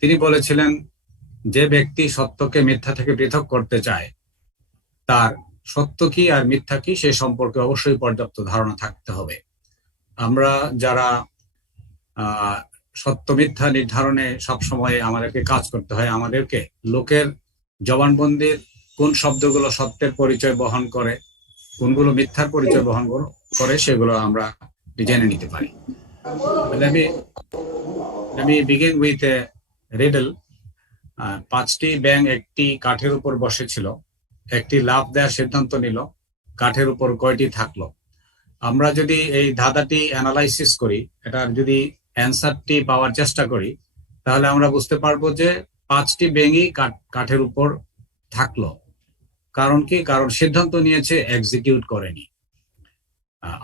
তিনি বলেছিলেন, যে ব্যক্তি সত্যকে মিথ্যা থেকে পৃথক করতে চায় তার সত্য কি আর মিথ্যা কি সে সম্পর্কে অবশ্যই পর্যাপ্ত ধারণা থাকতে হবে। আমরা যারা সত্য মিথ্যা নির্ধারণে সবসময় আমাদেরকে কাজ করতে হয়, আমাদেরকে লোকের জবানবন্দির কোন শব্দগুলো সত্যের পরিচয় বহন করে, কোনগুলো মিথ্যার পরিচয় বহন করে, সেগুলো আমরা জেনে নিতে পারি। Let me begin with a riddle. 5টি ব্যাঙ একটি কাঠের উপর বসেছিল, একটি লাফ দেওয়ার সিদ্ধান্ত নিল, কাঠের উপর কয়টি থাকলো? আমরা যদি এই ধাঁধাটি অ্যানালাইসিস করি, এটার যদি অ্যান্সারটি পাওয়ার চেষ্টা করি, তাহলে আমরা বুঝতে পারবো যে 5টি ব্যাঙই কাঠের উপর থাকলো। কারণ কি? কারণ সিদ্ধান্ত নিয়েছে, এক্সিকিউট করেনি।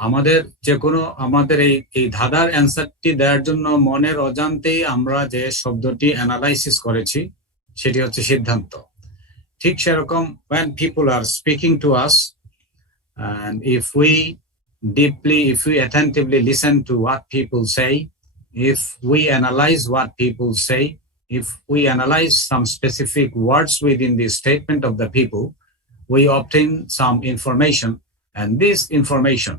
আমাদের যে কোনো আমাদের এই ধাঁধার অ্যান্সারটি দেওয়ার জন্য মনের অজান্তেই আমরা যে শব্দটি অ্যানালাইসিস করেছি সেটি হচ্ছে সিদ্ধান্ত। ঠিক সেরকম when people are speaking to us, and if we attentively listen to what people say, if we analyze what people say, if we analyze some specific words within the statement of the people, we obtain some information, and this information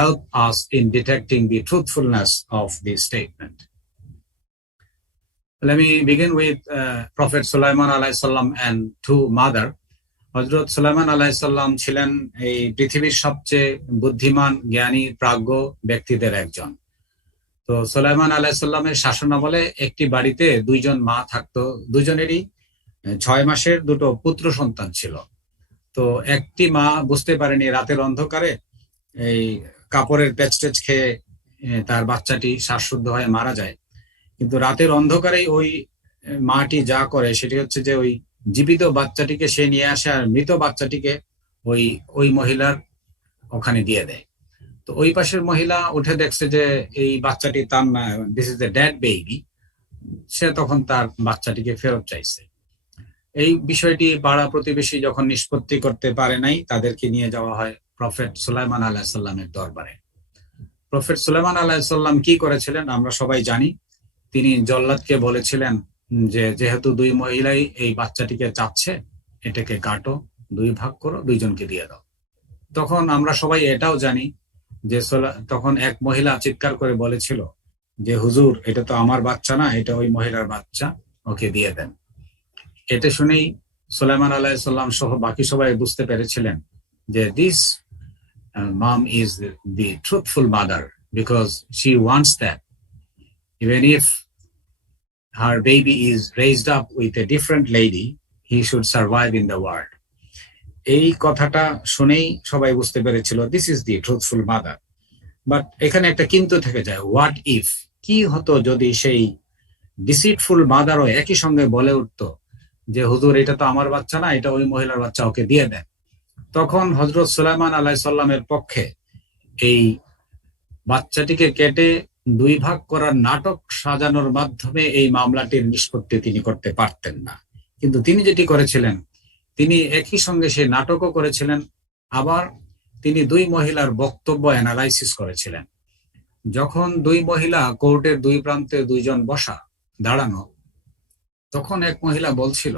help us in detecting the truthfulness of the statement. Let me begin with Prophet Sulaiman alayhi salam and two mother. হযরত সুলাইমান আলাইহিস সালাম ছিলেন এই পৃথিবীর সবচেয়ে বুদ্ধিমান, জ্ঞানী, প্রাজ্ঞ ব্যক্তিদের একজন। তো সুলাইমান আলাইহিস সালামের শাসনামলে একটি বাড়িতে 2জন মা থাকতো, দুজনেরই 6 মাসের 2টো পুত্র সন্তান ছিল। তো একটি মা বুঝতে পারেনি, রাতের অন্ধকারে এই কাপড়ের প্যাচটেচ খেয়ে তার বাচ্চাটি শ্বাসরুদ্ধ হয়ে মারা যায়। কিন্তু রাতের অন্ধকারেই ওই মাটি যা করে সেটি হচ্ছে যে ওই জীবিত বাচ্চাটিকে সে নিয়ে আসে আর মৃত বাচ্চাটিকে ওই মহিলার ওখানে দিয়ে দেয়। তো ওই পাশের মহিলা উঠে দেখছে যে এই বাচ্চাটি তার না, this is the dead baby. সে তখন তার বাচ্চাটিকে ফেরত চাইছে। এই বিষয়টি পাড়া প্রতিবেশী যখন নিষ্পত্তি করতে পারে নাই, তাদেরকে নিয়ে যাওয়া হয় প্রফেট সুলাইমান আলাইহিস সালামের দরবারে। প্রফেট সুলাইমান আলাইহিস সালাম কি করেছিলেন আমরা সবাই জানি। তিনি জল্লাদকে বলেছিলেন যে যেহেতু 2 মহিলাই এই বাচ্চাটিকে চাচ্ছে, এটাকে কাটো, 2 ভাগ করো, 2জনকে দিয়ে দাও। তখন আমরা সবাই এটাও জানি যে তখন এক মহিলা চিৎকার করে বলেছিল যে হুজুর, এটা তো আমার বাচ্চা না, এটা ওই মহিলার বাচ্চা, ওকে দিয়ে দেন। এটা শুনেই সুলাইমান আলাইহিস সালাম সহ বাকি সবাই বুঝতে পেরেছিলেন যে this mom is the truthful mother, because she wants that even if her baby is raised up with a different lady, he should survive in the world. এই কথাটা শুনেই সবাই বুঝতে পেরেছিল this is the truthful mother. But এখানে একটা কিন্তু থেকে যায়, হোয়াট ইফ, কি হতো যদি সেই ডিসিটফুল মাদারও একই সঙ্গে বলে উঠতো যে হুজুর, এটা তো আমার বাচ্চা না, এটা ওই মহিলার বাচ্চা, ওকে দিয়ে দেন। তখন হযরত সুলাইমান আলাইহিস সালামের পক্ষে এই বাচ্চাটিকে কেটে 2 ভাগ করার নাটক সাজানোর মাধ্যমে এই মামলাটির নিষ্পত্তি তিনি করতে পারতেন না। কিন্তু তিনি যেটি করেছিলেন, তিনি একই সঙ্গে সেই নাটকও করেছিলেন, আবার তিনি 2 মহিলার বক্তব্য অ্যানালাইসিস করেছিলেন। যখন 2 মহিলা কোর্টের 2 প্রান্তে 2জন দাঁড়ানো, তখন এক মহিলা বলছিল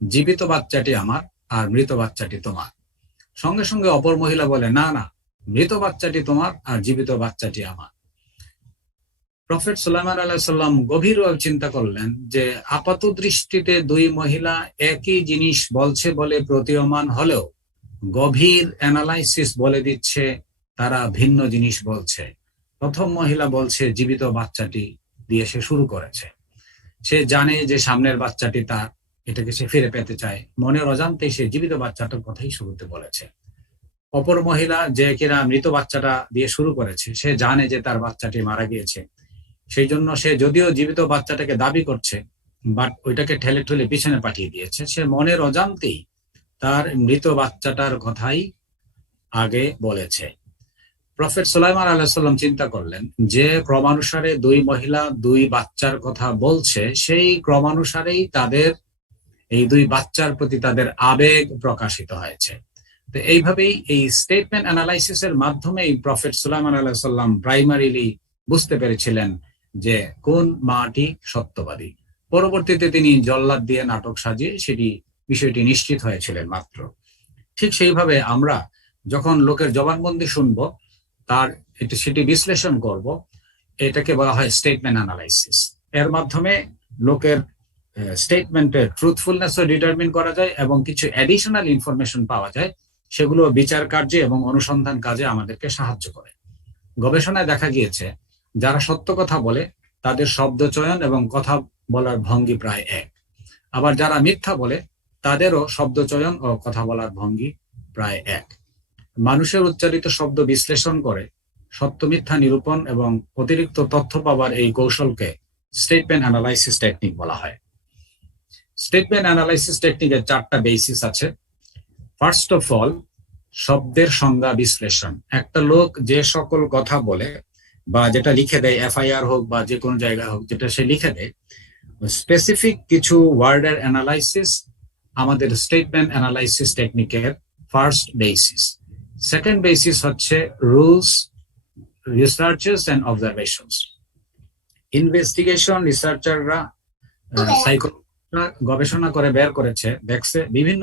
জীবিত বাচ্চাটি আমার আর মৃত বাচ্চাটি তোমার। সঙ্গে সঙ্গে অপর মহিলা বলে না না, মৃত বাচ্চাটি তোমার আর জীবিত বাচ্চাটি আমার। প্রফেট সুলাইমান আলাইহিস সালাম গভীরভাবে চিন্তা করলেন যে আপাত দৃষ্টিতে 2 মহিলা একই জিনিস বলছে বলে প্রতীয়মান হলেও গভীর অ্যানালাইসিস বলে দিচ্ছে তারা ভিন্ন জিনিস বলছে। প্রথম মহিলা বলছে জীবিত বাচ্চাটি দিয়ে সে শুরু করেছে, সে জানে যে সামনের বাচ্চাটি তার, এটাকে সে ফিরে পেতে চায়, মনের অজান্তে সে জীবিত বাচ্চাটার কথাই শুরুতে বলেছে। অপর মহিলা যে কিনা মৃত বাচ্চাটা দিয়ে শুরু করেছে, সে জানে যে তার বাচ্চাটি মারা গিয়েছে, সেই জন্য সে যদিও জীবিত বাচ্চাটাকে দাবি করছে, বাট ওইটাকে ঠেলে ঠেলে পিছনে পাঠিয়ে দিয়েছে। সে মনের অজান্তেই তার মৃত বাচ্চাটার কথাই আগে বলেছে। প্রফেট সুলাইমান আলাইহিস সালাম চিন্তা করলেন যে ক্রমানুসারে 2 মহিলা 2 বাচ্চার কথা বলছে, সেই ক্রমানুসারেই তাদের এই 2 বাচ্চার প্রতি তাদের আবেগ প্রকাশিত হয়েছে। তো এইভাবেই এই স্টেটমেন্ট অ্যানালাইসিসের মাধ্যমে প্রফেট সুলাইমান আলাইহিস সালাম প্রাইমারিলি বুঝতে পেরেছিলেন যে কোন মাটি সত্যবাদী। পরবর্তীতে তিনি জল্লাদ দিয়ে নাটক সাজিয়ে বিষয়টি নিশ্চিত হয়েছিলেন মাত্র। ঠিক সেইভাবে আমরা যখন লোকের জবানবন্দি শুনবো, সেটি বিশ্লেষণ করব, এটাকে বলা হয় স্টেটমেন্ট অ্যানালাইসিস। এর মাধ্যমে লোকের স্টেটমেন্টের ট্রুথফুলনেস ডিটারমিন করা যায় এবং কিছু অ্যাডিশনাল ইনফরমেশন পাওয়া যায়, সেগুলো বিচার কার্যে এবং অনুসন্ধান কাজে আমাদেরকে সাহায্য করে। গবেষণায় দেখা গিয়েছে যারা সত্য কথা বলে তাদের শব্দ চয়ন এবং কথা বলার ভঙ্গি প্রায় এক, আবার যারা মিথ্যা বলে তাদেরও শব্দ চয়ন ও কথা বলার ভঙ্গি প্রায় এক। মানুষের উচ্চারিত শব্দ বিশ্লেষণ করে সত্য মিথ্যা নিরূপণ এবং অতিরিক্ত তথ্য পাওয়ার এই কৌশলকে স্টেটমেন্ট অ্যানালাইসিস টেকনিক বলা হয়। স্টেটমেন্ট অ্যানালাইসিস টেকনিকের 4টা বেসিস আছে। ফার্স্ট অফ অল, শব্দের সংজ্ঞা বিশ্লেষণ। একটা লোক যে সকল কথা বলে বা যেটা লিখে দেয়, এফআইআর হোক বা যে কোনো জায়গায় হোক, যেটা সে লিখে দেয়, স্পেসিফিক কিছু ওয়ার্ডের অ্যানালাইসিস আমাদের স্টেটমেন্ট অ্যানালাইসিস টেকনিকের ফার্স্ট বেসিস। সেকেন্ড বেসিস হচ্ছে rules, researches and observations. Investigation রিসার্চাররা, সাইকোলজিস্টরা গবেষণা করে বের করেছে, দেখছে বিভিন্ন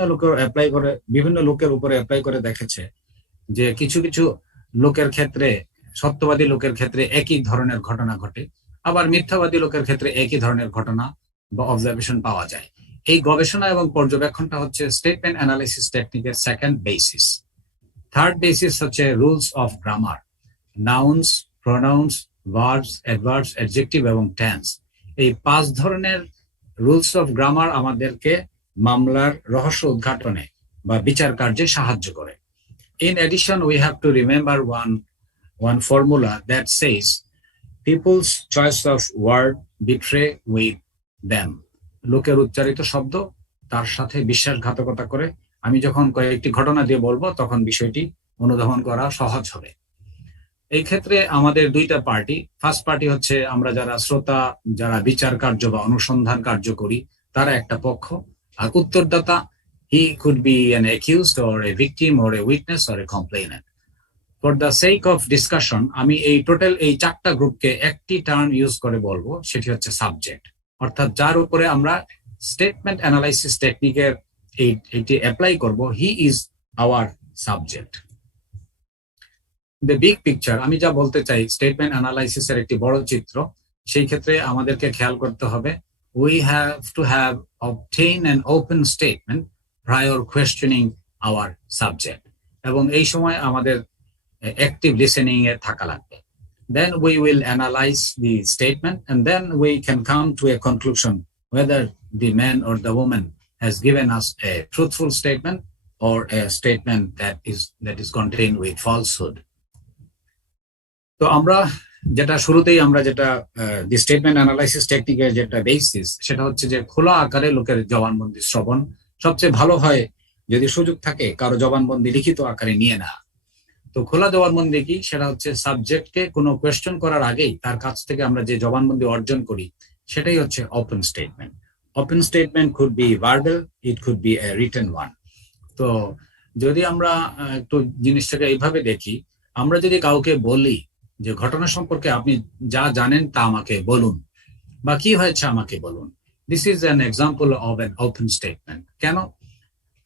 লোকের উপরে অ্যাপ্লাই করে দেখেছে যে কিছু কিছু লোকের ক্ষেত্রে, সত্যবাদী লোকের ক্ষেত্রে একই ধরনের ঘটনা ঘটে, আবার মিথ্যাবাদী লোকের ক্ষেত্রে একই ধরনের ঘটনা বা অবজারভেশন পাওয়া যায়। এই গবেষণা এবং পর্যবেক্ষণটা হচ্ছে স্টেটমেন্ট অ্যানালাইসিস টেকনিকের সেকেন্ড বেসিস। থার্ড বেসিস হচ্ছে rules of grammar, nouns, pronouns, verbs, adverbs, adjective এবং টেন্স। এই 5 ধরনের রুলস অফ গ্রামার আমাদেরকে মামলার রহস্য উদ্ঘাটনে বা বিচার কার্যে সাহায্য করে। In addition, we have to remember one formula that says people's choice of word betray with them. লোকের উচ্চারিত শব্দ তার সাথে বিশ্বাসঘাতকতা করে। আমি যখন কয়েকটি ঘটনা দিয়ে বলবো তখন বিষয়টি অনুধাবন করা সহজ হবে। এই ক্ষেত্রে আমাদের 2টা পার্টি। ফার্স্ট পার্টি হচ্ছে আমরা যারা শ্রোতা, যারা বিচার কার্য বা অনুসন্ধান কার্য করি, তারা একটা পক্ষ। আর উত্তরদাতা, he could be an accused or a victim or a witness or a complainant. For the sake of discussion, আমি এই 4টা গ্রুপকে একটি টার্ম ইউজ করে বলবো, সেটি হচ্ছে সাবজেক্ট। অর্থাৎ যার উপরে আমরা স্টেটমেন্ট অ্যানালাইসিস টেকনিকের এইটি অ্যাপ্লাই করব, he is our subject. The big picture, আমি যা বলতে চাই, স্টেটমেন্ট অ্যানালাইসিসের একটি বড় চিত্র। সেই ক্ষেত্রে আমাদেরকে খেয়াল করতে হবে, we have to have obtained an open statement prior questioning our subject, এবং এই সময় আমাদের active listening এ থাকা লাগবে। Then we will analyze the statement and then we can come to a conclusion whether the man or the woman has given us a truthful statement or a statement that is contained with falsehood. তো আমরা যেটা শুরুতেই দি statement analysis টেকনিকের যেটা বেসিস, সেটা হচ্ছে যে খোলা আকারে লোকের জবানবন্দি শ্রবণ। সবচেয়ে ভালো হয় যদি সুযোগ থাকে কারো জবানবন্দি লিখিত আকারে নিয়ে না। তো খোলা জবানবন্দি কি? সেটা হচ্ছে সাবজেক্টকে কোনো কোয়েশ্চেন করার আগেই তার কাছ থেকে আমরা যে জবানবন্দি অর্জন করি, সেটাই হচ্ছে open statement. Open statement could be verbal, it could B A written one. তো যদি আমরা একটু জিনিসটাকে এইভাবে দেখি, আমরা যদি কাউকে বলি যে ঘটনা সম্পর্কে আপনি যা জানেন তা আমাকে বলুন, বা কি হয়েছে আমাকে বলুন, this is an example of an open statement. কেন?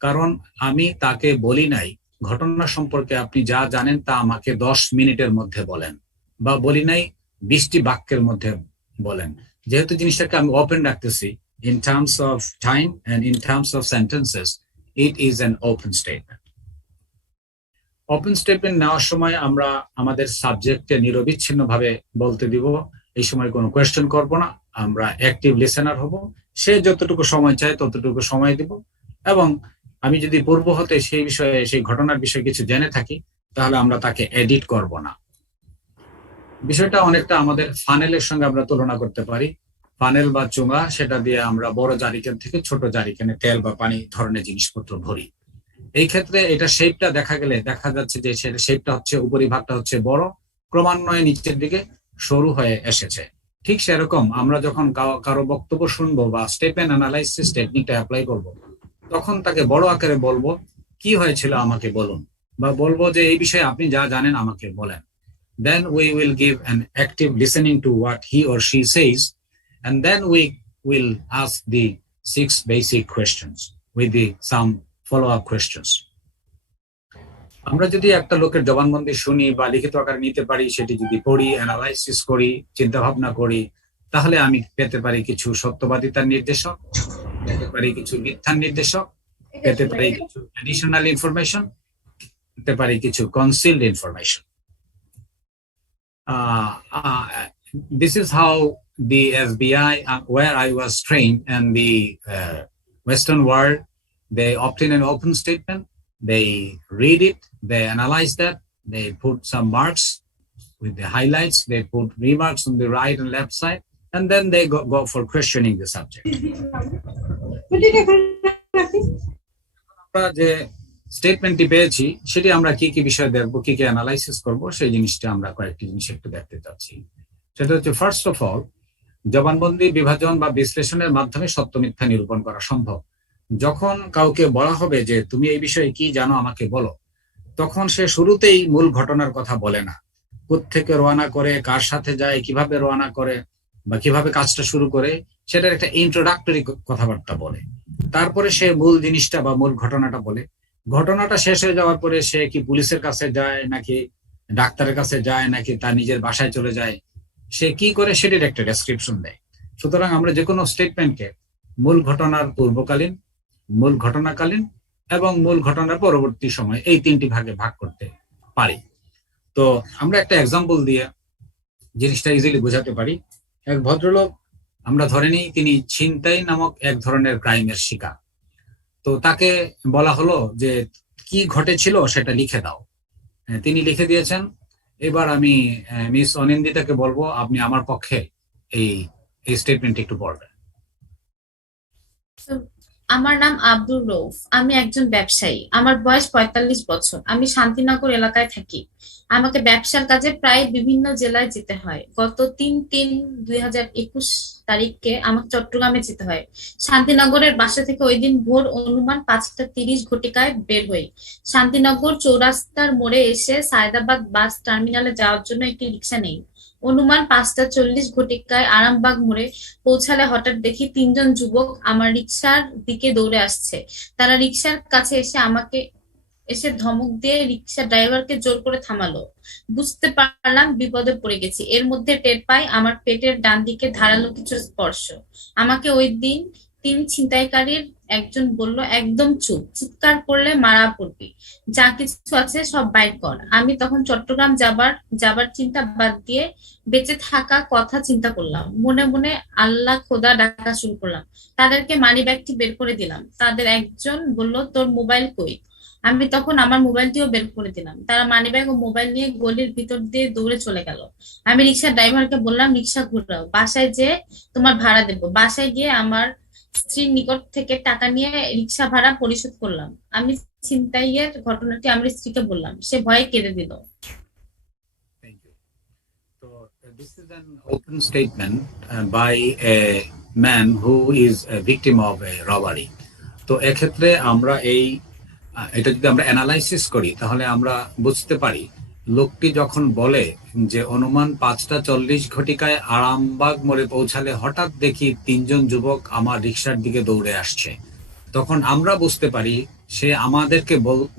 কারণ আমি তাকে বলি নাই ঘটনা সম্পর্কে আপনি যা জানেন তা আমাকে 10 মিনিটের মধ্যে বলেন, বা বলি নাই 20টি বাক্যের মধ্যে বলেন। যেহেতু জিনিসটাকে আমি ওপেন রাখতেছি, in terms of time and in terms of sentences, it is an open statement. Open statement নেওয়ার সময় আমরা আমাদের সাবজেক্টকে নিরবিচ্ছিন্নভাবে বলতে দিব। এই সময় কোনো কোয়েশ্চেন করব না, আমরা অ্যাক্টিভ লিসেনার হব। সে যতটুকু সময় চায় ততটুকু সময় দিব, এবং আমি যদি পূর্ব হতে সেই বিষয়ে, সেই ঘটনার বিষয়ে কিছু জেনে থাকি, তাহলে আমরা তাকে এডিট করব না। বিষয়টা অনেকটা আমাদের ফানেলের সঙ্গে আমরা তুলনা করতে পারি। ফানেল বা চুঙা, সেটা দিয়ে আমরা বড় জারিকেন থেকে ছোট জারিকেনে তেল বা পানি ধরনের জিনিসপত্র ভরি। এই ক্ষেত্রে এটা শেপটা দেখা যাচ্ছে যে শেপটা হচ্ছে, উপরিভাগটা হচ্ছে বড়, ক্রমান্বয়ে নিচের দিকে সরু হয়ে এসেছে। ঠিক সেরকম আমরা যখন কারো বক্তব্য শুনবো বা স্টেটমেন্ট অ্যানালাইসিস টেকনিকটা অ্যাপ্লাই করব, তখন তাকে বড় আকারে বলবো, কি হয়েছিল আমাকে বলুন, বা বলবো যে এই বিষয়ে আপনি যা জানেন আমাকে বলেন। Then we will give an active listening to what he or she says, and then will ask the 6 basic questions with some follow-up questions. আমরা যদি একটা লোকের জবানবন্দি শুনি বা লিখিত আকারে নিতে পারি, সেটি যদি পড়ি, অ্যানালাইসিস করি, চিন্তা ভাবনা করি, তাহলে আমি পেতে পারি কিছু সত্যবাদিতার নির্দেশক, পেতে পারি কিছু মিথ্যার নির্দেশক, পেতে পারি কিছু অ্যাডিশনাল ইনফরমেশন, পেতে পারি কিছু কনসিলড information. This is how the FBI, where I was trained, and the Western world, they obtain an open statement, they read it, they analyze that, they put some marks with the highlights, they put remarks on the right and left side, and then they go for questioning the subject. যে স্টেটমেন্টটি পেয়েছি সেটি আমরা কি কি বিষয় দেখবো, কি কি অ্যানালাইসিস করব, সেই জিনিসটা আমরা কয়েকটি জিনিস একটু দেখতে চাচ্ছি। সেটা হচ্ছে, ফার্স্ট অফ অল, জবানবন্দি বিভাজন বা বিশ্লেষণের মাধ্যমে সত্য মিথ্যা নিরূপণ করা সম্ভব। যখন কাউকে বলা হবে যে তুমি এই বিষয়ে কি জানো আমাকে বলো, তখন সে শুরুতেই মূল ঘটনার কথা বলে না। কোত্থেকে রওনা করে, কার সাথে যায়, কিভাবে রওনা করে বা কিভাবে কাজটা শুরু করে, সেটার একটা ইন্ট্রোডাক্টরি কথাবার্তা বলে। তারপরে সে মূল জিনিসটা বা মূল ঘটনাটা বলে। ঘটনাটা শেষ হয়ে যাওয়ার পরে সে কি পুলিশের কাছে যায়, নাকি ডাক্তারের কাছে যায়, নাকি তার নিজের বাসায় চলে যায়, সে কি করে সেটির একটা ডেসক্রিপশন দেয়। সুতরাং আমরা যে কোনো স্টেটমেন্টকে মূল ঘটনার পূর্বকালীন, মূল ঘটনাকালীন এবং মূল ঘটনার পরবর্তী সময়, এই 3টি ভাগে ভাগ করতে পারি। তো আমরা একটা এক্সাম্পল দিয়ে জিনিসটা ইজিলি বোঝাতে পারি। এক ভদ্রলোক, আমরা ধরে নিই তিনি ছিনতাই নামক এক ধরনের ক্রাইমের শিকার। তো তাকে বলা হলো যে কি ঘটেছিল সেটা লিখে দাও। তিনি লিখে দিয়েছেন। এবার আমি মিস অনিন্দিতাকে বলবো আপনি আমার পক্ষে এই স্টেটমেন্ট একটু পড়বেন। আমার নাম আব্দুর রউফ। আমি একজন ব্যবসায়ী। আমার বয়স 45 বছর। আমি শান্তিনগর এলাকায় থাকি। আমাকে ব্যবসার কাজে প্রায় বিভিন্ন জেলায় যেতে হয়। গত 3/3/2021 তারিখে আমাকে চট্টগ্রামে যেতে হয়। শান্তিনগরের বাসা থেকে ওই দিন ভোর অনুমান 5:30 ঘটিকায় বের হই। শান্তিনগর চৌরাস্তার মোড়ে এসে সায়দাবাদ বাস টার্মিনালে যাওয়ার জন্য একটি রিক্সা নেই। অনুমান 5:40 ঘটিকায় আরামবাগ মোড়ে পৌঁছালে হঠাৎ দেখি 3জন যুবক আমার রিক্সার দিকে দৌড়ে আসছে। তারা রিক্সার কাছে এসে ধমক দিয়ে রিক্সা ড্রাইভারকে জোর করে থামালো। বুঝতে পারলাম বিপদে পড়ে গেছি। এর মধ্যে টের পাই আমার পেটের ডান দিকে ধারালো কিছু স্পর্শ। আমাকে ওই দিন 3 ছিনতাইকারীর একজন বলল, একদম চুপ, চিৎকার করলে মারা পড়বি, যা কিছু আছে সব বাইর কর। আমি তখন চট্টগ্রাম যাবার চিন্তা বাদ দিয়ে বেঁচে থাকা কথা চিন্তা করলাম। মনে মনে আল্লাহ খোদা ডাকা শুরু করলাম। তাদেরকে মানি ব্যাগটি বের করে দিলাম। তাদের একজন বলল, তোর মোবাইল কই? আমি তখন আমার মোবাইলটিও বের করে দিলাম। তারা মানিব্যাগ ও মোবাইল নিয়ে গলির ভিতর দিয়ে দৌড়ে চলে গেল। আমি রিক্সার ড্রাইভারকে বললাম, রিক্সা ঘুরাও, বাসায় যে তোমার ভাড়া দেবো। বাসায় গিয়ে আমার স্ত্রীর নিকট থেকে টাকা নিয়ে রিক্সা ভাড়া পরিশোধ করলাম। আমি ছিনতাইয়ের ঘটনাটি আমার স্ত্রীকে বললাম। সে ভয়ে কেঁদে দিল। Thank you. So this is an open statement by a man who is a victim of a robbery. তো এক্ষেত্রে আমরা এটা যদি আমরা অ্যানালাইসিস করি তাহলে আমরা বুঝতে পারি লোকটি যখন বলে যে অনুমান 5:40 ঘটিকায় আরামবাগ মোড়ে পৌঁছালে হঠাৎ দেখি 3জন যুবক আমার রিক্সার দিকে দৌড়ে আসছে, তখন আমরা বুঝতে পারি সে আমাদেরকে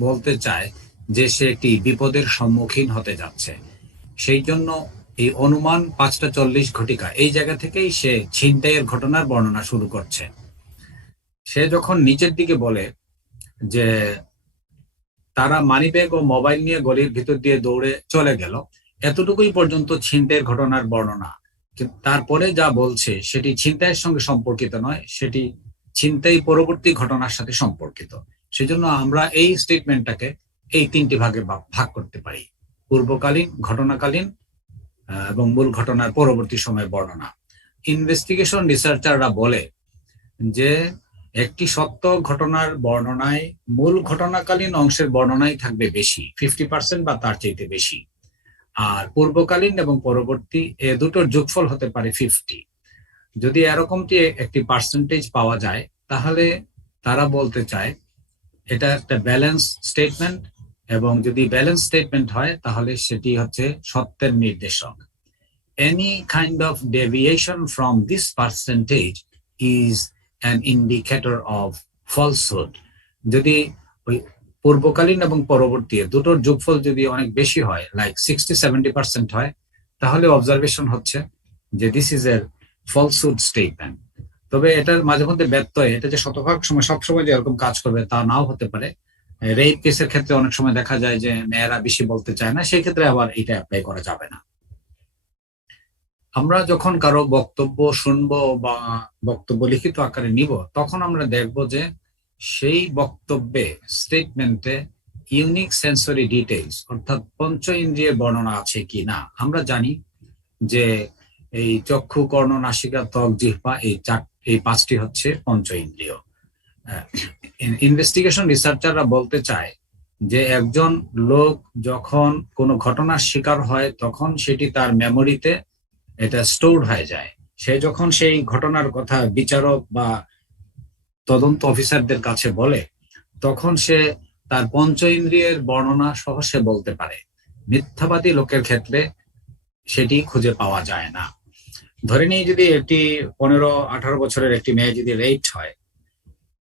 বলতে চায় যে সে একটি বিপদের সম্মুখীন হতে যাচ্ছে। সেই জন্য এই অনুমান 5:40 ঘটিকা এই জায়গা থেকেই সে ছিনতাইয়ের ঘটনার বর্ণনা শুরু করছে। সে যখন নিচের দিকে বলে যে তারা মানিব্যাগ ও মোবাইল নিয়ে গলির ভিতর দিয়ে দৌড়ে চলে গেল, এতটুকুই পর্যন্ত ছিনতাইয়ের ঘটনার বর্ণনা। তারপরে যা বলছে সেটি ছিনতাইয়ের সঙ্গে সম্পর্কিত নয়, সেটি ছিনতাই পরবর্তী ঘটনার সাথে সম্পর্কিত। সেজন্য আমরা এই স্টেটমেন্টটাকে এই 3টি ভাগে ভাগ করতে পারি: পূর্বকালীন, ঘটনাকালীন এবং মূল ঘটনার পরবর্তী সময়ের বর্ণনা। ইনভেস্টিগেশন রিসার্চাররা বলে যে একটি সত্য ঘটনার বর্ণনায় মূল ঘটনাকালীন অংশের বর্ণনাই থাকবে বেশি, 50% বা তার চাইতে বেশি। আর পূর্বকালীন এবং পরবর্তী এ দুটোর যোগফল হতে পারে 50। যদি এরকমটি একটি পার্সেন্টেজ পাওয়া যায় তাহলে তারা বলতে চায় এটা একটা ব্যালেন্স স্টেটমেন্ট, এবং যদি ব্যালেন্স স্টেটমেন্ট হয় তাহলে সেটি হচ্ছে সত্যের নির্দেশক। Any kind of deviation from this percentage is an indicator of falsehood. যদি ওই পূর্বকালীন এবং পরবর্তী দুটোর যোগফল যদি অনেক বেশি হয়, লাইক 60-70% হয়, তাহলে অবজারভেশন হচ্ছে যে this is A falsehood statement. তবে এটার মাঝে মধ্যে ব্যত্যয়, এটা যে শতভাগ সময় সবসময় যে এরকম কাজ করবে তা নাও হতে পারে। রেপ কেসের ক্ষেত্রে অনেক সময় দেখা যায় যে মেয়েরা বেশি বলতে চায় না, সেই ক্ষেত্রে আবার এটা অ্যাপ্লাই করা যাবে না। আমরা যখন কারো বক্তব্য শুনবো বা বক্তব্য লিখিত আকারে নিব, তখন আমরা দেখব যে সেই বক্তব্যে স্টেটমেন্টে ইউনিক সেন্সরি ডিটেইলস অর্থাৎ পঞ্চ ইন্দ্রিয়ের বর্ণনা আছে কি না। আমরা জানি যে এই চক্ষু, কর্ণ, নাসিকা, ত্বক, জিহ্বা এই পাঁচটি হচ্ছে পঞ্চ ইন্দ্রিয়। ইনভেস্টিগেশন রিসার্চাররা বলতে চায় যে একজন লোক যখন কোনো ঘটনার শিকার হয় তখন সেটি তার মেমোরিতে এটা স্টোরড হয়ে যায়। সে যখন সেই ঘটনার কথা বিচারক বা তদন্ত অফিসারদের কাছে বলে, তখন সে তার পঞ্চ ইন্দ্রিয়ের বর্ণনা সহ সে বলতে পারে। মিথ্যাবাদী লোকের ক্ষেত্রে সেটি খুঁজে পাওয়া যায় না। ধরে নিই যদি একটি 15-18 বছরের একটি মেয়ে যদি রেপ হয়,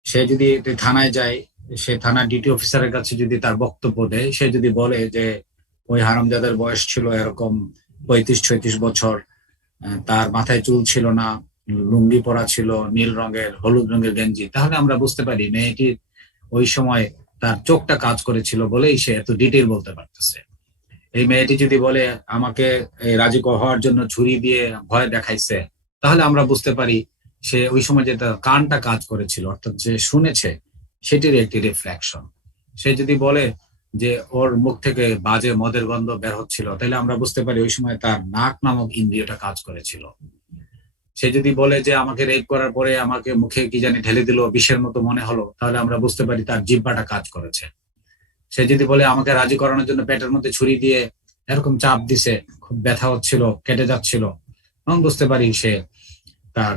সে যদি থানায় যায়, সে থানার ডিউটি অফিসারের কাছে যদি তার বক্তব্য দেয়, সে যদি বলে যে ওই হারামজাদার বয়স ছিল এরকম 35-36 বছর, তার মাথায় চুল ছিল না, লুঙ্গি পরা ছিল নীল রঙের, হলুদ রঙের গেঞ্জি, তাহলে আমরা বুঝতে পারি মেয়েটির ওই সময় তার চোখটা কাজ করেছিল বলেই সে এত ডিটেল বলতে পারতেছে। এই মেয়েটি যদি বলে আমাকে রাজি হওয়ার জন্য ছুরি দিয়ে ভয় দেখাইছে, তাহলে আমরা বুঝতে পারি সে ওই সময় যে তার কানটা কাজ করেছিল, অর্থাৎ যে শুনেছে সেটির একটি রিফ্লেকশন। সে যদি বলে যে ওর মুখ থেকে বাজে মদের গন্ধ বের হচ্ছিল, তাহলে আমরা বুঝতে পারি ওই সময় তার নাক নামক ইন্দ্রিয়টা কাজ করেছিল। সে যদি বলে যে আমাকে রেপ করার পরে আমাকে মুখে কি জানি ঢেলে দিল, বিষের মতো মনে হলো, তাহলে আমরা বুঝতে পারি তার জিহ্বাটা কাজ করেছে। সে যদি বলে আমাকে রাজি করানোর জন্য পেটের মধ্যে ছুরি দিয়ে এরকম চাপ দিছে, খুব ব্যথা হচ্ছিল, কেটে যাচ্ছিল, তখন বুঝতে পারি সে তার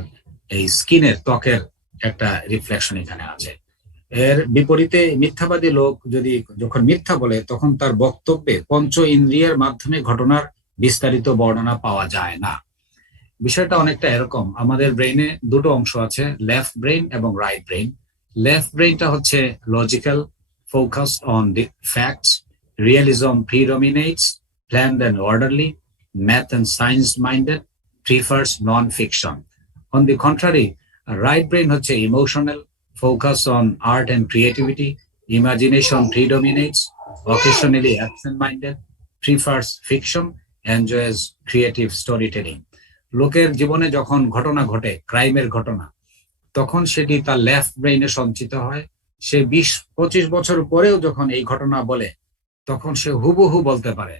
এই স্কিনের, ত্বকের একটা রিফ্লেকশন এখানে আছে। এর বিপরীতে মিথ্যাবাদী লোক যদি যখন মিথ্যা বলে, তখন তার বক্তব্যে পঞ্চ ইন্দ্রিয়ের মাধ্যমে ঘটনার বিস্তারিত বর্ণনা পাওয়া যায় না। বিষয়টা অনেকটা এরকম, আমাদের ব্রেইনে দুটো অংশ আছে, লেফট ব্রেইন এবং রাইট ব্রেইন। লেফট ব্রেইনটা হচ্ছে logical, focused on the facts, realism predominates, planned and orderly, math and science minded, prefers non-fiction. On the contrary, a right brain হচ্ছে emotional, focused on art and creativity, imagination predominates, occasionally absent minded, prefers fiction, enjoys creative storytelling. লোকের জীবনে যখন ঘটনা ঘটে, ক্রাইমের ঘটনা, তখন সেটি তার লেফট ব্রেইনে সঞ্চিত হয়। সে 20-25 বছর পরেও যখন এই ঘটনা বলে, তখন সে হুবহু বলতে পারে।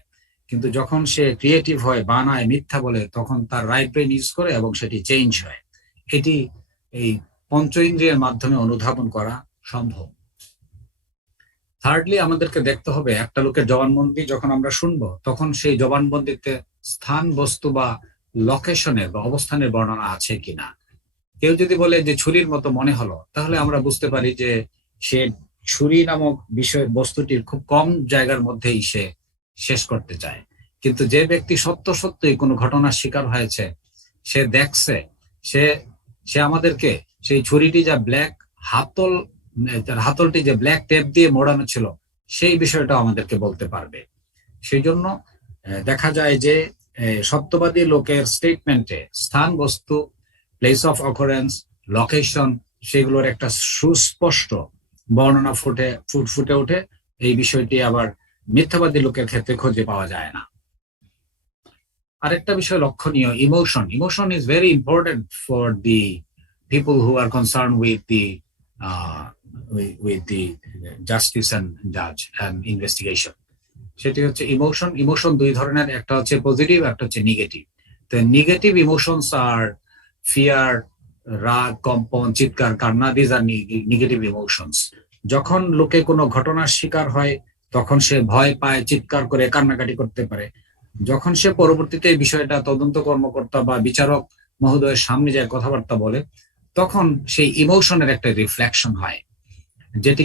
কিন্তু যখন সে ক্রিয়েটিভ হয়, বানায়, মিথ্যা বলে, তখন তার রাইট ব্রেইন ইউজ করে এবং সেটি চেঞ্জ হয়। এটি এই পঞ্চ ইন্দ্রিয়ের মাধ্যমে অনুধাবন করা সম্ভব। থার্ডলি, আমাদেরকে দেখতে হবে একটা লোকের জবানবন্দি যখন আমরা শুনবো, তখন সেই জবানবন্দিতে স্থান, বস্তু বা লোকেশনের বা অবস্থানের বর্ণনা আছে কিনা। কেউ যদি বলে যে ছুরির মতো মনে হলো, তাহলে আমরা বুঝতে পারি যে সে ছুরি নামক বিষয় বস্তুটির খুব কম জায়গার মধ্যেই সে শেষ করতে চায়। কিন্তু যে ব্যক্তি সত্যই কোনো ঘটনার শিকার হয়েছে, সে দেখছে, সে আমাদেরকে সেই ছুরিটি যা ব্ল্যাক হাতলটি যে ব্ল্যাক টেপ দিয়ে মোড়ানো ছিল, সেই বিষয়টা আমাদেরকে বলতে পারবে। সেই জন্য দেখা যায় যে সত্যবাদী লোকের স্টেটমেন্টে স্থান, বস্তু, প্লেস অফ অকারেন্স, লোকেশন, সেগুলোর একটা সুস্পষ্ট বর্ণনা ফুটে ওঠে। এই বিষয়টি আবার মিথ্যাবাদী লোকের ক্ষেত্রে খুঁজে পাওয়া যায় না। আরেকটা বিষয় লক্ষণীয়, emotion is very important for the people who R concern with the justice and জাজ অ্যান্ড ইনভেস্টিগেশন। সেটি হচ্ছে ইমোশন দুই ধরনের, একটা হচ্ছে পজিটিভ, একটা হচ্ছে নেগেটিভ। তো নেগেটিভ ইমোশনস আর ফিয়ার, রাগ, কম্পন, চিৎকার, কান্না, দিজ আর নেগেটিভ ইমোশনস। যখন লোকে কোনো ঘটনার শিকার হয়, তখন সে ভয় পায়, চিৎকার করে কান্নাকাটি করতে পারে। যখন সে পরবর্তীতে এই বিষয়টা তদন্ত কর্মকর্তা বা বিচারক মহোদয়ের সামনে যায় কথাবার্তা বলে, তখন সেই ইমোশনের একটা রিফ্লেকশন হয়, যেটি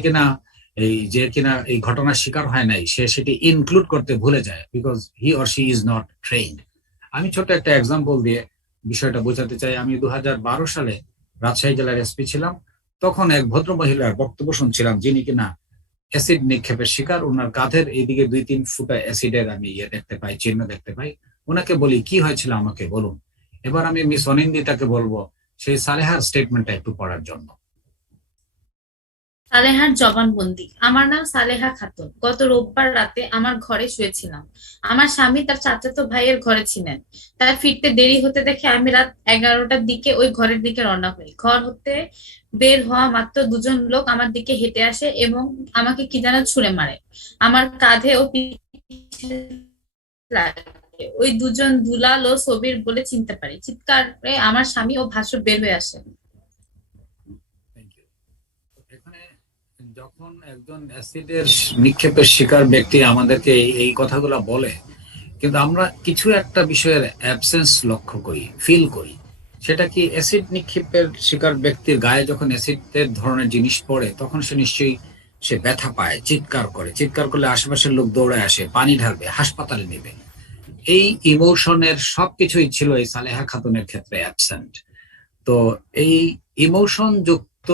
কিনা এই ঘটনার শিকার হয় নাই, সে সেটি ইনক্লুড করতে ভুলে যায়, because he or she is not trained. আমি ছোট একটা এক্সাম্পল দিয়ে বিষয়টা বোঝাতে চাই। আমি 2012 সালে রাজশাহী জেলার এসপি ছিলাম। তখন এক ভদ্র মহিলার বক্তব্য শুনছিলাম, যিনি কিনা অ্যাসিড নিক্ষেপের শিকার। ওনার কাঁধের এইদিকে 2-3 ফুটা অ্যাসিডের আমি দেখতে পাই, চিহ্ন দেখতে পাই। ওনাকে বলি, কি হয়েছিল আমাকে বলুন। এবার আমি মিস অনিন্দিতাকে বলবো সেই সালেহার স্টেটমেন্টটা একটু পড়ার জন্য। সালেহার জবানবন্দি। আমার নাম সালেহা খাতুন। গত রোববার রাতে আমার ঘরে শুয়েছিলাম। আমার স্বামী তার চাচাতো ভাইয়ের ঘরে ছিলেন। তার ফিরতে দেরি হতে দেখে আমি রাত 11টার দিকে ওই ঘরের দিকে রওনা হই। ঘর হতে বের হওয়া মাত্র দুজন লোক আমার দিকে হেঁটে আসে এবং আমাকে কি যেন ছুঁড়ে মারে। আমার কাঁধে ও পিঠে লাগে। ওই দুজন দুলাল ও সবির বলে চিনতে পারি। চিৎকারে আমার স্বামী ও ভাসুর বের হয়ে আসে। Thank you. এখানে যখন একজন অ্যাসিডের নিক্ষেপের শিকার ব্যক্তি আমাদেরকে এই কথাগুলো বলে, কিন্তু আমরা কিছু একটা বিষয়ের অ্যাবসেন্স লক্ষ্য করি, ফিল করি। সেটা কি, অ্যাসিড নিক্ষেপের শিকার ব্যক্তির গায়ে যখন অ্যাসিডের ধরনের জিনিস পড়ে, তখন সে নিশ্চয়ই সে ব্যথা পায়, চিৎকার করে। চিৎকার করলে আশেপাশের লোক দৌড়ে আসে, পানি ঢালবে, হাসপাতালে নেবে। এই ইমোশনের সবকিছুই ছিল এই সালেহা খাতুনের ক্ষেত্রে অ্যাবসেন্ট। তো এই ইমোশন যুক্ত,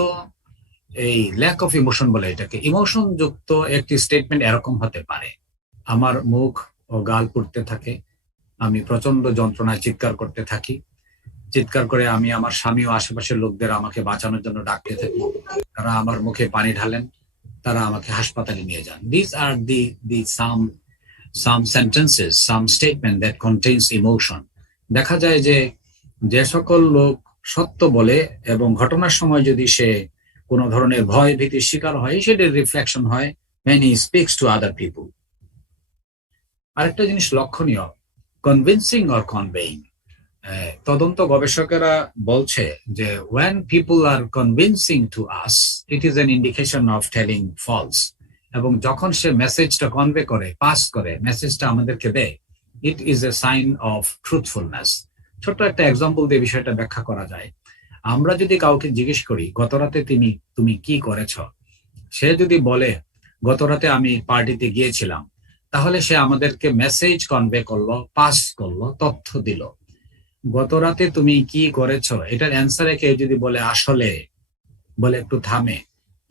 এই ল্যাক অফ ইমোশন বলে এটাকে, ইমোশন যুক্ত একটি স্টেটমেন্ট এরকম হতে পারে: আমার মুখ ও গাল পুড়তে থাকে, আমি প্রচন্ড যন্ত্রণায় চিৎকার করতে থাকি, চিৎকার করে আমি আমার স্বামী ও আশেপাশের লোকদের আমাকে বাঁচানোর জন্য ডাকতে থাকি, তারা আমার মুখে পানি ঢালেন, তারা আমাকে হাসপাতালে নিয়ে যান। This are the some sentences, some statement that contains emotion. দেখা যায় যে যে সকল লোক সত্য বলে এবং ঘটনার সময় যদি সে কোনো ধরনের ভয় ভীতির শিকার হয়, সেটার রিফ্লেকশন হয় when he speaks to other people. আরেকটা জিনিস লক্ষণীয়, কনভিন্সিং অর কনভেইং। তদন্ত গবেষকেরা বলছে যে when people are convincing to us, it is an indication of telling false. এবং যখন সে মেসেজটা কনভে করে, পাস করে, মেসেজটা আমাদেরকে দেয়, it is a sign of truthfulness. ছোট্ট একটা এক্সাম্পল দিয়ে বিষয়টা ব্যাখ্যা করা যায়। আমরা যদি কাউকে জিজ্ঞেস করি, গত রাতে তুমি কি করেছ, সে যদি বলে গত রাতে আমি পার্টিতে গিয়েছিলাম, তাহলে সে আমাদেরকে মেসেজ কনভে করলো, পাস করলো, তথ্য দিল। গত রাতে তুমি কি করেছ, এটার অ্যান্সারে কেউ যদি বলে আসলে, বলে একটু থামে,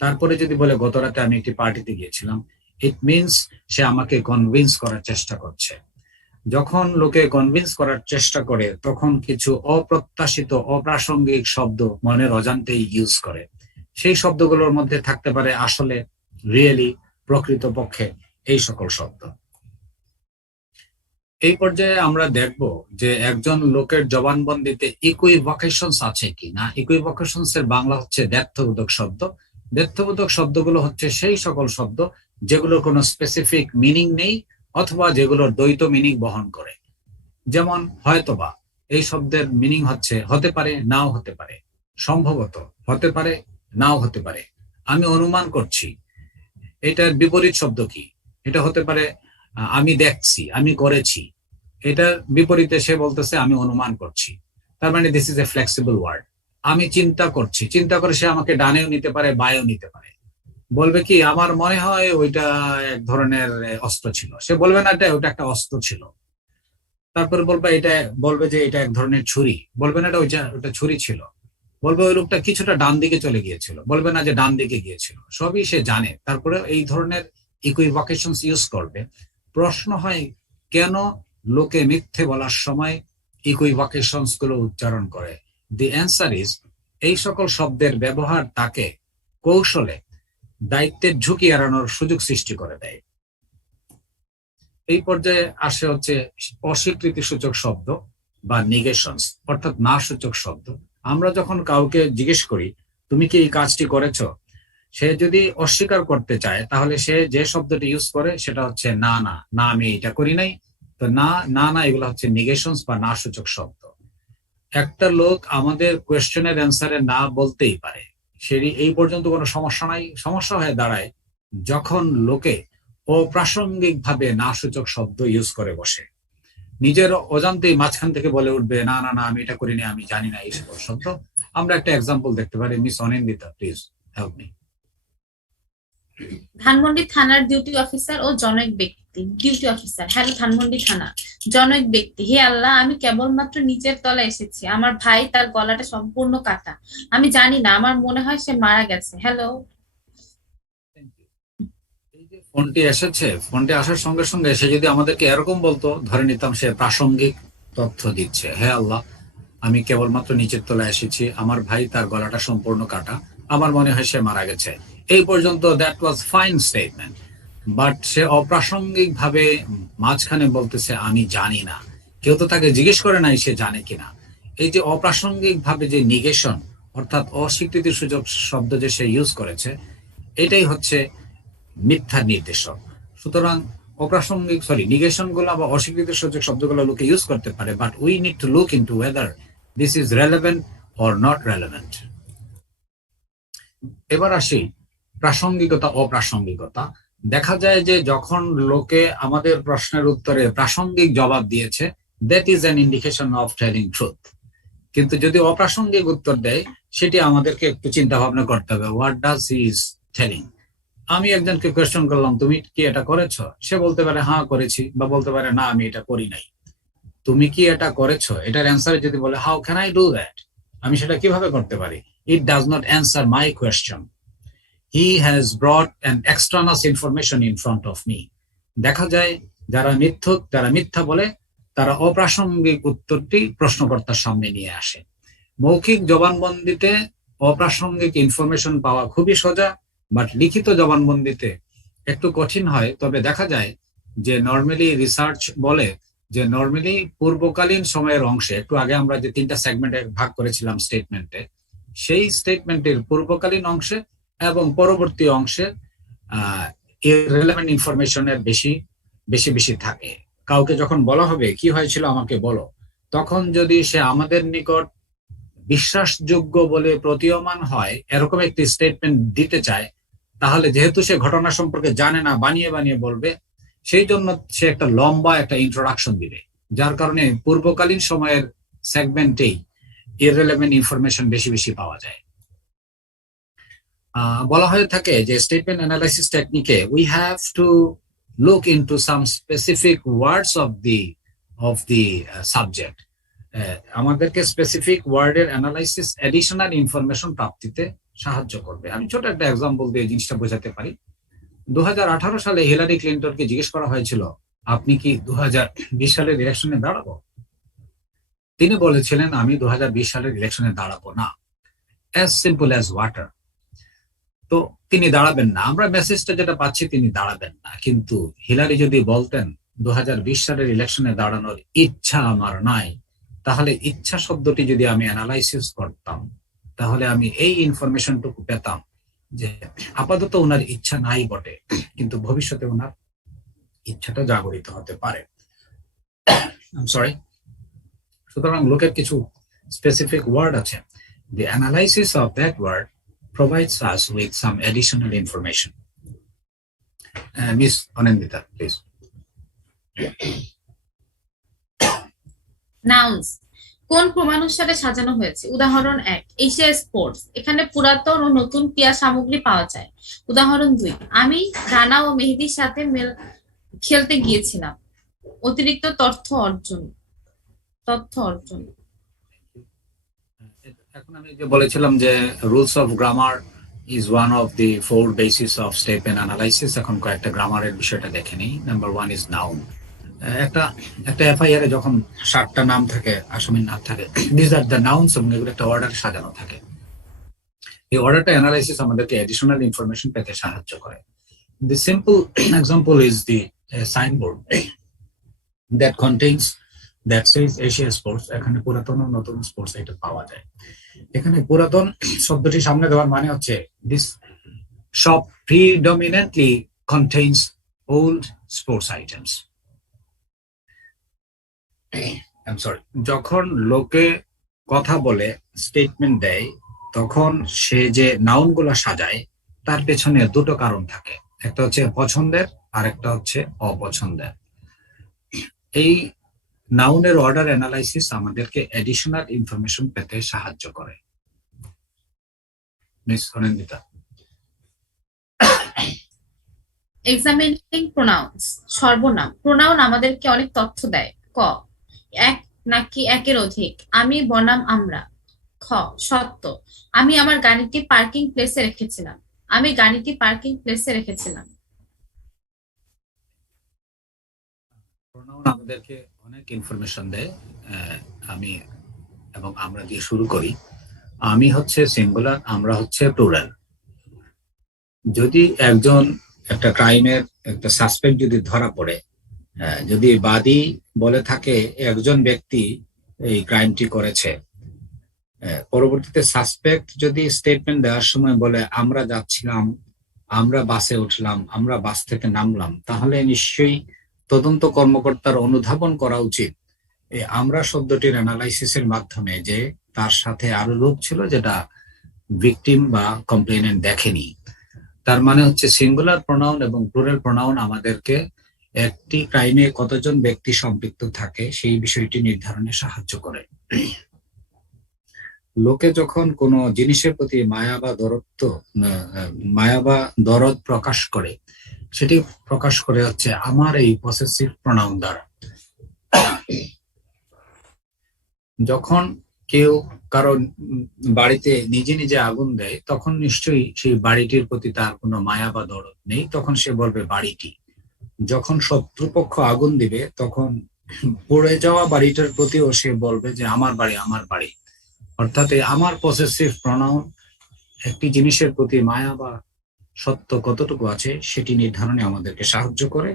তারপরে যদি বলে গত রাতে আমি একটি পার্টিতে গিয়েছিলাম, ইট মিনস সে আমাকে কনভিন্স করার চেষ্টা করছে। যখন লোকে কনভিন্স করার চেষ্টা করে, তখন কিছু অপ্রত্যাশিত, অপ্রাসঙ্গিক শব্দ মনের অজান্তেই ইউজ করে। সেই শব্দগুলোর মধ্যে থাকতে পারে আসলে, রিয়েলি, প্রকৃতপক্ষে, এই সকল শব্দ। এই পর্যায়ে আমরা দেখব যে একজন লোকের জবানবন্দিতে ইকুইভোকেশনস আছে কিনা। ইকুইভোকেশনস এর বাংলা হচ্ছে দ্ব্যর্থবোধক শব্দ। দ্ব্যর্থবোধক শব্দগুলো হচ্ছে সেই সকল শব্দ যেগুলোর কোনো স্পেসিফিক মিনিং নেই অথবা যেগুলোর দ্বৈত মিনিং বহন করে। যেমন হয়তোবা, এই শব্দের মিনিং হচ্ছে হতে পারে, নাও হতে পারে। সম্ভবত, হতে পারে, নাও হতে পারে। আমি অনুমান করছি, এটার বিপরীত শব্দ কি? এটা হতে পারে আমি দেখছি, আমি করেছি। এটার বিপরীতে সে বলতেছে আমি অনুমান করছি। তার মানে this is a flexible word. আমি চিন্তা করছি, চিন্তা করে সে আমাকে ডানেও নিতে পারে, বায়েও নিতে পারে। বলবে কি, আমার মনে হয় ওইটা এক ধরনের অস্ত্র ছিল। সে বলবে না এটা ওটা একটা অস্ত্র ছিল। তারপরে বলবে যে এটা এক ধরনের ছুরি। বলবে না এটা ওটা ছুরি ছিল। বলবে ওই লোকটা কিছুটা ডান দিকে চলে গিয়েছিল। বলবে না যে ডান দিকে গিয়েছিল। সবই সে জানে, তারপরে এই ধরনের ইকুইভোকেশনস ইউজ করবে। প্রশ্ন হয়, কেন লোকে মিথ্যে বলার সময় ইকুইভোকেশনস গুলো উচ্চারণ করে? দি অ্যান্সার ইজ, এই সকল শব্দের ব্যবহার তাকে কৌশলে দায়িত্বের ঝুঁকি এড়ানোর সুযোগ সৃষ্টি করে দেয়। এই পর্যায়ে আসে হচ্ছে অস্বীকৃতি সূচক শব্দ বা নিগেশনস, অর্থাৎ না সূচক শব্দ। আমরা যখন কাউকে জিজ্ঞেস করি তুমি কি এই কাজটি করেছো, সে যদি অস্বীকার করতে চায়, তাহলে সে যে শব্দটি ইউজ করে সেটা হচ্ছে না না, না আমি এটা করি নাই। তো না না না, এগুলো হচ্ছে নিগেশনস বা না সূচক শব্দ। একটা লোক আমাদের কোয়েশ্চেনের অ্যান্সারে না বলতেই পারে, সে এই পর্যন্ত কোনো সমস্যা নাই। সমস্যা হয়ে দাঁড়ায় যখন লোকে অপ্রাসঙ্গিক ভাবে না সূচক শব্দ ইউজ করে বসে, নিজের অজান্তেই মাঝখান থেকে বলে উঠবে না না না আমি এটা করিনি, আমি জানি না, এই সকল শব্দ। আমরা একটা এক্সাম্পল দেখতে পারি। মিস Anindita, please help me. Dhanmondi থানার ডিউটি অফিসার ও জনৈক ব্যক্তি। ব্যক্তি, ডিউটি অফিসার, হ্যালো ধানমন্ডি থানা, জনৈক ব্যক্তি, হে আল্লাহ, আমি কেবলমাত্র নিচের তলায় এসেছি, আমার ভাই তার গলাটা সম্পূর্ণ কাটা, আমি জানি না, আমার মনে হয় সে মারা গেছে, হ্যালো। এই যে ফোনটি এসেছে, ফোনটি আসার সঙ্গে সঙ্গে সে যদি আমাদেরকে এরকম বলতো, ধরে নিতাম সে প্রাসঙ্গিক তথ্য দিচ্ছে, হে আল্লাহ, আমি কেবলমাত্র নিচের তলায় এসেছি, আমার ভাই তার গলাটা সম্পূর্ণ কাটা, আমার মনে হয় সে মারা গেছে, এই পর্যন্ত that was fine statement. But সে অপ্রাসঙ্গিক ভাবে মাঝখানে বলতেছে আমি জানি না, কেউ তো তাকে জিজ্ঞেস করে নাই সে জানে কিনা। এই যে অপ্রাসঙ্গিক ভাবে যে নিগেশন, অর্থাৎ অস্বীকৃতির সুযোগ শব্দ যে সে ইউজ করেছে, এটাই হচ্ছে মিথ্যা নির্দেশক। সুতরাং অপ্রাসঙ্গিক নিগেশন গুলো বা অস্বীকৃতির সুযোগ শব্দগুলো লোকে ইউজ করতে পারে, but we need to look into weather this is relevant or not relevant. এবার আসি প্রাসঙ্গিকতা অপ্রাসঙ্গিকতা। দেখা যায় যে যখন লোকে আমাদের প্রশ্নের উত্তরে প্রাসঙ্গিক জবাব দিয়েছে, that is an indication of telling truth. কিন্তু যদি অপ্রাসঙ্গিক উত্তর দেয়, সেটি আমাদেরকে একটু চিন্তা ভাবনা করতে হবে, what does he is telling. আমি একজনকে কোয়েশ্চেন করলাম, তুমি কি এটা করেছো? সে বলতে পারে হ্যাঁ করেছি, বা বলতে পারে না আমি এটা করি নাই। তুমি কি এটা করেছো, এটার অ্যান্সার যদি বলে how can I do that, আমি সেটা কিভাবে করতে পারি, it does not answer my question. He has brought an extraneous information in front of me. দেখা যায় যারা মিথ্যা বলে, তারা অপ্রাসঙ্গিক উত্তরটি প্রশ্নকর্তার সামনে নিয়ে আসে। মৌখিক জবানবন্দিতে অপ্রাসঙ্গিক ইনফরমেশন পাওয়া খুবই সোজা, বাট লিখিত জবানবন্দিতে একটু কঠিন হয়। তবে দেখা যায় যে নর্মালি রিসার্চ বলে যে নর্মালি পূর্বকালীন সময়ের অংশে, একটু আগে আমরা যে 3টা সেগমেন্টে ভাগ করেছিলাম স্টেটমেন্টে, সেই স্টেটমেন্টের পূর্বকালীন অংশে এবং পরবর্তী অংশে ইররিলেভেন্ট ইনফরমেশনের বেশি বেশি বেশি থাকে। কাউকে যখন বলা হবে কি হয়েছিল আমাকে বলো, তখন যদি সে আমাদের নিকট বিশ্বাসযোগ্য বলে প্রতীয়মান হয় এরকম একটি স্টেটমেন্ট দিতে চায়, তাহলে যেহেতু সে ঘটনা সম্পর্কে জানে না, বানিয়ে বানিয়ে বলবে, সেই জন্য সে একটা লম্বা একটা ইন্ট্রোডাকশন দিবে, যার কারণে পূর্বকালীন সময়ের সেগমেন্টেই ইররিলেভেন্ট ইনফরমেশন বেশি বেশি পাওয়া যায়। বলা হয়ে থাকে যে স্টেটমেন্ট অ্যানালাইসিস টেকনিকে we have to look into some specific words of the subject. আমাদেরকে স্পেসিফিক ওয়ার্ডের অ্যানালাইসিস এডিশনাল ইনফরমেশন প্রাপ্তিতে সাহায্য করবে। আমি ছোট একটা এক্সাম্পল দিয়ে জিনিসটা বোঝাতে পারি। 2018 সালে হিলারি ক্লিন্টনকে জিজ্ঞেস করা হয়েছিল, আপনি কি 2020 সালের ইলেকশনে দাঁড়াবো? তিনি বলেছিলেন, আমি 2020 সালের ইলেকশনে দাঁড়াবো না, অ্যাজ সিম্পল অ্যাজ ওয়াটার। তো তিনি দাঁড়াবেন না, আমরা মেসেজটা যেটা পাচ্ছি তিনি দাঁড়াবেন না। কিন্তু হিলারি যদি বলতেন 2020 সালের ইলেকশনে দাঁড়ানোর ইচ্ছা আমার নাই, তাহলে ইচ্ছা শব্দটি যদি আমি অ্যানালাইসিস করতাম, তাহলে আমি এই ইনফরমেশনটুকু পেতাম যে আপাতত ওনার ইচ্ছা নাই বটে, কিন্তু ভবিষ্যতে ওনার ইচ্ছাটা জাগরিত হতে পারে। সরি। সুতরাং লোকের কিছু স্পেসিফিক ওয়ার্ড আছে, the analysis of that word provides us with some additional information. Miss Anandita, please. Nouns কোন ক্রমানুসারে সাজানো হয়েছে? উদাহরণ 1, এশিয়া স্পোর্টস, এখানে পুরাতন ও নতুন ক্রীড়া সামগ্রী পাওয়া যায়। উদাহরণ 2, আমি রানা ও মেহেদির সাথে খেলতে গিয়েছিলাম। অতিরিক্ত তথ্য অর্জন। এখন আমি যে বলেছিলাম যে rules of grammar is one of the 4 basis of statement analysis. এখন কয়েকটা গ্রামারের বিষয়টা দেখে নিই। নাম্বার 1 ইজ নাউন। একটা এফআইআর এ যখন 7টা নাম থাকে, আসামির নাম থাকে, দিস আর দ্য নাউন্স, এবং এগুলো একটা অর্ডার সাজানো থাকে। এই অর্ডারটা অ্যানালাইসিস আমাদেরকে এডিশনাল ইনফরমেশন পেতে সাহায্য করে। The simple example is the signboard that contains that says Asia Sports. এখানে পুরাতন ও নতুন স্পোর্টস এটা পাওয়া যায়। এখানে পুরাতন শব্দটি সামনে দেওয়ার মানে হচ্ছে this shop predominantly contains old sports items. I'm sorry. যখন লোকে কথা বলে, স্টেটমেন্ট দেয়, তখন সে যে নাউনগুলো সাজায় তার পেছনে দুটো কারণ থাকে। একটা হচ্ছে পছন্দের, আর একটা হচ্ছে অপছন্দের। এই নাউনের অর্ডার অ্যানালাইসিস আমাদেরকে এডিশনাল ইনফরমেশন পেতে সাহায্য করে। মিস অনিন্দিতা। এক্সামিনিং প্রোনাউন্স, সর্বনাম। প্রোনাউন আমাদেরকে অনেক তথ্য দেয়। ক, এক নাকি একের অধিক। আমি বনাম আমরা। খ, সত্য। আমি আমার গাড়িটি পার্কিং প্লেসে রেখেছিলাম। আমি গাড়িটি পার্কিং প্লেসে রেখেছিলাম। প্রোনাউন আমাদেরকে অনেক ইনফরমেশন দেয়। আমি এবং আমরা দিয়ে শুরু করি। আমি হচ্ছে সিঙ্গুলার, আমরা হচ্ছে প্লুরাল। যদি একটা ক্রাইমের একটা সাসপেক্ট যদি ধরা পড়ে, যদি বাদী বলে থাকে একজন ব্যক্তি এই ক্রাইমটি করেছে, পরবর্তীতে সাসপেক্ট যদি স্টেটমেন্ট দেওয়ার সময় বলে আমরা যাচ্ছিলাম, আমরা বাসে উঠলাম, আমরা বাস থেকে নামলাম, তাহলে নিশ্চয়ই তদন্ত কর্মকর্তার অনুধাবন করা উচিত এই আমরা শব্দটির অ্যানালাইসিসের মাধ্যমে যে তার সাথে আরো লোক ছিল যেটা ভিকটিম বা কমপ্লেনেন্ট দেখেনি। তার মানে হচ্ছে সিঙ্গুলার প্রোনাউন এবং প্লুরাল প্রোনাউন আমাদেরকে একটি ক্রাইমে কতজন ব্যক্তি সম্পৃক্ত থাকে সেই বিষয়টি নির্ধারণে সাহায্য করে। লোকে যখন কোনো জিনিসের প্রতি মায়া বা দরদ প্রকাশ করে, সেটি প্রকাশ করে হচ্ছে আমার এই পসেসিভ প্রোনাউন দ্বারা। যখন কেউ কারণ বাড়িতে নিজে নিজে আগুন দেয়, তখন নিশ্চয়ই সেই বাড়িটির প্রতি তার কোনো মায়া বা দরদ নেই, তখন সে বলবে বাড়িটি। যখন শত্রুপক্ষ আগুন দিবে, তখন পড়ে যাওয়া বাড়িটার প্রতিও সে বলবে যে আমার বাড়ি, আমার বাড়ি। অর্থাৎ আমার পসেসিভ প্রোনাউন একটি জিনিসের প্রতি মায়া বা সত্য কতটুকু আছে সেটি নির্ধারণে আমাদেরকে সাহায্য করে।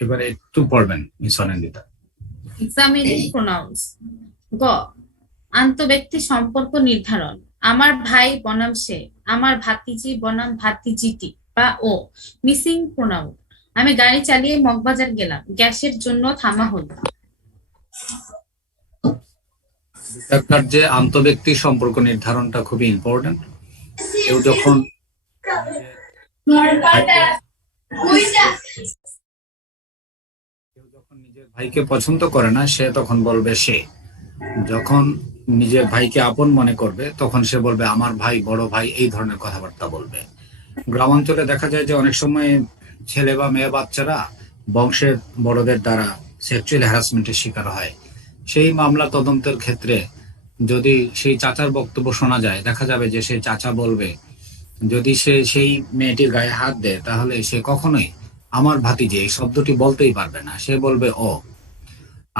এবারে একটু পড়বেন মিস অনিন্দিতা। Examining pronounce. গ, আন্তঃব্যক্তি সম্পর্ক নির্ধারণ। আমার ভাই বনাম সে, আমার ভাতিজি বনাম ভাতিজিটি বা ও। Missing pronoun. আমি গাড়ি চালিয়ে মগবাজার গেলাম, গ্যাসের জন্য থামা হলো। যে আন্তঃব্যক্তি সম্পর্ক নির্ধারণটা খুবই ইম্পর্টেন্ট। কেউ যখন নিজের ভাইকে পছন্দ করে না, সে তখন বলবে সে। যখন নিজের ভাইকে আপন মনে করবে, তখন সে বলবে আমার ভাই, বড় ভাই, এই ধরনের কথাবার্তা বলবে। গ্রামাঞ্চলে দেখা যায় যে অনেক সময় ছেলে বা মেয়ে বাচ্চারা বংশের বড়দের দ্বারা সেক্সুয়াল হ্যারাসমেন্টের শিকার হয়। সেই মামলা তদন্তের ক্ষেত্রে যদি সেই চাচার বক্তব্য শোনা যায়, দেখা যাবে যে সেই চাচা বলবে, যদি সে সেই মেয়েটির গায়ে হাত দেয় তাহলে সে কখনোই আমার ভাতিজি এই শব্দটি বলতেই পারবে না, সে বলবে ও।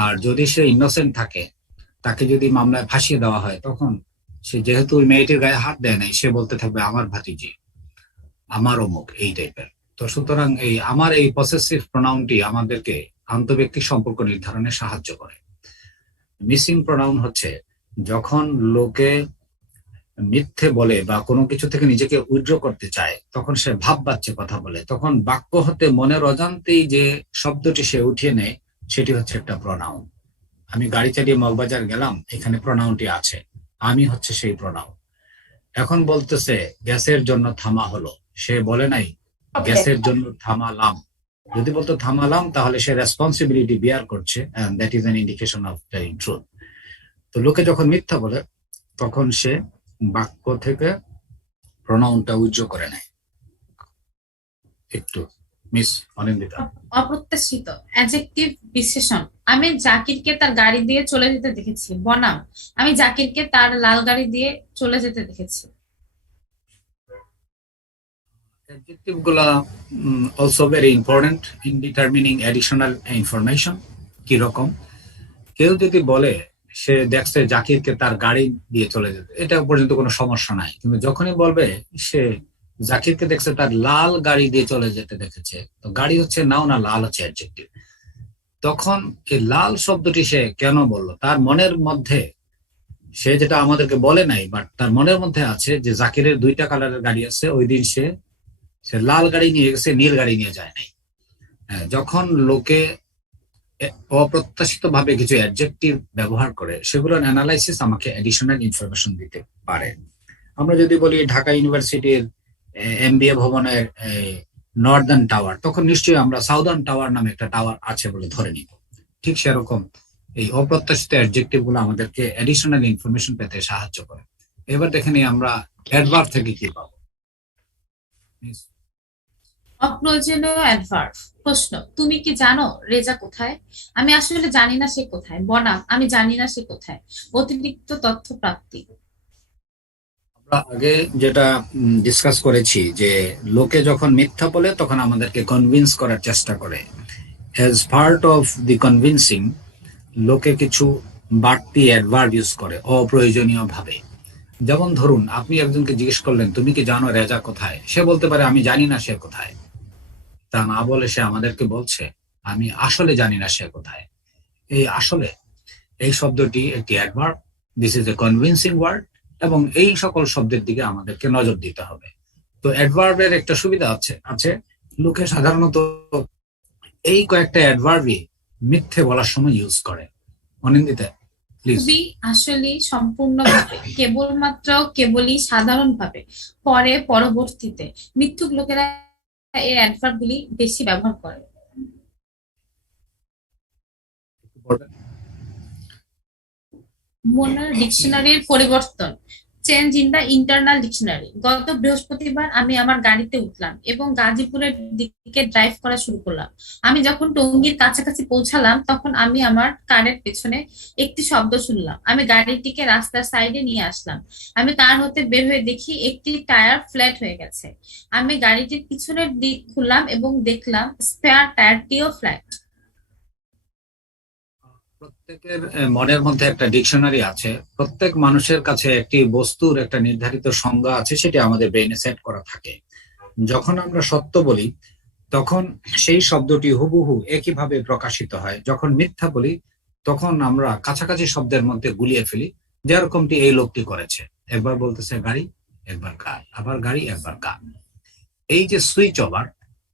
আর যদি সে ইনোসেন্ট থাকে, তাকে যদি মামলায় ফাঁসিয়ে দেওয়া হয়, তখন সে যেহেতু ওই মেয়েটির গায়ে হাত দেয় নাই, সে বলতে থাকবে আমার ভাতিজি, আমার অমুক, এই টাইপের। তো সুতরাং আমার এই পসেসিভ প্রোনাউনটি আমাদেরকে আন্তঃব্যক্তিক সম্পর্ক নির্ধারণে সাহায্য করে। মিসিং প্রোনাউন হচ্ছে যখন লোকে মিথ্যে বলে বা কোনো কিছু থেকে নিজেকে উইথড্র করতে চায়, তখন সে ভাব বাচ্চে কথা বলে, তখন বাক্য হতে মনের অজান্তেই যে শব্দটি সে উঠিয়ে নেয়, সেটি হচ্ছে একটা প্রোনাউন। আমি গাড়ি চালিয়ে মগবাজার গেলাম, এখানে প্রোনাউনটি আছে, আমি হচ্ছে সেই প্রোনাউন। এখন বলতেছে গ্যাসের জন্য থামা হলো, সে বলে নাই গ্যাসের জন্য থামালাম। যদি বলতো থামালাম, তাহলে সে রেসপন্সিবিলিটি বিয়ার করছে, and that is an indication of telling truth. তো লোকে যখন মিথ্যা বলে, তখন সে বাক্য থেকে প্রোনাউনটা উজ্জ্ব করে নেয়। একটু মিস অনিন্দিতা। অপ্রত্যাশিত অ্যাডজেক্টিভ বিশেষণ। আমি জাকিরকে তার গাড়ি দিয়ে চলে যেতে দেখেছি। বনাম, আমি জাকিরকে তার লাল গাড়ি দিয়ে চলে যেতে দেখেছি। অ্যাডজেক্টিভ গুলা also very important in determining additional information. কি রকম? কেউ যদি বলে সে দেখছে জাকিরকে তার গাড়ি দিয়ে চলে যেতে, এটা পর্যন্ত কোনো সমস্যা নাই, কিন্তু যখনই বলবে সে জাকিরকে দেখছে তার লাল গাড়ি দিয়ে চলে যেতে দেখেছে, তো গাড়ি হচ্ছে নাউন আর লাল হচ্ছে অ্যাডজেক্টিভ। তখন এই লাল শব্দটি সে কেন বললো? তার মনের মধ্যে, সে যেটা আমাদেরকে বলে নাই, বাট তার মনের মধ্যে আছে যে জাকিরের দুইটা কালারের গাড়ি আছে, ওই দিন সে লাল গাড়ি নিয়ে গেছে, নীল গাড়ি নিয়ে যায় নাই। যখন লোকে অপ্রত্যাশিত ভাবে কিছু অ্যাডজেক্টিভ ব্যবহার করে, সেগুলোর অ্যানালাইসিস আমাকে অ্যাডিশনাল ইনফরমেশন দিতে পারে। আমরা যদি বলি ঢাকা ইউনিভার্সিটির এমবিএ ভবনের নর্দার্ন টাওয়ার, তখন নিশ্চয়ই আমরা সাউদার্ন টাওয়ার নামে একটা টাওয়ার আছে বলে ধরে নিব। ঠিক সেরকম এই অপ্রত্যাশিত অ্যাডজেক্টিভ গুলো আমাদেরকে অ্যাডিশনাল ইনফরমেশন পেতে সাহায্য করে। এবার দেখে নিই আমরা অ্যাডভার্ব থেকে কি পাবো। অপ্রয়োজনীয় অ্যাডভার্ব। প্রশ্ন, তুমি কি জানো রেজা কোথায়? আমি আসলে জানি না সে কোথায়। বনাম, আমি জানি না সে কোথায়। অতিরিক্ত তথ্য প্রাপ্তি। আমরা আগে যেটা ডিসকাস করেছি যে লোকে যখন মিথ্যা বলে তখন আমাদেরকে কনভিন্স করার চেষ্টা করে। As part of the convincing, লোকে কিছু বাড়তি অ্যাডভার্ব ইউজ করে অপ্রয়োজনীয় ভাবে। যেমন ধরুন, আপনি একজনকে জিজ্ঞেস করলেন তুমি কি জানো রেজা কোথায়, সে বলতে পারে আমি জানি না সে কোথায়। তা না বলে সে আমাদেরকে বলছে আমি আসলে জানি না সে কোথায়। এই আসলে, এই শব্দটি একটি adverb. This is a convincing word, এবং এই সকল শব্দের দিকে আমাদেরকে নজর দিতে হবে। তো অ্যাডভার্বের একটা সুবিধা আছে আছে লোকে সাধারণত এই কয়েকটা অ্যাডভার্বই মিথ্যে বলার সময় ইউজ করে। অনিন্দিতা, প্লিজ। খুবই আসলে সম্পূর্ণভাবে, কেবলমাত্র কেবলই সাধারণভাবে, পরে পরবর্তীতে মিথ্যুক লোকেরা এই অ্যাডভার্ব গুলি বেশি ব্যবহার করে। মোনার ডিকশনারির পরিবর্তন। Change in the internal dictionary. গত বৃহস্পতিবার আমি আমার গাড়িতে উঠলাম এবং গাজীপুরের দিকে ড্রাইভ করা শুরু করলাম। আমি যখন টঙ্গীর কাছাকাছি পৌঁছালাম তখন আমি আমার কারের পেছনে একটি শব্দ শুনলাম। আমি গাড়িটিকে রাস্তার সাইডে নিয়ে আসলাম। আমি কার হতে বের হয়ে দেখি একটি টায়ার ফ্ল্যাট হয়ে গেছে। আমি গাড়িটির পিছনের দিক খুললাম এবং দেখলাম স্পেয়ার টায়ারটিও ফ্ল্যাট। প্রত্যেকের মনের মধ্যে একটা ডিকশনারি আছে। প্রত্যেক মানুষের কাছে একটি বস্তুর একটা নির্ধারিত সংজ্ঞা আছে, সেটি আমাদের ব্রেইনে সেট করা থাকে। যখন আমরা সত্য বলি তখন সেই শব্দটি হুবহু একইভাবে প্রকাশিত হয়। যখন মিথ্যা বলি তখন আমরা কাছাকাছি শব্দের মধ্যে গুলিয়ে ফেলি, যেরকমটি এই লোকটি করেছে। একবার বলতেছে গাড়ি, একবার কার, আবার গাড়ি, একবার কার। এই যে সুইচ ওভার,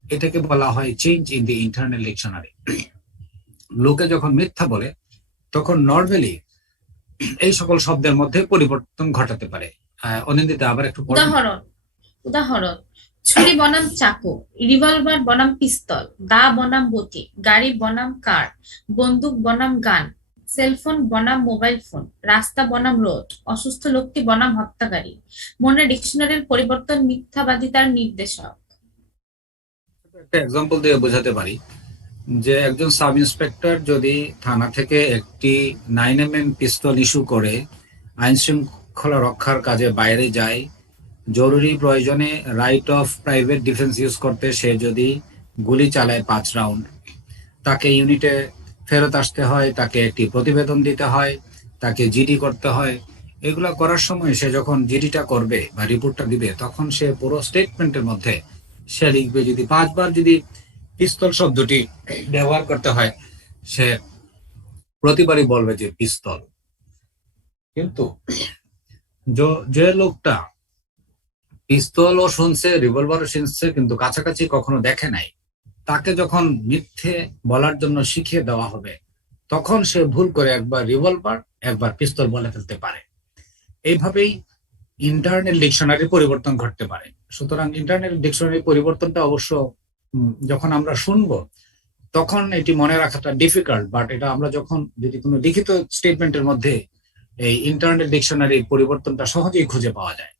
এটাকে বলা হয় change in the internal dictionary. লোকে যখন মিথ্যা বলে তখন নর্মালি এই সকল শব্দের মধ্যে পরিবর্তন ঘটাতে পারে। অনিন্দিতা, আবার একটু পড়বেন? উদাহরণ উদাহরণ ছুরি বনাম চাকু, রিভলভার বনাম পিস্তল, দা বনাম বটি, গাড়ি বনাম কার, বন্দুক বনাম গান, সেলফোন বনাম মোবাইল ফোন, রাস্তা বনাম রোড, অসুস্থ লোকটি বনাম হত্যাকারী। মনে ডিকশনারির পরিবর্তন মিথ্যাবাদিতার নির্দেশক। একটা এক্সাম্পল দিয়ে বোঝাতে পারি যে একজন সাব ইন্সপেক্টর যদি থানা থেকে একটি 9mm পিস্তল ইস্যু করে আইন শৃঙ্খলা রক্ষার কাজে বাইরে যায়, জরুরি প্রয়োজনে right of private defence use করতে সে যদি গুলি চালায় 5 রাউন্ড, তাকে ইউনিটে ফেরত আসতে হয়, তাকে একটি প্রতিবেদন দিতে হয়, তাকে জিডি করতে হয়। এগুলা করার সময় সে যখন জিডিটা করবে বা রিপোর্টটা দিবে তখন সে পুরো স্টেটমেন্টের মধ্যে সে লিখবে, যদি 5বার যদি পিস্তল শব্দটি ব্যবহার করতে হয় সে প্রতিবারই বলবে যে পিস্তল। কিন্তু যে লোকটা পিস্তলও শুনছে, রিভলভারও শুনছে, কিন্তু কাছাকাছি কখনো দেখে নাই, তাকে যখন মিথ্যে বলার জন্য শিখিয়ে দেওয়া হবে তখন সে ভুল করে একবার রিভলভার একবার পিস্তল বলে ফেলতে পারে। এইভাবেই ইন্টারনাল ডিকশনারি পরিবর্তন ঘটতে পারে। সুতরাং ইন্টারনাল ডিকশনারি পরিবর্তনটা অবশ্য যখন আমরা শুনবো তখন এটি মনে রাখাটা ডিফিকাল্ট, বাট এটা আমরা যখন যদি কোনো লিখিত স্টেটমেন্টের মধ্যে এই ইন্টারনাল ডিকশনারির পরিবর্তনটা সহজেই খুঁজে পাওয়া যায়।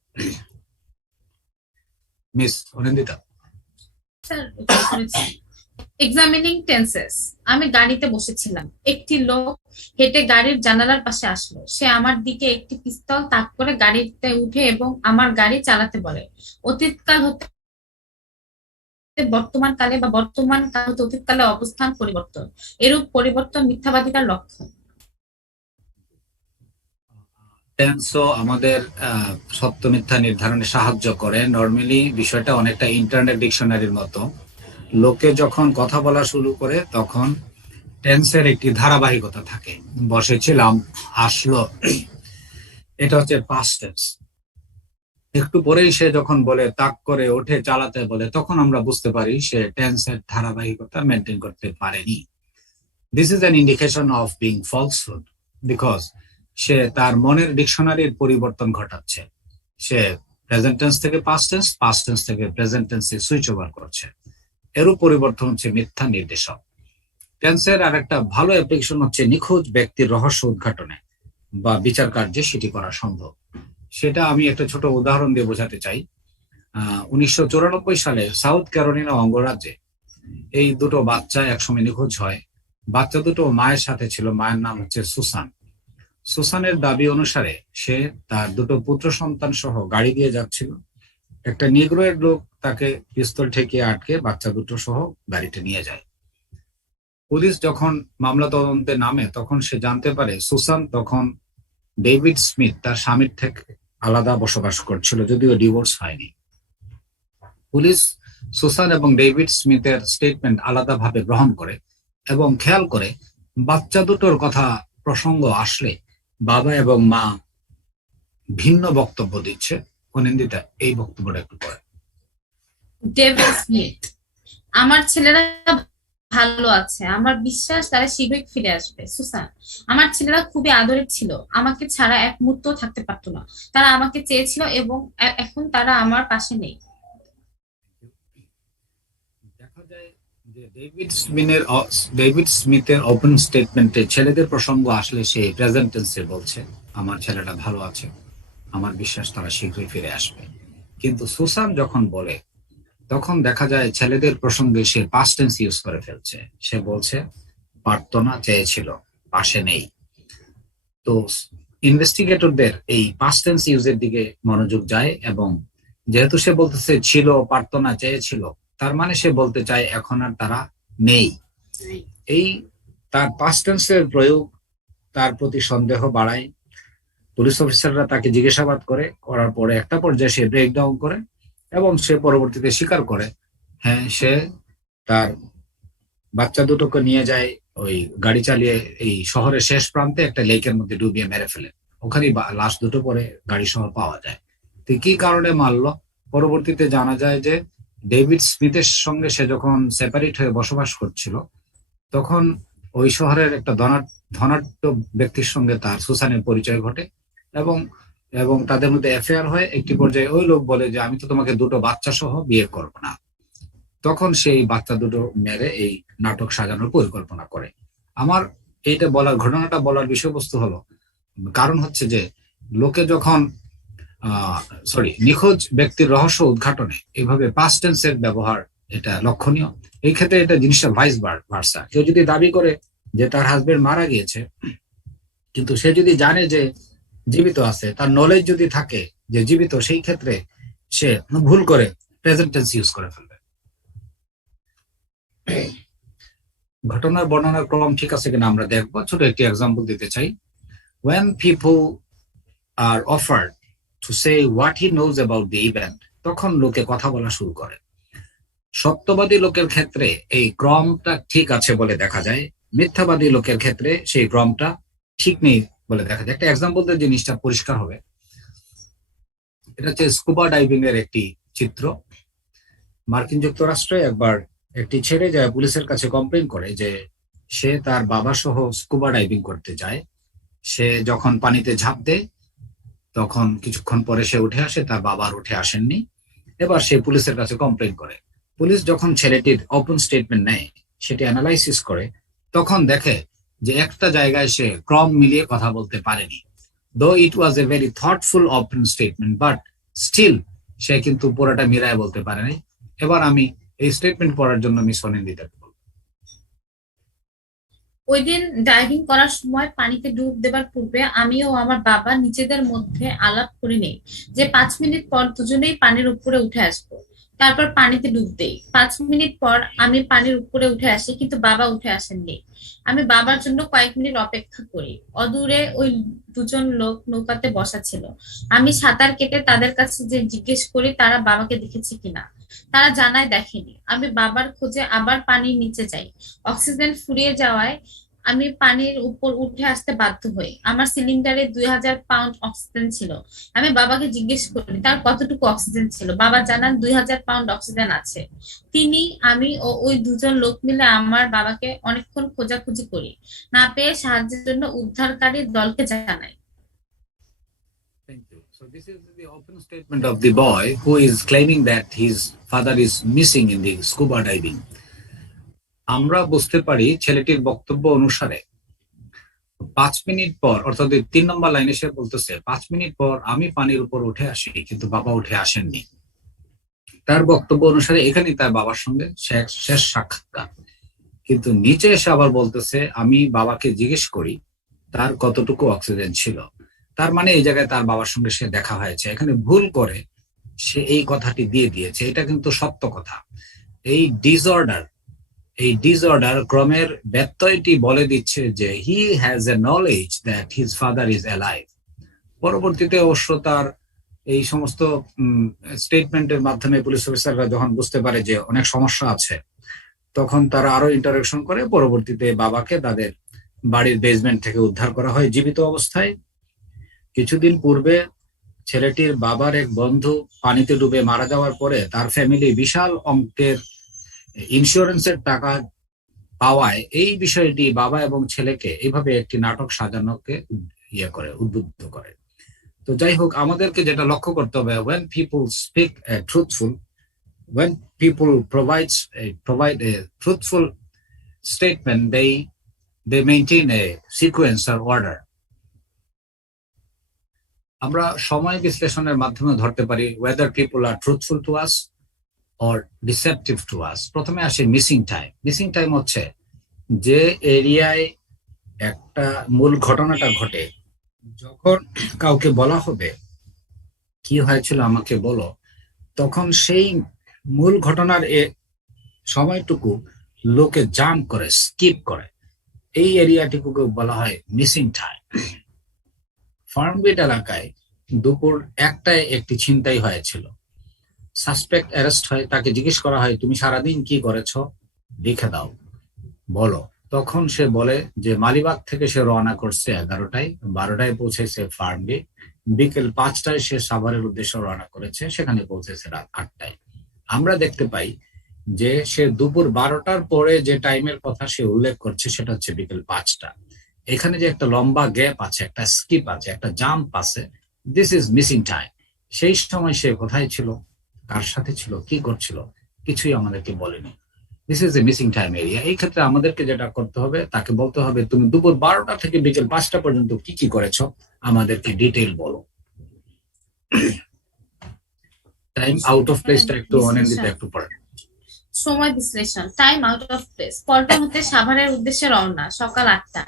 মিস অনিন্দিতা। Sir, examining tenses. আমি গাড়িতে বসেছিলাম। একটি লোক হেঁটে গাড়ির জানালার পাশে আসলো। সে আমার দিকে একটি পিস্তল তাক করে গাড়িতে উঠে এবং আমার গাড়ি চালাতে বলে। অতীতকাল হতে বর্তমান কালে বা বর্তমান কাল হতে অতীতকালে অবস্থান পরিবর্তন। এরূপ পরিবর্তন মিথ্যাবাদিতার লক্ষণ। টেন্সও আমাদের সত্য মিথ্যা নির্ধারণে সাহায্য করে। নর্মালি বিষয়টা অনেকটা ইন্টারনেট ডিকশনারির মতো। লোকে যখন কথা বলা শুরু করে তখন টেন্সের একটি ধারাবাহিকতা থাকে। বসেছিলাম, আসলো, এটা হচ্ছে পাস্ট টেন্স। একটু পরেই সে যখন বলে তাক করে ওঠে চালাতে বলে তখন আমরা বুঝতে পারি সে টেন্সের ধারাবাহিকতা মেনটেন করতে পারেনি। This is an indication of being falsehood, because সে তার মনের ডিকশনারির পরিবর্তন ঘটাচ্ছে। সে প্রেজেন্ট টেন্স থেকে পাস্ট টেন্স, পাস্ট টেন্স থেকে প্রেজেন্ট টেন্সে সুইচ ওভার করছে। এরও পরিবর্তন হচ্ছে মিথ্যা নির্দেশক। টেন্সের আর একটা ভালো অ্যাপ্লিকেশন হচ্ছে নিখোঁজ ব্যক্তির রহস্য উদ্ঘাটনে বা বিচার কার্যে সেটি করা সম্ভব। সেটা আমি একটা ছোট উদাহরণ দিয়ে বোঝাতে চাই। 1994 সালে সাউথ ক্যারোলিনা অঙ্গরাজ্যে এই দুটো বাচ্চা একসময় নিখোঁজ হয়। বাচ্চা দুটো মায়ের সাথে ছিল, মায়ের নাম হচ্ছে সুসান। সুসানের দাবি অনুসারে সে তার দুটো পুত্র সন্তান সহ গাড়ি দিয়ে যাচ্ছিল। একটা নিগ্রোয়ের লোক তাকে পিস্তল ঠেকিয়ে আটকে বাচ্চা দুটো সহ গাড়িতে নিয়ে যায়। পুলিশ যখন মামলা তদন্তে নামে তখন সে জানতে পারে সুসান তখন ডেভিড স্মিথ তার স্বামীর থেকে আলাদা বসবাস করছিল, যদিও ডিভোর্স হয়নি। পুলিশ সুসান এবং ডেভিড স্মিথের স্টেটমেন্ট আলাদাভাবে গ্রহণ করে এবং খেয়াল করে বাচ্চা দুটোর কথা প্রসঙ্গ আসলে বাবা এবং মা ভিন্ন বক্তব্য দিচ্ছে। অনিন্দিতা, এই বক্তব্যটা একটু পড়ে। ডেভিড স্মিথ: আমার ছেলেরা ভালো আছে, আমার বিশ্বাস তারা শীঘ্রই ফিরে আসবে। সুসান: আমার ছেলেরা খুবই আদরের ছিল, আমাকে ছাড়া এক মুহূর্ত থাকতে পারতো না। তারা আমাকে চেয়েছিল এবং এখন তারা আমার পাশে নেই। দেখা যায় যে ডেভিড স্মিথের ওপেন স্টেটমেন্টে ছেলেদের প্রসঙ্গ আসলে সে প্রেজেন্ট টেন্সে বলছে, আমার ছেলেটা ভালো আছে, আমার বিশ্বাস তারা শীঘ্রই ফিরে আসবে। কিন্তু সুসান যখন বলে তখন দেখা যায় ছেলেদের প্রসঙ্গে সে পাস্ট টেন্স ইউজ করে ফেলছে। সে বলছে পারতো না, চেয়েছিল, পাশে নেই। তো ইনভেস্টিগেটরদের এই পাস্ট টেন্স ইউজের দিকে মনোযোগ যায় এবং যেহেতু সে বলতেছে ছিল, পারতো না, চেয়েছিল, তার মানে সে বলতে চায় এখন আর তারা নেই। এই তার পাস্ট টেন্সের প্রয়োগ তার প্রতি সন্দেহ বাড়ায়। পুলিশ অফিসাররা তাকে জিজ্ঞাসাবাদ করার পরে একটা পর্যায়ে সে ব্রেকডাউন করে এবং সে পরবর্তীতে স্বীকার করে, হ্যাঁ, সে তার বাচ্চা দুটোকে নিয়ে যায় ওই গাড়ি চালিয়ে এই শহরের শেষ প্রান্তে একটা লেকের মধ্যে ডুবিয়ে মেরে ফেলে। ওখানেই লাশ দুটো পরে গাড়ি সহ পাওয়া যায়। তো কি কারণে মারলো পরবর্তীতে জানা যায় যে ডেভিড স্মিথের সঙ্গে সে যখন সেপারেট হয়ে বসবাস করছিল তখন ওই শহরের একটা ধনাঢ্য ব্যক্তির সঙ্গে তার সুসানের পরিচয় ঘটে এবং এবং তাদের মধ্যে অ্যাফেয়ার হয়। একটি পর্যায়ে ওই লোক বলে যে আমি তো তোমাকে দুটো বাচ্চা সহ বিয়ে করবো না। তখন সেই বাচ্চা দুটো মেরে এই নাটক সাজানোর পরিকল্পনা করে। আমার এইটা বলার, ঘটনাটা বলার বিষয়বস্তু হলো, কারণ হচ্ছে যে লোকে যখন নিখোঁজ ব্যক্তির রহস্য উদ্ঘাটনে এইভাবে পাস্ট টেন্সের ব্যবহার এটা লক্ষণীয়। এই ক্ষেত্রে এটা জিনিসটা ভাইস ভার্সা। কেউ যদি দাবি করে যে তার হাজবেন্ড মারা গিয়েছে কিন্তু সে যদি জানে যে জীবিত আছে, তার নলেজ যদি থাকে যে জীবিত, সেই ক্ষেত্রে সে ভুল করে প্রেজেন্ট টেন্স ইউজ করে ফেলবে। ঘটনার বর্ণনার ক্রম ঠিক আছে কিনা আমরা দেখবো। ছোট একটি এক্সাম্পল দিতে চাই। When people are offered to say what he knows about the event, তখন লোকে কথা বলা শুরু করে। সত্যবাদী লোকের ক্ষেত্রে এই ক্রমটা ঠিক আছে বলে দেখা যায়, মিথ্যাবাদী লোকের ক্ষেত্রে সেই ক্রমটা ঠিক নেই বলে দেখা যায়। একটা এক্সাম্পল দিয়ে জিনিসটা পরিষ্কার হবে। এটা হচ্ছে স্কুবা ডাইভিং এর একটি চিত্র। মার্কিন যুক্তরাষ্ট্রে একবার একটি ছেলে যায় পুলিশের কাছে কমপ্লেন করে যে সে তার বাবা সহ স্কুবা ডাইভিং করতে যায়। সে যখন পানিতে ঝাঁপ দেয় তখন কিছুক্ষণ পরে সে উঠে আসে, তার বাবা আর উঠে আসেননি। এবার সে পুলিশের কাছে কমপ্লেন করে। পুলিশ যখন ছেলেটির ওপেন স্টেটমেন্ট নেয়, সেটি অ্যানালাইসিস করে, তখন দেখে যে একটা জায়গায় সে ক্রম মিলিয়ে কথা বলতে পারেনি। Though it was a very thoughtful open statement, but still সে কিন্তু পুরোটা মিলায় বলতে পারেনি। এবার আমি এই স্টেটমেন্ট পড়ার জন্য মিস অনিন্দিতা বলবো। ওই দিন ডাইভিং করার সময় পানিতে ডুব দেবার পূর্বে আমি ও আমার বাবা নিজেদের মধ্যে আলাপ করে নেই যে 5 মিনিট পর দুজনেই পানির উপরে উঠে আসবো। তারপর পানিতে ডুব দেই। 5 মিনিট পর আমি পানির উপরে উঠে আসি, কিন্তু বাবা উঠে আসেননি। আমি বাবার জন্য কয়েক মিনিট অপেক্ষা করি। অদূরে ওই দুজন লোক নৌকাতে বসা ছিল। আমি সাঁতার কেটে তাদের কাছে যে জিজ্ঞেস করি তারা বাবাকে দেখেছে কিনা। তারা জানায় দেখেনি। আমি বাবার খোঁজে আবার পানির নিচে যাই। অক্সিজেন ফুরিয়ে যাওয়ায় আমি পানির উপর উঠে আসতে বাধ্য হই। আমার সিলিন্ডারে 2000 পাউন্ড অক্সিজেন ছিল। আমি বাবাকে জিজ্ঞেস করি তার কতটুকু অক্সিজেন ছিল। বাবা জানান 2000 পাউন্ড অক্সিজেন আছে। তিনি, আমি ও ওই দুজন লোক মিলে আমার বাবাকে অনেকক্ষণ খোঁজাখুঁজি করি। না পেয়ে সাহায্যের জন্য উদ্ধারকারী দলকে জানাই। Thank you. So this is the open statement of the boy who is claiming that his father is missing in the scuba diving. আমরা বুঝতে পারি ছেলেটির বক্তব্য অনুসারে 5 মিনিট পর, অর্থাৎ 3 নম্বর লাইনে সে বলতেছে 5 মিনিট পর আমি পানির উপর উঠে আসি কিন্তু বাবা উঠে আসেননি। তার বক্তব্য অনুসারে এখানেই তার বাবার সঙ্গে শেষ সাক্ষাৎকার। কিন্তু নিচে এসে আবার বলতেছে আমি বাবাকে জিজ্ঞেস করি তার কতটুকু অক্সিজেন ছিল। তার মানে এই জায়গায় তার বাবার সঙ্গে সে দেখা হয়েছে, এখানে ভুল করে সে এই কথাটি দিয়ে দিয়েছে। এটা কিন্তু সত্য কথা। এই ডিসঅর্ডার ক্রমের ব্যত্যয়টি বলে দিচ্ছে যে he has a knowledge that his father is alive. পরবর্তীতে অবশ্য তার এই সমস্ত স্টেটমেন্টের মাধ্যমে পুলিশ অফিসাররা যখন বুঝতে পারে যে অনেক সমস্যা আছে, তখন তারা আরো ইন্টারেকশন করে পরবর্তীতে বাবাকে তাদের বাড়ির বেসমেন্ট থেকে উদ্ধার করা হয় জীবিত অবস্থায়। কিছুদিন পূর্বে ছেলেটির বাবার এক বন্ধু পানিতে ডুবে মারা যাওয়ার পরে তার ফ্যামিলি বিশাল অঙ্কের ইন্স্যুরেন্সের টাকা পাওয়ায় এই বিষয়টি বাবা এবং ছেলেকে এইভাবে একটি নাটক সাজানোকে উদ্বুদ্ধ করে। তো যাই হোক, আমাদেরকে যেটা লক্ষ্য করতে হবে, when people speak truthful, when people provide a truthful statement, they maintain a sequence or order. আমরা সময় বিশ্লেষণের মাধ্যমে ধরতে পারি whether people are truthful to us or deceptive to us. প্রথমে আসে মিসিং টাইম। মিসিং টাইম হচ্ছে যে এরিয়ায় একটা মূল ঘটনাটা ঘটে, যখন কাউকে বলা হবে কি হয়েছিল আমাকে বলো, তখন সেই মূল ঘটনার সময়টুকু লোকে জাম্প করে, স্কিপ করে, এই এরিয়াটুকুকে বলা হয় মিসিং টাইম। ফার্মগেট এলাকায় দুপুর 1টায় একটি ছিনতাই হয়েছিল। সাসপেক্ট অ্যারেস্ট হয়, তাকে জিজ্ঞেস করা হয় তুমি সারাদিন কি করেছো, লিখে দাও, বলো। তখন সে বলে যে মালিবাগ থেকে সে রওনা করছে 11টায়, 12টায় পৌঁছেছে ফার্মগেট, বিকেল 5টায় সে সাভারের উদ্দেশ্যে রওনা করেছে, সেখানে পৌঁছেছে রাত 8টায়। আমরা দেখতে পাই যে সে দুপুর 12টার পরে যে টাইমের কথা সে উল্লেখ করছে সেটা হচ্ছে বিকেল 5টা। এখানে যে একটা লম্বা গ্যাপ আছে, একটা স্কিপ আছে, একটা জাম্প আছে, দিস ইজ মিসিং টাইম। সেই সময় সে কোথায় ছিল, কার সাথে ছিল, কি করছিল, কিছুই আমাদেরকে বলেনি। This is A missing time area. এই ক্ষেত্রে আমাদেরকে যেটা করতে হবে, তাকে বলতে হবে তুমি দুপুর 12টা থেকে বিকেল 5টা পর্যন্ত কি কি করেছো আমাদেরকে ডিটেইল বলো। টাইম আউট অফ প্লেসটা একটু অনিন্দিত একটু পড়ে। সময় বিশ্লেষণ। Time out of place. Paltan হতে সাভারের উদ্দেশ্যে রওনা সকাল 8টা।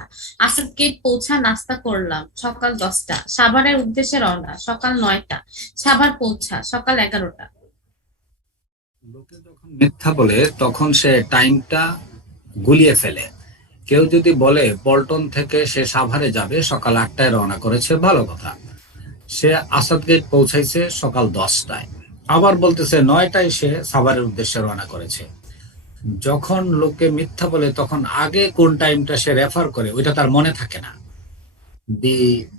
আসাদ গেট পৌঁছা নাস্তা করলাম সকাল 10টা। সাভারের উদ্দেশ্যে রওনা সকাল 9টা। সাভার পৌঁছা সকাল 11টা। লোকে যখন মিথ্যা বলে তখন সে টাইমটা গুলিয়ে ফেলে। কেউ যদি বলে পল্টন থেকে সে সাভারে যাবে সকাল 8টায় রওনা করেছে, ভালো কথা, সে আসাদ গেট পৌঁছাইছে সকাল 10টায়। আবার বলতেছে 9টায় সে সাভারের উদ্দেশ্যে রওনা করেছে। যখন লোকে মিথ্যা বলে তখন আগে কোন টাইমটা সে রেফার করে ওইটা তার মনে থাকে না।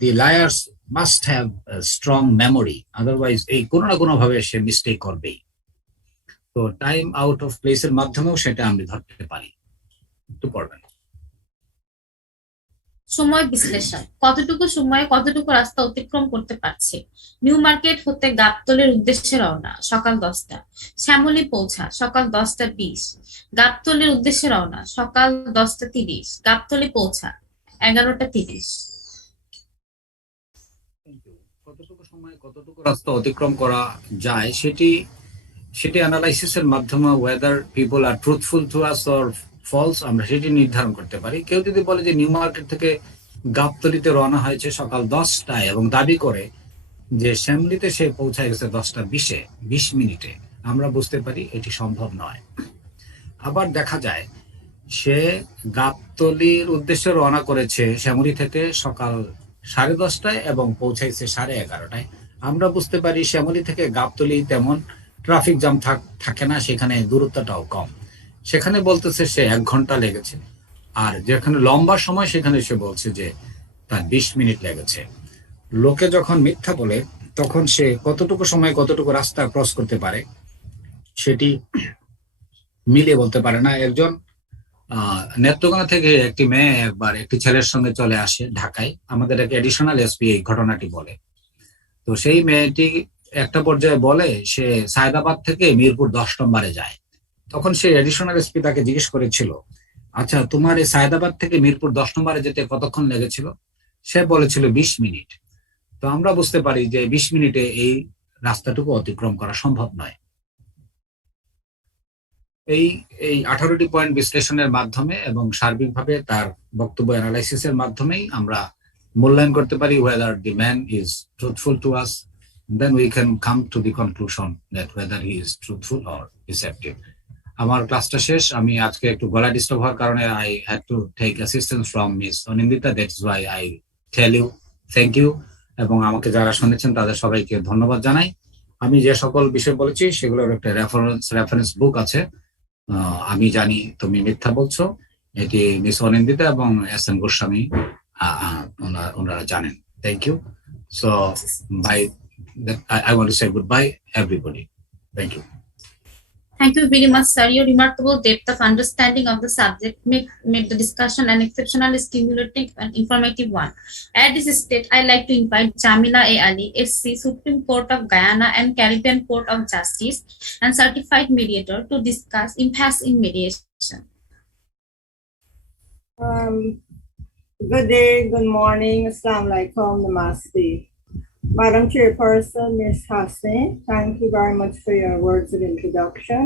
The liars must have strong memory, otherwise এই কোনো না কোনো ভাবে সে মিস্টেক করবেই। তো টাইম আউট অফ প্লেসের মাধ্যমেও সেটা আমি ধরতে পারি। একটু পড়বেন। সময় বিশ্লেষণ। কতটুকু সময়ে কতটুকু রাস্তা অতিক্রম করতে পারছি। নিউ মার্কেট হতে গাবতলীর উদ্দেশ্যে রওনা সকাল 10টা। শ্যামলী পৌঁছা সকাল 10টা 20। গাবতলীর উদ্দেশ্যে রওনা সকাল 10টা 30। গাবতলী পৌঁছা 11টা 30। কতটুকু সময় কতটুকু রাস্তা অতিক্রম করা যায় সেটি অ্যানালাইসিসের মাধ্যমে whether people are truthful to us or false আমরা সেটি নির্ধারণ করতে পারি। কেউ যদি বলে যে নিউ মার্কেট থেকে গাবতলীতে রওনা হয়েছে সকাল 10টায় এবং দাবি করে যে শ্যামলীতে সে পৌঁছায় গেছে 10টা 20-এ, 20 মিনিটে, আমরা বুঝতে পারি এটি সম্ভব নয়। আবার দেখা যায় সে গাবতলীর উদ্দেশ্যে রওনা করেছে শ্যামলী থেকে সকাল 10:30টায় এবং পৌঁছাইছে 11:30টায়। আমরা বুঝতে পারি শ্যামলী থেকে গাবতলী তেমন ট্রাফিক জ্যাম থাকে না, সেখানে দূরত্বটাও কম। সেখানে বলতেছে সে 1 ঘন্টা লেগেছে, আর যেখানে লম্বা সময় সেখানে সে বলছে যে তার 20 মিনিট লেগেছে। লোকে যখন মিথ্যা বলে তখন সে কতটুকু সময় কতটুকু রাস্তা ক্রস করতে পারে সেটি মিলিয়ে বলতে পারে না। একজন নেত্রকোনা থেকে একটি মেয়ে একবার একটি ছেলের সঙ্গে চলে আসে ঢাকায়, আমাদের এক এডিশনাল এসপি এই ঘটনাটি বলে। তো সেই মেয়েটি একটা পর্যায়ে বলে সে সায়দাবাদ থেকে মিরপুর 10 নম্বরে যায়। তখন সেই এডিশনাল এসপি তাকে জিজ্ঞেস করেছিল, আচ্ছা তোমার এই সায়দাবাদ থেকে মিরপুর 10 নম্বরে যেতে কতক্ষণ লেগেছিল? সে বলেছিল 20 মিনিট। তো আমরা বুঝতে পারি যে 20 মিনিটে এই রাস্তাটুকু অতিক্রম করা সম্ভব নয়। এই এই 18টি পয়েন্ট বিশ্লেষণের মাধ্যমে এবং সার্বিকভাবে তার বক্তব্য অ্যানালাইসিসের মাধ্যমেই আমরা মূল্যায়ন করতে পারি whether the man is truthful to us. Then we can come to the conclusion that whether he is truthful or deceptive. আমার ক্লাসটা শেষ, আমি আজকে একটু গলা ডিস্টার্ব হওয়ার কারণে I had to take assistance from Miss Onindita. That's why I tell you thank you, এবং আমাকে যারা শুনেছেন তাদের সবাইকে ধন্যবাদ জানাই। আমি যে সকল বিষয় বলেছি সেগুলোর একটা রেফারেন্স বুক আছে, আমি জানি তুমি মিথ্যা বলছো, এটি মিস অনিন্দিতা এবং এস এম গোস্বামী ওনারা জানেন। Thank you. So bye, I want to say goodbye everybody. Thank you. Thank you very much, sir. Your remarkable depth of understanding of the subject made the discussion an exceptionally stimulating and informative one. At this stage, I'd like to invite Jamila A. Ali, SC, Supreme Court of Guyana and Caribbean Court of Justice, and certified mediator, to discuss impasse in mediation. Good day, good morning, Assalamu alaikum, namaste. Madam Chairperson, Ms. Hassan, thank you very much for your words of introduction.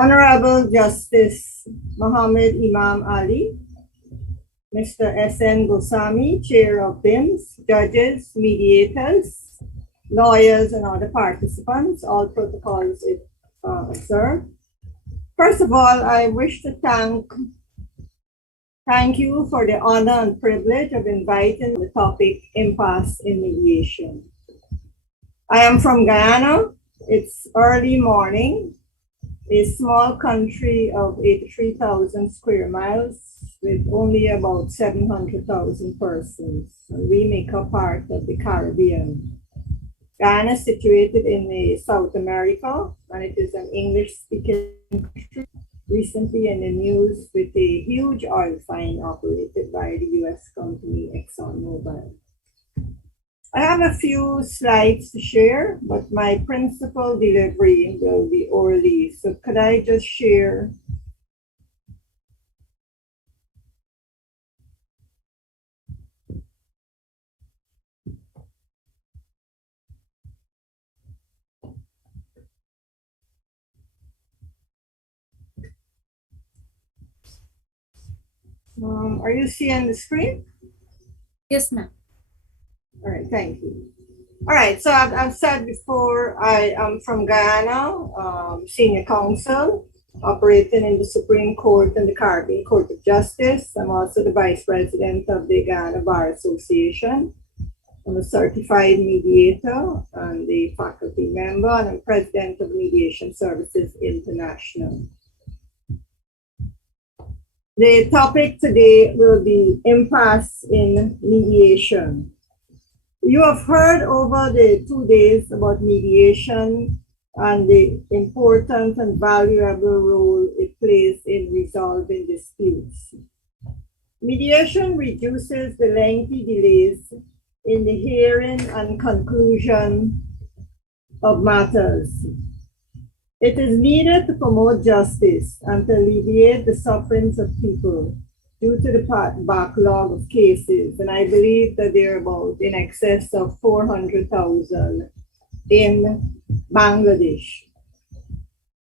Honorable Justice Muhammad Imam Ali, Mr. S.N. Goswami, Chair of BIMS, judges, mediators, lawyers, and other participants, all protocols observed. First of all, I wish to thank you for the honor and privilege of inviting the topic impasse in mediation. I am from Guyana. It's early morning, a small country of 83,000 square miles with only about 700,000 persons. And we make up part of the Caribbean. Guyana is situated in South America, and it is an English-speaking country, recently in the news with a huge oil find operated by the US company ExxonMobil. I have a few slides to share, but my principal delivery will be orally. So could I just share? Are you seeing the screen? Yes, ma'am. All right, thank you. All right, so I've said before, I am from Guyana, senior counsel, operating in the Supreme Court and the Caribbean Court of Justice. I'm also the vice president of the Guyana Bar Association. I'm a certified mediator and a faculty member, and I'm president of Mediation Services International. The topic today will be impasse in mediation. You have heard over the 2 days about mediation and the important and valuable role it plays in resolving disputes. Mediation reduces the lengthy delays in the hearing and conclusion of matters. It is needed to promote justice and to alleviate the sufferings of people due to the backlog of cases, and I believe that there are about in excess of 400,000 in Bangladesh.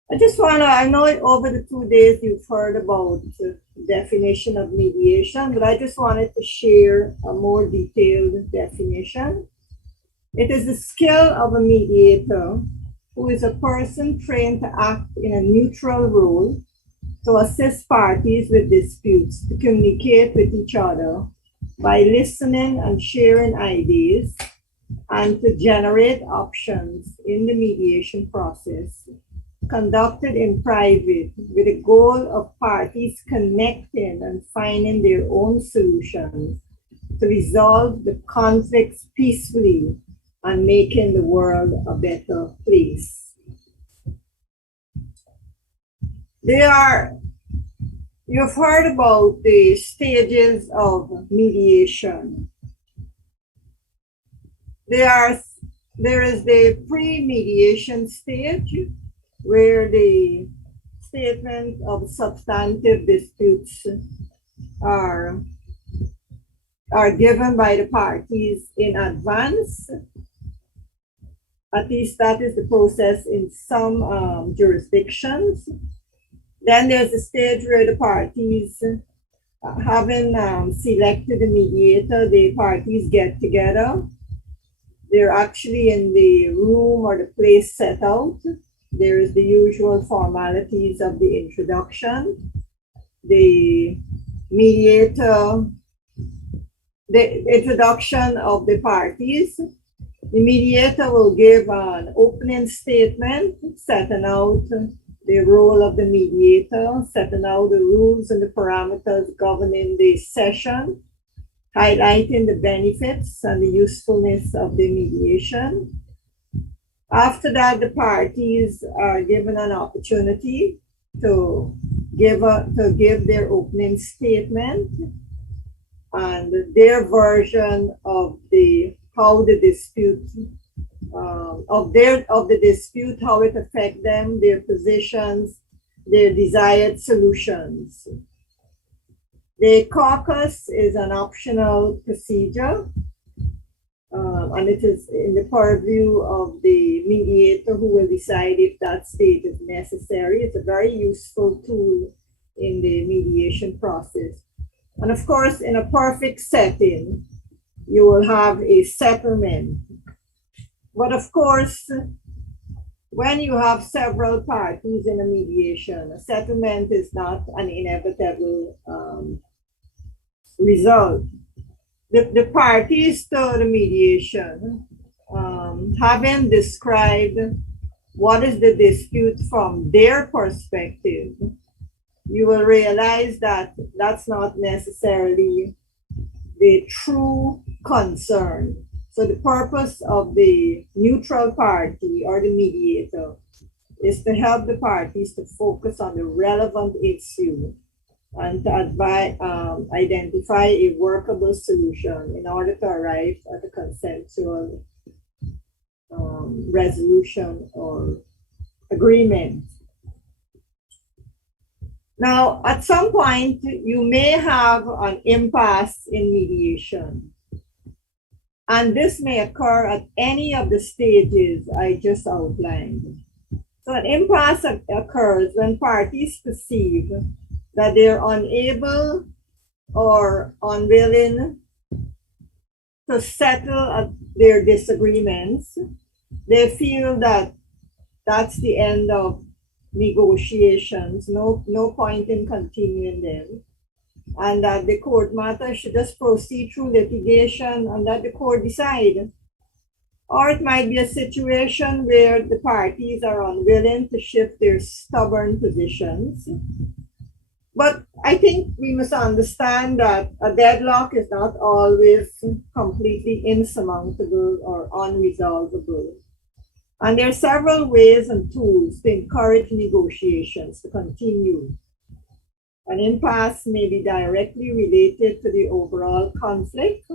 I know over the 2 days you've heard about the definition of mediation, but I just wanted to share a more detailed definition. It is the skill of a mediator, who is a person trained to act in a neutral role to assist parties with disputes, to communicate with each other by listening and sharing ideas, and to generate options in the mediation process conducted in private with the goal of parties connecting and finding their own solutions to resolve the conflicts peacefully and making the world a better place. You've heard about the stages of mediation. There is the pre-mediation stage, where the statement of substantive disputes are given by the parties in advance. At least that is the process in some jurisdictions. Then there's a stage where the parties, having selected the mediator, the parties get together. They're actually in the room or the place set out. There is the usual formalities of the introduction. The mediator, the introduction of the parties. The mediator will give an opening statement, setting out the role of the mediator, setting out the rules and the parameters governing the session, highlighting the benefits and the usefulness of the mediation. After that, the parties are given an opportunity to give their opening statement and their version of how the dispute of the dispute, how it affects them, their positions, their desired solutions. The caucus is an optional procedure, and it is in the purview of the mediator who will decide if that state is necessary. It's a very useful tool in the mediation process. And of course, in a perfect setting, you will have a settlement. But of course, when you have several parties in a mediation, a settlement is not an inevitable result. The parties to the mediation, having described what is the dispute from their perspective, you will realize that that's not necessarily the true concern. So the purpose of the neutral party or the mediator is to help the parties to focus on the relevant issue and to identify a workable solution in order to arrive at a consensual resolution or agreement. Now, at some point, you may have an impasse in mediation. And this may occur at any of the stages I just outlined. So an impasse occurs when parties perceive that they're unable or unwilling to settle their disagreements. They feel that that's the end of negotiations, no point in continuing them, and that the court matter should just proceed through litigation and that the court decide. Or it might be a situation where the parties are unwilling to shift their stubborn positions. But I think we must understand that a deadlock is not always completely insurmountable or unresolvable. And there are several ways and tools to encourage negotiations to continue. An impasse may be directly related to the overall conflict,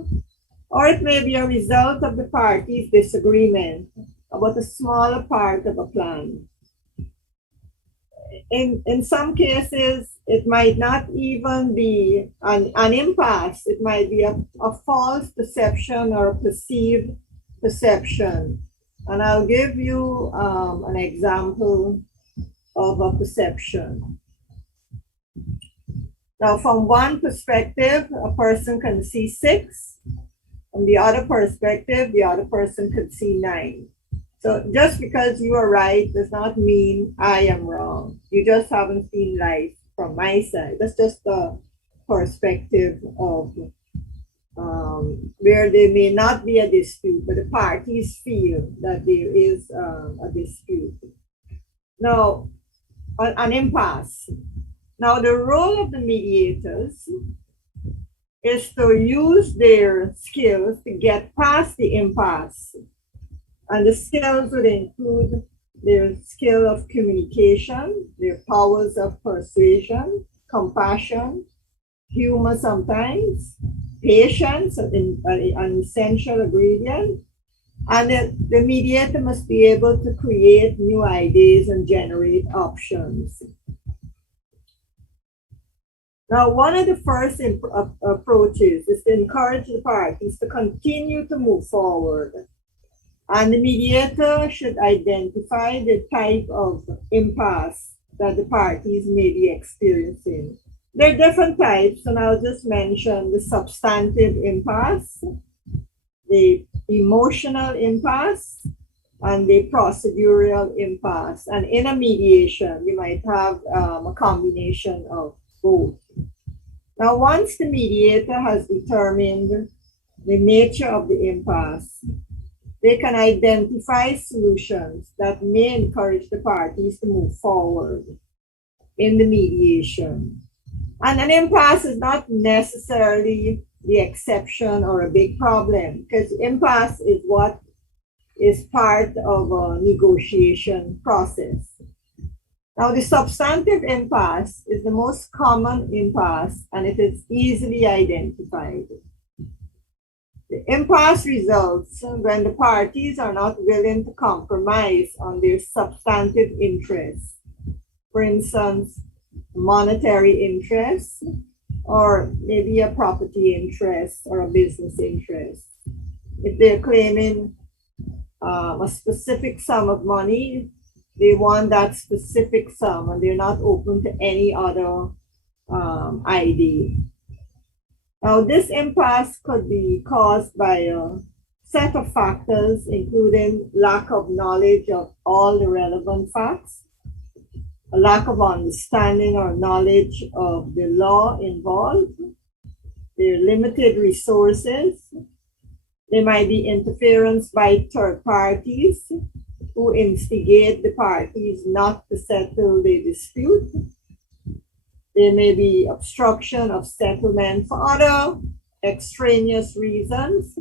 or it may be a result of the parties' disagreement about a smaller part of a plan. In some cases, it might not even be an impasse. It might be a false perception or a perceived perception. And I'll give you an example of a perception. Now, from one perspective, a person can see 6. From the other perspective, the other person could see 9. So just because you are right does not mean I am wrong. You just haven't seen life from my side. That's just the perspective of where there may not be a dispute, but the parties feel that there is a dispute. Now, an impasse. Now, the role of the mediators is to use their skills to get past the impasse. And the skills would include their skill of communication, their powers of persuasion, compassion, humor sometimes, patience, an essential ingredient. And the mediator must be able to create new ideas and generate options. Now, one of the first approaches is to encourage the parties to continue to move forward. And the mediator should identify the type of impasse that the parties may be experiencing. There are different types, and I'll just mention the substantive impasse, the emotional impasse, and the procedural impasse. And in a mediation, you might have a combination of both. Now, once the mediator has determined the nature of the impasse, they can identify solutions that may encourage the parties to move forward in the mediation. And an impasse is not necessarily the exception or a big problem, because impasse is what is part of a negotiation process. Now, the substantive impasse is the most common impasse, and it is easily identified. The impasse results when the parties are not willing to compromise on their substantive interests. For instance, monetary interests, or maybe a property interest or a business interest. If they're claiming a specific sum of money, they want that specific sum, and they're not open to any other idea. Now, this impasse could be caused by a set of factors, including lack of knowledge of all the relevant facts, a lack of understanding or knowledge of the law involved, their limited resources. There might be interference by third parties who instigate the parties not to settle the dispute. There may be obstruction of settlement for other extraneous reasons.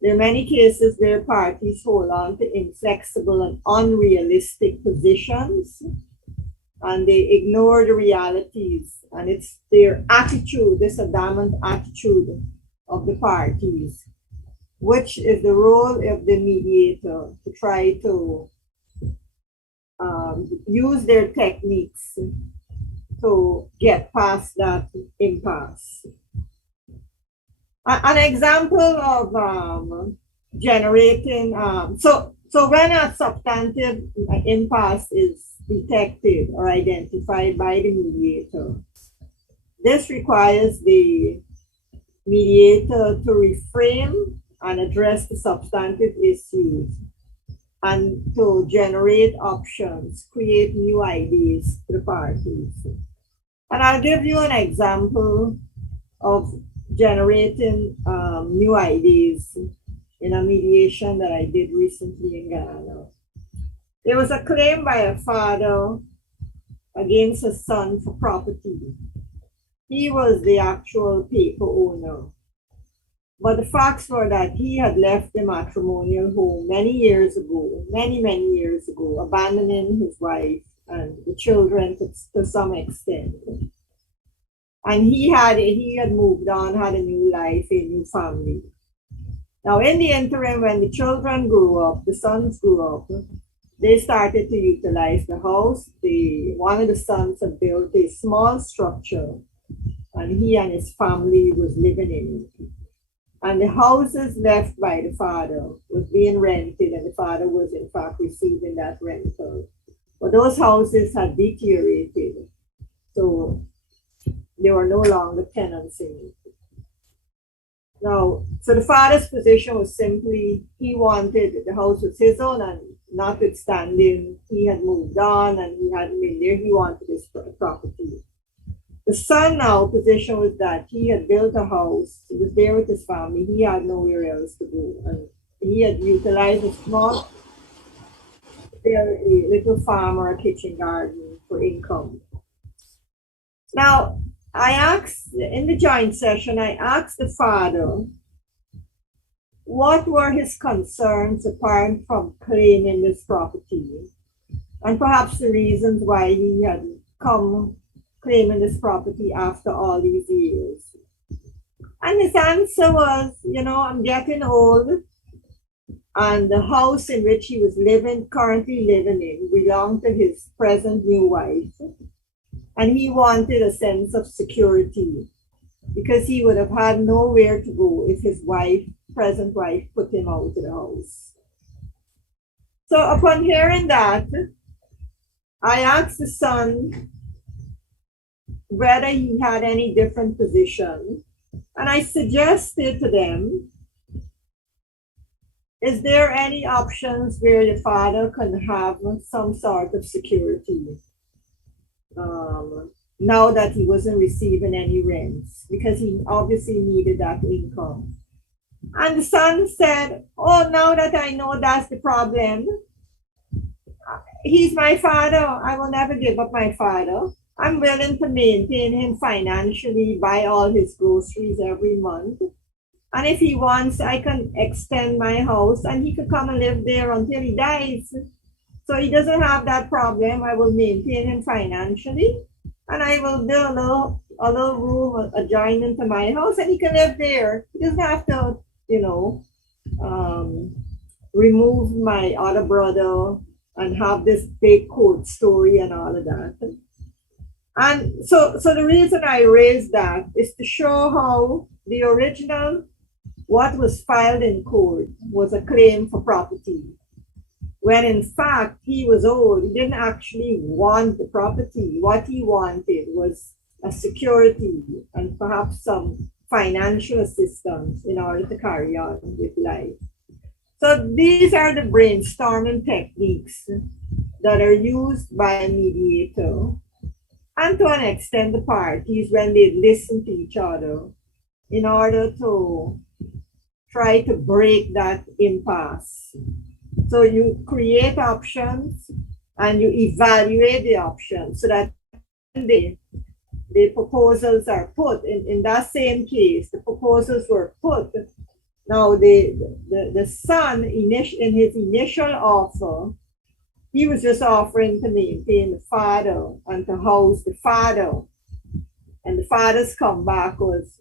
There are many cases where parties hold on to inflexible and unrealistic positions, and they ignore the realities. And it's their attitude, this adamant attitude of the parties, which is the role of the mediator to try to use their techniques to get past that impasse. An example of generating, so when a substantive impasse is detected or identified by the mediator, this requires the mediator to reframe and address the substantive issues and to generate options, create new ideas to the parties. And I'll give you an example of generating new ideas in a mediation that I did recently in Ghana. There was a claim by a father against a son for property. He was the actual paper owner. But the facts were that he had left the matrimonial home many years ago, many years ago, abandoning his wife and the children to some extent. And he had moved on, had a new life, a new family. Now, in the interim, when the children grew up, the sons grew up, they started to utilize the house. One of the sons had built a small structure, and he and his family was living in it. And the houses left by the father was being rented, and the father was in fact receiving that rental. But those houses had deteriorated, so they were no longer tenants in it. Now, so the father's position was simply he wanted the house was his own, and notwithstanding he had moved on and he hadn't been there, he wanted his property. The son now position was that he had built a house, he was there with his family, he had nowhere else to go, and he had utilized a small, a little farm or a kitchen garden for income. Now, I asked, in the joint session, I asked the father, what were his concerns apart from claiming this property, and perhaps the reasons why he had come claiming this property after all these years. And his answer was, I'm getting old, and the house in which he was currently living in, belonged to his present new wife. And he wanted a sense of security because he would have had nowhere to go if his present wife, put him out of the house. So upon hearing that, I asked the son whether he had any different position, and I suggested to them, is there any options where the father can have some sort of security now that he wasn't receiving any rents, because he obviously needed that income? And the son said, oh, now that I know that's the problem, he's my father. I will never give up my father. I'm willing to maintain him financially, buy all his groceries every month. And if he wants, I can extend my house and he could come and live there until he dies. So he doesn't have that problem. I will maintain him financially and I will build a little room adjoining to my house and he can live there. He doesn't have to, remove my other brother and have this big court story and all of that. And so the reason I raised that is to show how the original, what was filed in court was a claim for property, when in fact he was old. He didn't actually want the property. What he wanted was a security and perhaps some financial assistance in order to carry on with life. So these are the brainstorming techniques that are used by a mediator, and to an extent the parties, when they listen to each other in order to try to break that impasse. So you create options and you evaluate the options so that the proposals are put. In that same case, the proposals were put. Now the son, in his initial offer, he was just offering to maintain the father and to house the father. And the father's comeback was,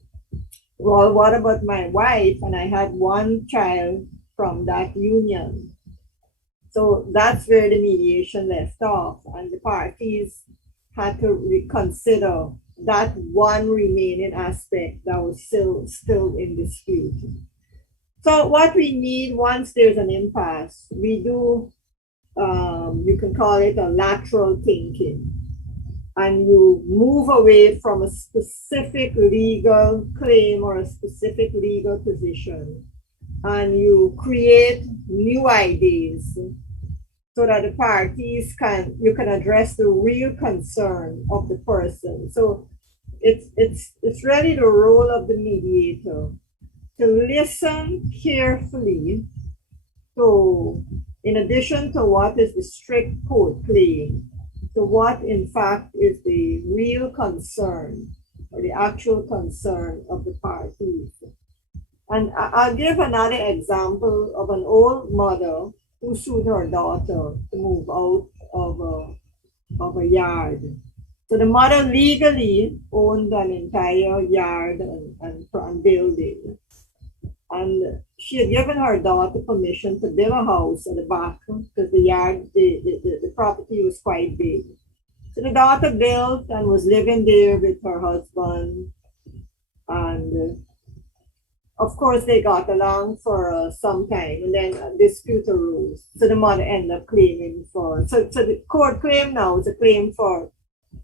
well, what about my wife? And I had one child from that union. So that's where the mediation left off. And the parties had to reconsider that one remaining aspect that was still in dispute. So what we need once there's an impasse, we do, you can call it a lateral thinking. And you move away from a specific legal claim or a specific legal position, and you create new ideas so that the parties you can address the real concern of the person. So it's really the role of the mediator to listen carefully to, in addition to what is the strict court claim, to what in fact is the real concern or the actual concern of the parties. And I'll give another example of an old mother who sued her daughter to move out of a yard. So the mother legally owned an entire yard and building. And she had given her daughter permission to build a house at the back because the yard, the property was quite big. So the daughter built and was living there with her husband. And of course, they got along for some time, and then a dispute arose. So the mother ended up claiming so the court claim now is a claim for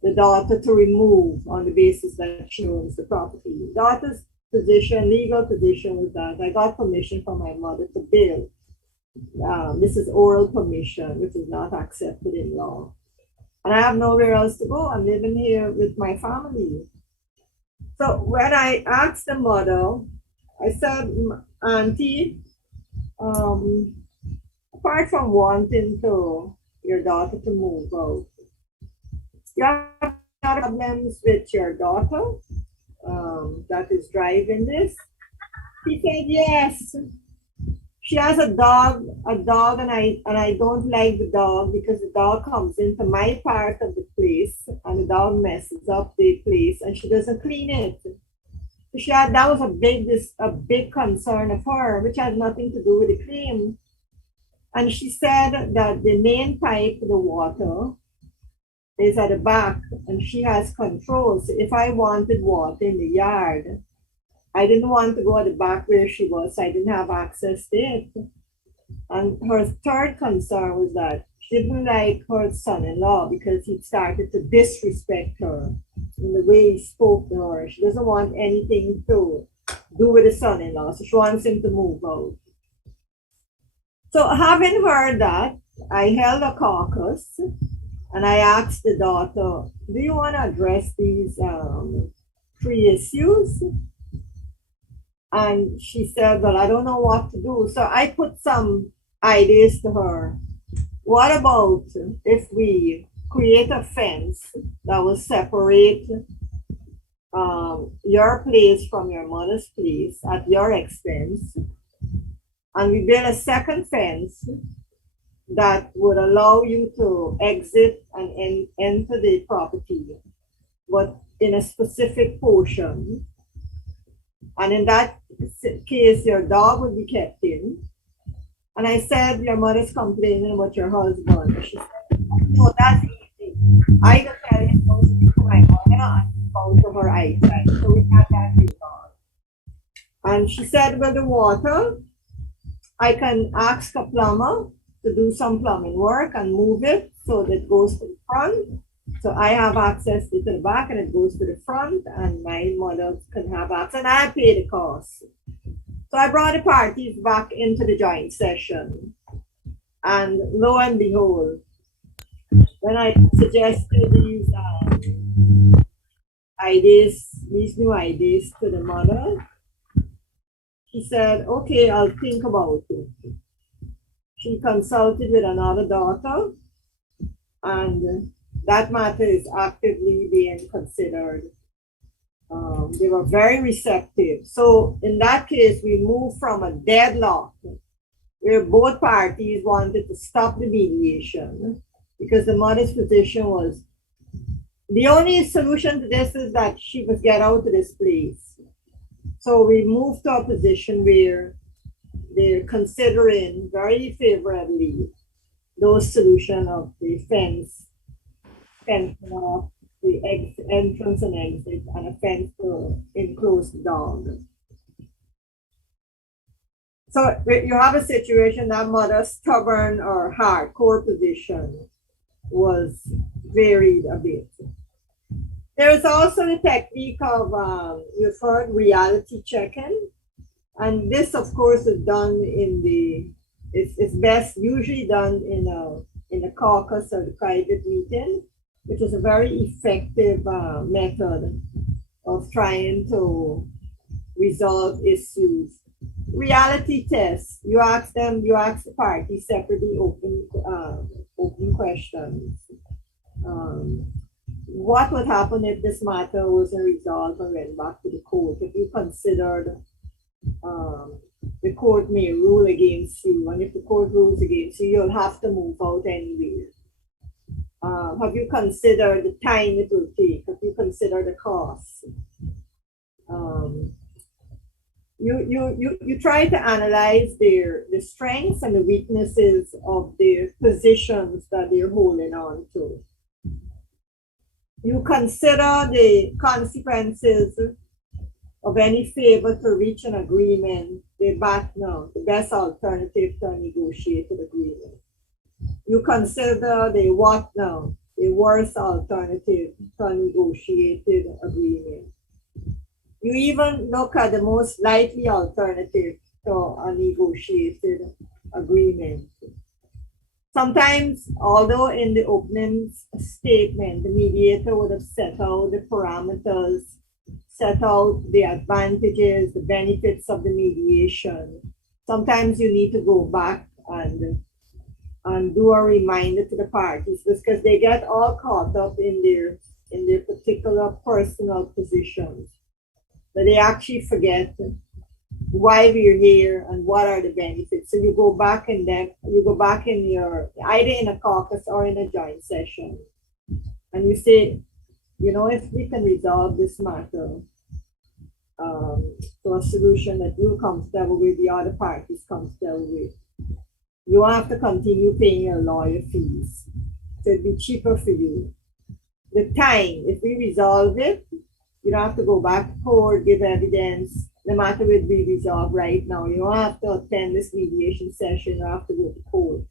the daughter to remove on the basis that she owns the property. The daughter's legal position was that I got permission from my mother to build. This is oral permission, which is not accepted in law. And I have nowhere else to go. I'm living here with my family. So when I asked the mother, I said, Auntie, apart from wanting your daughter to move out, you have problems with your daughter that is driving this? She said, yes. She has a dog, and I don't like the dog because the dog comes into my part of the place and the dog messes up the place and she doesn't clean it. That was a big concern of her, which had nothing to do with the claim. And she said that the main pipe for the water is at the back and she has control. So if I wanted water in the yard, I didn't want to go at the back where she was, so I didn't have access to it. And her third concern was that didn't like her son-in-law because he started to disrespect her in the way he spoke to her. She doesn't want anything to do with the son-in-law, so she wants him to move out. So having heard that, I held a caucus and I asked the daughter, do you want to address these three issues? And she said, well, I don't know what to do. So I put some ideas to her. What about if we create a fence that will separate your place from your mother's place at your expense, and we build a second fence that would allow you to exit and enter the property, but in a specific portion. And in that case, your dog would be kept in. And I said, your mother's complaining about your husband. She said, no, that's easy. I can tell you supposed to be my mother and to her eyesight. So we had that resolved. And she said, well, the water, I can ask a plumber to do some plumbing work and move it so that it goes to the front. So I have access to the back and it goes to the front, and my mother can have access, and I pay the cost. So I brought the parties back into the joint session. And lo and behold, when I suggested these new ideas to the mother, she said, okay, I'll think about it. She consulted with another daughter, and that matter is actively being considered. They were very receptive. So in that case, we moved from a deadlock where both parties wanted to stop the mediation because the mother's position was the only solution to this is that she must get out of this place. So we moved to a position where they're considering very favorably those solution of the fence off the entrance and exit, and a fence to enclose the dog. So you have a situation that mother's stubborn or hardcore position was varied a bit. There's also the technique of, you've heard reality checking. And this, of course, is done it's best usually done in a caucus or the private meeting, which is a very effective method of trying to resolve issues. Reality tests, you ask the party separately open questions. What would happen if this matter wasn't resolved and went back to the court? If you considered the court may rule against you, and if the court rules against you, you'll have to move out anyway. Have you considered the time it will take? Have you considered the cost? You try to analyze the strengths and the weaknesses of their positions that they're holding on to. You consider the consequences of any favor to reach an agreement. The best alternative to a negotiated agreement. You consider the worst alternative to a negotiated agreement. You even look at the most likely alternative to a negotiated agreement. Sometimes, although in the opening statement, the mediator would have set out the parameters, set out the advantages, the benefits of the mediation. Sometimes you need to go back and do a reminder to the parties because they get all caught up in their particular personal positions. But they actually forget why we're here and what are the benefits. So you go back in either in a caucus or in a joint session, and you say, if we can resolve this matter to a solution that you're comfortable with, the other parties comfortable with, you won't have to continue paying your lawyer fees. So it'd be cheaper for you. The time, if we resolve it, you don't have to go back to court, give evidence. The matter will be resolved right now. You don't have to attend this mediation session or have to go to court.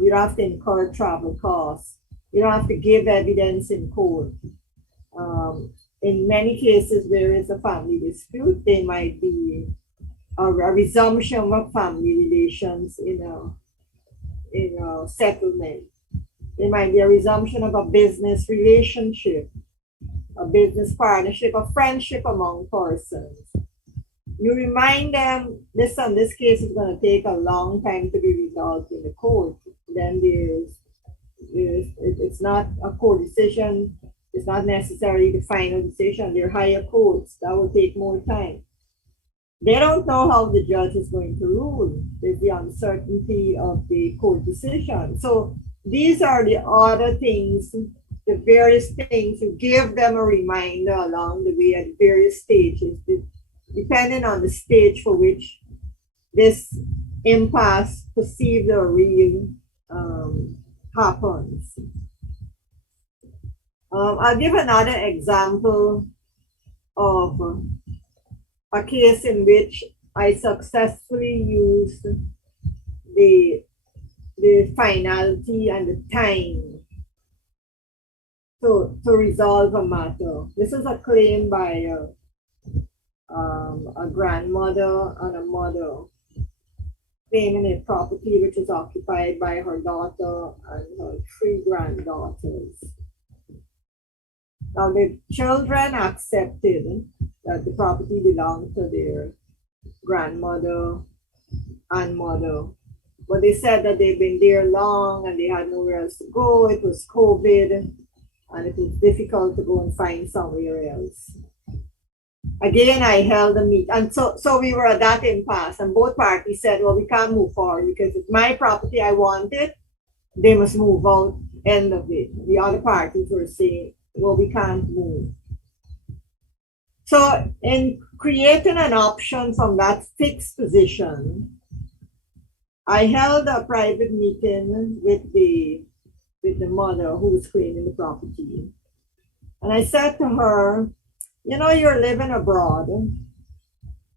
You don't have to incur travel costs. You don't have to give evidence in court. In many cases where it's a family dispute, there might be a resumption of family relations in a settlement. There might be a resumption of a business relationship, a business partnership, a friendship among persons. You remind them, listen, this case is going to take a long time to be resolved in the court. Then it's not a court decision. It's not necessarily the final decision. There are higher courts that will take more time. They don't know how the judge is going to rule. There's the uncertainty of the court decision. So these are the other things, the various things to give them a reminder along the way at various stages, depending on the stage for which this impasse, perceived or real, happens. I'll give another example of a case in which I successfully used the finality and the time to resolve a matter. This is a claim by a grandmother and a mother claiming a property which is occupied by her daughter and her 3 granddaughters. Now the children accepted that the property belonged to their grandmother and mother, but they said that they'd been there long and they had nowhere else to go. It was COVID and it was difficult to go and find somewhere else. Again, I held a meet, and so we were at that impasse, and both parties said, well, we can't move forward because it's my property, I want it, they must move out, end of it. The other parties were saying, well, we can't move. So in creating an option from that fixed position, I held a private meeting with the mother who was claiming the property. And I said to her, you know, you're living abroad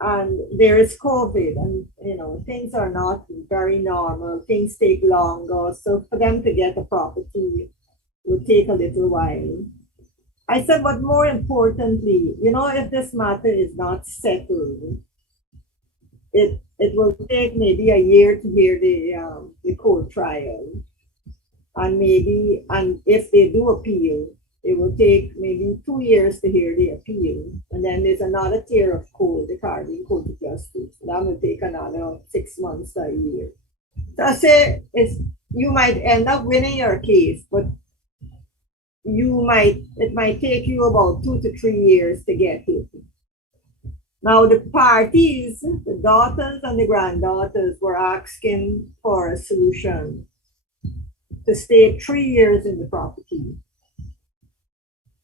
and there is COVID and, you know, things are not very normal. Things take longer. So for them to get a property would take a little while. I said, but more importantly, you know, if this matter is not settled, it will take maybe a year to hear the court trial. And if they do appeal, it will take maybe 2 years to hear the appeal. And then there's another tier of court, the Caribbean Court of Justice. That will take another 6 months to a year. So I say you might end up winning your case, but it might take you about 2 to 3 years to get it. Now the parties, the daughters and the granddaughters, were asking for a solution to stay 3 years in the property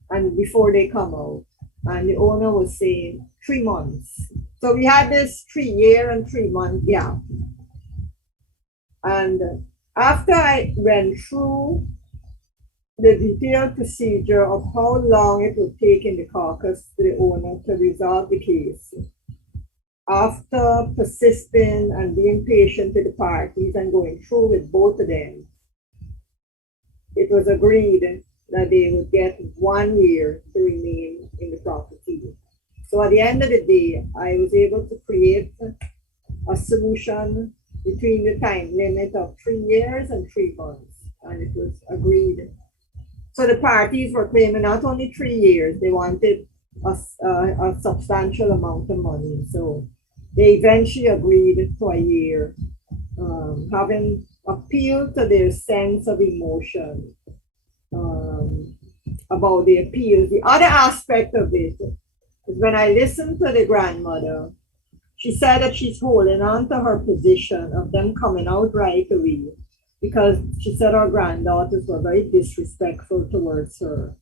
and before they come out. And the owner was saying 3 months. So we had this 3-year and 3-month gap. And after I went through the detailed procedure of how long it would take in the caucus for the owner to resolve the case, after persisting and being patient with the parties and going through with both of them, it was agreed that they would get 1 year to remain in the property. So at the end of the day, I was able to create a solution between the time limit of 3 years and 3 months, and it was agreed. So the parties were claiming not only 3 years, they wanted a substantial amount of money. So they eventually agreed to a year, having appealed to their sense of emotion about the appeal. The other aspect of it is when I listened to the grandmother, she said that she's holding on to her position of them coming out right away because she said her granddaughters were very disrespectful towards her.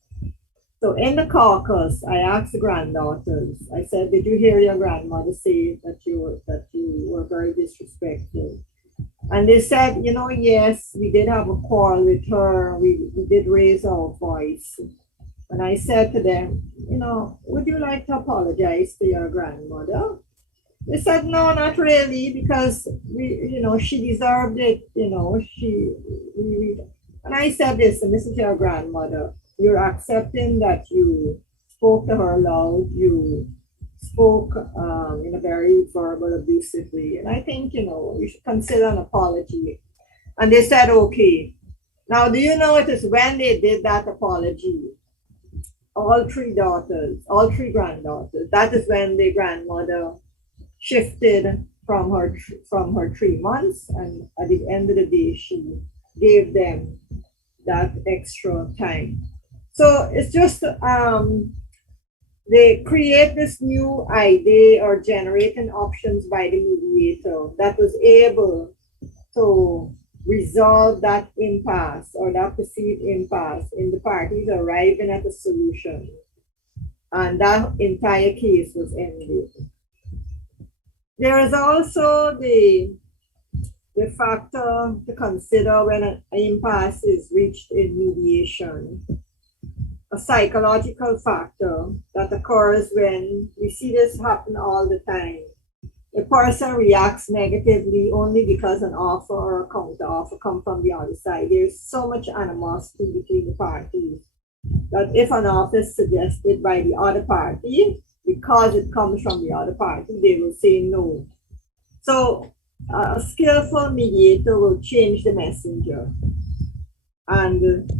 So in the caucus, I asked the granddaughters, I said, did you hear your grandmother say that you were very disrespectful? And they said, you know, yes, we did have a quarrel with her. We did raise our voice. And I said to them, you know, would you like to apologize to your grandmother? They said, no, not really, because she deserved it, and I said, listen, this is your grandmother. You're accepting that you spoke to her loud, you spoke in a very verbal, abusive way. And I think, you should consider an apology. And they said, okay. Now, do you know it is when they did that apology, all three granddaughters, that is when the grandmother shifted from her 3 months, and at the end of the day, she gave them that extra time. So it's just they create this new idea or generating options by the mediator that was able to resolve that impasse or that perceived impasse in the parties arriving at a solution. And that entire case was ended. There is also the factor to consider when an impasse is reached in mediation, a psychological factor that occurs when we see this happen all the time. A person reacts negatively only because an offer or a counter offer come from the other side. There's so much animosity between the parties that if an offer is suggested by the other party, because it comes from the other party, they will say no. So a skillful mediator will change the messenger and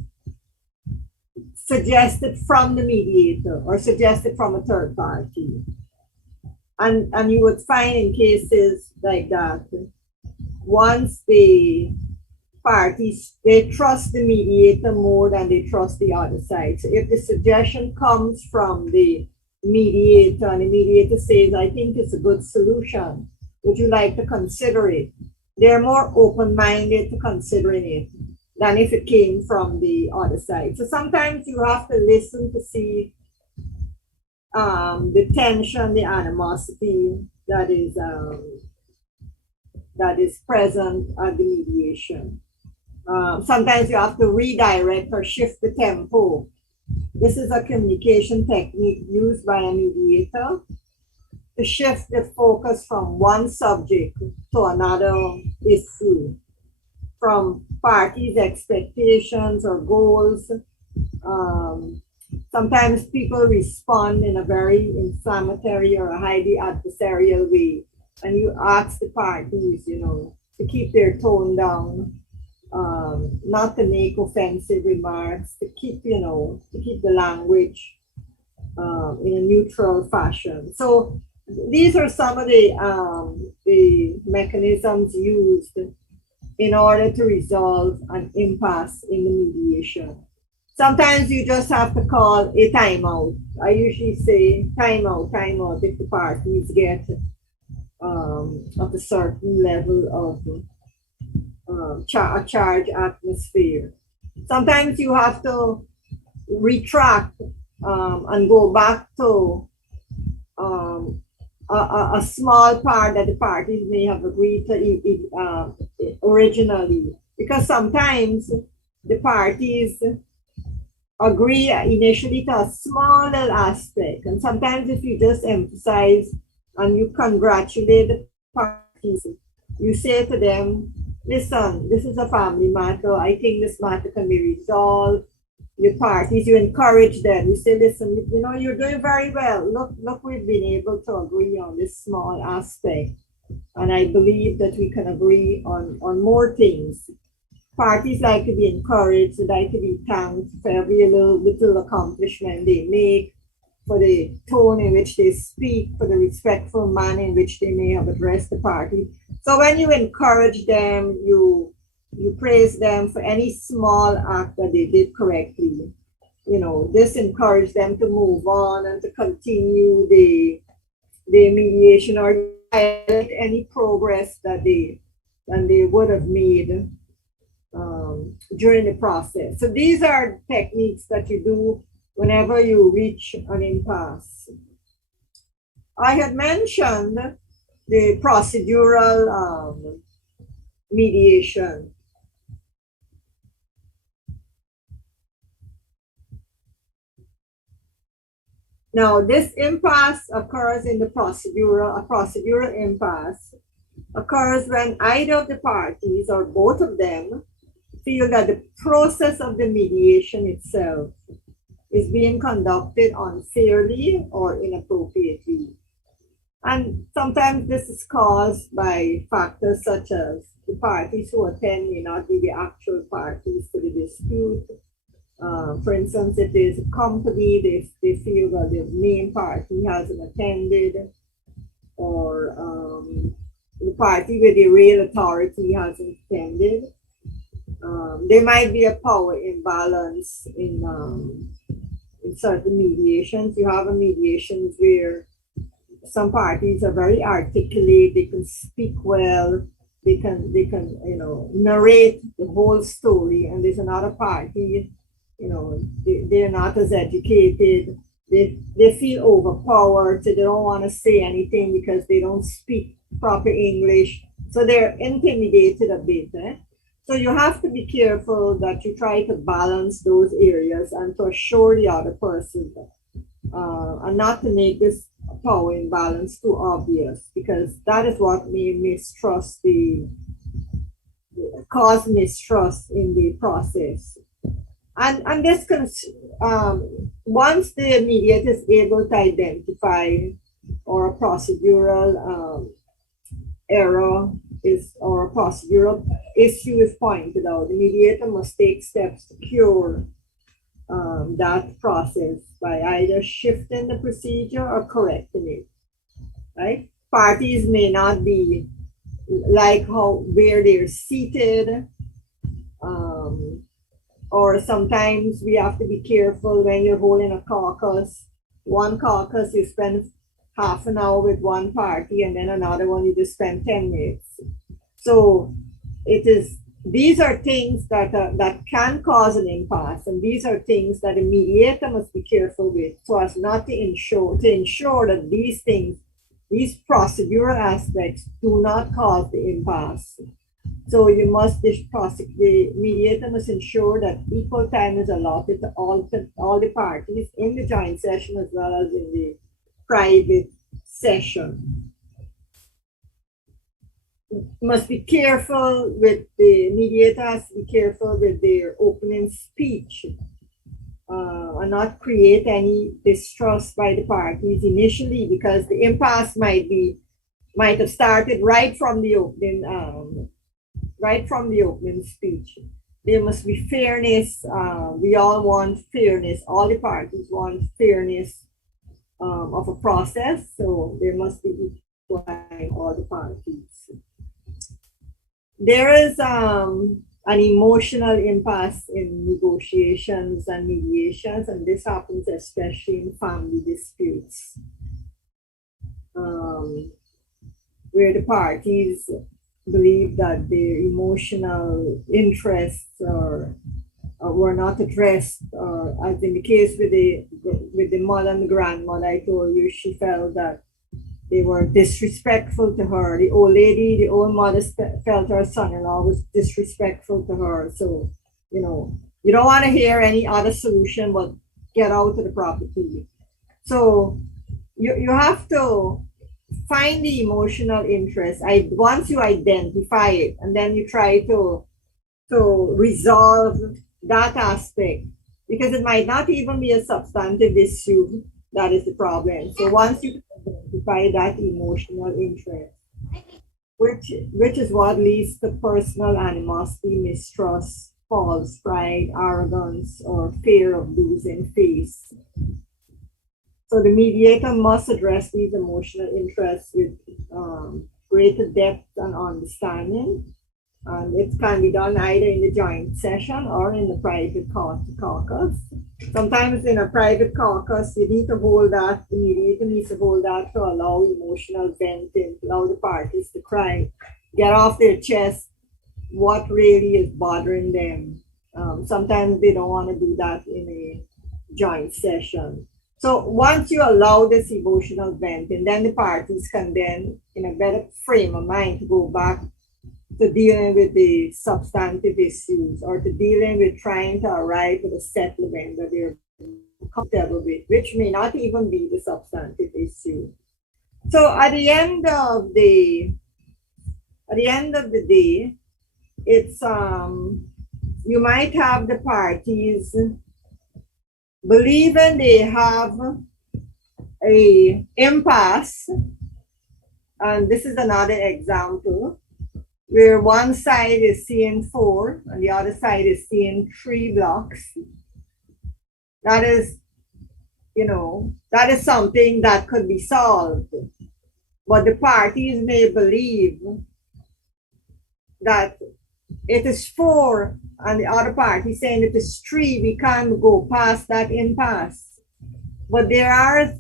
suggest it from the mediator or suggest it from a third party. And you would find in cases like that, once the parties, they trust the mediator more than they trust the other side. So if the suggestion comes from the mediator and the mediator says, I think it's a good solution, would you like to consider it? They're more open-minded to considering it than if it came from the other side. So sometimes you have to listen to see the tension, the animosity that is present at the mediation. Sometimes you have to redirect or shift the tempo. This is a communication technique used by a mediator to shift the focus from one subject to another issue, from parties' expectations or goals. Sometimes people respond in a very inflammatory or a highly adversarial way, and you ask the parties, to keep their tone down, not to make offensive remarks, to keep the language in a neutral fashion. So these are some of the mechanisms used in order to resolve an impasse in the mediation. Sometimes you just have to call a timeout. I usually say timeout if the parties get of a certain level of a charged atmosphere. Sometimes you have to retract and go back to a small part that the parties may have agreed to originally, because sometimes the parties agree initially to a small little aspect, and sometimes if you just emphasize and you congratulate the parties, you say to them, listen, this is a family matter, I think this matter can be resolved. Your parties, you encourage them, you say, listen, you're doing very well, look, we've been able to agree on this small aspect, and I believe that we can agree on more things. Parties like to be encouraged, they like to be thanked for every little accomplishment they make, for the tone in which they speak, for the respectful manner in which they may have addressed the party. So when you encourage them, you praise them for any small act that they did correctly. This encourages them to move on and to continue the mediation or any progress that they would have made during the process. So these are techniques that you do whenever you reach an impasse. I had mentioned the procedural mediation. Now, this impasse occurs in the procedural. A procedural impasse occurs when either of the parties or both of them feel that the process of the mediation itself is being conducted unfairly or inappropriately. And sometimes this is caused by factors such as the parties who attend may not be the actual parties to the dispute. For instance, if there's a company, they feel that the main party hasn't attended, or the party with the real authority hasn't attended. There might be a power imbalance in certain mediations. You have a mediations where some parties are very articulate, they can speak well, they can narrate the whole story, and there's another party, they're not as educated, they feel overpowered, so they don't want to say anything because they don't speak proper English, so they're intimidated a bit. So you have to be careful that you try to balance those areas and to assure the other person, and not to make this power imbalance too obvious, because that is what may cause mistrust in the process. And this can, once the mediator is able to identify or a procedural error or a procedural issue is pointed out, the mediator must take steps to cure that process by either shifting the procedure or correcting it, right? Parties may not be like where they're seated, or sometimes we have to be careful when you're holding a caucus. One caucus, you spend half an hour with one party, and then another one, you just spend 10 minutes. So these are things that can cause an impasse, and these are things that a mediator must be careful with, so as not to ensure that these procedural aspects do not cause the impasse. So the mediator must ensure that equal time is allotted to all the parties in the joint session as well as in the private session. Must be careful with the mediator has to be careful with their opening speech, and not create any distrust by the parties initially, because the impasse might have started right from the opening speech. There must be fairness. We all want fairness. All the parties want fairness of a process, so there must be equal by all the parties. There is an emotional impasse in negotiations and mediations, and this happens especially in family disputes, where the parties believe that their emotional interests were not addressed, or as in the case with the mother and the grandmother I told you, she felt that they were disrespectful to her. The old mother felt her son-in-law was disrespectful to her. So, you don't want to hear any other solution but get out of the property. So you have to find the emotional interest. Once you identify it, and then you try to resolve that aspect, because it might not even be a substantive issue that is the problem. So once you identify that emotional interest, which is what leads to personal animosity, mistrust, false pride, arrogance, or fear of losing face. So the mediator must address these emotional interests with greater depth and understanding. And it can be done either in the joint session or in the private caucus. Sometimes in a private caucus, the mediator needs to hold that to allow emotional venting, allow the parties to cry, get off their chest what really is bothering them. Sometimes they don't want to do that in a joint session. So once you allow this emotional venting, then the parties can then, in a better frame of mind, to go back to dealing with the substantive issues, or to dealing with trying to arrive at a settlement that they're comfortable with, which may not even be the substantive issue. So at the end of the day, it's you might have the parties believing they have a impasse, and this is another example where one side is seeing 4 and the other side is seeing 3 blocks. That is, that is something that could be solved. But the parties may believe that it is 4 and the other party saying it is 3. We can't go past that impasse. But there are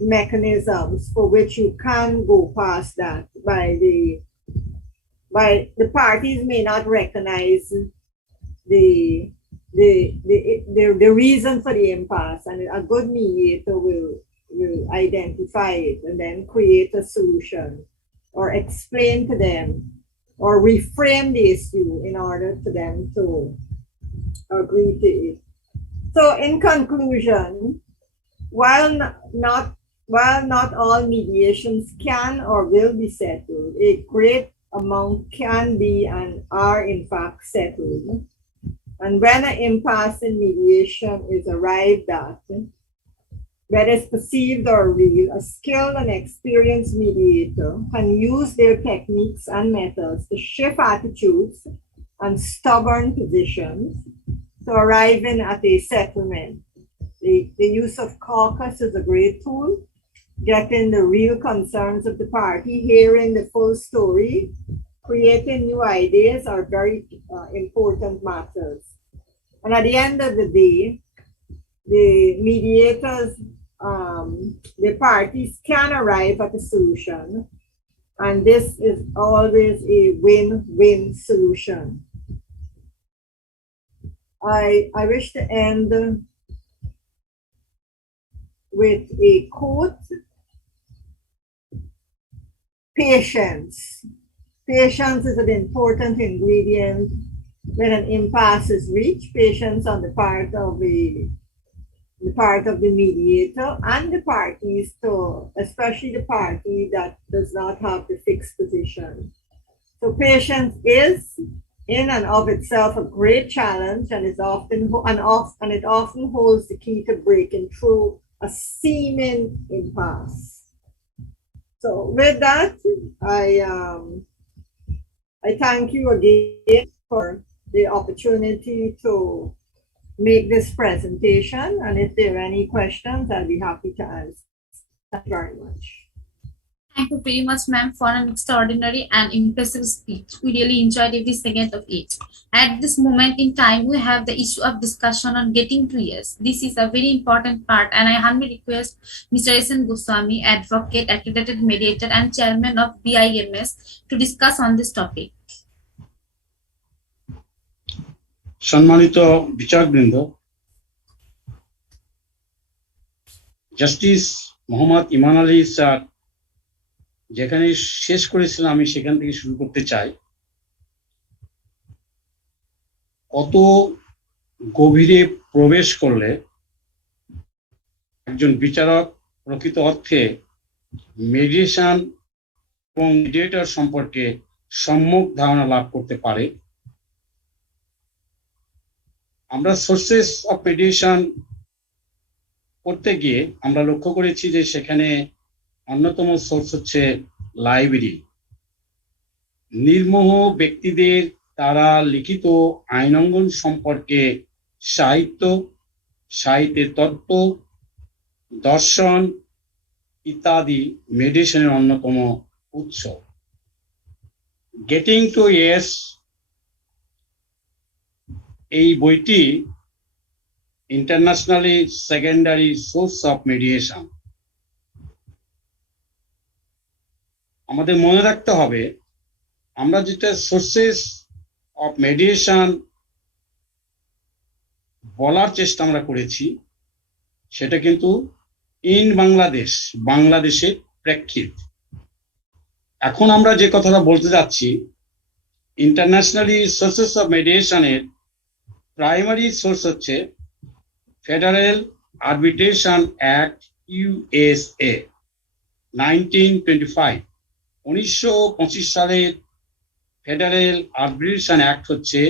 mechanisms for which you can go past that by the parties may not recognize the reason for the impasse, and a good mediator will identify it and then create a solution or explain to them or reframe the issue in order for them to agree to it. So in conclusion, while not all mediations can or will be settled, a great amount can be and are in fact settled. And when an impasse in mediation is arrived at, whether it's perceived or real, a skilled and experienced mediator can use their techniques and methods to shift attitudes and stubborn positions to arriving at a settlement. The use of caucus is a great tool. Getting the real concerns of the party, hearing the full story, creating new ideas are very important matters. And at the end of the day, the mediators, the parties can arrive at a solution, and this is always a win-win solution. I wish to end with a quote. Patience. Patience is an important ingredient when an impasse is reached. Patience on the part of the mediator and the parties, to especially the party that does not have the fixed position. So patience is in and of itself a great challenge, and it often holds the key to breaking through a seeming impasse. So with that, I thank you again for the opportunity to make this presentation. And if there are any questions, I'll be happy to answer. Thank you very much. Thank you very much, ma'am, for an extraordinary and impressive speech. We really enjoyed every second of it. At this moment in time, we have the issue of discussion on getting to yes. This is a very important part, and I humbly request Mr. S.N. Goswami, advocate, accredited mediator, and chairman of BIMS, to discuss on this topic. সম্মানিত বিচারকবৃন্দ, জাস্টিস মোহাম্মদ ইমান আলী স্যার যেখানে শেষ করেছিলেন আমি সেখান থেকে শুরু করতে চাই। কত গভীরে প্রবেশ করলে একজন বিচারক প্রকৃত অর্থে মেডিয়েশন এবং মিডিয়েটর সম্পর্কে সম্যক ধারণা লাভ করতে পারে। আমরা সোর্সেস অফ মিডিয়েশন করতে গিয়ে আমরা লক্ষ্য করেছি যে সেখানে অন্যতম সোর্স হচ্ছে লাইব্রেরি। নির্মোহ ব্যক্তিদের তারা লিখিত আইনাঙ্গন সম্পর্কে সাহিত্য, সাহিত্যের তত্ত্ব, দর্শন ইত্যাদি মেডিয়েশনের অন্যতম উৎস। গেটিং টু ইয়েস এই বইটি internationally secondary source of mediation. আমাদের মনে রাখতে হবে আমরা যেটা সোর্সেস অফ মিডিয়েশন বলার চেষ্টা আমরা করেছি সেটা কিন্তু ইন বাংলাদেশ, বাংলাদেশের প্রেক্ষিত। এখন আমরা যে কথাটা বলতে যাচ্ছি, ইন্টারন্যাশনালি সোর্সেস অফ মিডিয়েশনের প্রাইমারি সোর্স হচ্ছে ফেডারেল Arbitration Act USA 1925 1925 সালের ফেডারেল আরবিট্রেশন অ্যাক্ট হচ্ছে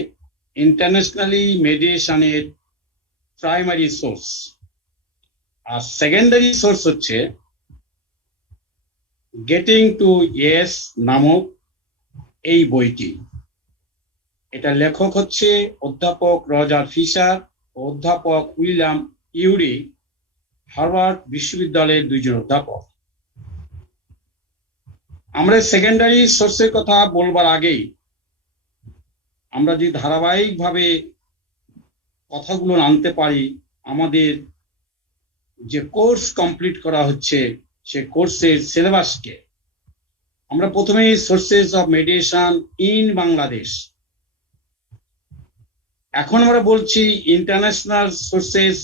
ইন্টারন্যাশনালি মেডিয়েশনের প্রাইমারি সোর্স, আর সেকেন্ডারি সোর্স হচ্ছে গেটিং টু ইয়েস নামক এই বইটি। এটা লেখক হচ্ছে অধ্যাপক রজার ফিশার ও অধ্যাপক উইলিয়াম ইউরি, হার্ভার্ড বিশ্ববিদ্যালয়ের দুইজন অধ্যাপক। আমরা সেকেন্ডারি সোর্সের কথা বলবার আগেই আমরা যদি ধারাবাহিকভাবে কথাগুলো আনতে পারি, আমাদের যে কোর্স কমপ্লিট করা হচ্ছে সে কোর্সের সিলেবাসকে আমরা প্রথমেই sources of mediation in Bangladesh, এখন আমরা বলছি ইন্টারন্যাশনাল সোর্সেস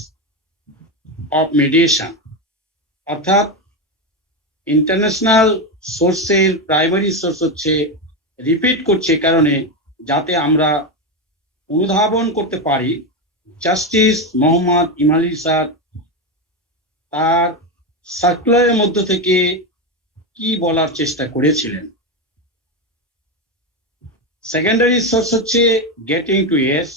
অফ মেডিয়েশন, অর্থাৎ ইন্টারন্যাশনাল সোর্সের প্রাইমারি সোর্স হচ্ছে, রিপিট করছে কারণে যাতে আমরা অনুধাবন করতে পারি জাস্টিস মোহাম্মদ ইমালি স্যার তার সার্কুলারের মধ্য থেকে কি বলার চেষ্টা করেছিলেন। সেকেন্ডারি সোর্স হচ্ছে গেটিং টু ইয়েস,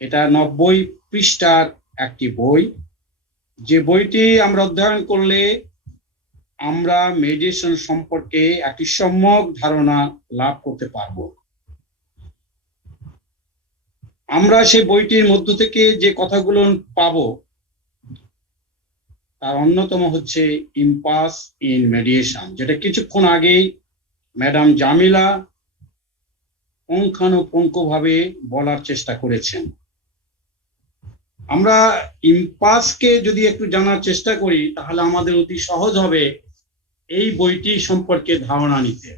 এটা 90 পৃষ্ঠার একটি বই, যে বইটি আমরা অধ্যয়ন করলে আমরা মেডিয়েশন সম্পর্কে একটি সম্যক ধারণা লাভ করতে পারব। আমরা সেই বইটির মধ্য থেকে যে কথাগুলো পাবো তার অন্যতম হচ্ছে ইম্পাস ইন মেডিয়েশন, যেটা কিছুক্ষণ আগেই ম্যাডাম জামিলা পুঙ্খানুপুঙ্খভাবে বলার চেষ্টা করেছেন। আমরা ইম্পাসকে যদি একটু জানার চেষ্টা করি তাহলে আমাদের অতি সহজ হবে এই বইটি সম্পর্কে ধারণা নিতে।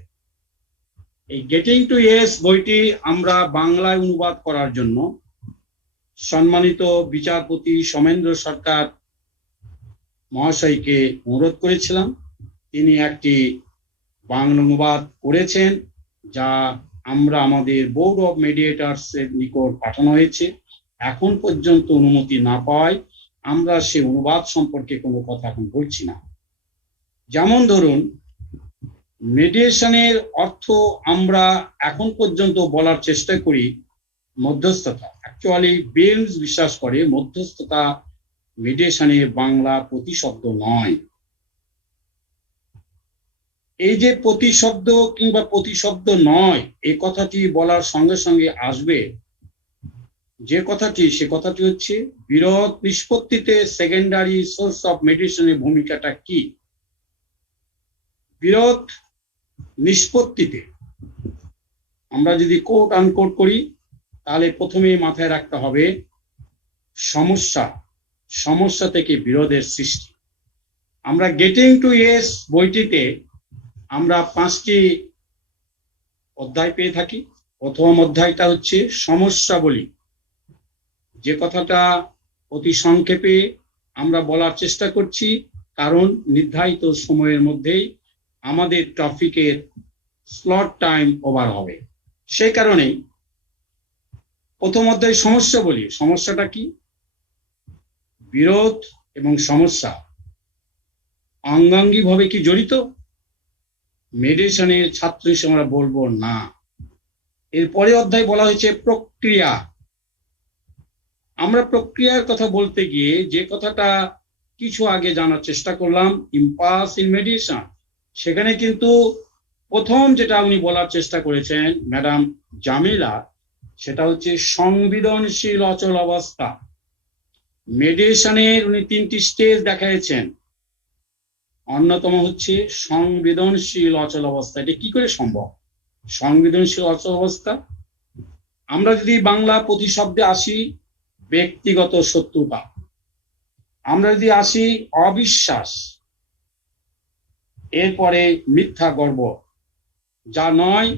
এই গেটিং টু ইয়েস বইটি আমরা বাংলায় অনুবাদ করার জন্য সম্মানিত বিচারপতি সোমেন্দ্র সরকার মহাশয়কে অনুরোধ করেছিলাম। তিনি একটি বাংলা অনুবাদ করেছেন, যা আমরা আমাদের বোর্ড অফ মেডিয়েটার্স এর নিকট পাঠানো হয়েছে। এখন পর্যন্ত অনুমতি না পাওয়ায় আমরা সেই অনুবাদ সম্পর্কে কোনো কথা এখন বলছি না। যেমন ধরুন, মেডিয়েশনের অর্থ আমরা এখন পর্যন্ত বলার চেষ্টা করি মধ্যস্থতা। অ্যাকচুয়ালি বেলস বিশ্বাস করে মধ্যস্থতা মেডিয়েশনের বাংলা প্রতিশব্দ নয়। এই যে প্রতিশব্দ কিংবা প্রতিশব্দ নয়, এই কথাটি বলার সঙ্গে সঙ্গে আসবে যে কথাটি, সে কথাটি হচ্ছে বিরোধ নিষ্পত্তিতে সেকেন্ডারি সোর্স অফ মেডিয়েশনের ভূমিকাটা কি। বিরোধ নিষ্পত্তিতে আমরা যদি কোট আনকোট করি তাহলে প্রথমে মাথায় রাখতে হবে সমস্যা, সমস্যা থেকে বিরোধের সৃষ্টি। আমরা গেটিং টু ইয়েস বইটিতে আমরা 5টি অধ্যায় পেয়ে থাকি। প্রথম অধ্যায়টা হচ্ছে সমস্যাবলী, যে কথাটা অতি সংক্ষেপে আমরা বলার চেষ্টা করছি, কারণ নির্ধারিত সময়ের মধ্যেই আমাদের টপিকের স্লট টাইম ওভার হবে। সেই কারণেই প্রথম অধ্যায় সমস্যাবলী। সমস্যাটা কি? বিরোধ এবং সমস্যা অঙ্গাঙ্গিভাবে কি জড়িত? মেডিয়েশনের ছাত্র হিসেবে আমরা বলবো না। এরপরে অধ্যায় বলা হয়েছে প্রক্রিয়া। আমরা প্রক্রিয়ার কথা বলতে গিয়ে যে কথাটা কিছু আগে জানার চেষ্টা করলাম, ইম্পাস ইন মেডিয়েশন, সেখানে কিন্তু প্রথম যেটা উনি বলার চেষ্টা করেছেন ম্যাডাম জামিলা, সেটা হচ্ছে সংবেদনশীল অচল অবস্থা। মেডিয়েশনের উনি 3টি স্টেজ দেখাইছেন। অন্যতম হচ্ছে সংবেদনশীল অচল অবস্থা। এটা কি করে সম্ভব সংবেদনশীল অচল অবস্থা? আমরা যদি বাংলা প্রতিশব্দে আসি, ব্যক্তিগত শত্রুতা। আমরা যদি আসি অবিশ্বাস, এরপরে মিথ্যা গর্ব, যা নয়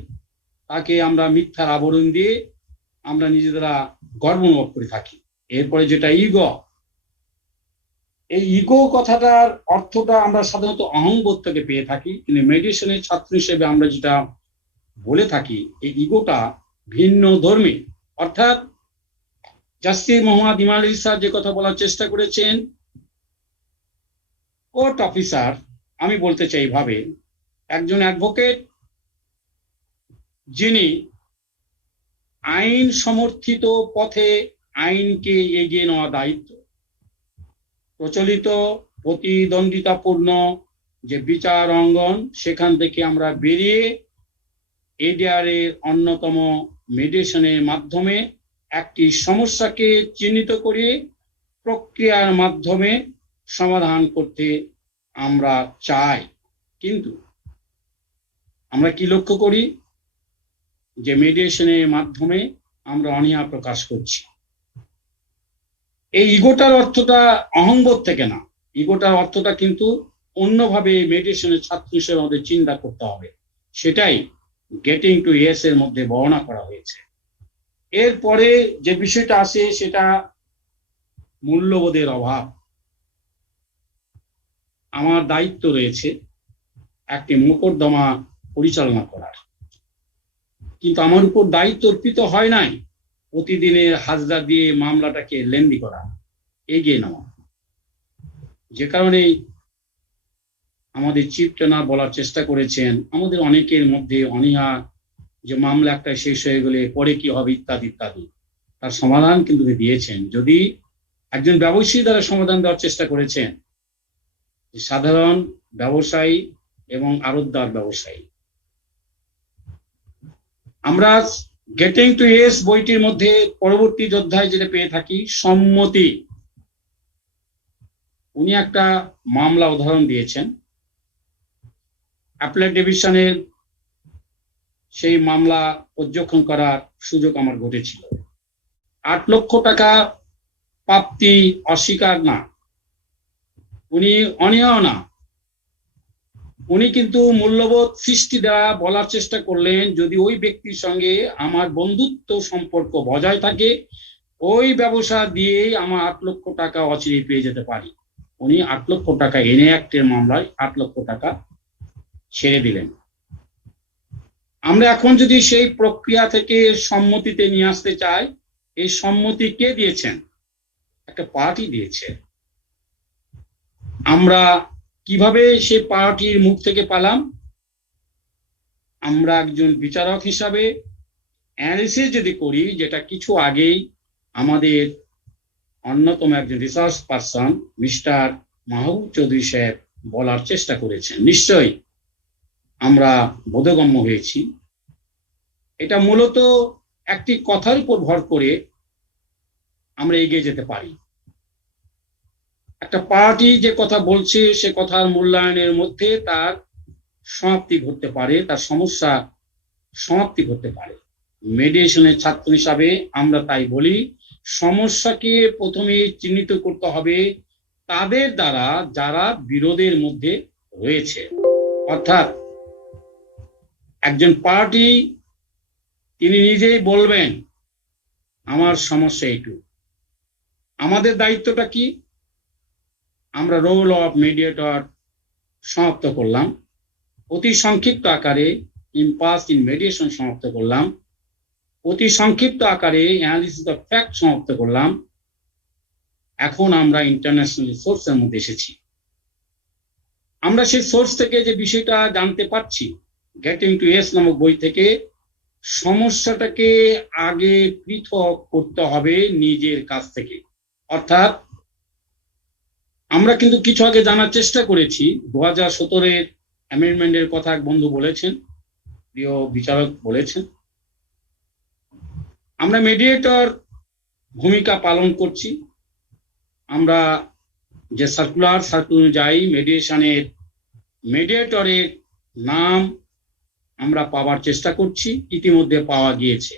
তাকে আমরা মিথ্যার আবরণ দিয়ে আমরা নিজেরা গর্ব অনুভব করে থাকি। এরপরে যেটা ইগো, এই ইগো কথাটার অর্থটা আমরা সাধারণত অহংবোধ থেকে পেয়ে থাকি, কিন্তু মেডিয়েশনের ছাত্র হিসেবে আমরা যেটা বলে থাকি এই ইগোটা ভিন্ন ধর্মী। অর্থাৎ জাস্টিস মোহাম্মদ ইমাম স্যার যে কথা বলার চেষ্টা করেছেন, কোর্ট অফিসার, আমি বলতে চাই ভাবে, একজন অ্যাডভোকেট যিনি আইন সমর্থিত পথে আইনকে এগিয়ে নেওয়া দায়িত্ব, প্রচলিত প্রতিদ্বন্দ্বিতাপূর্ণ যে বিচার অঙ্গন, সেখান থেকে আমরা বেরিয়ে এডিআর এর অন্যতম মেডিয়েশনের মাধ্যমে একটি সমস্যাকে চিহ্নিত করে প্রক্রিয়ার মাধ্যমে সমাধান করতে আমরা চাই। কিন্তু আমরা কি লক্ষ্য করি যে মিডিয়েশনের মাধ্যমে আমরা অনীহা প্রকাশ করছি। এই ইগোটার অর্থটা অহংবোধ থেকে না, ইগোটার অর্থটা কিন্তু অন্যভাবে মিডিয়েশনের ছাত্র হিসেবে আমাদের চিন্তা করতে হবে। সেটাই গেটিং টু ইয়েস এর মধ্যে বর্ণনা করা হয়েছে। এরপরে যে বিষয়টা আসে সেটা মূল্যবোধের অভাব। আমার দায়িত্ব রয়েছে একটি মোকদ্দমা পরিচালনা করার, কিন্তু আমার উপর দায়িত্ব অর্পিত হয় নাই প্রতিদিনের হাজরা দিয়ে মামলাটাকে লেন্দি করা, এগিয়ে নেওয়া। যে কারণে আমাদের চিফ ট্রেনার বলার চেষ্টা করেছেন আমাদের অনেকের মধ্যে অনীহা, যে মামলা একটা শেষ হয়ে গেলে পরে কি হবে ইত্যাদি ইত্যাদি। তার সমাধান কিন্তু দিয়েছেন। যদি একজন ব্যবসায়ী দ্বারা সমাধান দেওয়ার চেষ্টা করেছেন, সাধারণ ব্যবসায়ী এবং আড়তদার ব্যবসায়ী। আমরা গেটিং টু ইয়েস বইটির মধ্যে পরবর্তী অধ্যায় যেটা পেয়ে থাকি সম্মতি। উনি একটা মামলা উদাহরণ দিয়েছেন, অ্যাপেলেট ডিভিশনের সেই মামলা পর্যবেক্ষণ করার সুযোগ আমার ঘটেছিল। 8 লক্ষ টাকা প্রাপ্তি অস্বীকার না, উনি অনীহাও না, উনি কিন্তু মূল্যবোধ সৃষ্টি দ্বারা বলার চেষ্টা করলেন যদি ওই ব্যক্তির সঙ্গে আমার বন্ধুত্ব সম্পর্ক বজায় থাকে, ওই ব্যবসা দিয়েই আমার 8 লক্ষ টাকা অচিরে পেয়ে যেতে পারি। উনি 8 লক্ষ টাকা এনে অ্যাক্টের মামলায় 8 লক্ষ টাকা ছেড়ে দিলেন। আমরা এখন যদি সেই প্রক্রিয়া থেকে সম্মতিতে নিয়ে আসতে চাই, এই সম্মতি কে দিয়েছেন? একটা পার্টি দিয়েছে। আমরা কিভাবে সেই পার্টির মুখ থেকে পালাম? আমরা একজন বিচারক হিসাবে অ্যানালিসিস যদি করি, যেটা কিছু আগেই আমাদের অন্যতম একজন রিসার্চ পারসন মিস্টার মাহবুব চৌধুরী সাহেব বলার চেষ্টা করেছেন, নিশ্চয়ই আমরা বোধগম্য হয়েছি। এটা মূলত একটি কথার উপর ভর করে আমরা এগিয়ে যেতে পারি। একটা পার্টি যে কথা বলছে সে কথার মূল্যায়নের মধ্যে তার সমাপ্তি ঘটতে পারে, তার সমস্যা সমাপ্তি ঘটতে পারে। মেডিয়েশনের ছাত্র হিসাবে আমরা তাই বলি, সমস্যাকে প্রথমে চিহ্নিত করতে হবে তাদের দ্বারা যারা বিরোধের মধ্যে রয়েছে। অর্থাৎ একজন পার্টি তিনি নিজেই বলবেন আমার সমস্যা এইটু। আমাদের দায়িত্বটা কি? আমরা রোল অফ মিডিয়েটর সমাপ্ত করলাম, অতি সংক্ষিপ্ত আকারে ইম্পাস ইন মেডিয়েশন সমাপ্ত করলাম, অতি সংক্ষিপ্ত আকারে অ্যানালিসিস অফ ফ্যাক্ট সমাপ্ত করলাম। এখন আমরা ইন্টারন্যাশনাল সোর্সের মধ্যে এসেছি। আমরা সেই সোর্স থেকে যে বিষয়টা জানতে পারছি, গেটিং টু ইয়েস নামক বই থেকে, সমস্যাটাকে আগে পৃথক করতে হবে নিজের কাছ থেকে। অর্থাৎ আমরা কিন্তু কিছু আগে জানার চেষ্টা করেছি, 2017-এর অ্যামেন্ডমেন্টের কথা এক বন্ধু বলেছেন, প্রিয় বিচারক বলেছেন, আমরা মিডিয়েটর ভূমিকা পালন করছি। আমরা যে সার্কুলার অনুযায়ী মেডিয়েশনের মিডিয়েটরের নাম আমরা পাওয়ার চেষ্টা করছি, ইতিমধ্যে পাওয়া গিয়েছে।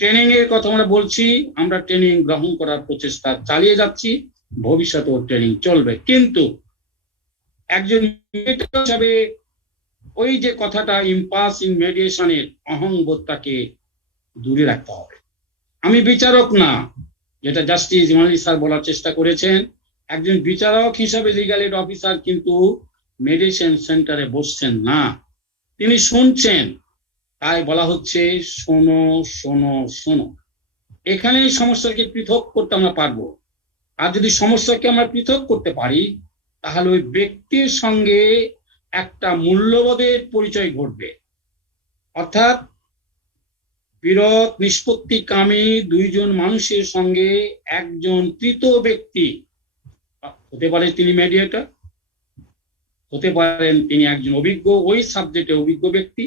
ট্রেনিং এর কথা আমরা বলছি, আমরা ট্রেনিং গ্রহণ করার প্রচেষ্টা চালিয়ে যাচ্ছি, ভবিষ্যতেও ট্রেনিং চলবে। কিন্তু একজন মিডিয়েটর হিসাবে ওই যে কথাটা ইম্পাস ইন মেডিয়েশনের অহংবোধটাকে দূরে রাখতে হবে। আমি বিচারক না, যেটা জাস্টিস ইমানুয়েল স্যার বলার চেষ্টা করেছেন, একজন বিচারক হিসাবে লিগ্যাল এড অফিসার কিন্তু মেডিয়েশন সেন্টারে বসছেন না, তিনি শুনছেন। তাই বলা হচ্ছে শোনো শোনো শোনো। এখানে সমস্যাকে পৃথক করতে আমরা পারবো। আর যদি সমস্যাকে আমরা পৃথক করতে পারি, তাহলে ওই ব্যক্তির সঙ্গে একটা মূল্যবোধের পরিচয় ঘটবে। অর্থাৎ বিরোধ নিষ্পত্তিকামী দুইজন মানুষের সঙ্গে একজন তৃতীয় ব্যক্তি, হতে পারে তিনি মেডিয়েটর, হতে পারেন তিনি একজন অভিজ্ঞ, ওই সাবজেক্টে অভিজ্ঞ ব্যক্তি,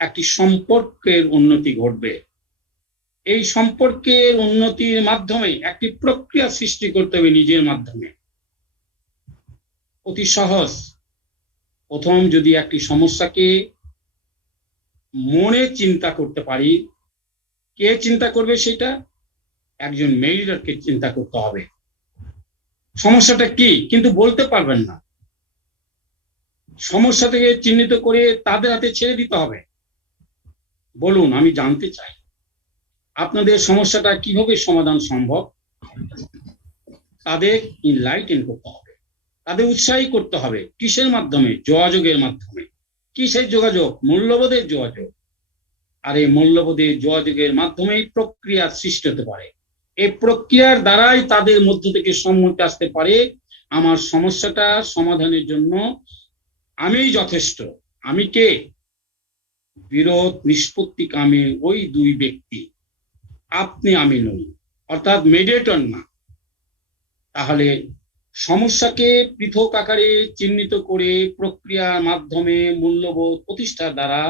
একটি সম্পর্কের উন্নতি ঘটবে। এই সম্পর্কের উন্নতির মাধ্যমে একটি প্রক্রিয়া সৃষ্টি করতে হবে নিজের মাধ্যমে। অতি সহজ। প্রথম যদি একটি সমস্যাকে মনে চিন্তা করতে পারি, কে চিন্তা করবে সেটা? একজন মেডিয়েটরকে চিন্তা করতে হবে সমস্যাটা কি, কিন্তু বলতে পারবেন না। সমস্যাটাকে চিহ্নিত করে তাদের হাতে ছেড়ে দিতে হবে। বলুন, আমি জানতে চাই আপনাদের সমস্যাটা কিভাবে সমাধান সম্ভব। তাদের ইনলাইটেন করতে হবে, তাদের উৎসাহী করতে হবে। কিসের মাধ্যমে? যোগাযোগের মাধ্যমে। কিসের যোগাযোগ? মূল্যবোধের যোগাযোগ। আর এই মূল্যবোধের যোগাযোগের মাধ্যমেই প্রক্রিয়া সৃষ্টি হতে পারে। এই প্রক্রিয়ার দ্বারাই তাদের মধ্য থেকে সম্মতি আসতে পারে, আমার সমস্যাটা সমাধানের জন্য আমিই যথেষ্ট। আমি কে? বিরোধ নিষ্পত্তিকামী ওই দুই ব্যক্তি, আপনি আমি নই, অর্থাৎ মেডিয়েটর না। তাহলে সমস্যাকে পৃথক আকারে চিহ্নিত করে প্রক্রিয়ার মাধ্যমে মূল্যবোধ প্রতিষ্ঠার দ্বারা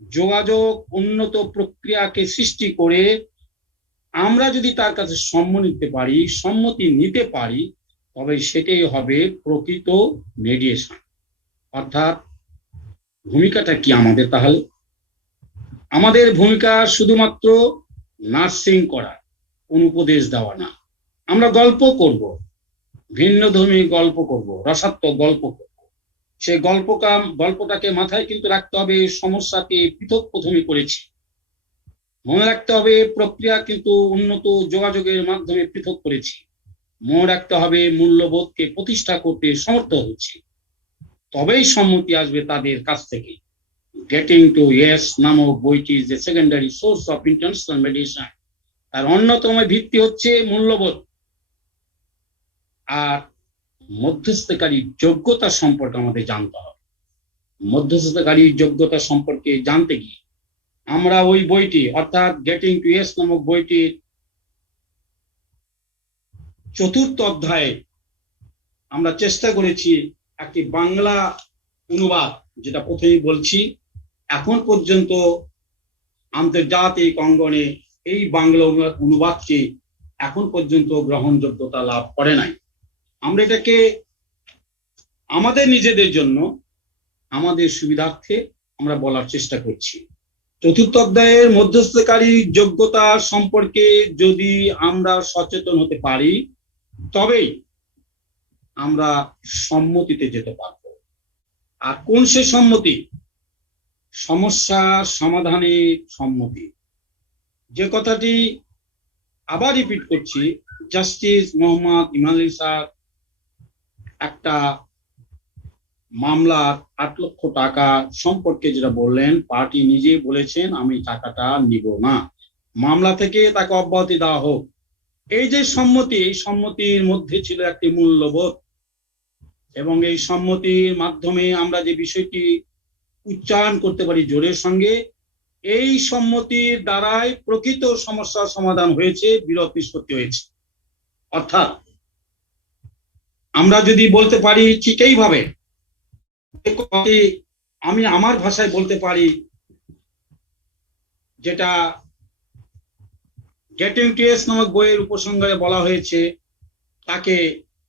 যোগাযোগ উন্নত প্রক্রিয়াকে সৃষ্টি করে আমরা যদি তার কাছে সম্মতি নিতে পারি, তবে সেটাই হবে প্রকৃত মেডিয়েশন। অর্থাৎ ভূমিকাটা কি আমাদের? তাহলে আমাদের ভূমিকা শুধুমাত্র নার্সিং করা, কোন উপদেশ দেওয়া না। আমরা গল্প করব, ভিন্নধর্মী গল্প করব, রসাত্মক গল্প করব। সেই গল্পটাকে মাথায় কিন্তু রাখতে হবে, সমস্যাকে পৃথক প্রথমে করেছি। মনে রাখতে হবে প্রক্রিয়া কিন্তু উন্নত যোগাযোগের মাধ্যমে পৃথক করেছি। মনে রাখতে হবে মূল্যবোধকে প্রতিষ্ঠা করতে সমর্থ হচ্ছি। তবেই সম্মতি আসবে তাদের কাছ থেকে। গেটিং টু ইয়েস নামক বইটি যে secondary source of international mediation, তার অন্যতম ভিত্তি হচ্ছে মূল্যবোধ। আর মধ্যস্থকারীর যোগ্যতা সম্পর্কে আমাদের জানতে হবে। মধ্যস্থকারীর যোগ্যতা সম্পর্কে জানতে গিয়ে আমরা ওই বইটি, অর্থাৎ গেটিং টু ইয়েস নামক বইটির 4th অধ্যায়ে আমরা চেষ্টা করেছি একটি বাংলা অনুবাদ, যেটা প্রথমেই বলছি, এখন পর্যন্ত আন্তর্জাতিক অঙ্গনে এই বাংলা অনুবাদটি এখন পর্যন্ত গ্রহণযোগ্যতা লাভ করে নাই। আমরা এটাকে আমাদের নিজেদের জন্য, আমাদের সুবিধার্থে আমরা বলার চেষ্টা করছি। 4th অধ্যায়ের মধ্যস্থকারী যোগ্যতা সম্পর্কে যদি আমরা সচেতন হতে পারি, তবেই আমরা সম্মতিতে যেতে পারব। আর কোন সে সম্মতি? সমস্যা সমাধানের সম্মতি। যে কথাটি আবার রিপিট করছি, জাস্টিস মোহাম্মদ ইমান আলী স্যার একটা মামলার 8 লক্ষ টাকা সম্পর্কে যেটা বললেন, পার্টি নিজেই বলেছেন আমি টাকাটা নিব না, মামলা থেকে তাকে অব্যাহতি দেওয়া হোক। এই যে সম্মতি, এই সম্মতির মধ্যে ছিল একটি মূল্যবোধ, এবং এই সম্মতির মাধ্যমে আমরা যে বিষয়টি উচ্চারণ করতে পারি জোরের সঙ্গে, এই সম্মতির দ্বারাই প্রকৃত সমস্যার সমাধান হয়েছে, বিরোধ নিষ্পত্তি হয়েছে। অর্থাৎ আমরা যদি বলতে পারি ঠিক এইভাবে, আমি আমার ভাষায় বলতে পারি, যেটা গেটিং টু ইয়েস নামক বইয়ের উপসংহারে বলা হয়েছে, তাকে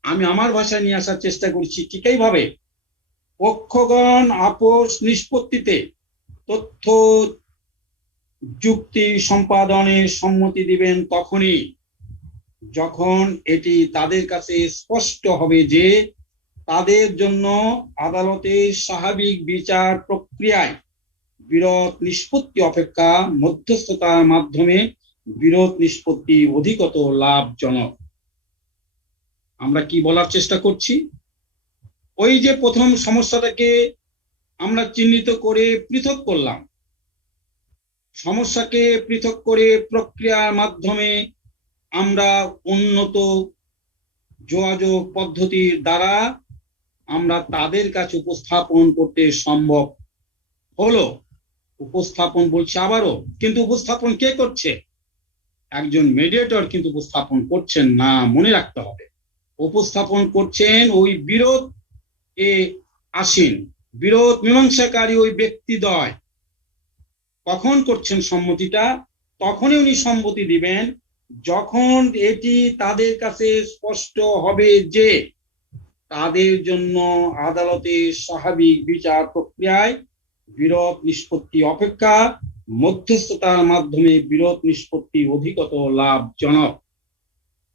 আমি আমার ভাষায় নিয়ে আসার চেষ্টা করছি ঠিক এইভাবে। পক্ষগণ আপোষ নিষ্পত্তিতে তথ্য যুক্তি সম্পাদনে সম্মতি দিবেন তখনই যখন এটি তাদের কাছে স্পষ্ট হবে যে তাদের জন্য আদালতের স্বাভাবিক বিচার প্রক্রিয়ায় বিরোধ নিষ্পত্তি অপেক্ষা মধ্যস্থতার মাধ্যমে বিরোধ নিষ্পত্তি অধিকতর লাভজনক। আমরা কি বলার চেষ্টা করছি? ওই যে প্রথম সমস্যাটাকে আমরা চিহ্নিত করে পৃথক করলাম, সমস্যাকে পৃথক করে প্রক্রিয়ার মাধ্যমে আমরা উন্নত যোগাযোগ পদ্ধতির দ্বারা আমরা তাদের কাছে উপস্থাপন করতে সম্ভব হলো। উপস্থাপন বলছি আবারও, কিন্তু উপস্থাপন কে করছে? একজন মিডিয়েটর কিন্তু উপস্থাপন করছেন না, মনে রাখতে হবে। উপস্থাপন করছেন ওই বিরোধ আসীন, বিরোধ মীমাংসাকারী ওই ব্যক্তিদ্বয়। কখন করছেন সম্মতিটা? তখনই উনি সম্মতি দিবেন যখন এটি তাদের কাছে স্পষ্ট হবে যে তাদের জন্য আদালতের স্বাভাবিক বিচার প্রক্রিয়ায় বিরোধ নিষ্পত্তি অপেক্ষা মধ্যস্থতার মাধ্যমে বিরোধ নিষ্পত্তি অধিকতর লাভজনক।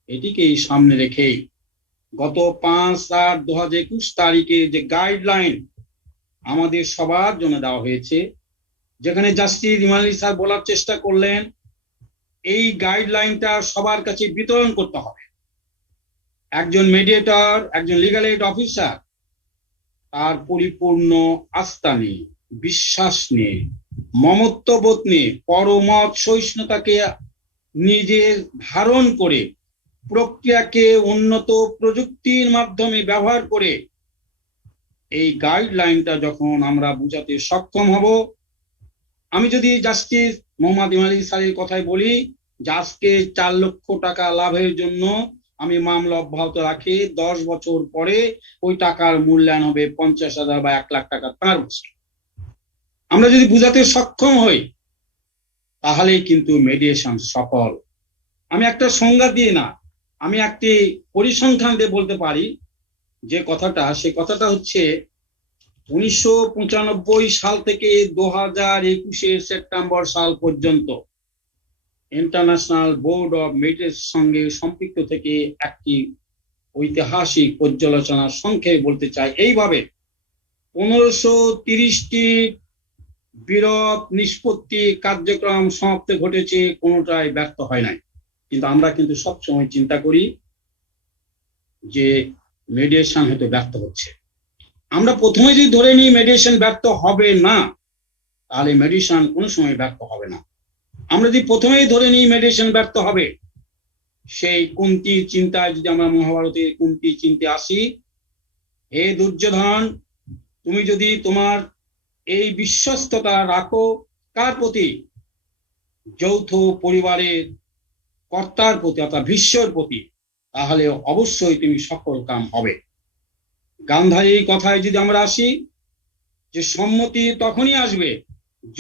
এটিকেই সামনে রেখেই গত 5/8/2021 তারিখে যে গাইডলাইন আমাদের সবার জন্য দেওয়া হয়েছে, যেখানে জাস্টিস ইমানুয়েল স্যার বলার চেষ্টা করলেন এই গাইডলাইনটা সবার কাছে বিতরণ করতে হবে। একজন মিডিয়েটর, একজন লিগ্যাল এইড অফিসার তার পরিপূর্ণ আস্থা নিয়ে, বিশ্বাস নিয়ে, মমত্ববোধ নিয়ে, পরমত সহিষ্ণুতাকে নিজে ধারণ করে প্রক্রিয়াকে উন্নত প্রযুক্তির মাধ্যমে ব্যবহার করে এই গাইডলাইনটা যখন আমরা বুঝাতে সক্ষম হব, আমি যদি জাস্টিস মোহাম্মদ ইমানুয়েল স্যারের কথাই বলি যে আজকে 4 লক্ষ টাকা লাভের জন্য আমি মামলা অব্যাহত রাখি, 10 বছর পরে ওই টাকার মূল্যায়ন হবে 50,000 বা 1 লাখ টাকা তার বছর। আমরা যদি বুঝাতে সক্ষম হই তাহলেই কিন্তু মিডিয়েশন সফল। আমি একটা সংজ্ঞা দিয়ে না, আমি একটি পরিসংখ্যান দিয়ে বলতে পারি যে কথাটা, সে কথাটা হচ্ছে 1995 সাল থেকে 2021 সেপ্টেম্বর সাল পর্যন্ত ইন্টারন্যাশনাল বোর্ড অফ মেডিয়েশনের সঙ্গে সম্পৃক্ত থেকে একটি ঐতিহাসিক পর্যালোচনার সংক্ষেপে বলতে চাই এইভাবে, 1530টি বিরোধ নিষ্পত্তি কার্যক্রম সমাপ্ত ঘটেছে, কোনোটাই ব্যর্থ হয় নাই। কিন্তু আমরা কিন্তু সবসময় চিন্তা করি যে মিডিয়েশন হয়তো ব্যর্থ হচ্ছে। আমরা প্রথমে যদি ধরে নিই মিডিয়েশন ব্যর্থ হবে না, তাহলে মিডিয়েশন কোনো সময় ব্যর্থ হবে না। আমরা যদি প্রথমেই ধরে নিই মিডিয়েশন ব্যর্থ হবে, সেই কুন্তির চিন্তায় যদি আমরা মহাভারতের কুন্তির চিন্তায় আসি, হে দুর্যোধন, তুমি যদি তোমার এই বিশ্বস্ততা রাখো কার প্রতি? যৌথ পরিবারের কর্তার প্রতি অর্থাৎ ভীষ্মর প্রতি, তাহলে অবশ্যই তুমি সফল কাম হবে। গান্ধারীর কথায় যদি আমরা আসি, যে সম্মতি তখনই আসবে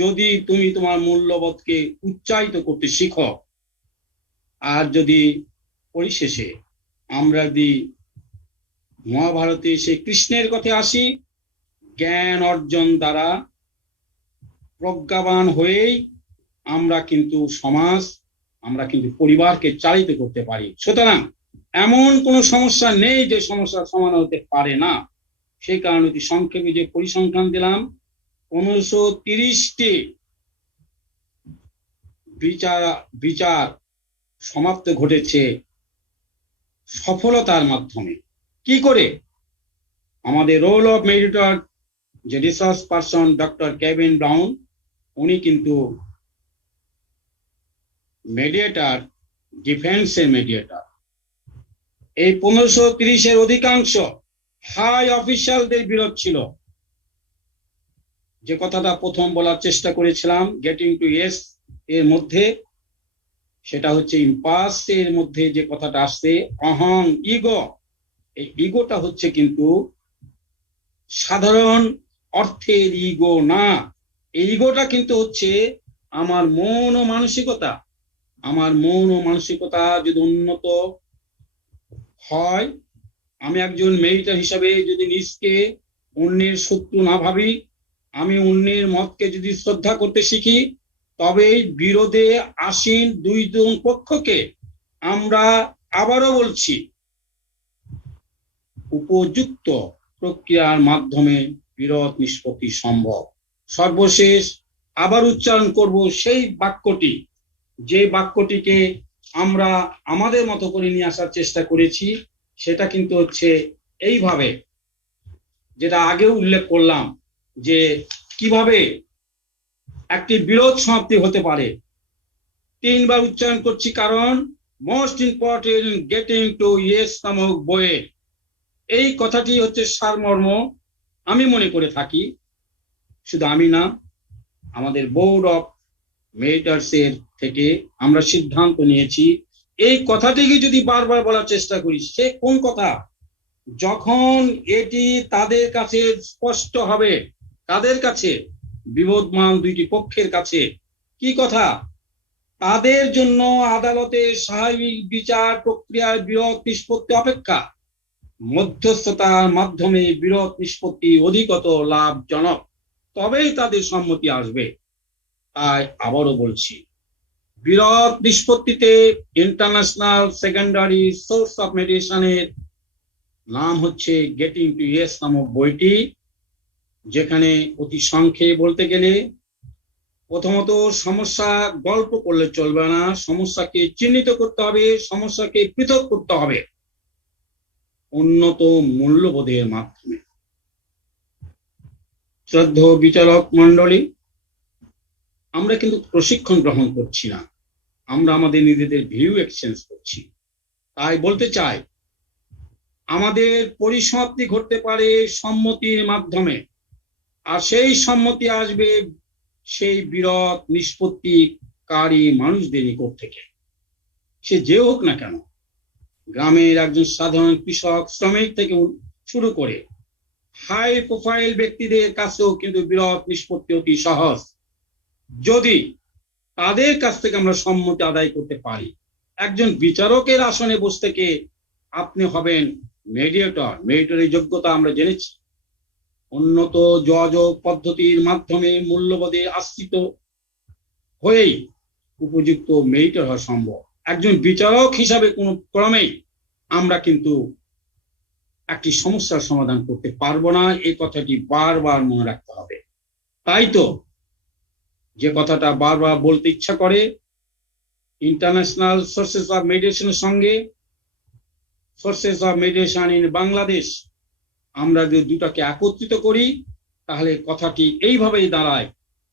যদি তুমি তোমার মূল্যবোধকে উচ্চারিত করতে শিখো। আর যদি পরিশেষে আমরা যদি মহাভারতে সেই কৃষ্ণের কথায় আসি, জ্ঞান অর্জন দ্বারা প্রজ্ঞাবান হয়েই আমরা কিন্তু সমাজ, আমরা কিন্তু পরিবারকে চালিত করতে পারি। সুতরাং এমন কোনো সমস্যা নেই যে সমস্যার সমাধান হতে পারে না। সেই কারণে সংক্ষেপে যে পরিসংখ্যান দিলাম, 1530টি বিচার সমাপ্ত ঘটেছে সফলতার মাধ্যমে। কি করে? আমাদের রোল অফ মেডিয়েটর যে research person doctor Kevin brown, উনি কিন্তু মিডিয়েটর, ডিফেন্সের মিডিয়েটর। এই 1530-এর অধিকাংশ হাই অফিসিয়ালদের বিরোধ ছিল। যে কথাটা প্রথম বলার চেষ্টা করেছিলাম গেটিং টু ইয়েস এর মধ্যে, সেটা হচ্ছে ইম্পাস এর মধ্যে যে কথাটা আসছে অহং, ইগো। এই ইগোটা হচ্ছে কিন্তু সাধারণ অর্থের ইগো না। এই ইগোটা কিন্তু হচ্ছে আমার মন ও মানসিকতা। আমার মন ও মানসিকতা যদি উন্নত হয়, আমি একজন মেডিটেটর হিসাবে যদি নিজকে অন্যের শত্রু না ভাবি, আমি অন্যের মতকে যদি শ্রদ্ধা করতে শিখি, তবে বিরোধে আসীন দুইজন পক্ষকে আমরা আবারও বলছি উপযুক্ত প্রক্রিয়ার মাধ্যমে বিরোধ নিষ্পত্তি সম্ভব। সর্বশেষ আবার উচ্চারণ করব সেই বাক্যটি, যে বাক্যটিকে আমরা আমাদের মতো করে নিয়ে আসার চেষ্টা করেছি। সেটা কিন্তু হচ্ছে এইভাবে, যেটা আগেও উল্লেখ করলাম যে কিভাবে একটি বিরোধ সমাপ্তি হতে পারে। 3 বার উচ্চারণ করছি, কারণ most important getting to yes নামক বইয়ে এই কথাটি হচ্ছে সারমর্ম আমি মনে করে থাকি। শুধু আমি না, আমাদের বোর্ড অফ মেডিয়েটরস এর থেকে আমরা সিদ্ধান্ত নিয়েছি এই কথাটিকে যদি বারবার বলার চেষ্টা করি, সে কোন কথা, যখন এটি তাদের কাছে স্পষ্ট হবে, তাদের কাছে বিবদমান দুইটি পক্ষের কাছে, কি কথা, তাদের জন্য আদালতের স্বাভাবিক বিচার প্রক্রিয়ার বিরোধ নিষ্পত্তি অপেক্ষা মধ্যস্থতার মাধ্যমে বিরোধ নিষ্পত্তি অধিকতর লাভজনক, তবেই তাদের সম্মতি আসবে। তাই আবারও বলছি, বিরোধ নিষ্পত্তিতে ইন্টারন্যাশনাল সেকেন্ডারি সোর্স অফ মেডিয়েশনের নাম হচ্ছে গেটিং টু ইয়েস নামক বইটি, যেখানে অতি সংক্ষেপে বলতে গেলে প্রথমত সমস্যা গল্প করলে চলবে না, সমস্যাকে চিহ্নিত করতে হবে, সমস্যাকে পৃথক করতে হবে উন্নত মূল্যবোধের মাধ্যমে। শ্রদ্ধেয় বিচারক মন্ডলী, আমরা কিন্তু প্রশিক্ষণ গ্রহণ করছি না, আমরা আমাদের নিজেদের ভিউ এক্সচেঞ্জ করছি। তাই বলতে চাই, আমাদের পরিসমাপ্তি ঘটতে পারে সম্মতির মাধ্যমে, আর সেই সম্মতি আসবে সেই বিরোধ নিষ্পত্তিকারী মানুষদের নিকট থেকে, সে যে হোক না কেন, গ্রামের একজন সাধারণ কৃষক শ্রমিক থেকে শুরু করে হাই প্রোফাইল ব্যক্তিদের কাছেও কিন্তু বিরোধ নিষ্পত্তি অতি সহজ, যদি তাদের কাছ থেকে আমরা সম্মতি আদায় করতে পারি। একজন বিচারকের আসনে বসে থেকে আপনি হবেন মেডিয়েটর। মেডিয়েটরের যোগ্যতা আমরা জেনেছি, উন্নত যোগাযোগ পদ্ধতির মাধ্যমে মূল্যবোধে আশ্রিত হয়েই উপযুক্ত মেডিয়েটর হওয়া সম্ভব। একজন বিচারক হিসাবে কোনো ক্রমেই আমরা কিন্তু একটি সমস্যার সমাধান করতে পারবো না, এই কথাটি বারবার মনে রাখতে হবে। তাই তো যে কথাটা বারবার বলতে ইচ্ছা করে, ইন্টারন্যাশনাল সোর্সেস অফ মেডিয়েশনের সঙ্গে sources of mediation in Bangladesh, আমরা যদি দুটাকে একত্রিত করি তাহলে কথাটি এইভাবেই দাঁড়ায়,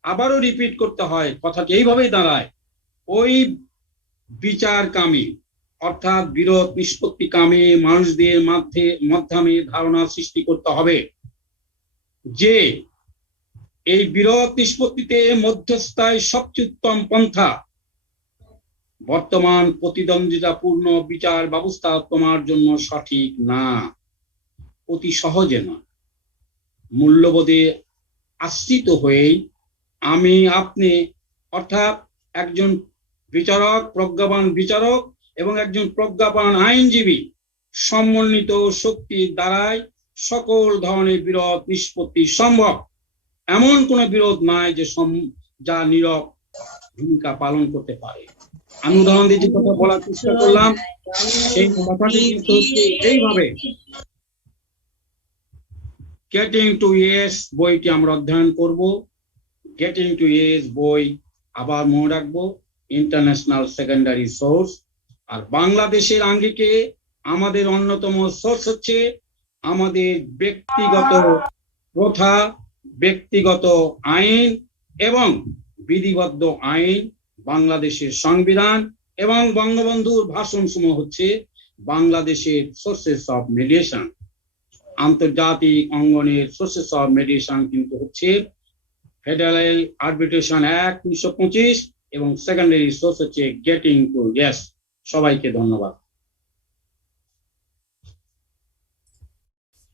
আবারও রিপিট করতে হয়, কথাটি এইভাবেই দাঁড়ায়, ওই বিচারকামী অর্থাৎ বিরোধ নিষ্পত্তিকামী মানুষদের মাধ্যমে ধারণা সৃষ্টি করতে হবে যে এই বিরোধ নিষ্পত্তিতে মধ্যস্থায় সবচেয়ে উত্তম পন্থা বর্তমান প্রতিদ্বন্দ্বিতাপূর্ণ বিচার ব্যবস্থা তোমার জন্য সঠিক না, অতি সহজে না। মূল্যবোধে আশ্রিত হয়েই আমি আপনি অর্থাৎ একজন বিচারক, প্রজ্ঞাবান বিচারক এবং একজন প্রজ্ঞাবান আইনজীবী সমন্বিত শক্তির দ্বারাই সকল ধরনের বিরোধ নিষ্পত্তি সম্ভব। এমন কোন বিরোধ নাই যে যা নীরব ভূমিকা পালন করতে পারে। আমি উদাহরণ দিয়ে যে কথা বলার চেষ্টা করলাম, সেই কথাটি কিন্তু হচ্ছে এইভাবে, গেটিং টু ইয়েস বইটি আমরা অধ্যয়ন করব। গেটিং টু ইয়েস বই আবার মনে রাখবো, ইন্টারন্যাশনাল সেকেন্ডারি সোর্স। আর বাংলাদেশের আঙ্গিকে আমাদের অন্যতম সোর্স হচ্ছে আমাদের ব্যক্তিগত প্রথা, ব্যক্তিগত আইন এবং বিধিবদ্ধ আইন, বাংলাদেশের সংবিধান এবং বঙ্গবন্ধুর ভাষণ সমূহ হচ্ছে বাংলাদেশের সোর্সেস অফ মেডিয়েশন। আন্তর্জাতিক অঙ্গনের সোর্সেস অফ মেডিয়েশন কিন্তু হচ্ছে ফেডারেল আরবিট্রেশন অ্যাক্ট 1925 এবং সেকেন্ডারি সোর্স হচ্ছে গেটিং টু ইয়েস। সবাইকে ধন্যবাদ।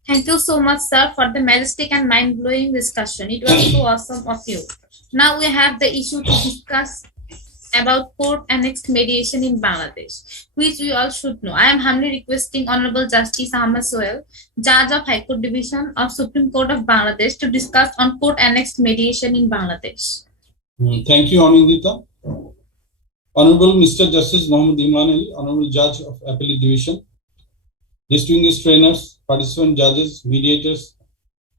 Thank you so much, sir, for the majestic and mind-blowing discussion. It was so awesome of you. Now we have the issue to discuss about court annexed mediation in Bangladesh, which we all should know. I am humbly requesting Honorable Justice Ahmad Soel, Judge of High Court Division of Supreme Court of Bangladesh, to discuss on court annexed mediation in Bangladesh. Thank you, Anindita. Honorable Mr. Justice Mohammed Imran Ali, Honorable Judge of Appellate Division, distinguished trainers, participant judges, mediators,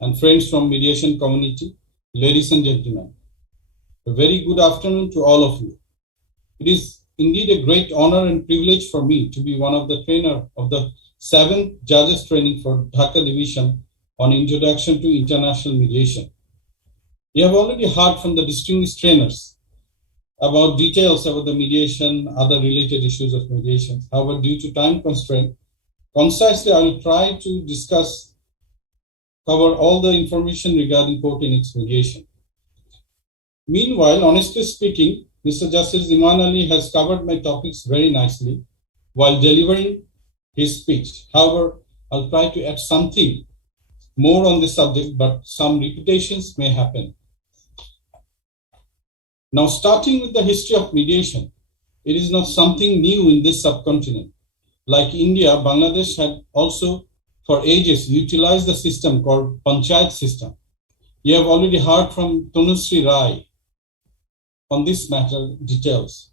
and friends from mediation community, ladies and gentlemen, a very good afternoon to all of you. It is indeed a great honor and privilege for me to be one of the trainer of the 7th Judges Training for Dhaka Division on Introduction to International Mediation. You have already heard from the distinguished trainers about details about the mediation, other related issues of mediation. However, due to time constraint, Concisely, I will try to cover all the information regarding court and its mediation. Meanwhile, honestly speaking, Mr. Justice Iman Ali has covered my topics very nicely while delivering his speech. However, I'll try to add something more on the subject, but some repetitions may happen. Now, starting with the history of mediation, it is not something new in this subcontinent. Like India, Bangladesh had also for ages utilized the system called Panchayat system. You have already heard from Tanushree Rai on this matter details.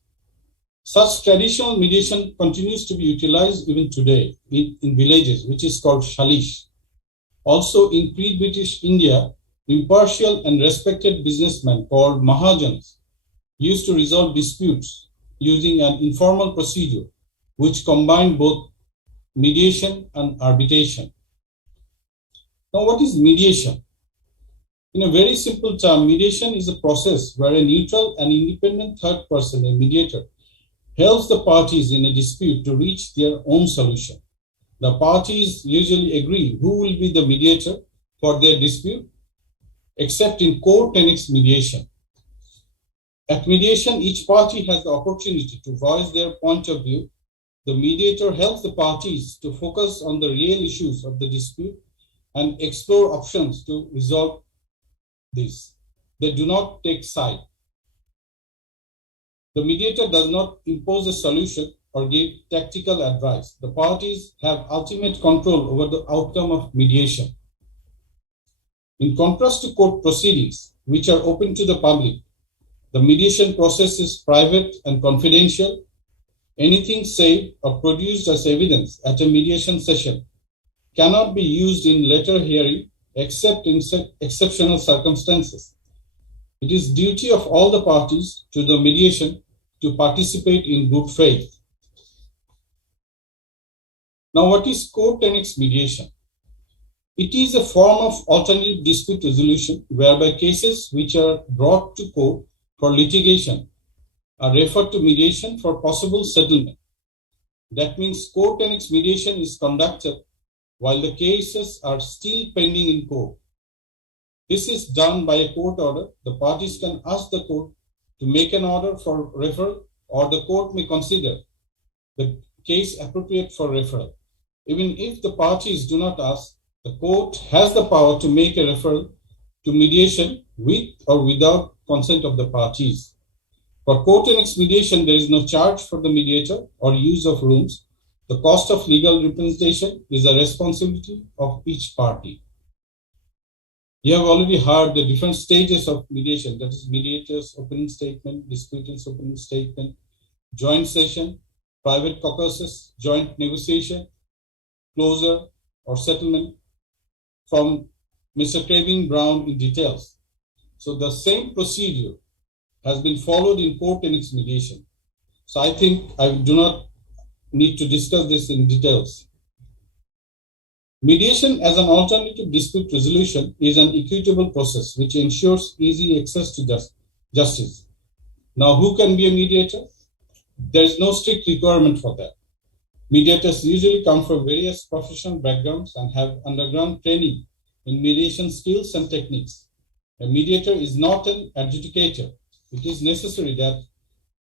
Such traditional mediation continues to be utilized even today in villages, which is called Shalish. Also in pre-British India, impartial and respected businessmen called Mahajans used to resolve disputes using an informal procedure which combined both mediation and arbitration. Now, what is mediation? In a very simple term, mediation is a process where a neutral and independent third person, a mediator, helps the parties in a dispute to reach their own solution. The parties usually agree who will be the mediator for their dispute, except in court tenets mediation. At mediation, each party has the opportunity to voice their point of view. The mediator helps the parties to focus on the real issues of the dispute and explore options to resolve this. They do not take side. The mediator does not impose a solution or give tactical advice. The parties have ultimate control over the outcome of mediation. In contrast to court proceedings, which are open to the public, the mediation process is private and confidential. Anything said or produced as evidence at a mediation session cannot be used in later hearing except in exceptional circumstances. It is duty of all the parties to the mediation to participate in good faith. Now, what is court tenets mediation? It is a form of alternative dispute resolution whereby cases which are brought to court for litigation are referred to mediation for possible settlement. That means court tenets mediation is conducted while the cases are still pending in court. This is done by a court order. The parties can ask the court to make an order for referral, or the court may consider the case appropriate for referral. Even if the parties do not ask, the court has the power to make a referral to mediation with or without consent of the parties. For court tenets mediation, there is no charge for the mediator or use of rooms. The cost of legal representation is a responsibility of each party. You have already heard the different stages of mediation, that is mediator's opening statement, disputant's opening statement, joint session, private caucuses, joint negotiation, closure or settlement, from Mr. Kevin Brown in details. So the same procedure has been followed in court tenets mediation. So I think I do not need to discuss this in details. Mediation as an alternative dispute resolution is an equitable process which ensures easy access to justice. Now, who can be a mediator? There is no strict requirement for that. Mediators usually come from various professional backgrounds and have undergone training in mediation skills and techniques. A mediator is not an adjudicator. It is necessary that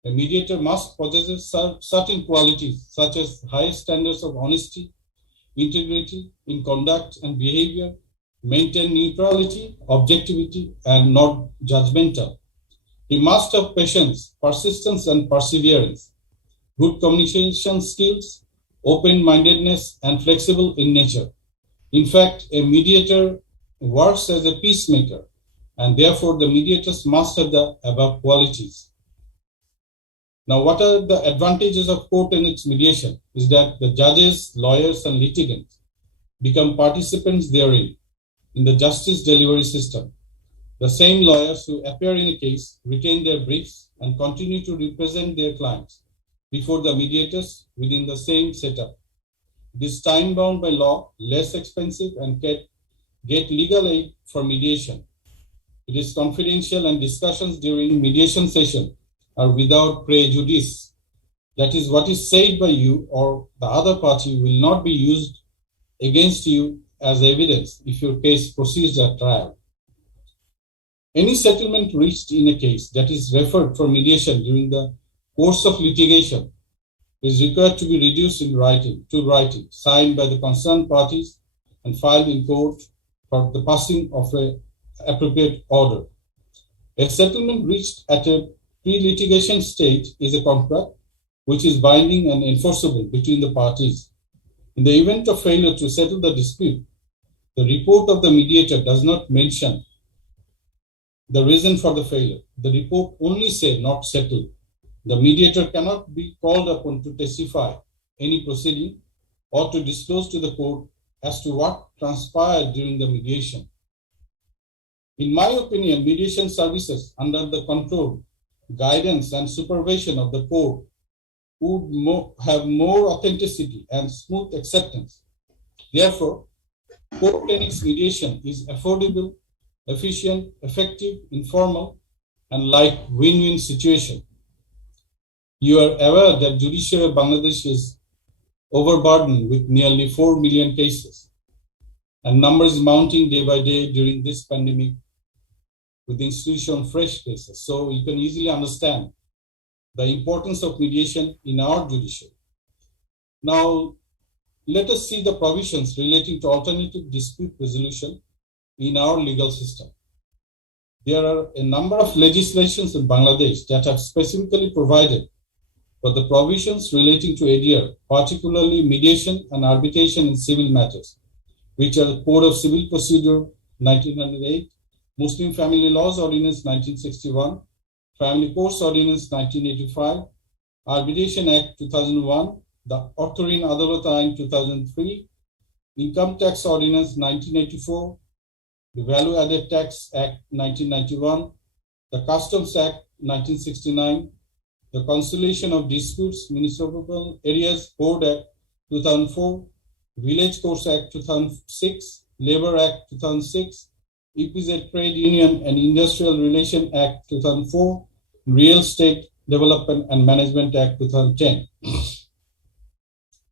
a mediator must possess certain qualities such as high standards of honesty, integrity in conduct and behavior, maintain neutrality, objectivity, and not judgmental. He must have patience, persistence, and perseverance, good communication skills, open-mindedness, and flexible in nature. In fact, a mediator works as a peacemaker, and therefore the mediators must have the above qualities. Now, what are the advantages of court tenets mediation? Is that the judges, lawyers, and litigants become participants therein in the justice delivery system. The same lawyers who appear in a case retain their briefs and continue to represent their clients before the mediators within the same setup. It is time-bound by law, less expensive, and get legal aid for mediation. It is confidential, and discussions during mediation session are without prejudice That is, what is said by you or the other party will not be used against you as evidence if your case proceeds at trial. Any settlement reached in a case that is referred for mediation during the course of litigation is required to be reduced in writing, signed by the concerned parties and filed in court for the passing of an appropriate order. A settlement reached at a pre-litigation stage is a contract which is binding and enforceable between the parties. In the event of failure to settle the dispute, the report of the mediator does not mention the reason for the failure. The report only says not settled. The mediator cannot be called upon to testify any proceeding or to disclose to the court as to what transpired during the mediation. In my opinion, mediation services under the control, guidance, and supervision of the court would have more authenticity and smooth acceptance. Therefore, court tennis mediation is affordable, efficient, effective, informal, and like win-win situation. You are aware that judiciary of Bangladesh is overburdened with nearly 4 million cases, and numbers mounting day by day during this pandemic with the institution of fresh cases. So you can easily understand the importance of mediation in our judiciary. Now, let us see the provisions relating to alternative dispute resolution in our legal system. There are a number of legislations in Bangladesh that have specifically provided for the provisions relating to ADR, particularly mediation and arbitration in civil matters, which are the Code of Civil Procedure 1908, Muslim Family Laws Ordinance 1961, Family Courts Ordinance 1985, Arbitration Act 2001, the Orthorin Adalat Ain 2003, Income Tax Ordinance 1984, the Value Added Tax Act 1991, the Customs Act 1969, the Conciliation of Disputes Municipal Areas Code Act 2004, Village Courts Act 2006, Labor Act 2006, EPZ Trade Union and Industrial Relation Act 2004, Real Estate Development and Management Act 2010.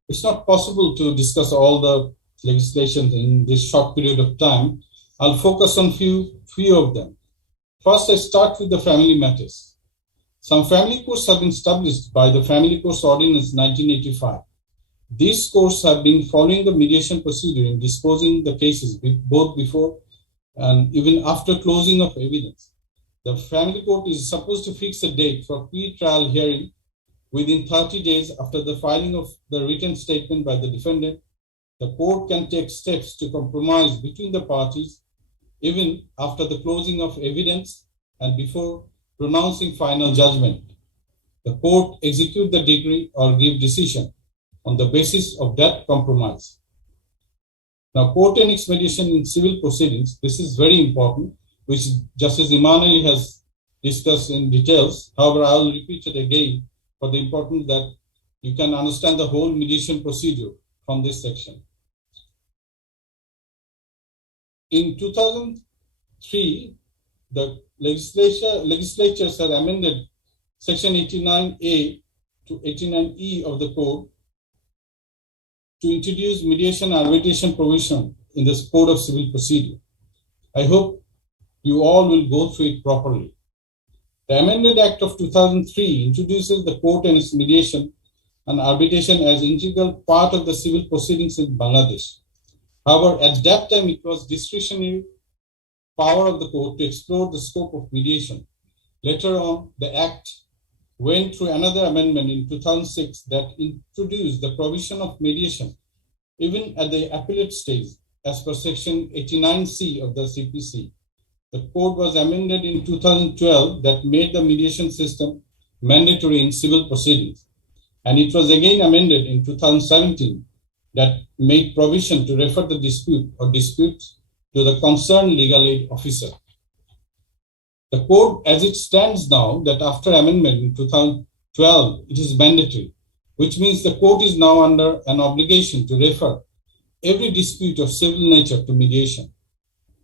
It's not possible to discuss all the legislation in this short period of time. I'll focus on few of them. First, I start with the family matters. Some family courts have been established by the Family Courts Ordinance 1985. These courts have been following the mediation procedure in disposing the cases both before and even after closing of evidence. The family court is supposed to fix a date for pre-trial hearing within 30 days after the filing of the written statement by the defendant. The court can take steps to compromise between the parties even after the closing of evidence and before pronouncing final judgment. The court execute the decree or give decision on the basis of that compromise. Now, court and mediation in civil proceedings, this is very important, which Justice Imani has discussed in details. However, I will repeat it again for the importance that you can understand the whole mediation procedure from this section. In 2003, the legislatures had amended Section 89A to 89E of the Code to introduce mediation and arbitration provision in the Code of Civil Procedure. I hope you all will go through it properly. The Amended Act of 2003 introduces the court and its mediation and arbitration as integral part of the civil proceedings in Bangladesh. However, at that time, it was discretionary power of the court to explore the scope of mediation. Later on, the Act went through another amendment in 2006 that introduced the provision of mediation even at the appellate stage as per Section 89C of the CPC. The code was amended in 2012 that made the mediation system mandatory in civil proceedings. And it was again amended in 2017 that made provision to refer the dispute or disputes to the concerned legal aid officer. The code as it stands now, that after amendment in 2012, it is mandatory, which means the court is now under an obligation to refer every dispute of civil nature to mediation.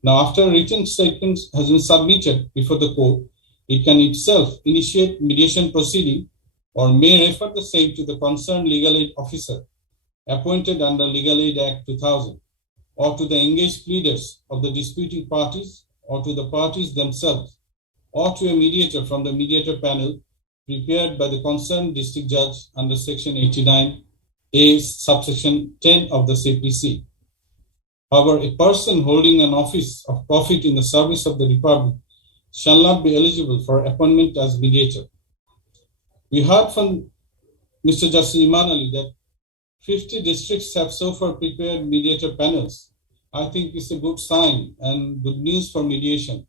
Now, after a written statement has been submitted before the court, it can itself initiate mediation proceeding or may refer the same to the concerned legal aid officer appointed under Legal Aid Act 2000, or to the engaged pleaders of the disputing parties, or to the parties themselves, or to a mediator from the mediator panel prepared by the concerned district judge under Section 89A, subsection 10 of the CPC. However, a person holding an office of profit in the service of the Republic shall not be eligible for appointment as mediator. We heard from Mr. Justice Iman Ali that 50 districts have so far prepared mediator panels. I think it's a good sign and good news for mediation.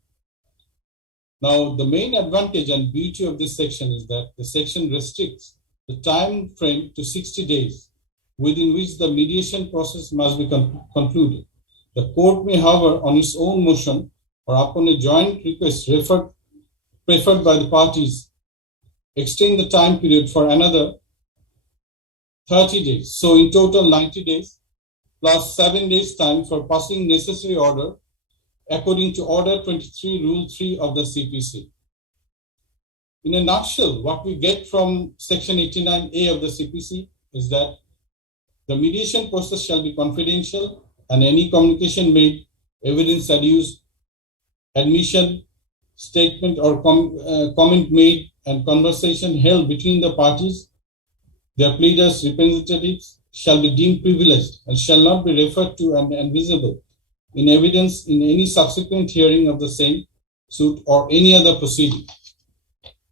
Now, the main advantage and beauty of this section is that the section restricts the time frame to 60 days, within which the mediation process must be concluded. The court may, however, on its own motion or upon a joint request preferred by the parties, extend the time period for another 30 days. So in total, 90 days, plus 7 days time for passing necessary order according to Order 23, Rule 3 of the CPC. In a nutshell, what we get from Section 89A of the CPC is that the mediation process shall be confidential, and any communication made, evidence adduced, admission, statement or comment made, and conversation held between the parties, their pleaders, representatives, shall be deemed privileged and shall not be referred to and visible in evidence in any subsequent hearing of the same suit or any other proceeding.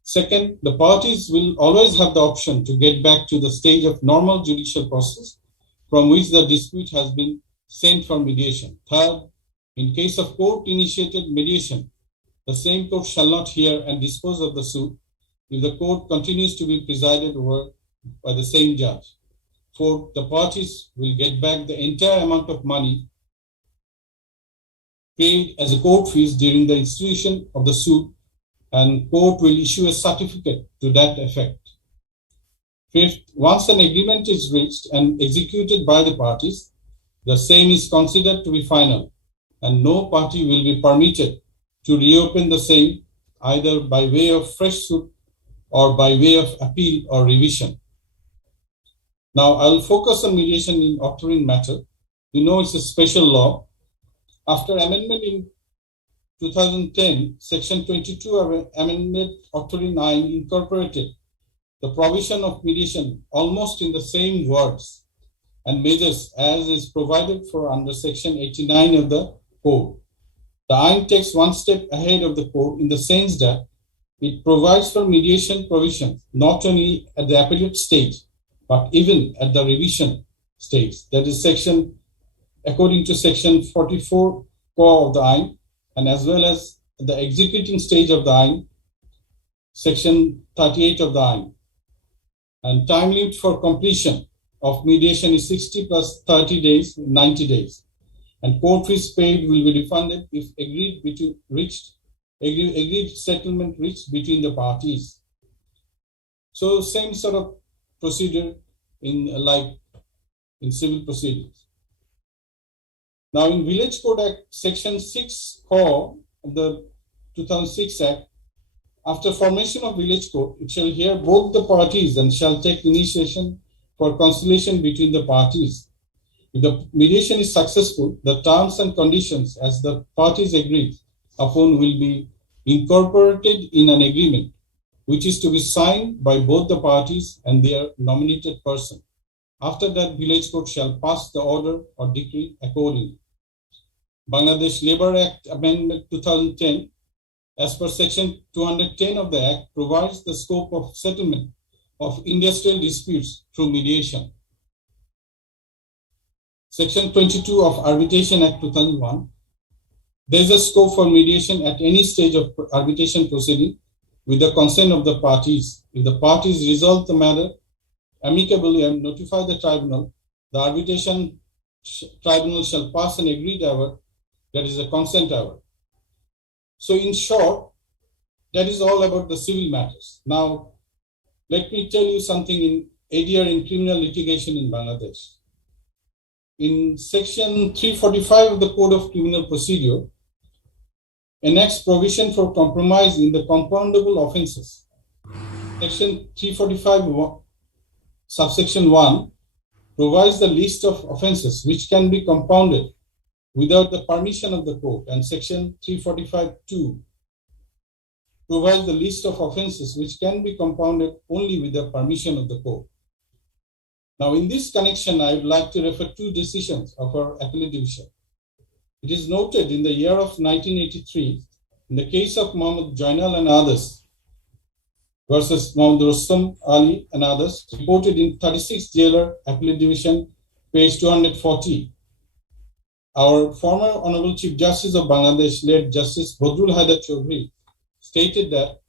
Second, the parties will always have the option to get back to the stage of normal judicial process from which the dispute has been sent for mediation. Third, in case of court-initiated mediation, the same court shall not hear and dispose of the suit if the court continues to be presided over by the same judge. Fourth, the parties will get back the entire amount of money paid as a court fees during the institution of the suit, and court will issue a certificate to that effect. Fifth, once an agreement is reached and executed by the parties, the same is considered to be final, and no party will be permitted to reopen the same either by way of fresh suit or by way of appeal or revision. Now, I'll focus on mediation in octrine matter. You know it's a special law. After amendment in 2010, Section 22 of Amendment Octrine 9 incorporated the provision of mediation almost in the same words and measures as is provided for under Section 89 of the Code. The Ain takes one step ahead of the Code in the sense that it provides for mediation provisions not only at the appellate stage, but even at the revision stage. That is according to Section 44 core of the Ain, and as well as the executing stage of the Ain, Section 38 of the Ain. And time limit for completion of mediation is 60 plus 30 days, 90 days. And court fees paid will be refunded if agreed settlement reached between the parties. So same sort of procedure in civil proceedings. Now, in Village Code Act, Section 6 core of the 2006 Act, after formation of Village Code, it shall hear both the parties and shall take initiation for conciliation between the parties. If the mediation is successful, the terms and conditions as the parties agreed upon will be incorporated in an agreement, which is to be signed by both the parties and their nominated person. After that, Village Code shall pass the order or decree accordingly. Bangladesh Labour Act Amendment 2010, as per Section 210 of the Act, provides the scope of settlement of industrial disputes through mediation. Section 22 of Arbitration Act 2001, there is a scope for mediation at any stage of arbitration proceeding with the consent of the parties. If the parties resolve the matter amicably and notify the tribunal, the arbitration tribunal shall pass an agreed hour, that is a consent hour. So in short, that is all about the civil matters. Now, let me tell you something in ADR in criminal litigation in Bangladesh. In Section 345 of the Code of Criminal Procedure, enacts provision for compromise in the compoundable offences. Section 345 subsection 1 provides the list of offences which can be compounded without the permission of the court, and section 345(2) provides the list of offences which can be compounded only with the permission of the court. Now, in this connection, I would like to refer two decisions of our appellate division. It is noted in the year of 1983, in the case of Muhammad Jainal and others versus Muhammad Rustam Ali and others, reported in 36 Jailer Appellate Division, page 240. Our former Honorable Chief Justice of Bangladesh, late Justice Badrul Haidar Chaudhry, stated that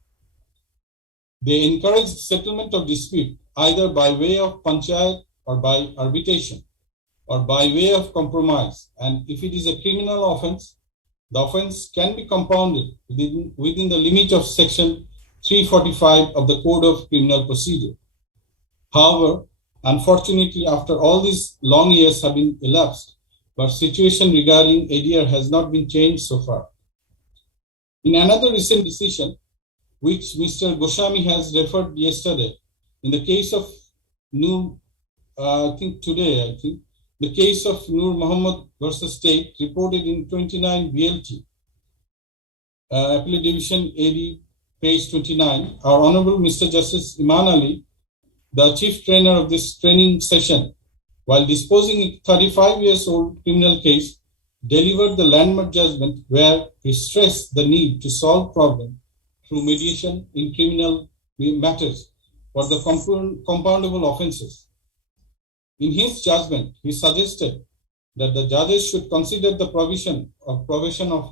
they encouraged settlement of dispute either by way of panchayat or by arbitration or by way of compromise. And if it is a criminal offense, the offense can be compounded within the limit of section 345 of the Code of Criminal Procedure. However, unfortunately, after all these long years have been elapsed, but situation regarding ADR has not been changed so far. In another recent decision, which Mr. Goswami has referred yesterday, in the case of Noor, the case of Noor Muhammad versus State, reported in 29 BLT, Appellate Division AD, page 29, our Honorable Mr. Justice Iman Ali, the chief trainer of this training session, while disposing a 35-year-old criminal case, delivered the landmark judgment where he stressed the need to solve problem through mediation in criminal matters for the compoundable offenses. In his judgment, he suggested that the judges should consider the provision of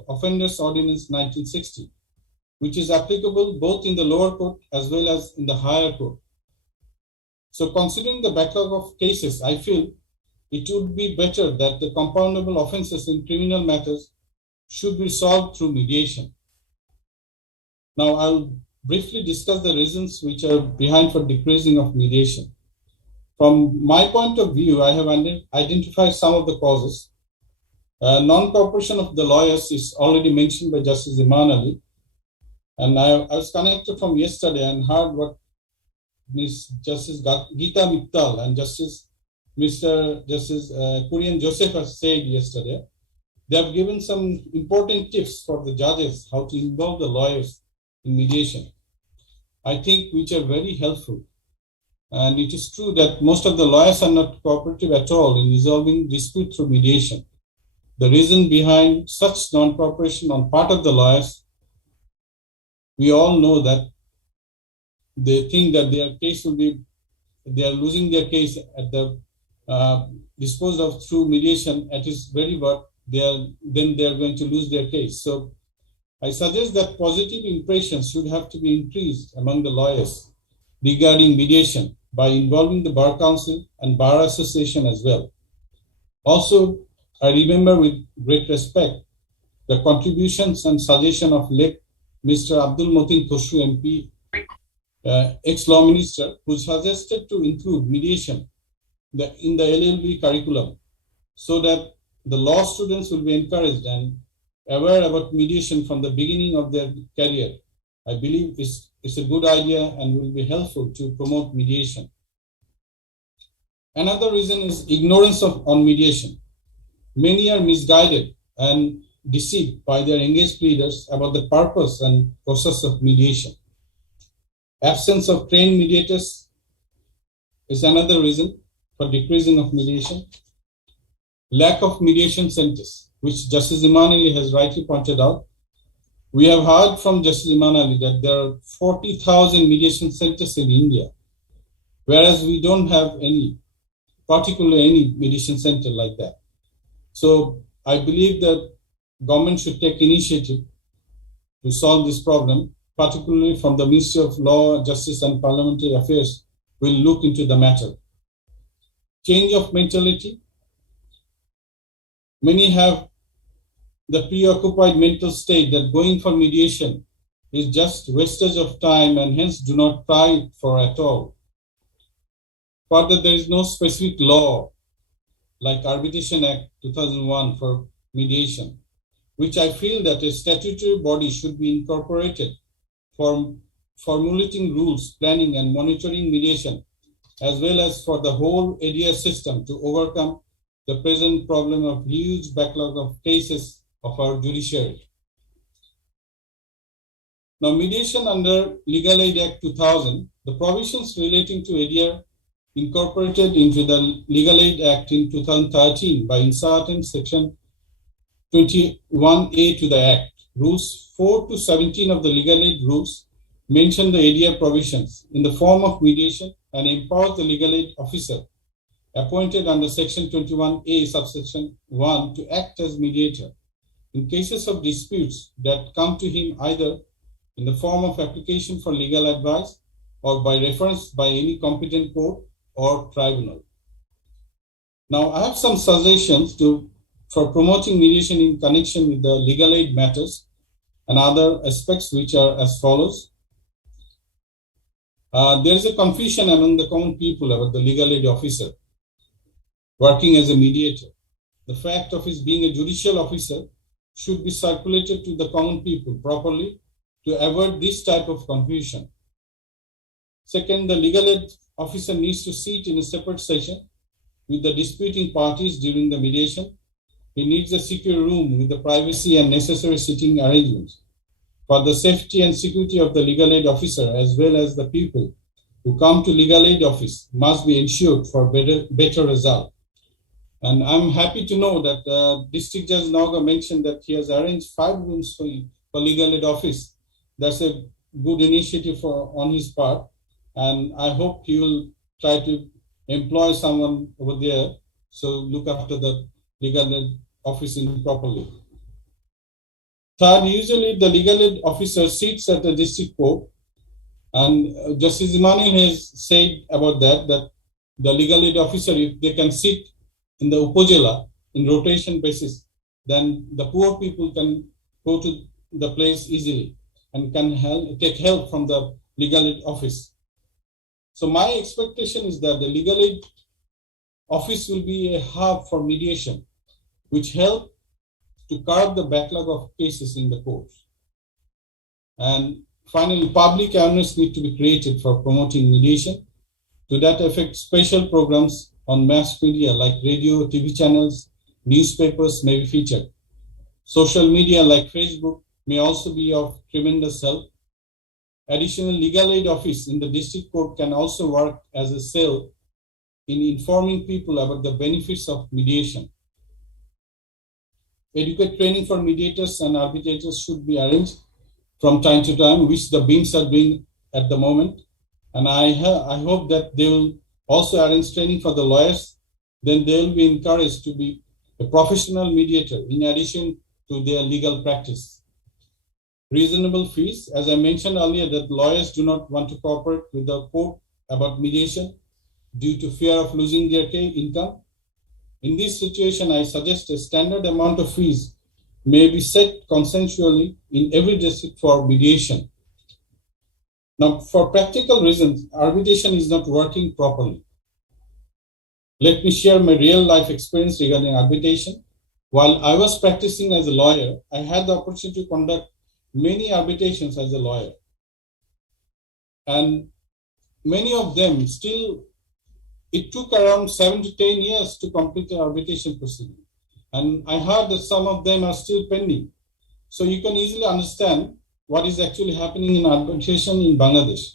Offenders Ordinance 1960, which is applicable both in the lower court as well as in the higher court. So considering the backlog of cases, I feel it would be better that the compoundable offenses in criminal matters should be solved through mediation. Now, I'll briefly discuss the reasons which are behind for decreasing of mediation. From my point of view, I have identified some of the causes. Non-cooperation of the lawyers is already mentioned by Justice Iman Ali. And I was connected from yesterday and heard what Ms. Justice Geeta Mittal and Mr. Justice Kurian Joseph has said yesterday. They have given some important tips for the judges how to involve the lawyers in mediation, I think, which are very helpful. And it is true that most of the lawyers are not cooperative at all in resolving dispute through mediation. The reason behind such non-cooperation on part of the lawyers, we all know that they think that their case will be, they are losing their case at the disposed of through mediation at its very work, then they are going to lose their case. So I suggest that positive impressions should have to be increased among the lawyers regarding mediation by involving the Bar Council and Bar Association as well. Also, I remember with great respect the contributions and suggestion of late Mr. Abdul Motin Khosru MP, ex-law minister, who suggested to include mediation in the LLB curriculum so that the law students will be encouraged and aware about mediation from the beginning of their career. I believe it's a good idea and will be helpful to promote mediation. Another reason is ignorance on mediation. Many are misguided and deceived by their engaged leaders about the purpose and process of mediation. Absence of trained mediators is another reason for decreasing of mediation. Lack of mediation centers, which Justice Iman Ali has rightly pointed out. We have heard from Justice Iman Ali that there are 40,000 mediation centers in India, whereas we don't have any, particularly any mediation center like that. So I believe that government should take initiative to solve this problem, particularly from the Ministry of Law, Justice and Parliamentary Affairs will look into the matter. Change of mentality. Many have the preoccupied mental state that going for mediation is just wastage of time and hence do not try it for at all. Further, there is no specific law like Arbitration Act 2001 for mediation, which I feel that a statutory body should be incorporated for formulating rules, planning, and monitoring mediation, as well as for the whole area system to overcome the present problem of huge backlog of cases of our judiciary. Now, mediation under Legal Aid Act 2000, the provisions relating to ADR incorporated into the Legal Aid Act in 2013 by inserting Section 21A to the Act. Rules 4 to 17 of the Legal Aid Rules mention the ADR provisions in the form of mediation and empower the legal aid officer appointed under Section 21A subsection 1 to act as mediator in cases of disputes that come to him either in the form of application for legal advice or by reference by any competent court or tribunal. Now, I have some suggestions for promoting mediation in connection with the legal aid matters and other aspects, which are as follows. There is a confusion among the common people about the legal aid officer working as a mediator. The fact of his being a judicial officer should be circulated to the common people properly to avoid this type of confusion. Second, the legal aid officer needs to sit in a separate session with the disputing parties during the mediation. He needs a secure room with the privacy and necessary sitting arrangements. For the safety and security of the legal aid officer as well as the people who come to legal aid office must be ensured for better result. And I'm happy to know that District Judge Naga mentioned that he has arranged 5 rooms for legal aid office. That's a good initiative on his part, and I hope he will try to employ someone over there so look after the legal aid office properly. Third, usually the legal aid officer sits at the district court, and Justice Emmanuel has said about that the legal aid officer, if they can sit in the Upojila in rotation basis, then the poor people can go to the place easily and can take help from the legal aid office. So my expectation is that the legal aid office will be a hub for mediation, which help to curb the backlog of cases in the courts. And finally, public awareness need to be created for promoting mediation. To that effect, special programs on mass media like radio, TV channels, newspapers may be featured. Social media like Facebook may also be of tremendous help. Additional legal aid office in the district court can also work as a cell in informing people about the benefits of mediation. Adequate training for mediators and arbitrators should be arranged from time to time, which the BIMs are doing at the moment. And I hope that they will also arrange training for the lawyers. Then they will be encouraged to be a professional mediator in addition to their legal practice. Reasonable fees, as I mentioned earlier, that lawyers do not want to cooperate with the court about mediation due to fear of losing their income. In this situation, I suggest a standard amount of fees may be set consensually in every district for mediation. Now, for practical reasons, arbitration is not working properly. Let me share my real life experience regarding arbitration. While I was practicing as a lawyer, I had the opportunity to conduct many arbitrations as a lawyer. And many of them still, it took around 7 to 10 years to complete the arbitration proceeding. And I heard that some of them are still pending. So you can easily understand what is actually happening in arbitration in Bangladesh.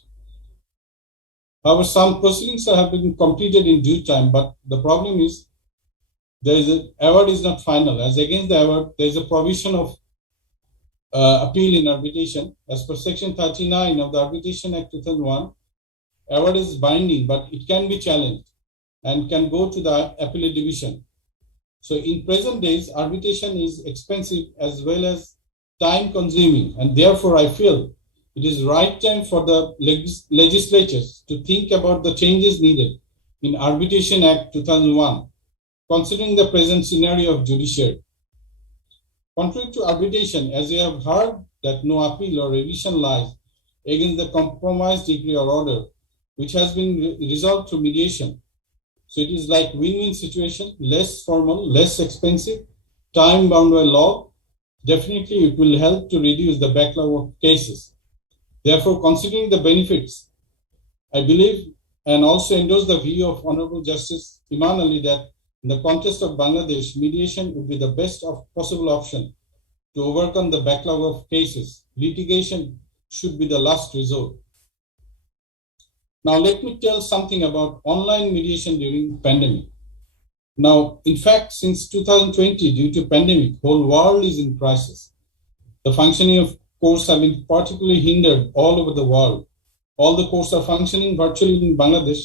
However, some proceedings have been completed in due time, but the problem is award is not final. As against the award, there is a provision of appeal in arbitration. As per Section 39 of the Arbitration Act 2001, award is binding, but it can be challenged and can go to the appellate division. So in present days, arbitration is expensive as well as time consuming, and therefore I feel it is right time for the legislatures to think about the changes needed in Arbitration Act 2001, considering the present scenario of judiciary. Contrary to arbitration, as you have heard, that no appeal or revision lies against the compromise decree or order, which has been resolved through mediation. So it is like win-win situation, less formal, less expensive, time bound by law. Definitely it will help to reduce the backlog of cases. Therefore, considering the benefits, I believe and also endorse the view of Honorable Justice Iman Ali that in the context of Bangladesh, mediation would be the best of possible option to overcome the backlog of cases. Litigation should be the last resort. Now, let me tell something about online mediation during pandemic. Now, in fact, since 2020, due to pandemic, whole world is in crisis. The functioning of courts have been particularly hindered all over the world. All the courts are functioning virtually in Bangladesh.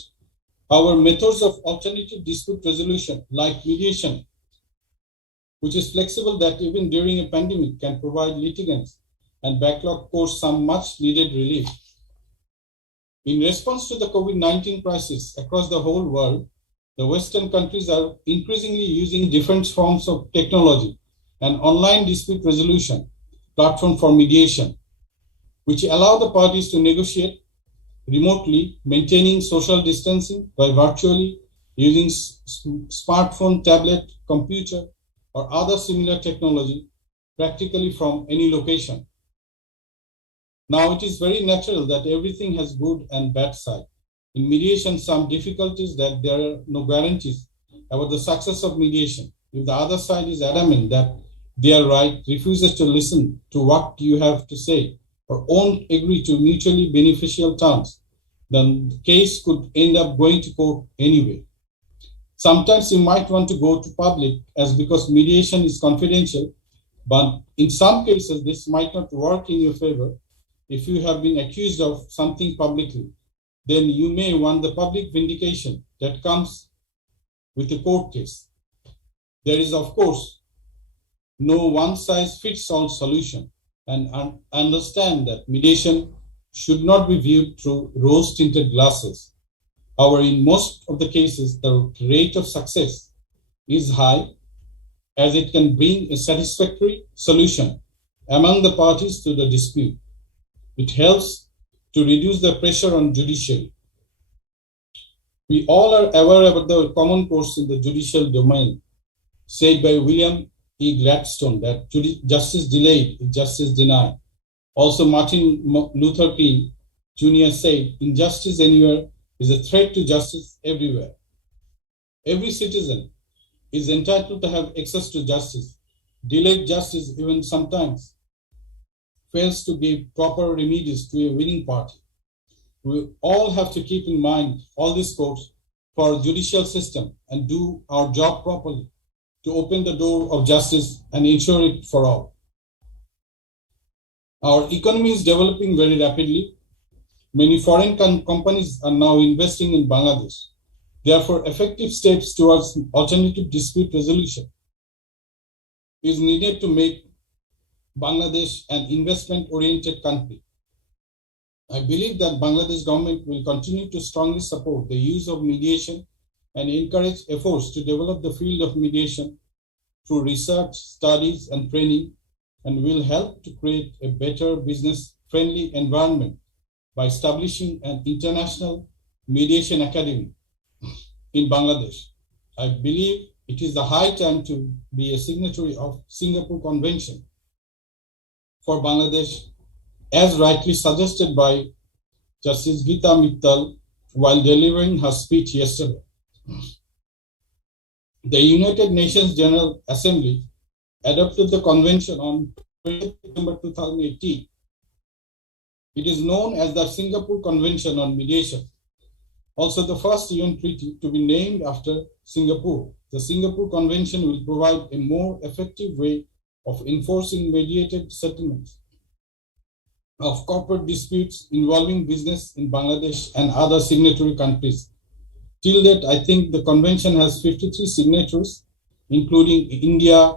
Our methods of alternative dispute resolution, like mediation, which is flexible that even during a pandemic can provide litigants and backlog courts some much needed relief. In response to the COVID-19 crisis across the whole world, the Western countries are increasingly using different forms of technology and online dispute resolution platform for mediation, which allow the parties to negotiate remotely, maintaining social distancing by virtually using smartphone, tablet, computer, or other similar technology, practically from any location. Now, it is very natural that everything has good and bad side. In mediation, some difficulties that there are no guarantees about the success of mediation. If the other side is adamant that they are right, refuses to listen to what you have to say, or won't agree to mutually beneficial terms, then the case could end up going to court anyway. Sometimes you might want to go to public as because mediation is confidential, but in some cases, this might not work in your favor. If you have been accused of something publicly, then you may want the public vindication that comes with a court case. There is, of course, no one-size-fits-all solution, and understand that mediation should not be viewed through rose-tinted glasses. However, in most of the cases, the rate of success is high, as it can bring a satisfactory solution among the parties to the dispute. It helps to reduce the pressure on judiciary. We all are aware about the common course in the judicial domain, said by William E. Gladstone, that justice delayed is justice denied. Also, Martin Luther King Jr. said, injustice anywhere is a threat to justice everywhere. Every citizen is entitled to have access to justice. Delayed justice even sometimes fails to give proper remedies to a winning party. We all have to keep in mind all these courts for our judicial system and do our job properly to open the door of justice and ensure it for all. Our economy is developing very rapidly. Many foreign companies are now investing in Bangladesh. Therefore, effective steps towards alternative dispute resolution is needed to make Bangladesh an investment-oriented country. I believe that Bangladesh government will continue to strongly support the use of mediation and encourage efforts to develop the field of mediation through research, studies, and training, and will help to create a better business-friendly environment by establishing an international mediation academy in Bangladesh. I believe it is the high time to be a signatory of Singapore Convention for Bangladesh, as rightly suggested by Justice Geeta Mittal while delivering her speech yesterday. The United Nations General Assembly adopted the convention on 20 September 2018. It is known as the Singapore Convention on Mediation, also the first UN treaty to be named after Singapore. The Singapore Convention will provide a more effective way of enforcing mediated settlements of corporate disputes involving business in Bangladesh and other signatory countries. Till that, I think the convention has 53 signatories, including India,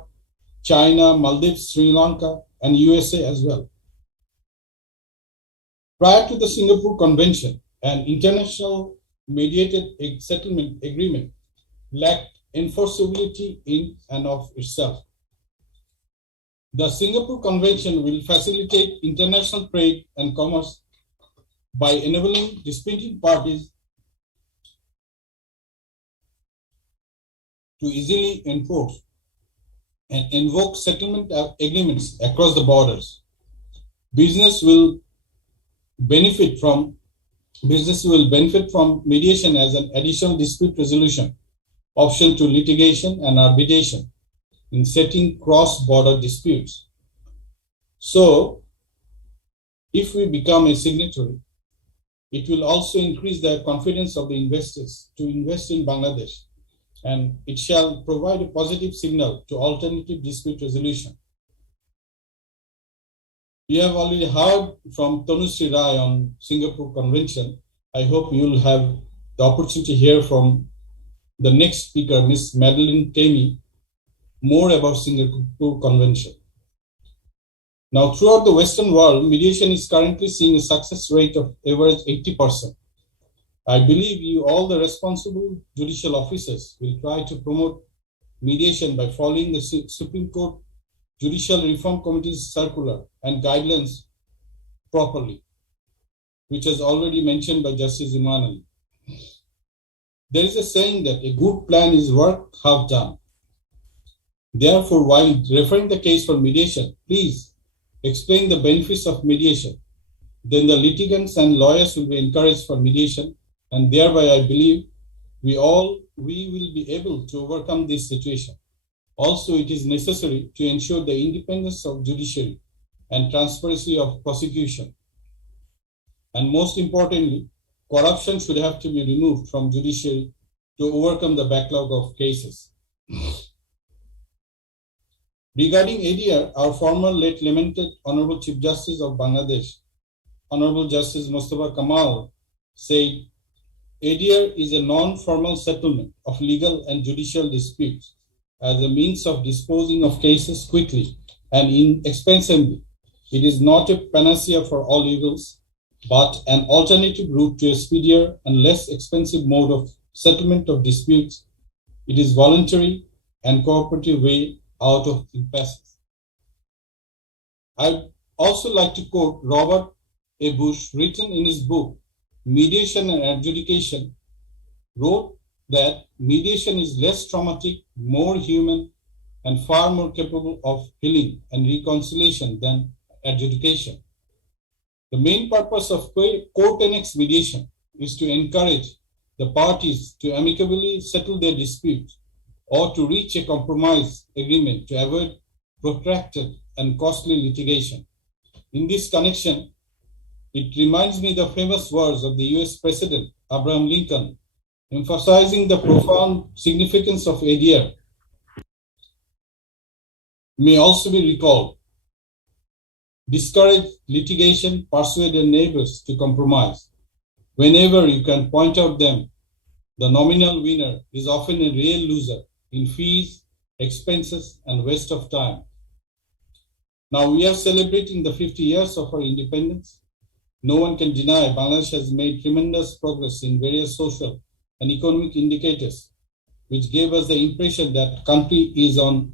China, Maldives, Sri Lanka, and USA as well. Prior to the Singapore Convention, an international mediated settlement agreement lacked enforceability in and of itself. The Singapore Convention will facilitate international trade and commerce by enabling disputing parties to easily enforce and invoke settlement agreements across the borders. Business will benefit from mediation as an additional dispute resolution option to litigation and arbitration in setting cross-border disputes. So, if we become a signatory, it will also increase the confidence of the investors to invest in Bangladesh, and it shall provide a positive signal to alternative dispute resolution. You have already heard from Tanushree Rai on Singapore Convention. I hope you will have the opportunity to hear from the next speaker, Ms. Madeline Tamey, more about Singapore Convention. Now, throughout the Western world, mediation is currently seeing a success rate of average 80%. I believe you, all the responsible judicial officers, will try to promote mediation by following the Supreme Court Judicial Reform Committee's circular and guidelines properly, which is already mentioned by Justice Imran. There is a saying that a good plan is work half done. Therefore, while referring the case for mediation, please explain the benefits of mediation. Then the litigants and lawyers will be encouraged for mediation, and thereby I believe we will be able to overcome this situation. Also, it is necessary to ensure the independence of judiciary and transparency of prosecution. And most importantly, corruption should have to be removed from judiciary to overcome the backlog of cases. Regarding ADR, our former late lamented Honorable Chief Justice of Bangladesh, Honorable Justice Mustafa Kamal, said, ADR is a non-formal settlement of legal and judicial disputes as a means of disposing of cases quickly and inexpensively. It is not a panacea for all evils, but an alternative route to a speedier and less expensive mode of settlement of disputes. It is voluntary and cooperative way out of impasses. I'd also like to quote Robert A. Bush, written in his book, Mediation and Adjudication, wrote that mediation is less traumatic, more human, and far more capable of healing and reconciliation than adjudication. The main purpose of court-annexed mediation is to encourage the parties to amicably settle their disputes or to reach a compromise agreement to avoid protracted and costly litigation. In this connection, it reminds me the famous words of the US President Abraham Lincoln, emphasizing the profound significance of ADR. May also be recalled. Discourage litigation, persuade your neighbors to compromise. Whenever you can point out them, the nominal winner is often a real loser in fees, expenses, and waste of time. Now we are celebrating the 50 years of our independence. No one can deny Bangladesh has made tremendous progress in various social and economic indicators, which gave us the impression that the country is on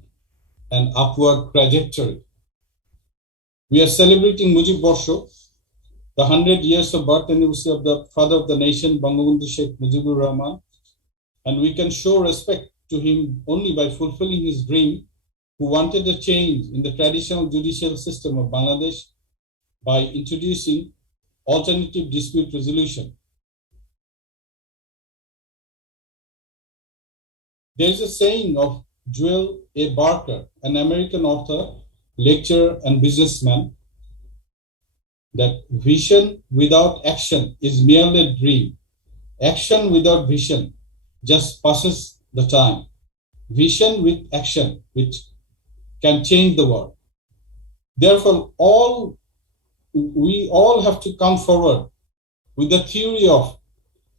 an upward trajectory. We are celebrating Mujib Borsho, the 100 years of birth anniversary of the father of the nation, Bangabandhu Sheikh Mujibur Rahman, and we can show respect to him only by fulfilling his dream, who wanted a change in the traditional judicial system of Bangladesh by introducing alternative dispute resolution. There is a saying of Joel A. Barker, an American author, lecturer, and businessman, that vision without action is merely a dream. Action without vision just passes the time. Vision with action, which can change the world. Therefore, we all have to come forward with the theory of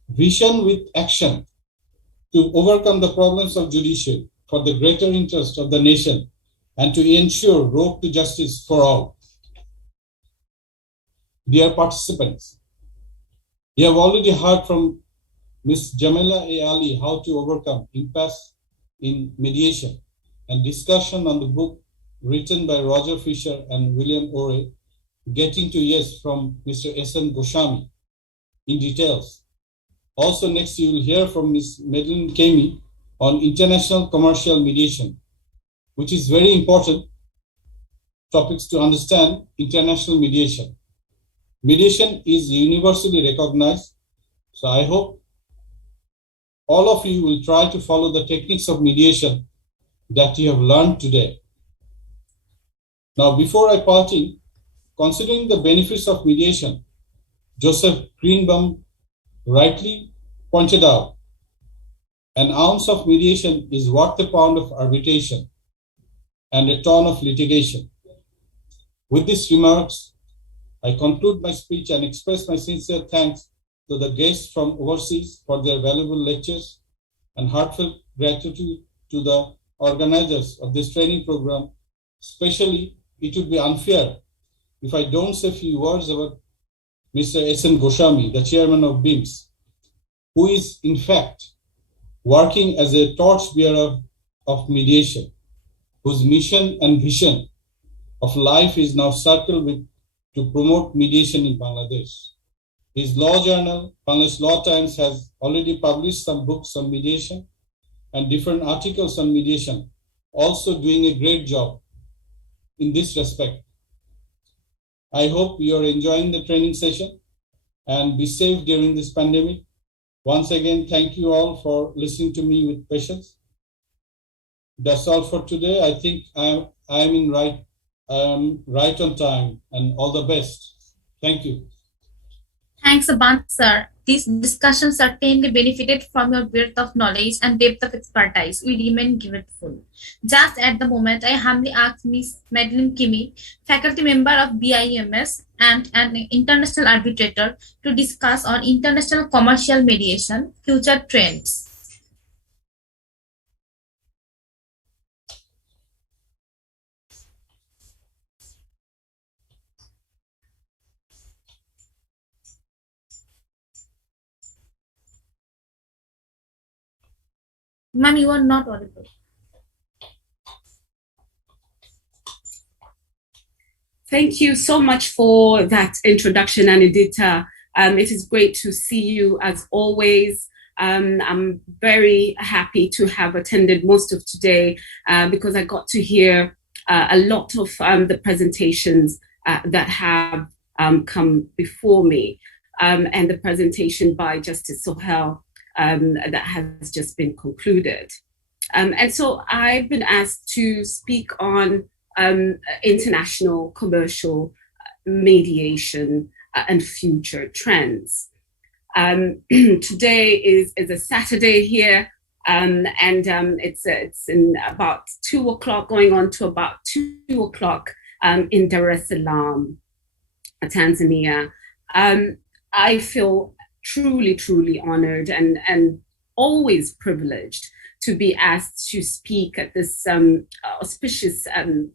vision with action to overcome the problems of judiciary for the greater interest of the nation and to ensure road to justice for all. Dear participants, you have already heard from Ms. Jamila A. Ali how to overcome impasse in mediation, and discussion on the book written by Roger Fisher and William Ore, Getting to Yes from Mr. S.N. Goswami in details. Also next you will hear from Ms. Madeline Tamey on international commercial mediation, which is very important topics to understand international mediation. Mediation is universally recognized, so I hope all of you will try to follow the techniques of mediation that you have learned today. Now, before I parting, considering the benefits of mediation, Joseph Greenbaum rightly pointed out, an ounce of mediation is worth a pound of arbitration and a ton of litigation. With these remarks, I conclude my speech and express my sincere thanks to the guests from overseas for their valuable lectures and heartfelt gratitude to the organizers of this training program. Especially, it would be unfair if I don't say a few words about Mr. S.N. Goswami, the chairman of BIMS, who is in fact working as a torchbearer of mediation, whose mission and vision of life is now circled with to promote mediation in Bangladesh. His law journal, Bangladesh Law Times, has already published some books on mediation and different articles on mediation, also doing a great job in this respect. I hope you are enjoying the training session and be safe during this pandemic. Once again, thank you all for listening to me with patience. That's all for today. I think I'm right on time, and all the best. Thank you. Thanks a bunch, sir. This discussion certainly benefited from your breadth of knowledge and depth of expertise. We remain grateful. Just at the moment, I humbly ask Ms. Madeline Kimi, faculty member of BIMS and an international arbitrator, to discuss on international commercial mediation, future trends. Ma'am, you are not audible. Thank you so much for that introduction, Anidita. It is great to see you as always. I'm very happy to have attended most of today because I got to hear a lot of the presentations that have come before me, and the presentation by Justice Sohail that has just been concluded. And so I've been asked to speak on international commercial mediation and future trends. Today is a Saturday here, and it's in about 2 o'clock, going on to about 2 o'clock in Dar es Salaam, Tanzania. I feel truly honored and always privileged to be asked to speak at this auspicious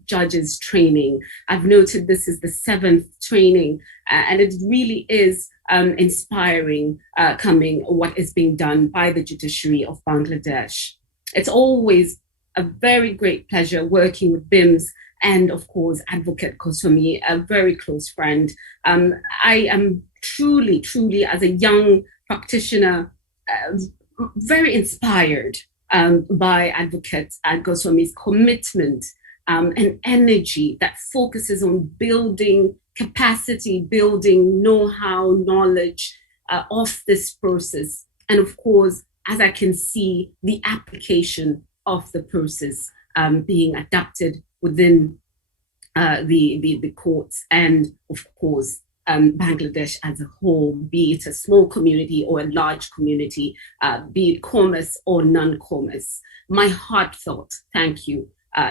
judges training. I've noted this is the 7th training, and it really is inspiring coming what is being done by the judiciary of Bangladesh. It's always a very great pleasure working with BIMS and, of course, Advocate Goswami, a very close friend. I am truly, as a young practitioner, very inspired by Advocate Goswami's commitment and energy that focuses on building capacity, building know-how, knowledge of this process. And of course, as I can see, the application of the process being adapted within the courts and, of course, Bangladesh as a whole, be it a small community or a large community, be it commerce or non-commerce. My heartfelt thank you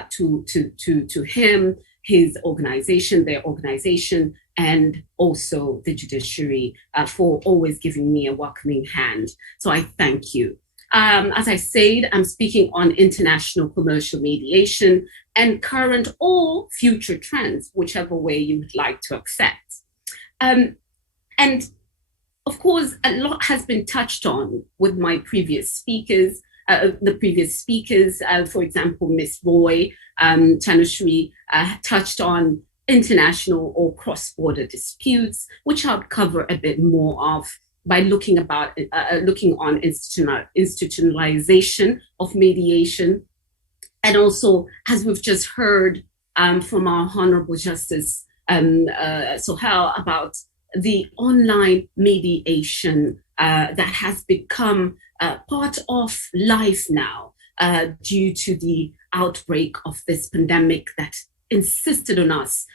to him, his organization, their organization, and also the judiciary for always giving me a welcoming hand. So I thank you. As I said, I'm speaking on international commercial mediation and current or future trends, whichever way you would like to accept. And of course, a lot has been touched on with my previous speakers, for example, Ms. Roy Chanushree touched on international or cross-border disputes, which I'll cover a bit more of by looking on institutionalization of mediation. And also, as we've just heard from our Honorable Justice Sohail about the online mediation that has become part of life now due to the outbreak of this pandemic that insisted on us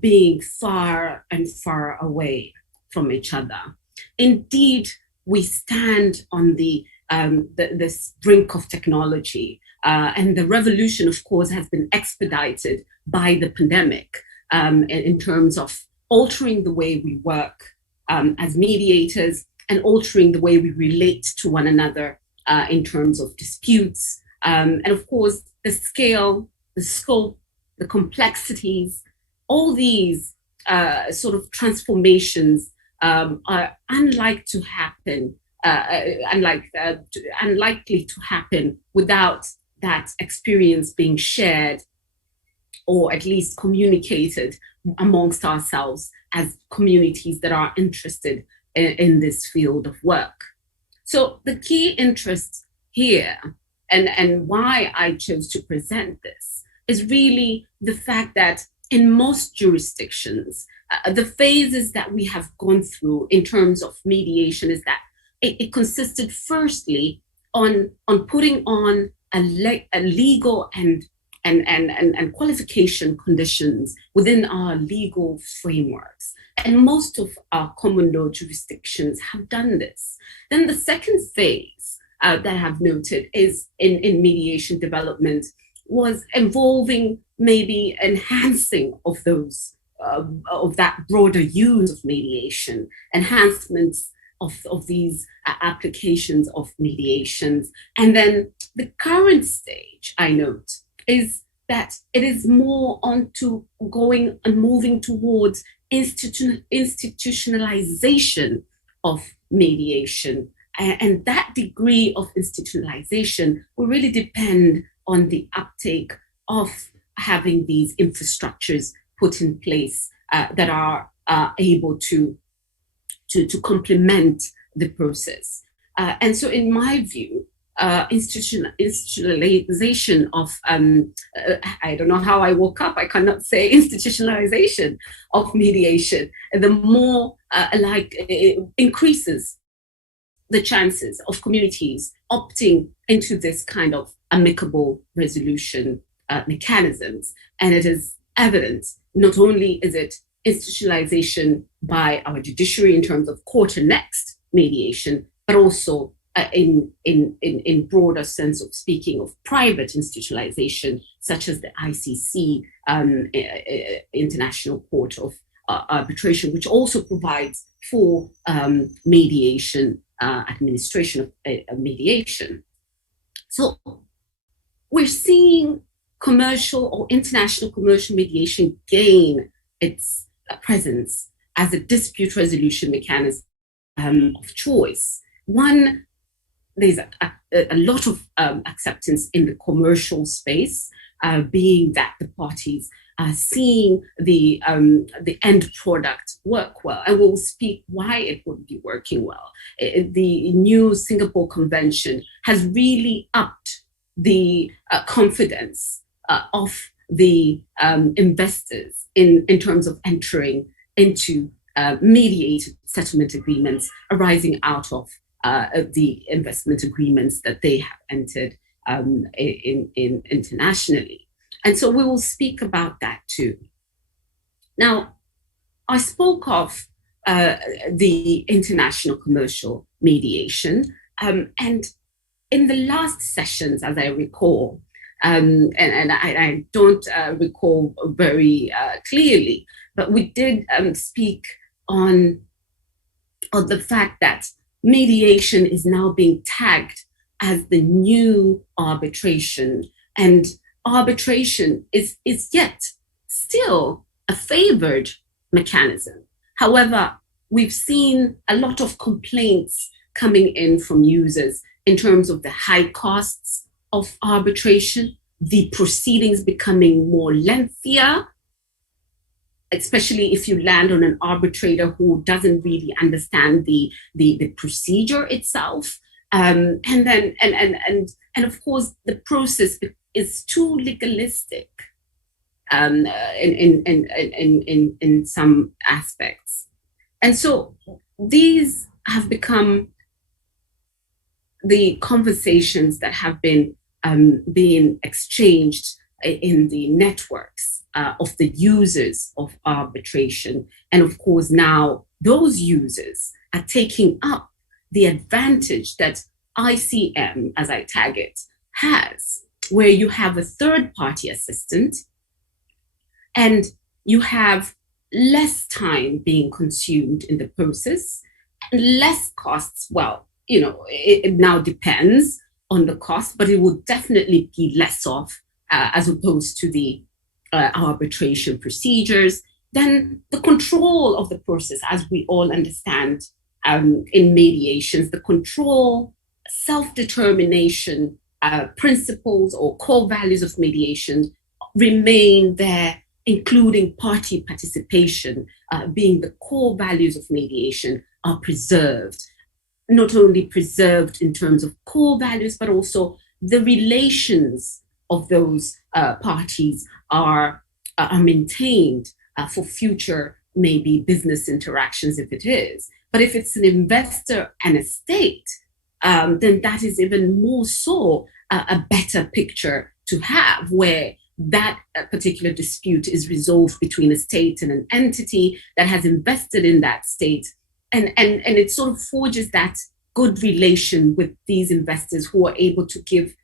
being far and far away from each other. Indeed, we stand on the brink of technology, and the revolution, of course, has been expedited by the pandemic in terms of altering the way we work as mediators and altering the way we relate to one another in terms of disputes. And of course, the scale, the scope, the complexities, all these sort of transformations are unlikely to happen without that experience being shared or at least communicated amongst ourselves as communities that are interested in this field of work. So the key interest here and why I chose to present this is really the fact that in most jurisdictions, the phases that we have gone through in terms of mediation is that it consisted firstly on putting on a legal and qualification conditions within our legal frameworks. And most of our common law jurisdictions have done this. Then the second phase that I have noted is in mediation development was involving maybe enhancing of those of that broader use of mediation, enhancements of these applications of mediations. And then the current stage, I note, is that it is more onto going and moving towards institutionalization of mediation. And that degree of institutionalization will really depend on the uptake of having these infrastructures put in place that are able to complement the process. And so in my view, institutionalization of, I don't know how I woke up, I cannot say institutionalization of mediation, the more it increases the chances of communities opting into this kind of amicable resolution mechanisms. And it is evident, not only is it institutionalization by our judiciary in terms of court and next mediation, but also in broader sense of speaking of private institutionalization, such as the ICC, International Court of Arbitration, which also provides for mediation, administration of mediation. So we're seeing commercial or international commercial mediation gain its presence as a dispute resolution mechanism of choice. One, there's a lot of acceptance in the commercial space, being that the parties are seeing the end product work well, and we'll speak why it would be working well. The new Singapore Convention has really upped the confidence of the investors in terms of entering into mediated settlement agreements arising out of the investment agreements that they have entered in internationally. And so we will speak about that too. Now, I spoke of the international commercial mediation, and in the last sessions, as I recall, and I don't recall very clearly, but we did speak on the fact that mediation is now being tagged as the new arbitration, and arbitration is yet still a favored mechanism. However, we've seen a lot of complaints coming in from users in terms of the high costs of arbitration, the proceedings becoming more lengthier, especially if you land on an arbitrator who doesn't really understand the procedure itself. And of course, the process is too legalistic in some aspects. And so these have become the conversations that have been being exchanged in the networks of the users of arbitration. And of course, now those users are taking up the advantage that ICM, as I tag it, has, where you have a third-party assistant and you have less time being consumed in the process and less costs. Well, you know, it now depends on the cost, but it will definitely be less off as opposed to the arbitration procedures. Then the control of the process, as we all understand in mediations, the control, self-determination principles or core values of mediation remain there, including party participation being the core values of mediation, are preserved. Not only preserved in terms of core values, but also the relations of those parties are maintained for future, maybe business interactions if it is. But if it's an investor and a state, then that is even more so a better picture to have, where that particular dispute is resolved between a state and an entity that has invested in that state. And it sort of forges that good relation with these investors who are able to give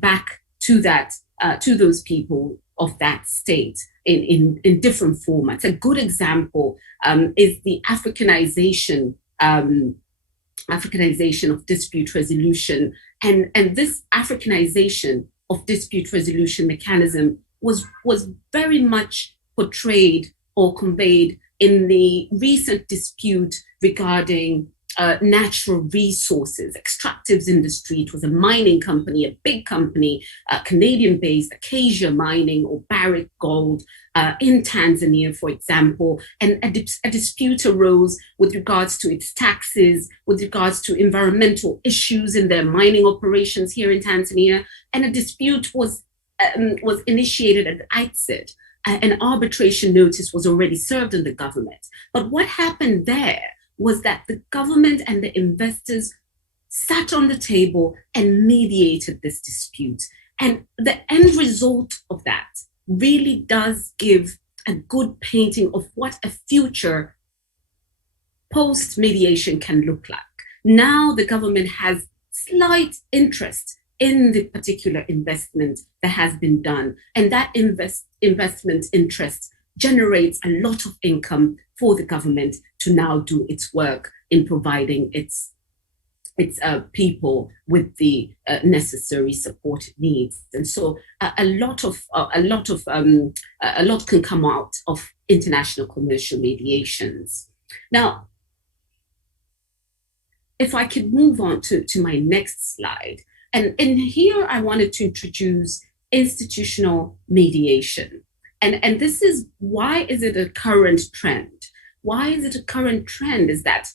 back to that to those people of that state in different formats. A good example is the Africanization of dispute resolution, and this Africanization of dispute resolution mechanism was very much portrayed or conveyed in the recent dispute regarding natural resources, extractives industry. It was a mining company, a big company, Canadian-based, Acacia Mining or Barrick Gold in Tanzania, for example. And a dispute arose with regards to its taxes, with regards to environmental issues in their mining operations here in Tanzania. And a dispute was initiated at the outset. An arbitration notice was already served on the government. But what happened there was that the government and the investors sat on the table and mediated this dispute. And the end result of that really does give a good painting of what a future post-mediation can look like. Now the government has slight interest in the particular investment that has been done. And that investment interest generates a lot of income for the government to now do its work in providing its people with the necessary support it needs. And so a lot can come out of international commercial mediations. Now, if I could move on to my next slide. And in here, I wanted to introduce institutional mediation. And this is, why is it a current trend? Why is it a current trend? Is that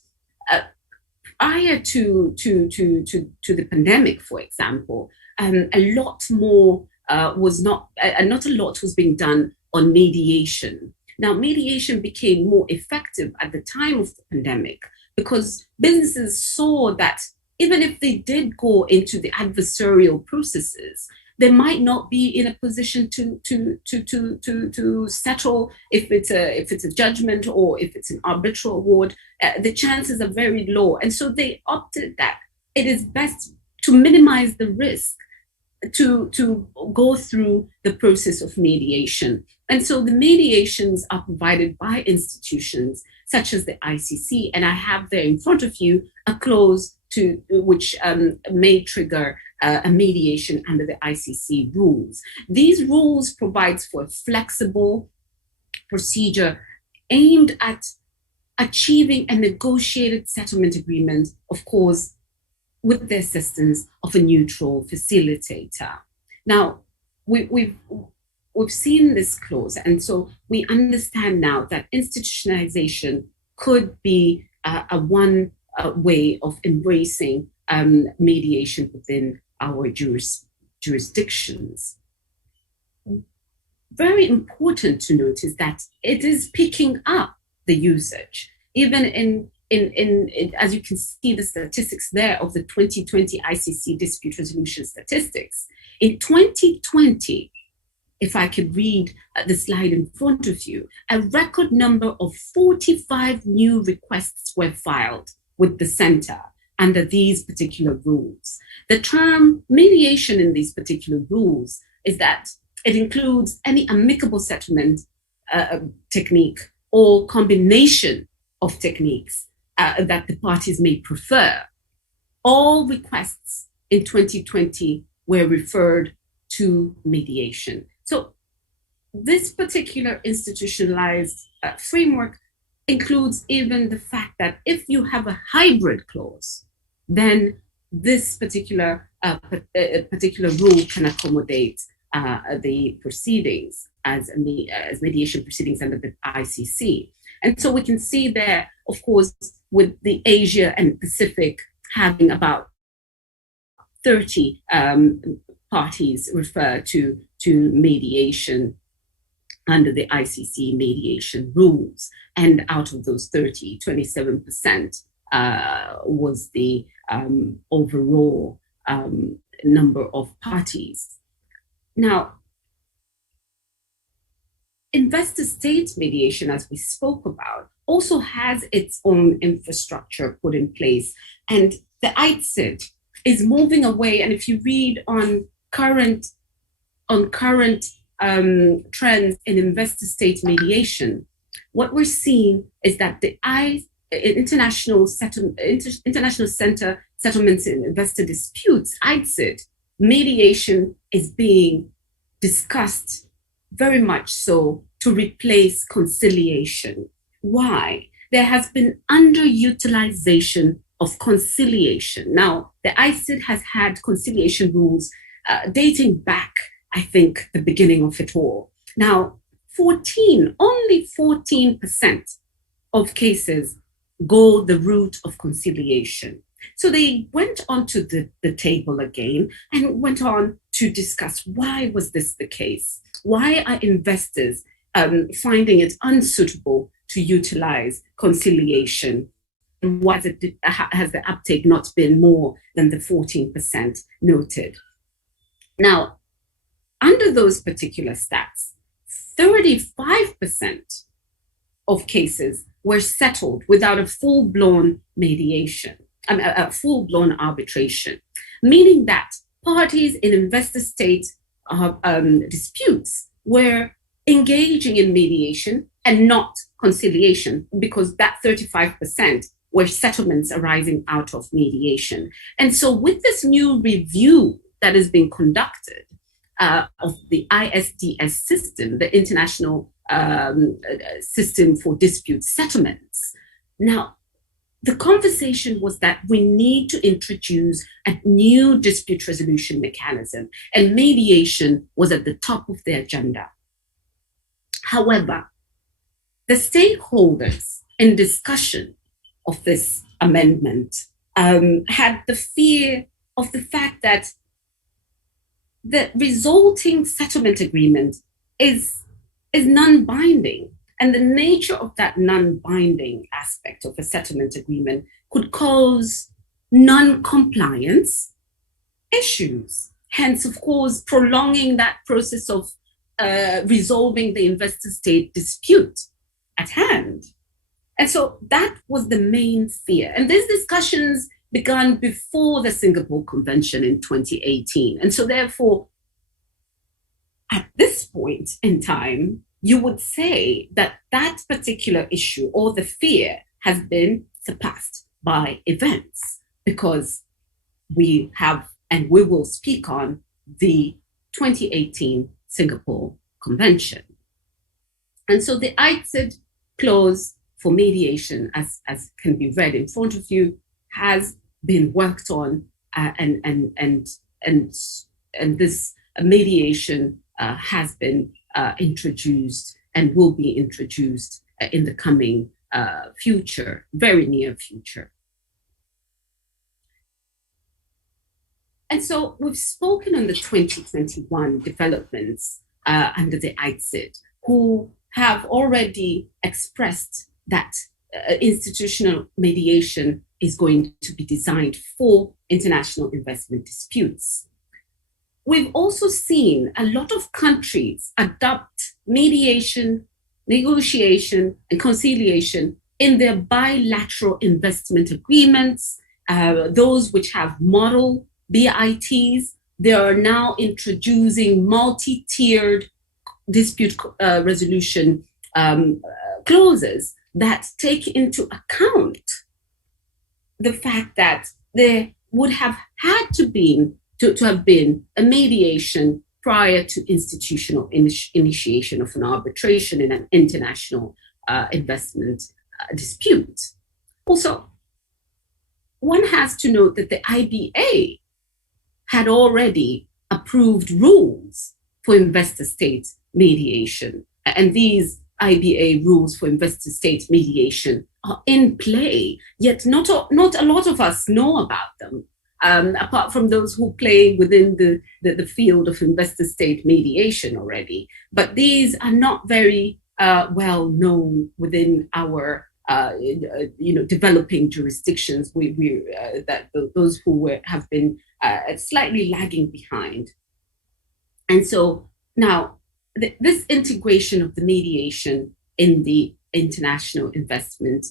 prior to the pandemic, for example, a lot was being done on mediation. Now, mediation became more effective at the time of the pandemic because businesses saw that even if they did go into the adversarial processes, they might not be in a position to settle if it's a judgment or if it's an arbitral award. The chances are very low, and so they opted that it is best to minimize the risk to go through the process of mediation. And so the mediations are provided by institutions such as the ICC, and I have there in front of you a clause which may trigger a mediation under the ICC rules. These rules provide for a flexible procedure aimed at achieving a negotiated settlement agreement, of course, with the assistance of a neutral facilitator. Now, we've seen this clause, and so we understand now that institutionalization could be a way of embracing mediation within our jurisdictions. Very important to note is that it is picking up the usage. Even in as you can see the statistics there of the 2020 ICC dispute resolution statistics, in 2020, if I could read the slide in front of you, a record number of 45 new requests were filed with the center under these particular rules. The term mediation in these particular rules is that it includes any amicable settlement technique or combination of techniques that the parties may prefer. All requests in 2020 were referred to mediation. So this particular institutionalized framework includes even the fact that if you have a hybrid clause, then this particular rule can accommodate the proceedings as mediation proceedings under the ICC. And so we can see there, of course, with the Asia and Pacific having about 30 parties refer to mediation under the ICC mediation rules. And out of those 30, 27% was the overall number of parties. Now, investor-state mediation, as we spoke about, also has its own infrastructure put in place. And the ICSID is moving away. And if you read on current trends in investor-state mediation, what we're seeing is that the International Center Settlements and Investor Disputes, ICSID, mediation is being discussed very much so to replace conciliation. Why? There has been underutilization of conciliation. Now, the ICSID has had conciliation rules dating back, I think, the beginning of it all. Now, only 14% of cases go the route of conciliation. So they went onto the table again and went on to discuss why was this the case? Why are investors finding it unsuitable to utilize conciliation? And why has the uptake not been more than the 14% noted? Now, under those particular stats, 35% of cases were settled without a full-blown mediation, a full-blown arbitration, meaning that parties in investor-state disputes were engaging in mediation and not conciliation, because that 35% were settlements arising out of mediation. And so with this new review that is being conducted of the ISDS system, the International System for Dispute Settlements, now the conversation was that we need to introduce a new dispute resolution mechanism, and mediation was at the top of the agenda. However, the stakeholders in discussion of this amendment had the fear of the fact that the resulting settlement agreement is non-binding. And the nature of that non-binding aspect of a settlement agreement could cause non-compliance issues. Hence, of course, prolonging that process of resolving the investor-state dispute at hand. And so that was the main fear. And these discussions began before the Singapore Convention in 2018. And so therefore, at this point in time, you would say that that particular issue or the fear has been surpassed by events, because we have, and we will speak on, the 2018 Singapore Convention. And so the ICSID clause for mediation, as can be read in front of you, has been worked on, and this mediation has been introduced and will be introduced in the coming future, very near future. And so we've spoken on the 2021 developments under the ICSID, who have already expressed that institutional mediation is going to be designed for international investment disputes. We've also seen a lot of countries adopt mediation, negotiation, and conciliation in their bilateral investment agreements, those which have model BITs. They are now introducing multi-tiered dispute resolution clauses that take into account the fact that there would have had to have been a mediation prior to institutional initiation of an arbitration in an international investment dispute. Also, one has to note that the IBA had already approved rules for investor-state mediation, and these IBA rules for investor-state mediation are in play, yet not a lot of us know about them, apart from those who play within the field of investor-state mediation already. But these are not very well known within our developing jurisdictions. Those who have been slightly lagging behind. And so now this integration of the mediation in the international investment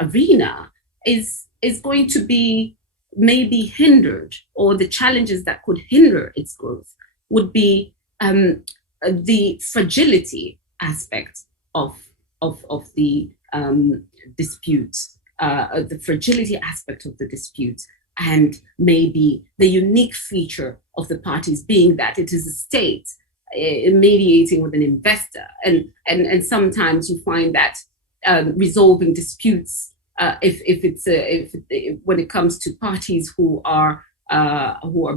arena is going to be maybe hindered, or the challenges that could hinder its growth would be the fragility aspect of the dispute, the fragility aspect of the dispute, and maybe the unique feature of the parties being that it is a state mediating with an investor, and sometimes you find that resolving disputes, when it comes to parties who are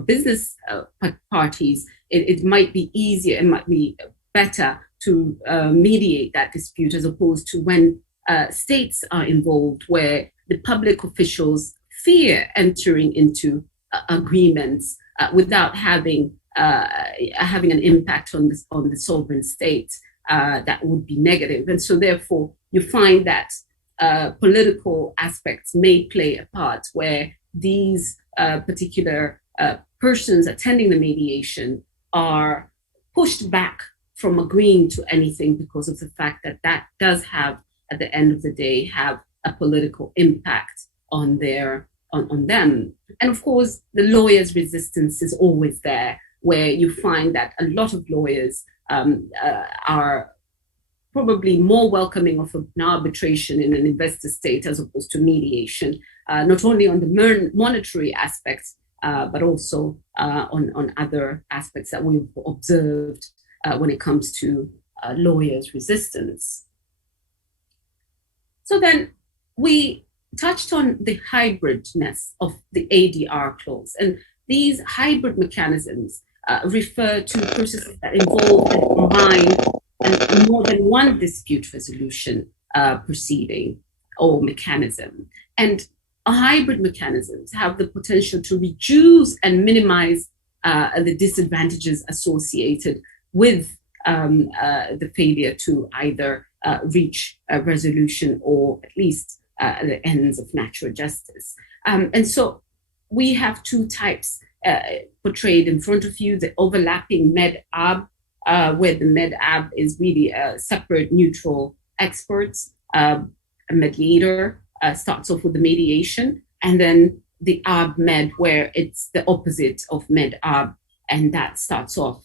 business parties, it might be easier, it might be better to mediate that dispute, as opposed to when states are involved, where the public officials fear entering into agreements without having an impact on the sovereign state that would be negative. And so therefore you find that political aspects may play a part, where these particular persons attending the mediation are pushed back from agreeing to anything because of the fact that does have, at the end of the day, have a political impact on them. And of course, the lawyers' resistance is always there, where you find that a lot of lawyers are probably more welcoming of an arbitration in an investor state as opposed to mediation, not only on the monetary aspects, but also on other aspects that we've observed when it comes to lawyers' resistance. So then we touched on the hybridness of the ADR clause, and these hybrid mechanisms refer to processes that involve and combine more than one dispute resolution proceeding or mechanism. And hybrid mechanisms have the potential to reduce and minimize the disadvantages associated with the failure to either reach a resolution or at least the ends of natural justice. And so we have two types portrayed in front of you: the overlapping med-ab, where the med-ab is really a separate neutral expert, a mediator starts off with the mediation, and then the ab-med, where it's the opposite of med-ab, and that starts off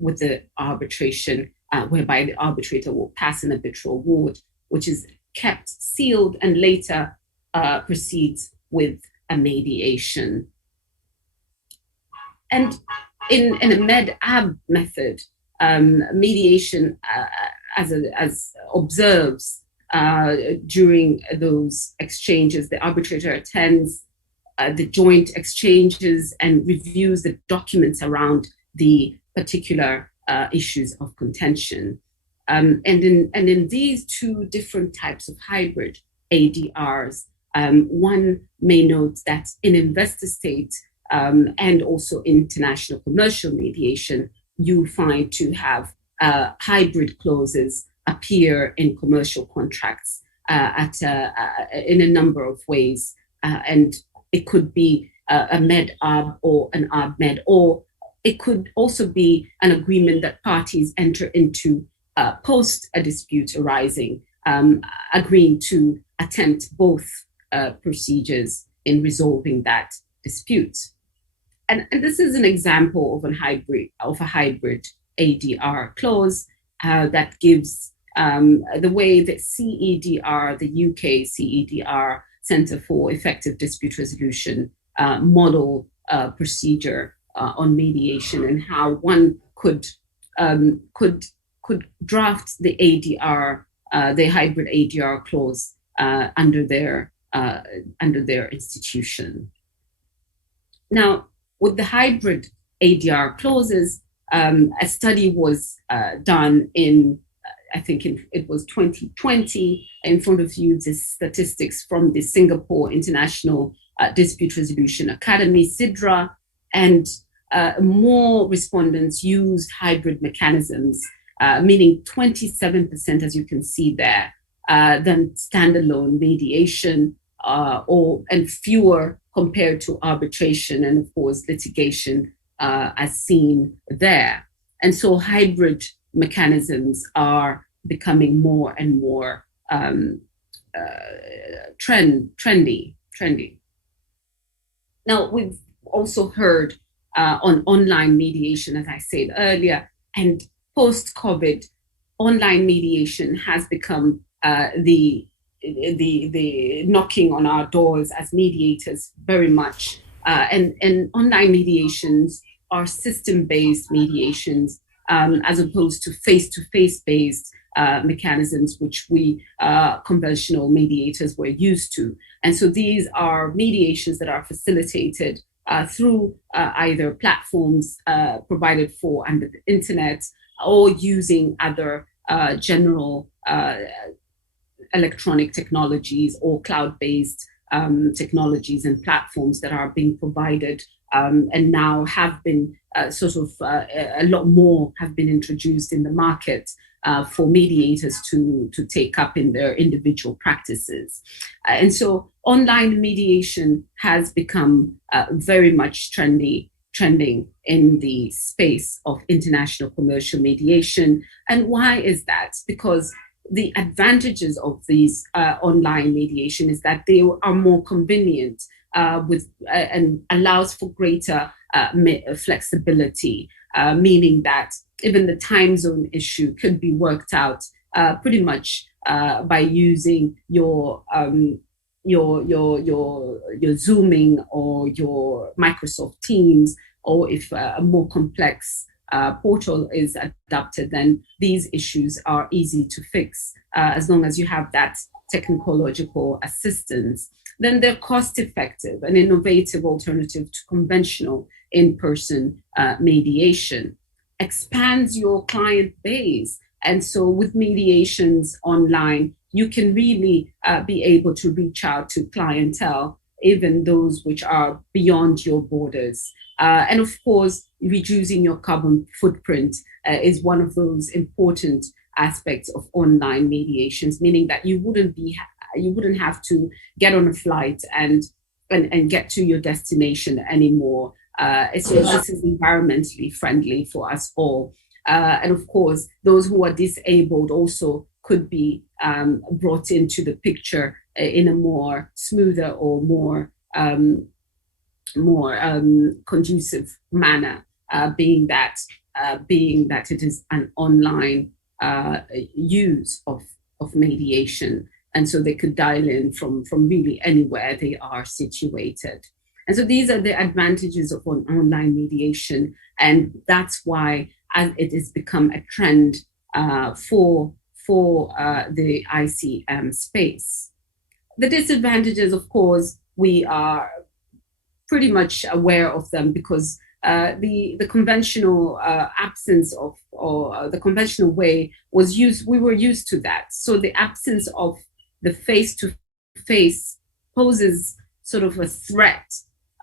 with the arbitration, whereby the arbitrator will pass an arbitral award, which is kept sealed and later proceeds with a mediation. And in a med-ab method, mediation as observes during those exchanges, the arbitrator attends the joint exchanges and reviews the documents around the particular issues of contention. And in these two different types of hybrid ADRs, one may note that in investor state and also international commercial mediation, you find to have hybrid clauses appear in commercial contracts in a number of ways. And it could be a med-arb or an arb-med, or it could also be an agreement that parties enter into post a dispute arising, agreeing to attempt both procedures in resolving that dispute. And this is an example of a hybrid ADR clause that gives the way that CEDR, the UK CEDR, Centre for Effective Dispute Resolution, model procedure on mediation, and how one could draft the ADR, the hybrid ADR clause under their institution. Now, with the hybrid ADR clauses, a study was done in, I think it was 2020. In front of you, the statistics from the Singapore International Dispute Resolution Academy, SIDRA, and more respondents used hybrid mechanisms, meaning 27%, as you can see there, than standalone mediation, and fewer compared to arbitration and, of course, litigation, as seen there. And so hybrid mechanisms are becoming more and more trendy. Now, we've also heard on online mediation, as I said earlier, and post-COVID, online mediation has become the knocking on our doors as mediators very much. And online mediations are system-based mediations as opposed to face-to-face based mechanisms, which we conventional mediators were used to. And so these are mediations that are facilitated through either platforms provided for under the internet, or using other general electronic technologies or cloud-based technologies and platforms that are being provided and now have been a lot more have been introduced in the market for mediators to take up in their individual practices. And so online mediation has become very much trending in the space of international commercial mediation. And why is that? Because the advantages of these online mediation is that they are more convenient and allows for greater flexibility, meaning that even the time zone issue could be worked out pretty much by using your Zooming or your Microsoft Teams, or if a more complex portal is adopted, then these issues are easy to fix as long as you have that technological assistance. Then they're cost-effective and innovative alternative to conventional in-person mediation. Expands your client base. And so with mediations online, you can really be able to reach out to clientele, even those which are beyond your borders. And of course, reducing your carbon footprint is one of those important aspects of online mediations, meaning that you wouldn't have to get on a flight and get to your destination anymore. So this is environmentally friendly for us all. And of course, those who are disabled also could be brought into the picture in a more smoother or more conducive manner, being that it is an online use of mediation. And so they could dial in from really anywhere they are situated. And so these are the advantages of online mediation. And that's why it has become a trend for the ICM space. The disadvantages, of course, we are pretty much aware of them, because the conventional absence of, or the conventional way was used, we were used to that. So the absence of the face-to-face poses sort of a threat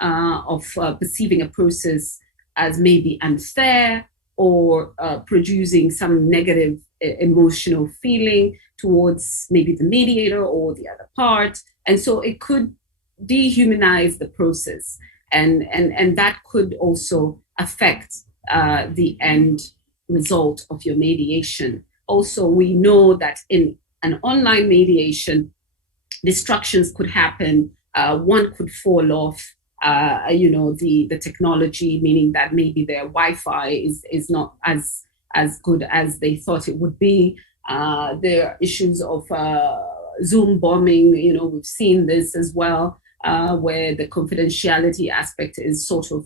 of perceiving a process as maybe unfair, or producing some negative emotional feeling towards maybe the mediator or the other part. And so it could dehumanize the process, and that could also affect the end result of your mediation. Also, we know that in an online mediation, distractions could happen. One could fall off, the technology, meaning that maybe their Wi-Fi is not as good as they thought it would be. There are issues of Zoom bombing. We've seen this as well, where the confidentiality aspect is sort of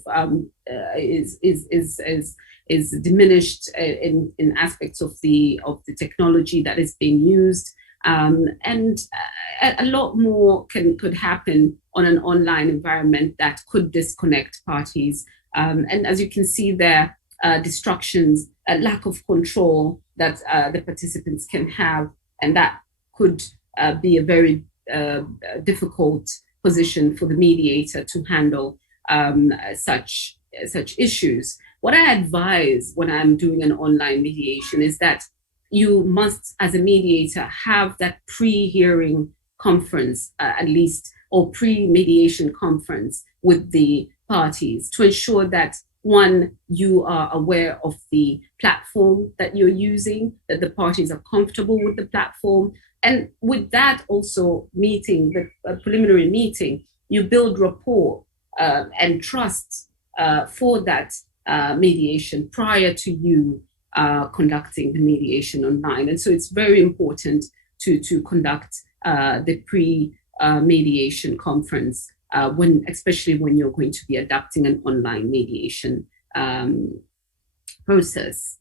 is diminished in aspects of the technology that is being used. And a lot more could happen on an online environment that could disconnect parties. And as you can see there, distractions, a lack of control that the participants can have, and that could be a very difficult position for the mediator to handle such issues. What I advise when I'm doing an online mediation is that you must, as a mediator, have that pre-hearing conference, at least, or pre-mediation conference with the parties to ensure that, one, you are aware of the platform that you're using, that the parties are comfortable with the platform. And with that also meeting, the preliminary meeting, you build rapport and trust for that mediation prior to you conducting the mediation online. And so it's very important to conduct the pre-mediation conference, especially when you're going to be adapting an online mediation process.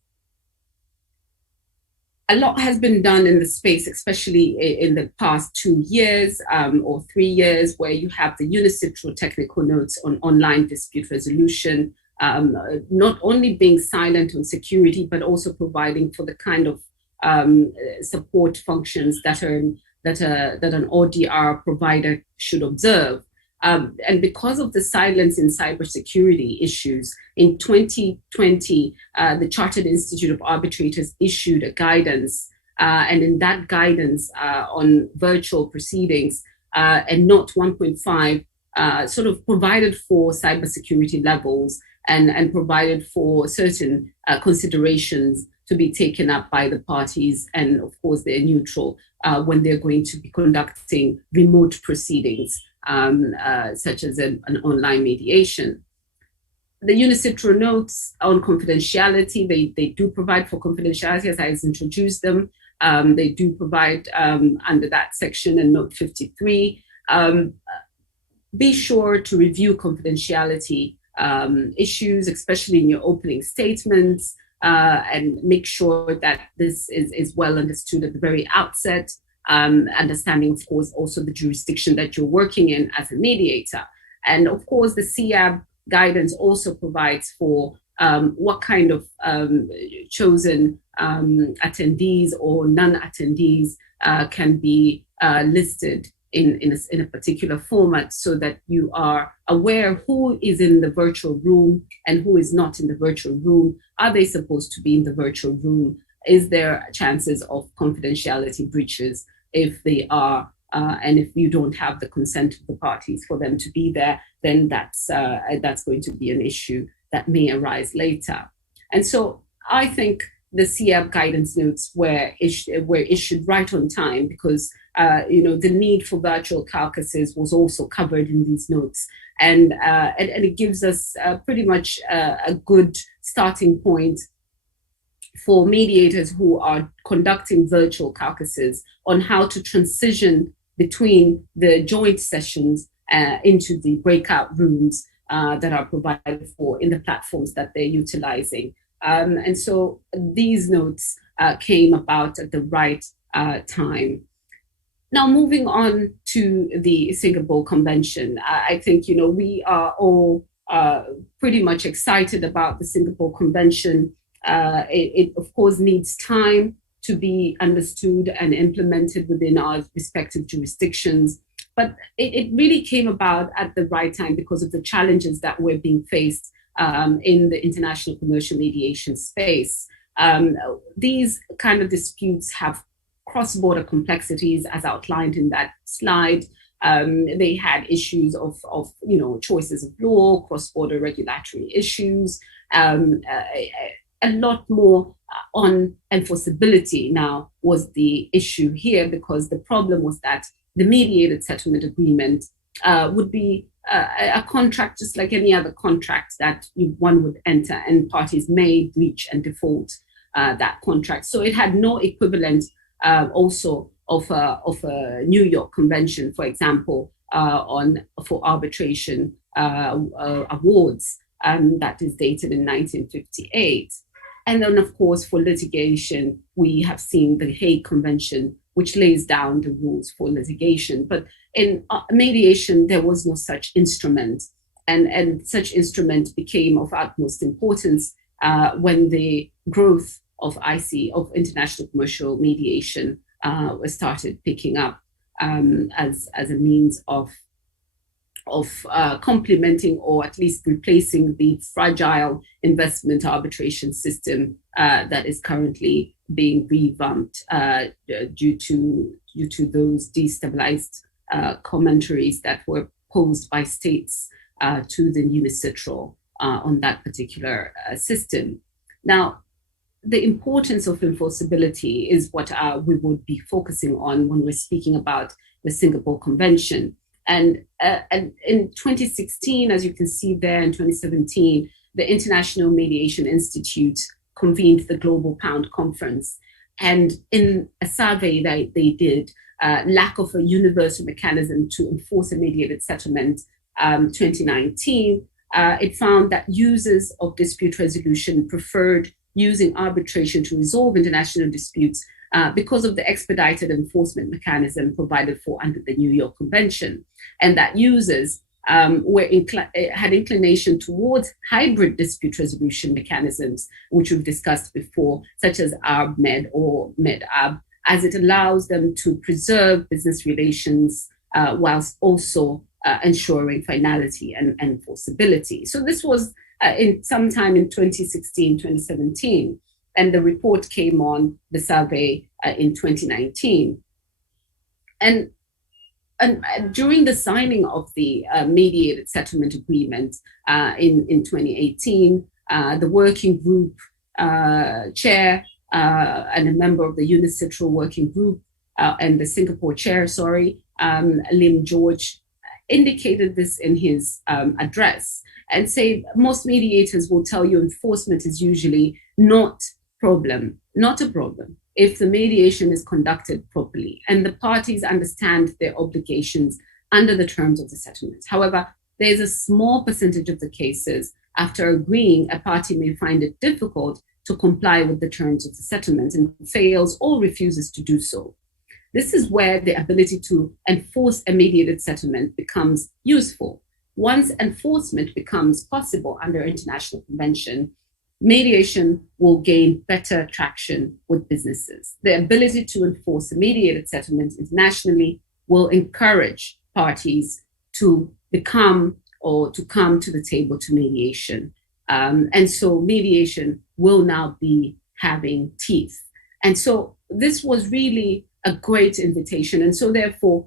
A lot has been done in the space, especially in the past 2 years or 3 years, where you have the UNICITRO technical notes on online dispute resolution, not only being silent on security, but also providing for the kind of support functions that an ODR provider should observe. And because of the silence in cybersecurity issues, in 2020, the Chartered Institute of Arbitrators issued a guidance, and in that guidance on virtual proceedings, and Note 1.5 sort of provided for cybersecurity levels and provided for certain considerations to be taken up by the parties, and of course they're neutral when they're going to be conducting remote proceedings, such as an online mediation. The UNICITRO notes on confidentiality, they do provide for confidentiality as I introduced them. They do provide under that section in Note 53. Be sure to review confidentiality issues, especially in your opening statements, and make sure that this is well understood at the very outset. Understanding, of course, also the jurisdiction that you're working in as a mediator. And of course, the CIAB guidance also provides for what kind of chosen attendees or non-attendees can be listed in a particular format, so that you are aware who is in the virtual room and who is not in the virtual room. Are they supposed to be in the virtual room? Is there chances of confidentiality breaches? If they are, and if you don't have the consent of the parties for them to be there, then that's going to be an issue that may arise later. And so I think the CIAB guidance notes were issued right on time, because the need for virtual caucuses was also covered in these notes, and it gives us pretty much a good starting point for mediators who are conducting virtual caucuses on how to transition between the joint sessions into the breakout rooms that are provided for in the platforms that they're utilizing. And so these notes came about at the right time. Now, moving on to the Singapore Convention, I think, we are all pretty much excited about the Singapore Convention. It of course needs time to be understood and implemented within our respective jurisdictions, but it really came about at the right time because of the challenges that were being faced in the international commercial mediation space. These kind of disputes have cross-border complexities, as outlined in that slide. They had issues of choices of law, cross-border regulatory issues, a lot more on enforceability now was the issue here, because the problem was that the mediated settlement agreement would be a contract just like any other contract that one would enter, and parties may breach and default that contract. So it had no equivalent also of a New York Convention, for example, for arbitration awards that is dated in 1958. And then, of course, for litigation, we have seen the Hague Convention, which lays down the rules for litigation. But in mediation, there was no such instrument. And such instrument became of utmost importance when the growth of international commercial mediation started picking up as a means of complementing or at least replacing the fragile investment arbitration system that is currently being revamped due to those destabilized commentaries that were posed by states to the UNICITRAL on that particular system. Now, the importance of enforceability is what we would be focusing on when we're speaking about the Singapore Convention. And in 2016, as you can see there, in 2017, the International Mediation Institute convened the Global Pound Conference. And in a survey that they did, lack of a universal mechanism to enforce a mediated settlement, 2019, it found that users of dispute resolution preferred using arbitration to resolve international disputes because of the expedited enforcement mechanism provided for under the New York Convention, and that users had inclination towards hybrid dispute resolution mechanisms, which we've discussed before, such as ARB-MED or MED-AB, as it allows them to preserve business relations whilst also ensuring finality and enforceability. So this was sometime in 2016, 2017. And the report came on the survey in 2019. And during the signing of the mediated settlement agreement in 2018, the working group chair and a member of the UNICITRAL working group and the Singapore chair, Lim George, indicated this in his address and say most mediators will tell you enforcement is usually not a problem if the mediation is conducted properly and the parties understand their obligations under the terms of the settlement. However, there's a small percentage of the cases after agreeing, a party may find it difficult to comply with the terms of the settlement and fails or refuses to do so. This is where the ability to enforce a mediated settlement becomes useful. Once enforcement becomes possible under international convention, mediation will gain better traction with businesses. The ability to enforce a mediated settlement internationally will encourage parties to become or to come to the table to mediation. And so mediation will now be having teeth. And so this was really a great invitation. And so therefore,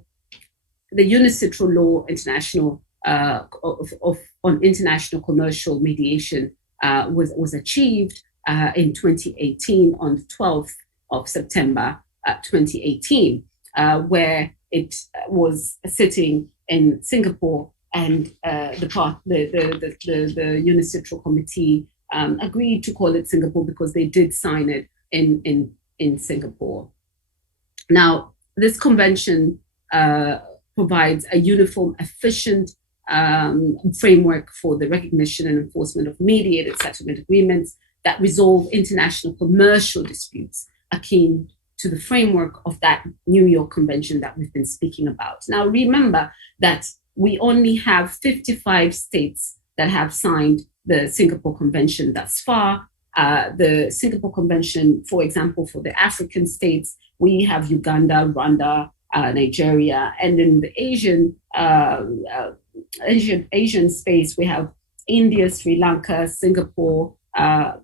the UNICITRAL law international on international commercial mediation was achieved in 2018 on the 12th of September 2018, where it was sitting in Singapore, and the UNICITRAL committee agreed to call it Singapore because they did sign it in Singapore. Now, this convention provides a uniform, efficient framework for the recognition and enforcement of mediated settlement agreements that resolve international commercial disputes akin to the framework of that New York Convention that we've been speaking about. Now, remember that we only have 55 states that have signed the Singapore Convention thus far. The Singapore Convention, for example, for the African states, we have Uganda, Rwanda, Nigeria, and in the Asian space, we have India, Sri Lanka, Singapore,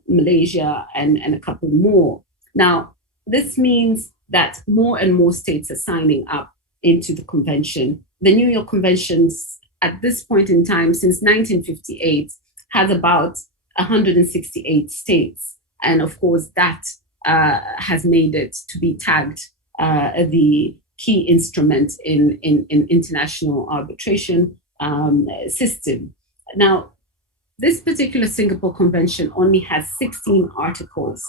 Malaysia, and a couple more. Now, this means that more and more states are signing up into the convention. The New York Conventions at this point in time, since 1958, has about 168 states. And of course, that has made it to be tagged the key instrument in international arbitration system. Now, this particular Singapore Convention only has 16 articles,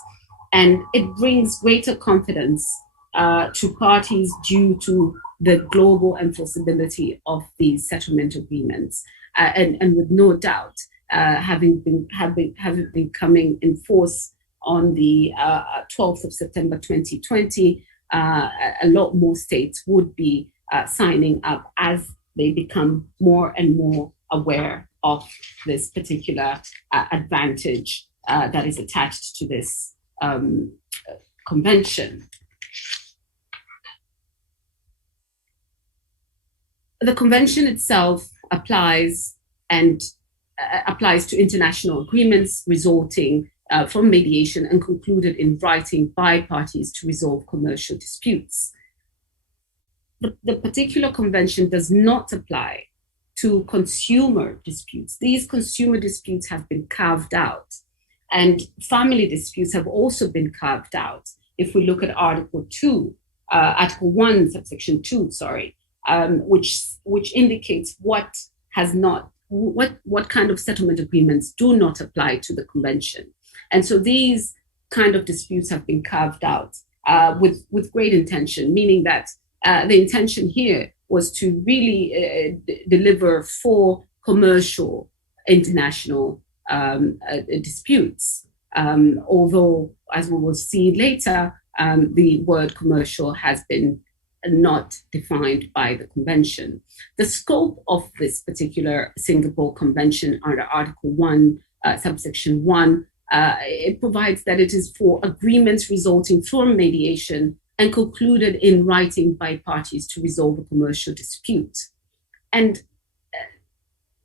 and it brings greater confidence to parties due to the global enforceability of these settlement agreements, and with no doubt having been coming in force on the 12th of September 2020, a lot more states would be signing up as they become more and more aware of this particular advantage that is attached to this convention. The convention itself applies to international agreements resulting from mediation and concluded in writing by parties to resolve commercial disputes. The particular convention does not apply to consumer disputes. These consumer disputes have been carved out, and family disputes have also been carved out. If we look at Article 1, subsection 2, which indicates what kind of settlement agreements do not apply to the convention. And so these kind of disputes have been carved out with great intention, meaning that the intention here was to really deliver for commercial international disputes. Although, as we will see later, the word commercial has been not defined by the convention. The scope of this particular Singapore Convention under Article 1, subsection 1, it provides that it is for agreements resulting from mediation and concluded in writing by parties to resolve a commercial dispute. And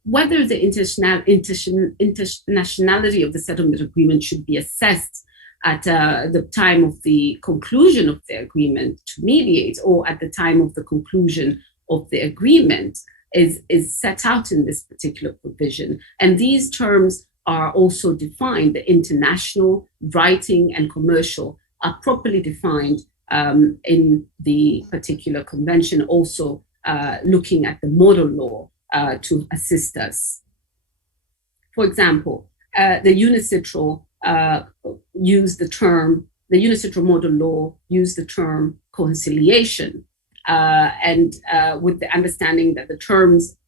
whether the internationality of the settlement agreement should be assessed at the time of the conclusion of the agreement to mediate or at the time of the conclusion of the agreement is set out in this particular provision. And these terms are also defined. The international, writing, and commercial are properly defined in the particular convention, also looking at the model law to assist us. For example, the UNICITRAL model law used the term conciliation, and with the understanding that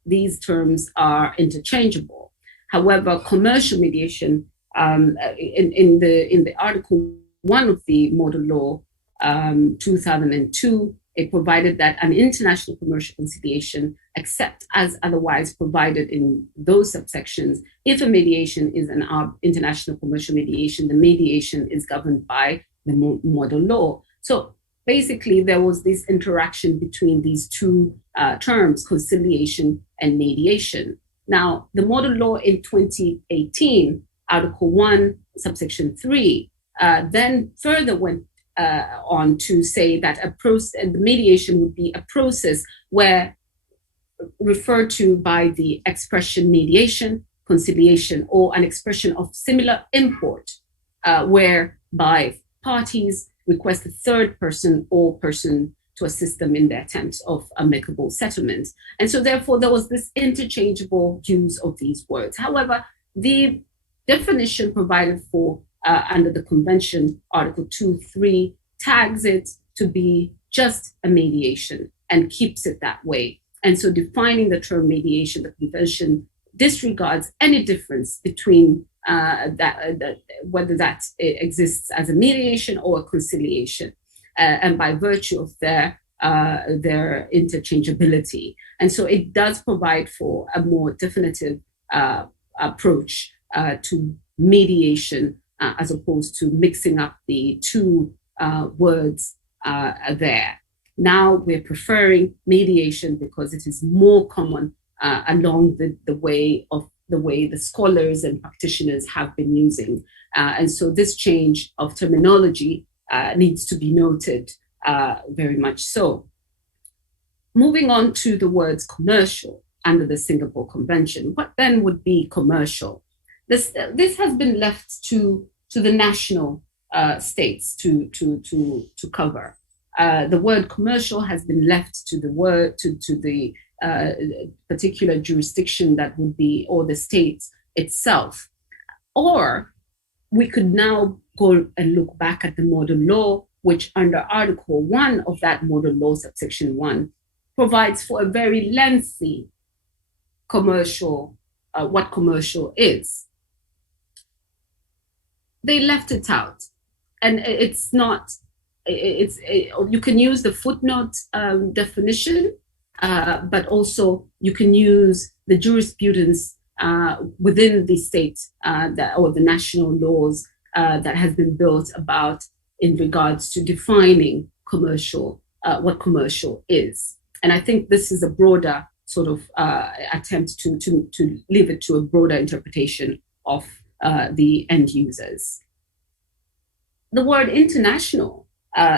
these terms are interchangeable. However, commercial mediation in the Article 1 of the model law 2002, it provided that an international commercial conciliation, except as otherwise provided in those subsections, if a mediation is an international commercial mediation, the mediation is governed by the model law. So basically, there was this interaction between these two terms, conciliation and mediation. Now, the model law in 2018, Article 1, subsection 3, then further went on to say that the mediation would be a process where referred to by the expression mediation, conciliation, or an expression of similar import, whereby parties request a third person or person to assist them in their attempts of amicable settlement. And so therefore there was this interchangeable use of these words. However, the definition provided for under the convention, Article 2.3, tags it to be just a mediation and keeps it that way. And so defining the term mediation, the convention disregards any difference between whether that exists as a mediation or a conciliation, and by virtue of their interchangeability. And so it does provide for a more definitive approach to mediation, as opposed to mixing up the two words there. Now we're preferring mediation because it is more common along the way the scholars and practitioners have been using And so this change of terminology needs to be noted very much so. Moving on to the words commercial under the Singapore Convention, what then would be commercial? This has been left to the national states to cover. The word commercial has been left to the particular jurisdiction that would be, or the state itself. Or we could now go and look back at the model law, which under Article 1 of that model law, subsection 1, provides for a very lengthy commercial, what commercial is. They left it out, and it's not, you can use the footnote definition, but also you can use the jurisprudence within the state or the national laws that has been built about in regards to defining commercial, what commercial is. And I think this is a broader sort of attempt to leave it to a broader interpretation of the end users. The word international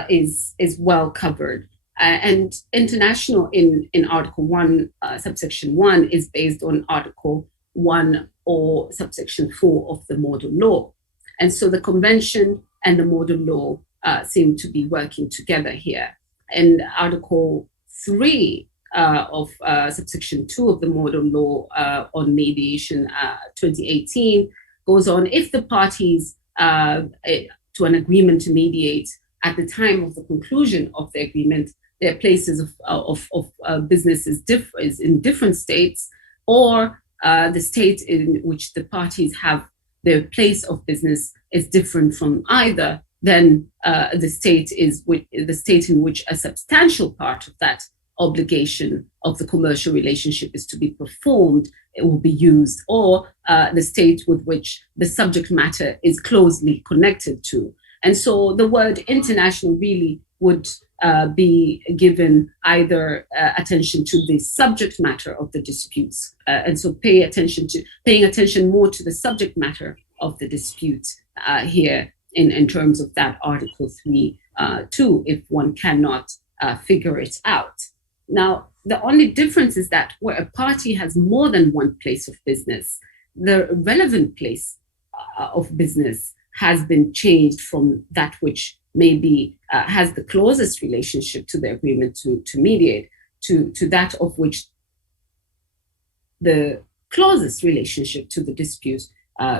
is well covered. And international in Article 1, subsection 1 is based on Article 1 or subsection 4 of the model law. And so the convention and the model law seem to be working together here. And Article 3 of subsection 2 of the model law on mediation 2018 goes on, if the parties to an agreement to mediate at the time of the conclusion of the agreement, their places of business is in different states, or the state in which the parties have their place of business is different from either, then the state in which a substantial part of that obligation of the commercial relationship is to be performed, it will be used, or the state with which the subject matter is closely connected to. And so the word international really would be given either attention to the subject matter of the disputes. And so paying attention more to the subject matter of the dispute here in terms of that Article 3(2), if one cannot figure it out. Now, the only difference is that where a party has more than one place of business, the relevant place of business has been changed from that which maybe has the closest relationship to the agreement to mediate to that of which the closest relationship to the dispute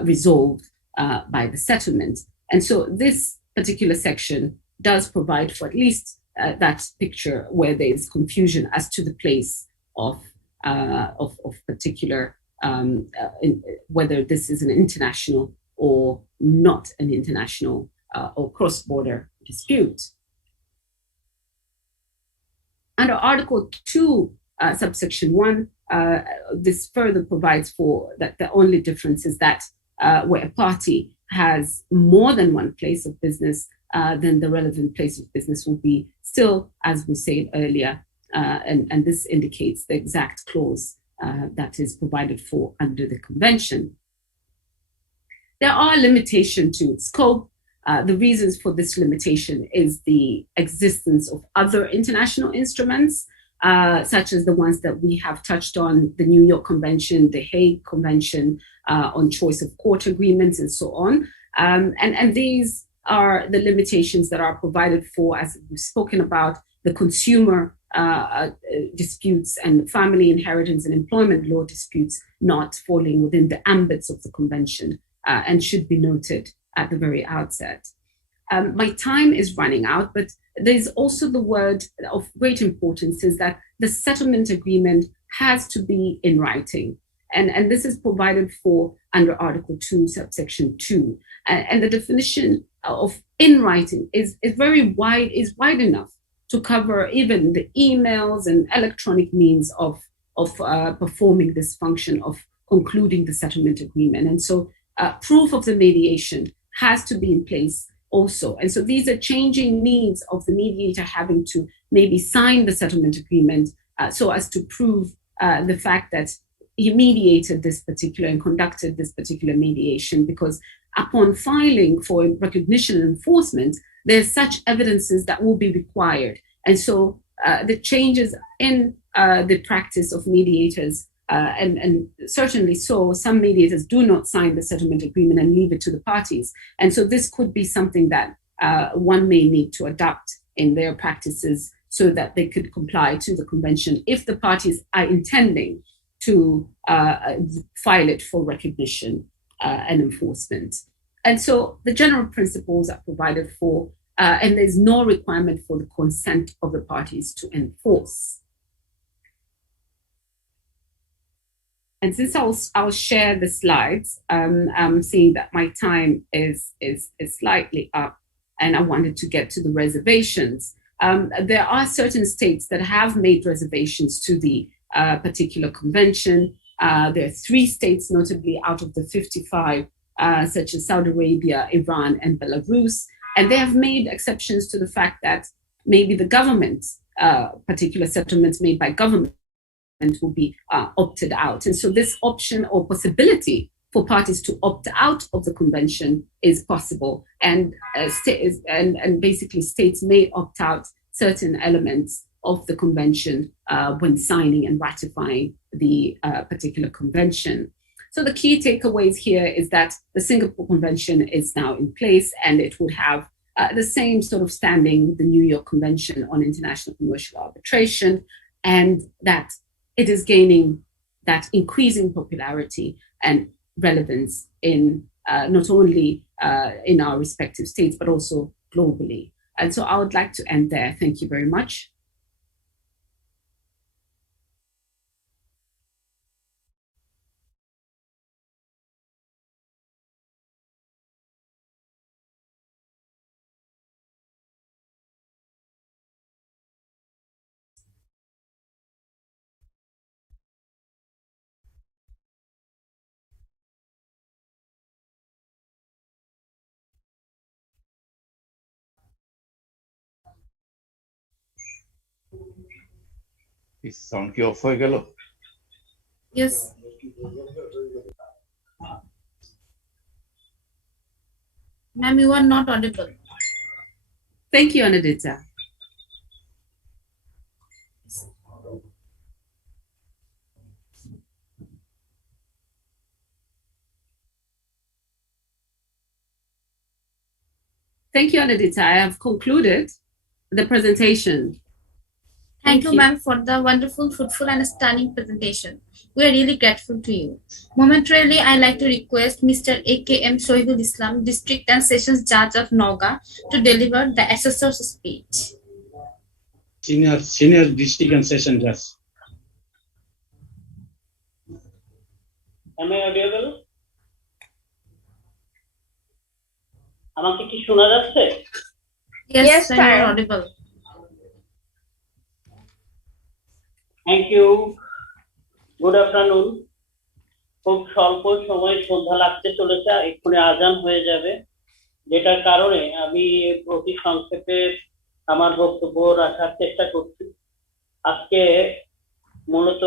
resolved by the settlement. And so this particular section does provide for at least that picture where there is confusion as to the place of particular, whether this is an international or not an international or cross-border dispute. Under Article 2, subsection 1, this further provides for that the only difference is that where a party has more than one place of business, then the relevant place of business will be still, as we said earlier, and this indicates the exact clause that is provided for under the convention. There are limitations to its scope. The reasons for this limitation is the existence of other international instruments, such as the ones that we have touched on, the New York Convention, the Hague Convention on choice of court agreements, and so on. And these are the limitations that are provided for, as we've spoken about, the consumer disputes and family inheritance and employment law disputes not falling within the ambits of the convention, and should be noted at the very outset. My time is running out, but there's also the word of great importance is that the settlement agreement has to be in writing. And this is provided for under Article 2, subsection 2. And the definition of in writing is very wide, is wide enough to cover even the emails and electronic means of performing this function of concluding the settlement agreement. And so proof of the mediation has to be in place also. And so these are changing needs of the mediator having to maybe sign the settlement agreement so as to prove the fact that he mediated this particular and conducted this particular mediation, because upon filing for recognition and enforcement, there's such evidences that will be required. And so the changes in the practice of mediators, and certainly so, some mediators do not sign the settlement agreement and leave it to the parties. And so this could be something that one may need to adapt in their practices so that they could comply to the convention if the parties are intending to file it for recognition and enforcement. And so the general principles are provided for, and there's no requirement for the consent of the parties to enforce. And since I'll share the slides, I'm seeing that my time is slightly up, and I wanted to get to the reservations. There are certain states that have made reservations to the particular convention. There are 3 states, notably out of the 55, such as Saudi Arabia, Iran, and Belarus. And they have made exceptions to the fact that maybe the government, particular settlements made by government, will be opted out. And so this option or possibility for parties to opt out of the convention is possible. And basically states may opt out certain elements of the convention when signing and ratifying the particular convention. So the key takeaways here is that the Singapore Convention is now in place, and it would have the same sort of standing with the New York Convention on International Commercial Arbitration, and that it is gaining that increasing popularity and relevance in not only in our respective states, but also globally. And so I would like to end there. Thank you very much. Sound কি অফ হয়ে গেল? Yes. Ma'am, you are not audible. Thank you, Anadita. Thank you, Anadita. I have concluded the presentation. Thank you, ma'am, for the wonderful, fruitful, and stunning presentation. We are really grateful to you. Momentarily, I'd like to request Mr. A.K.M. Sohibul Islam, District and Sessions Judge of Noga, to deliver the assessor's speech. Senior District and Session Judge. Am I audible? আমাকে কি শোনা যাচ্ছে? Yes, sir. You are audible. Thank you. Good afternoon. খুব স্বল্প সময় সন্ধ্যা লাগতে চলেছে, এক্ষুনি আজান হয়ে যাবে, যেটার কারণে আমি অতি সংক্ষেপে আমার বক্তব্য রাখার চেষ্টা করছি। আজকে মূলত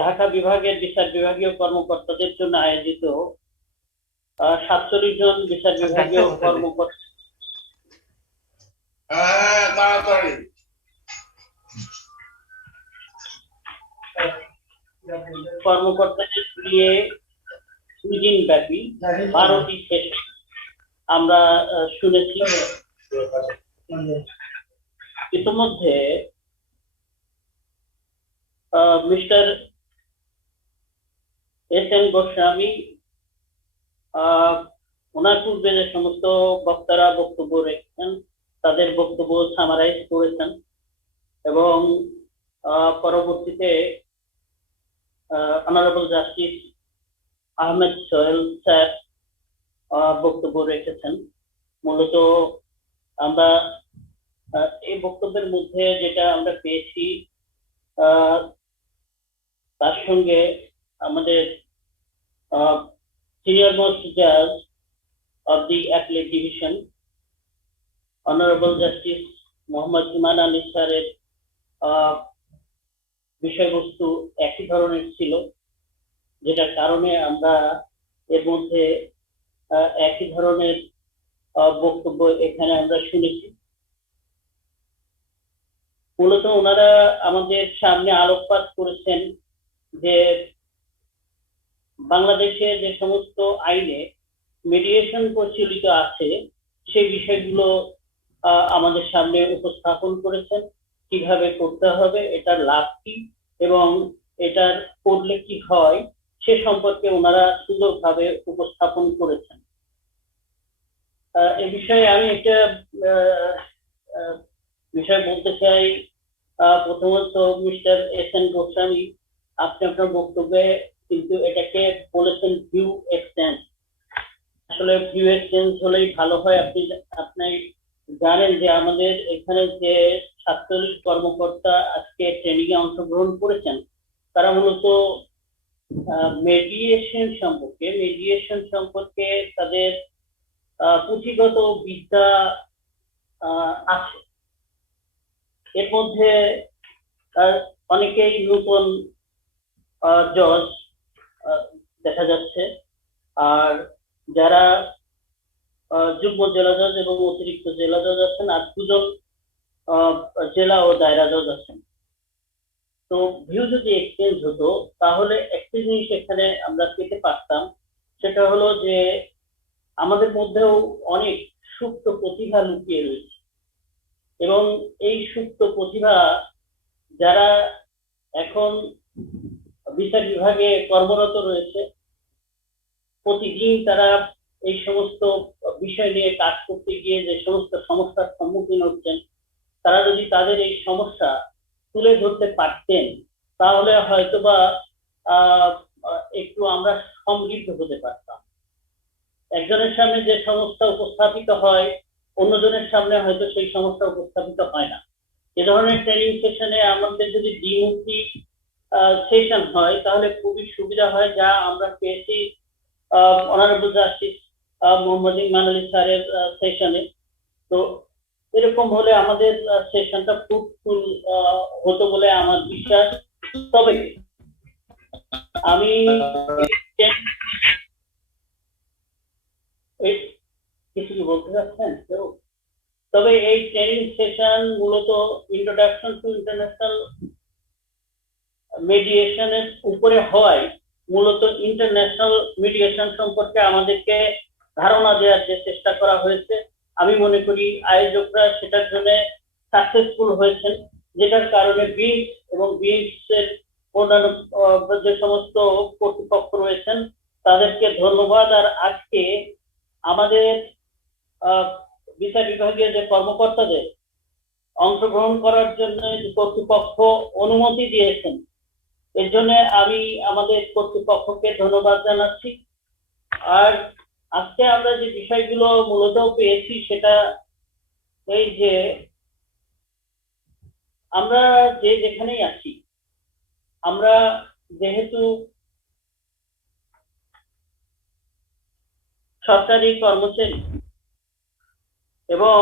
ঢাকা বিভাগের বিচার বিভাগীয় কর্মকর্তাদের জন্য আয়োজিত 47 জন বিচার বিভাগীয় কর্মকর্তাদের নিয়ে 2 দিন ব্যাপী 12টি সেশন আমরা শুনেছি। ইতিমধ্যে মিস্টার এস.এন. গোস্বামী ওনার পূর্বে যে সমস্ত বক্তারা বক্তব্য রেখেছেন তাদের বক্তব্য সামারাইজ করেছেন, এবং পরবর্তীতে অনারেবল জাস্টিস আহমেদ সোহেল স্যার বক্তব্য রেখেছেন। মূলত আমরা এই বক্তব্যের মধ্যে যেটা আমরা পেয়েছি, তার সঙ্গে আমাদের senior most judge of the Appellate Division, Honorable Justice Muhammad Iman Ali স্যারের বিষয়বস্তু একই ধরনের ছিল, যেটার কারণে আমরা এর মধ্যে একই ধরনের বক্তব্য এখানে আমরা শুনেছি। মূলত ওনারা আমাদের সামনে আলোকপাত করেছেন যে বাংলাদেশে যে সমস্ত আইনে মিডিয়েশন প্রচলিত আছে সেই বিষয়গুলো আমাদের সামনে উপস্থাপন করেছেন, কিভাবে করতে হবে, এটার লাভ কি এবং এটার করলে কি হয় সে সম্পর্কে ওনারা সুন্দরভাবে উপস্থাপন করেছেন। এই বিষয়ে আমি একটা বিষয় বলতে চাই। প্রথমত মিস্টার এস এন গোস্বামী, আপনি আপনার বক্তব্যে কিন্তু এটাকে বলেছেন ভিউ এক্সচেঞ্জ। আসলে ভিউ এক্সচেঞ্জ হলেই ভালো হয়। আপনি জানেন যে আমাদের এখানে যে 47 কর্মকর্তা আজকে ট্রেনিং এ অংশগ্রহণ করেছেন তারা মূলত মিডিয়েশন সম্পর্কে তাদের পুঁথিগত বিদ্যা আছে। এর মধ্যে অনেকেই নতুন জজ দেখা যাচ্ছে, আর যারা যুগ্ম জেলা জজ এবং অতিরিক্ত জেলা জজ আছেন, আর 2 জন জেলা ও দায়রা জজ আছেন। তো ভিউ যদি এক্সচেঞ্জ হতো তাহলে একটা জিনিস এখানে আমরা পেতে পারতাম, সেটা হলো যে আমাদের মধ্যেও অনেক সুপ্ত প্রতিভা লুকিয়ে রয়েছে এবং এই সুপ্ত প্রতিভা যারা এখন বিচার বিভাগে কর্মরত রয়েছে, প্রতিদিন তারা এই সমস্ত বিষয় নিয়ে কাজ করতে গিয়ে যে সমস্ত সমস্যার সম্মুখীন হচ্ছেন, তারা যদি তাদের এই সমস্যা তুলে ধরতে পারতেন তাহলে হয়তোবা একটু আমরা সমৃদ্ধ হতে পারতাম। একজনের সামনে যে সমস্যা উপস্থাপিত হয় অন্যজনের সামনে হয়তো সেই সমস্যা উপস্থাপিত হয় না। এ ধরনের ট্রেনিং সেশনে আমাদের যদি দ্বিমুখী সেশন হয় তাহলে খুবই সুবিধা হয়, যা আমরা পেয়েছি অনারেবল জাস্টিস মোহাম্মদ ইমান আলী স্যারের সেশনে। তো এরকম হলে আমাদের সেশনটা ফ্রুটফুল হতো বলে আমার বিশ্বাস। তবে আমি কিছু কি বলতে চাচ্ছেন কেউ? তবে এই ট্রেনিং সেশন মূলত ইন্ট্রোডাকশন টু ইন্টারন্যাশনাল মিডিয়েশনের উপরে হয়, মূলত ইন্টারন্যাশনাল মিডিয়েশন সম্পর্কে আমাদেরকে ধারণা দেওয়ার যে চেষ্টা করা হয়েছে, আমি মনে করি আয়োজকরা সেটার জন্য সাকসেসফুল হয়েছেন, যেটার কারণে বিএস এবং বিএস এর অন্যান্য যে সমস্ত কর্তৃপক্ষ রয়েছেন তাদেরকে ধন্যবাদ। আর আজকে আমাদের বিচার বিভাগীয় যে কর্মকর্তাদের অংশগ্রহণ করার জন্য কর্তৃপক্ষ অনুমতি দিয়েছেন, এর জন্য আমি আমাদের কর্তৃপক্ষকে ধন্যবাদ জানাচ্ছি। আর আজকে আমরা যে বিষয়গুলো মূলত পেয়েছি সেটা এই যে আমরা যে যেখানেই আছি, আমরা যেহেতু সরকারি কর্মচারী এবং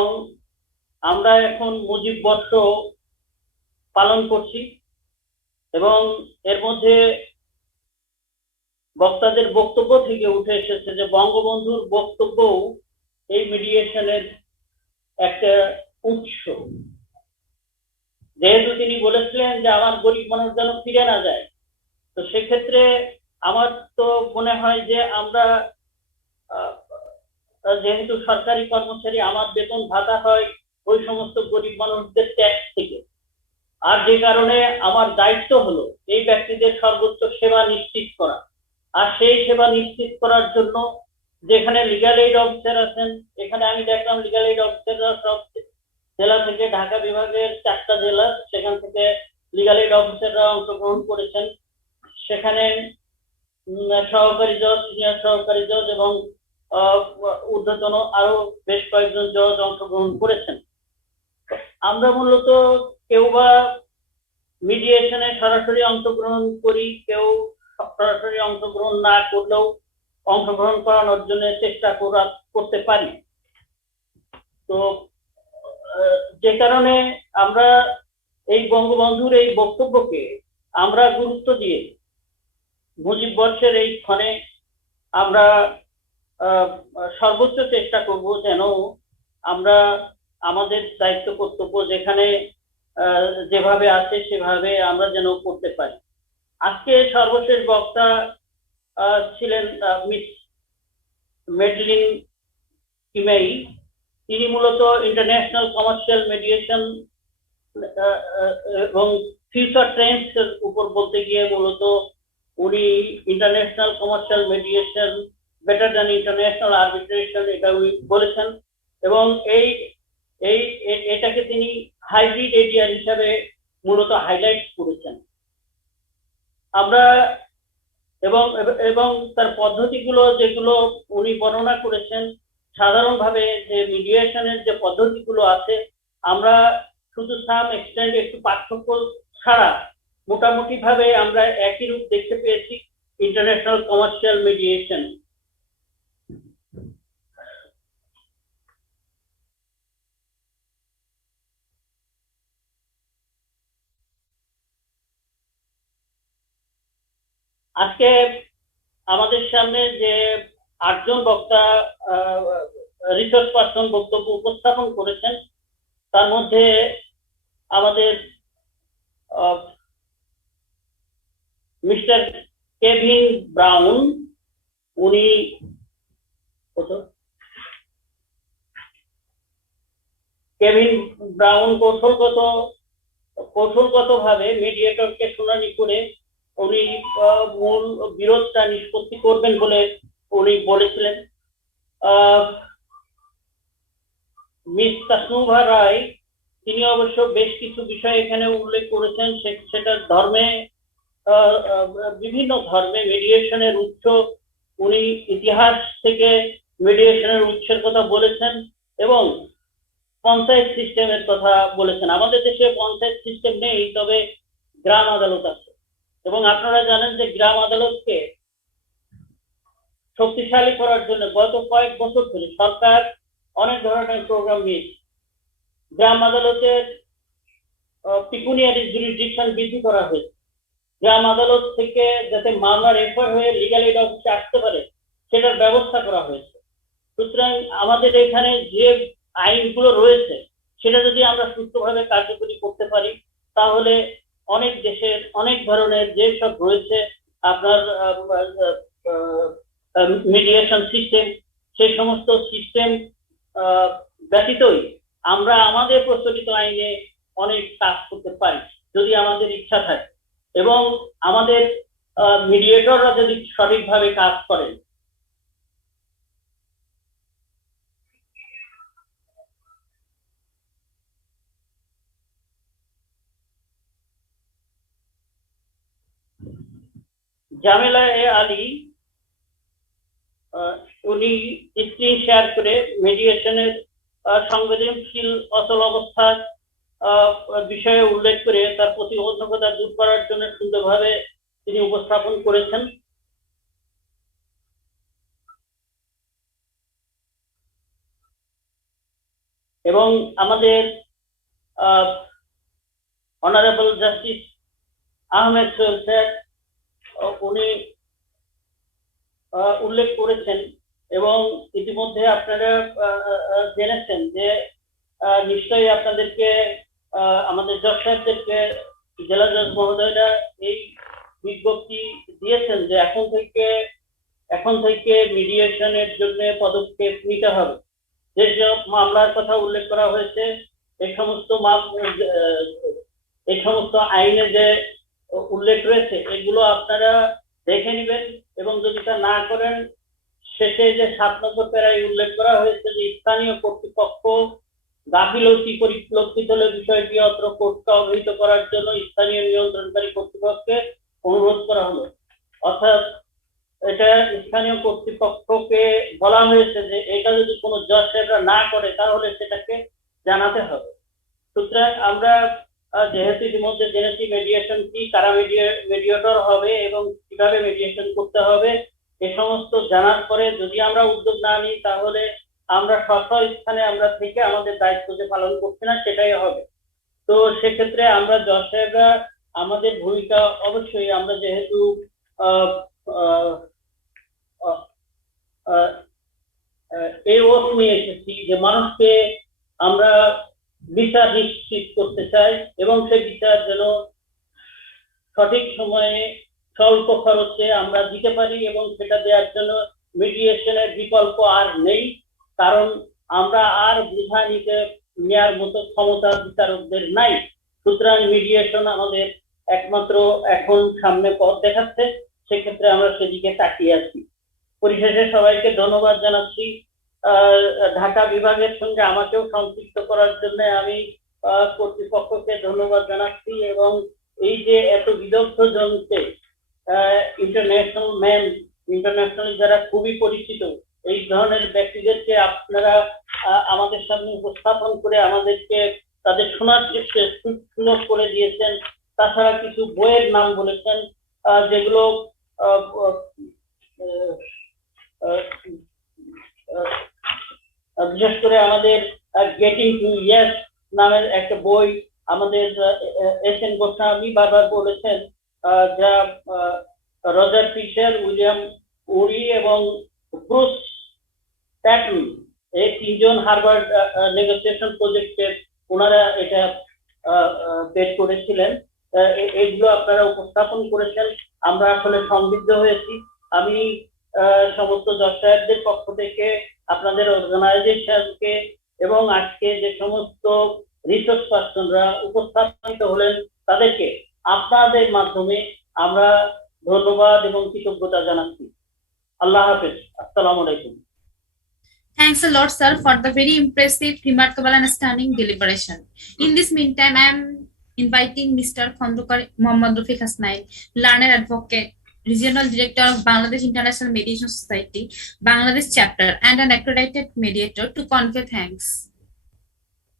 আমরা এখন মুজিব বর্ষ পালন করছি এবং এর মধ্যে বক্তাদের বক্তব্য থেকে উঠে এসেছে যে বঙ্গবন্ধুর বক্তব্যও এই মিডিয়েশনের একটা উৎস। যেহেতু তিনি বলেছিলেন যে আমার গরিব মানুষ যেন ফিরে না যায়, তো সেক্ষেত্রে আমার তো মনে হয় যে আমরা যেহেতু সরকারি কর্মচারী, আমার বেতন ভাতা হয় ওই সমস্ত গরিব মানুষদের ট্যাক্স থেকে, আর যে কারণে আমার দায়িত্ব হলো এই ব্যক্তিদের সর্বোচ্চ সেবা নিশ্চিত করা। আর সেই সেবা নিশ্চিত করার জন্য যেখানে লিগ্যাল এইড অফিসার আছেন, এখানে আমি দেখলাম লিগ্যাল এইড অফিসাররা সব জেলা থেকে, ঢাকা বিভাগের 4টা জেলা, সেখান থেকে লিগ্যাল এইড অফিসাররা অংশগ্রহণ করেছেন। সেখানে সহকারী জজ, সিনিয়র সহকারী জজ এবং ঊর্ধ্বতন আরো বেশ কয়েকজন জজ অংশগ্রহণ করেছেন। আমরা মূলত কেউ বা মিডিয়েশনে সরাসরি অংশগ্রহণ করি, কেউ সরাসরি অংশগ্রহণ না করলেও অংশগ্রহণ করানোর জন্য চেষ্টা করতে পারি। তো যে কারণে আমরা এই বঙ্গবন্ধুর এই বক্তব্যকে আমরা গুরুত্ব দিয়ে মুজিব বর্ষের এই ক্ষণে আমরা সর্বোচ্চ চেষ্টা করব যেন আমরা আমাদের দায়িত্ব কর্তব্য যেখানে যেভাবে আছে সেভাবে আমরা যেন করতে পারি। আজকে সর্বশেষ বক্তা ছিলেন মিস মেডলিন কিমেই। তিনি মূলত ইন্টারন্যাশনাল কমার্শিয়াল মিডিয়েশন এবং ফিউচার ট্রেন্ডস এর উপর বলতে গিয়ে মূলত উনি international commercial mediation better than international arbitration এটা উনি বলেছেন, এবং এটাকে তিনি হাইব্রিড এরিয়া হিসাবে মূলত হাইলাইট করেছেন। আমরা এবং তার পদ্ধতিগুলো যেগুলো উনি বর্ণনা করেছেন, সাধারণভাবে যে মিডিয়েশনের যে পদ্ধতিগুলো আছে আমরা শুধু সাম এক্সটেন্ড একটু পার্থক্য ছাড়া মোটামুটি ভাবে আমরা একই রূপ দেখতে পেয়েছি ইন্টারন্যাশনাল কমার্শিয়াল মিডিয়েশন। আজকে আমাদের সামনে যে 8 জন বক্তা রিসার্চ পার্সন বক্তব্য উপস্থাপন করেছেন, তার মধ্যে আমাদের মিস্টার কেভিন ব্রাউন, উনি কেভিন ব্রাউন কৌশলগতভাবে মিডিয়েটরকে শুনানি করে উনি মূল বিরোধটা নিষ্পত্তি করবেন বলে উনি বলেছিলেন। মিস তাসনুভা রায়, তিনি অবশ্য বেশ কিছু বিষয় এখানে উল্লেখ করেছেন, সেটা ধর্মে বিভিন্ন ধর্মে মিডিয়েশনের উৎস, উনি ইতিহাস থেকে মিডিয়েশনের উৎসের কথা বলেছেন এবং পঞ্চায়েত সিস্টেমের কথা বলেছেন। আমাদের দেশে পঞ্চায়েত সিস্টেম নেই, তবে গ্রাম আদালত আছে, এবং আপনারা জানেন যে গ্রাম আদালতকে শক্তিশালী করার জন্য গত কয়েক বছর ধরে সরকার অনেক ধরনের প্রোগ্রাম নিয়েছে। গ্রাম আদালতের পিকুনিয়ারি জুরিসডিকশন বৃদ্ধি করা হয়েছে। গ্রাম আদালত থেকে যাতে মামলা রেফার হয়ে লিগ্যাল এইড অফিসে আসতে পারে সেটার ব্যবস্থা করা হয়েছে। সুতরাং আমাদের এখানে যে আইনগুলো রয়েছে সেটা যদি আমরা সুষ্ঠুভাবে কার্যকরী করতে পারি তাহলে অনেক দেশের অনেক ধরনের যেসব রয়েছে আপনার মিডিয়েশন সিস্টেম, সেই সমস্ত সিস্টেম ব্যতীতই আমরা আমাদের প্রচলিত আইনে অনেক কাজ করতে পারি যদি আমাদের ইচ্ছা থাকে এবং আমাদের মিডিয়েটররা যদি সঠিকভাবে কাজ করেন। জামেলা এ আলী, উনি স্ক্রিন শেয়ার করে মিডিয়েশনের সংবেদনশীল অচল অবস্থার বিষয়ে উল্লেখ করে তার প্রতিবন্ধকতা দূর করার জন্য সুন্দরভাবে তিনি উপস্থাপন করেছেন। এবং আমাদের অনারেবল জাস্টিস আহমেদ সোহেল স্যার, উনি উল্লেখ করেছেন এবং ইতিমধ্যে আপনারা জেনেছেন যে নিশ্চয়ই আপনাদেরকে আমাদের জজ সাহেবদেরকে জেলা জজ মহোদয়রা এই বিজ্ঞপ্তি দিয়েছেন যে এখন থেকে মিডিয়েশনের জন্য পদক্ষেপ নিতে হবে। যেসব মামলার কথা উল্লেখ করা হয়েছে এই সমস্ত আইনে যে উল্লেখ রয়েছে এগুলো আপনারা দেখে নেবেন এবং যদি তা না করেন শেষে যে 7 নম্বর প্যারায় উল্লেখ করা হয়েছে যে স্থানীয় কর্তৃপক্ষ গাফিলতি পরিলক্ষিত হলে বিষয়টি অত্র কোর্টকে অবহিত করার জন্য স্থানীয় নিয়ন্ত্রণকারী কর্তৃপক্ষকে অনুরোধ করা হলো। অর্থাৎ এটা স্থানীয় কর্তৃপক্ষকে বলা হয়েছে যে এটা যদি কোনো জজ সাহেবরা না করে তাহলে সেটাকে জানাতে হবে। সুতরাং আমরা যেহেতু ইতিমধ্যে জেনেছি মিডিয়েশন কি, কারা মিডিয়েটর হবে এবং কিভাবে মিডিয়েশন করতে হবে, এই সমস্ত জানার পরে যদি আমরা উদ্যোগ না নিই তাহলে আমরা স্ব স্থানে আমরা থেকে আমাদের দায়িত্ব যে পালন করছি না সেটাই হবে। তো সেক্ষেত্রে আমরা জজ সাহেবরা আমাদের ভূমিকা অবশ্যই, আমরা যেহেতু আহ, এই ওত নিয়ে এসেছি যে মানুষকে আমরা বিচার নিশ্চিত করতে চাই এবং সে বিচার যেন সঠিক সময়ে স্বল্প খরচে আমরা দিতে পারি এবং সেটা দেওয়ার জন্য মিডিয়েশনের বিকল্প আর নেই, কারণ আমরা আর বোঝা নিতে নেওয়ার মতো ক্ষমতা বিচারকদের নাই। সুতরাং মিডিয়েশন আমাদের একমাত্র এখন সামনে পথ দেখাচ্ছে, সেক্ষেত্রে আমরা সেদিকে তাকিয়ে আছি। পরিশেষে সবাইকে ধন্যবাদ জানাচ্ছি। ঢাকা বিভাগের সঙ্গে আমাকেও সম্পৃক্ত করার জন্য আমি কর্তৃপক্ষকে ধন্যবাদ জানাচ্ছি এবং এই যে এত বিদগ্ধ জনকে ইন্টারন্যাশনাল যারা খুবই পরিচিত এই ধরনের ব্যক্তিদেরকে আপনারা আমাদের সামনে উপস্থাপন করে আমাদেরকে তাদের শোনার সুযোগ করে দিয়েছেন। তাছাড়া কিছু বইয়ের নাম বলেছেন যেগুলো বিশেষ করে আমাদের গেটিং টু ইয়েস নামের একটা বই আমাদের এস এন গোস্বামী বারবার বলেছেন, যা রজার ফিশার, উইলিয়াম উরি এবং ব্রুস প্যাটন এই তিনজন হার্ভার্ড নেগোসিয়েশন প্রজেক্টের ওনারা এটা পেশ করেছিলেন। এইগুলো আপনারা উপস্থাপন করেছেন, আমরা আসলে সমৃদ্ধ হয়েছি। আমি সমস্ত দর্শকদের পক্ষ থেকে আপনাদের অর্গানাইজেশনকে এবং আজকে যে সমস্ত রিসোর্স পার্সনরা উপস্থাপিত হলেন তাদেরকে আপনাদের মাধ্যমে আমরা ধন্যবাদ এবং কৃতজ্ঞতা জানাচ্ছি। আল্লাহ হাফেজ, আসসালামু আলাইকুম। Thanks a lot, sir, for the very impressive, remarkable, and stunning deliberation. In this meantime, I am inviting Mr. Khondokar Mohammad Rafiq Hasnain, learned advocate, Regional Director of Bangladesh International Mediation Society, Bangladesh Chapter, and an accredited mediator to convey thanks.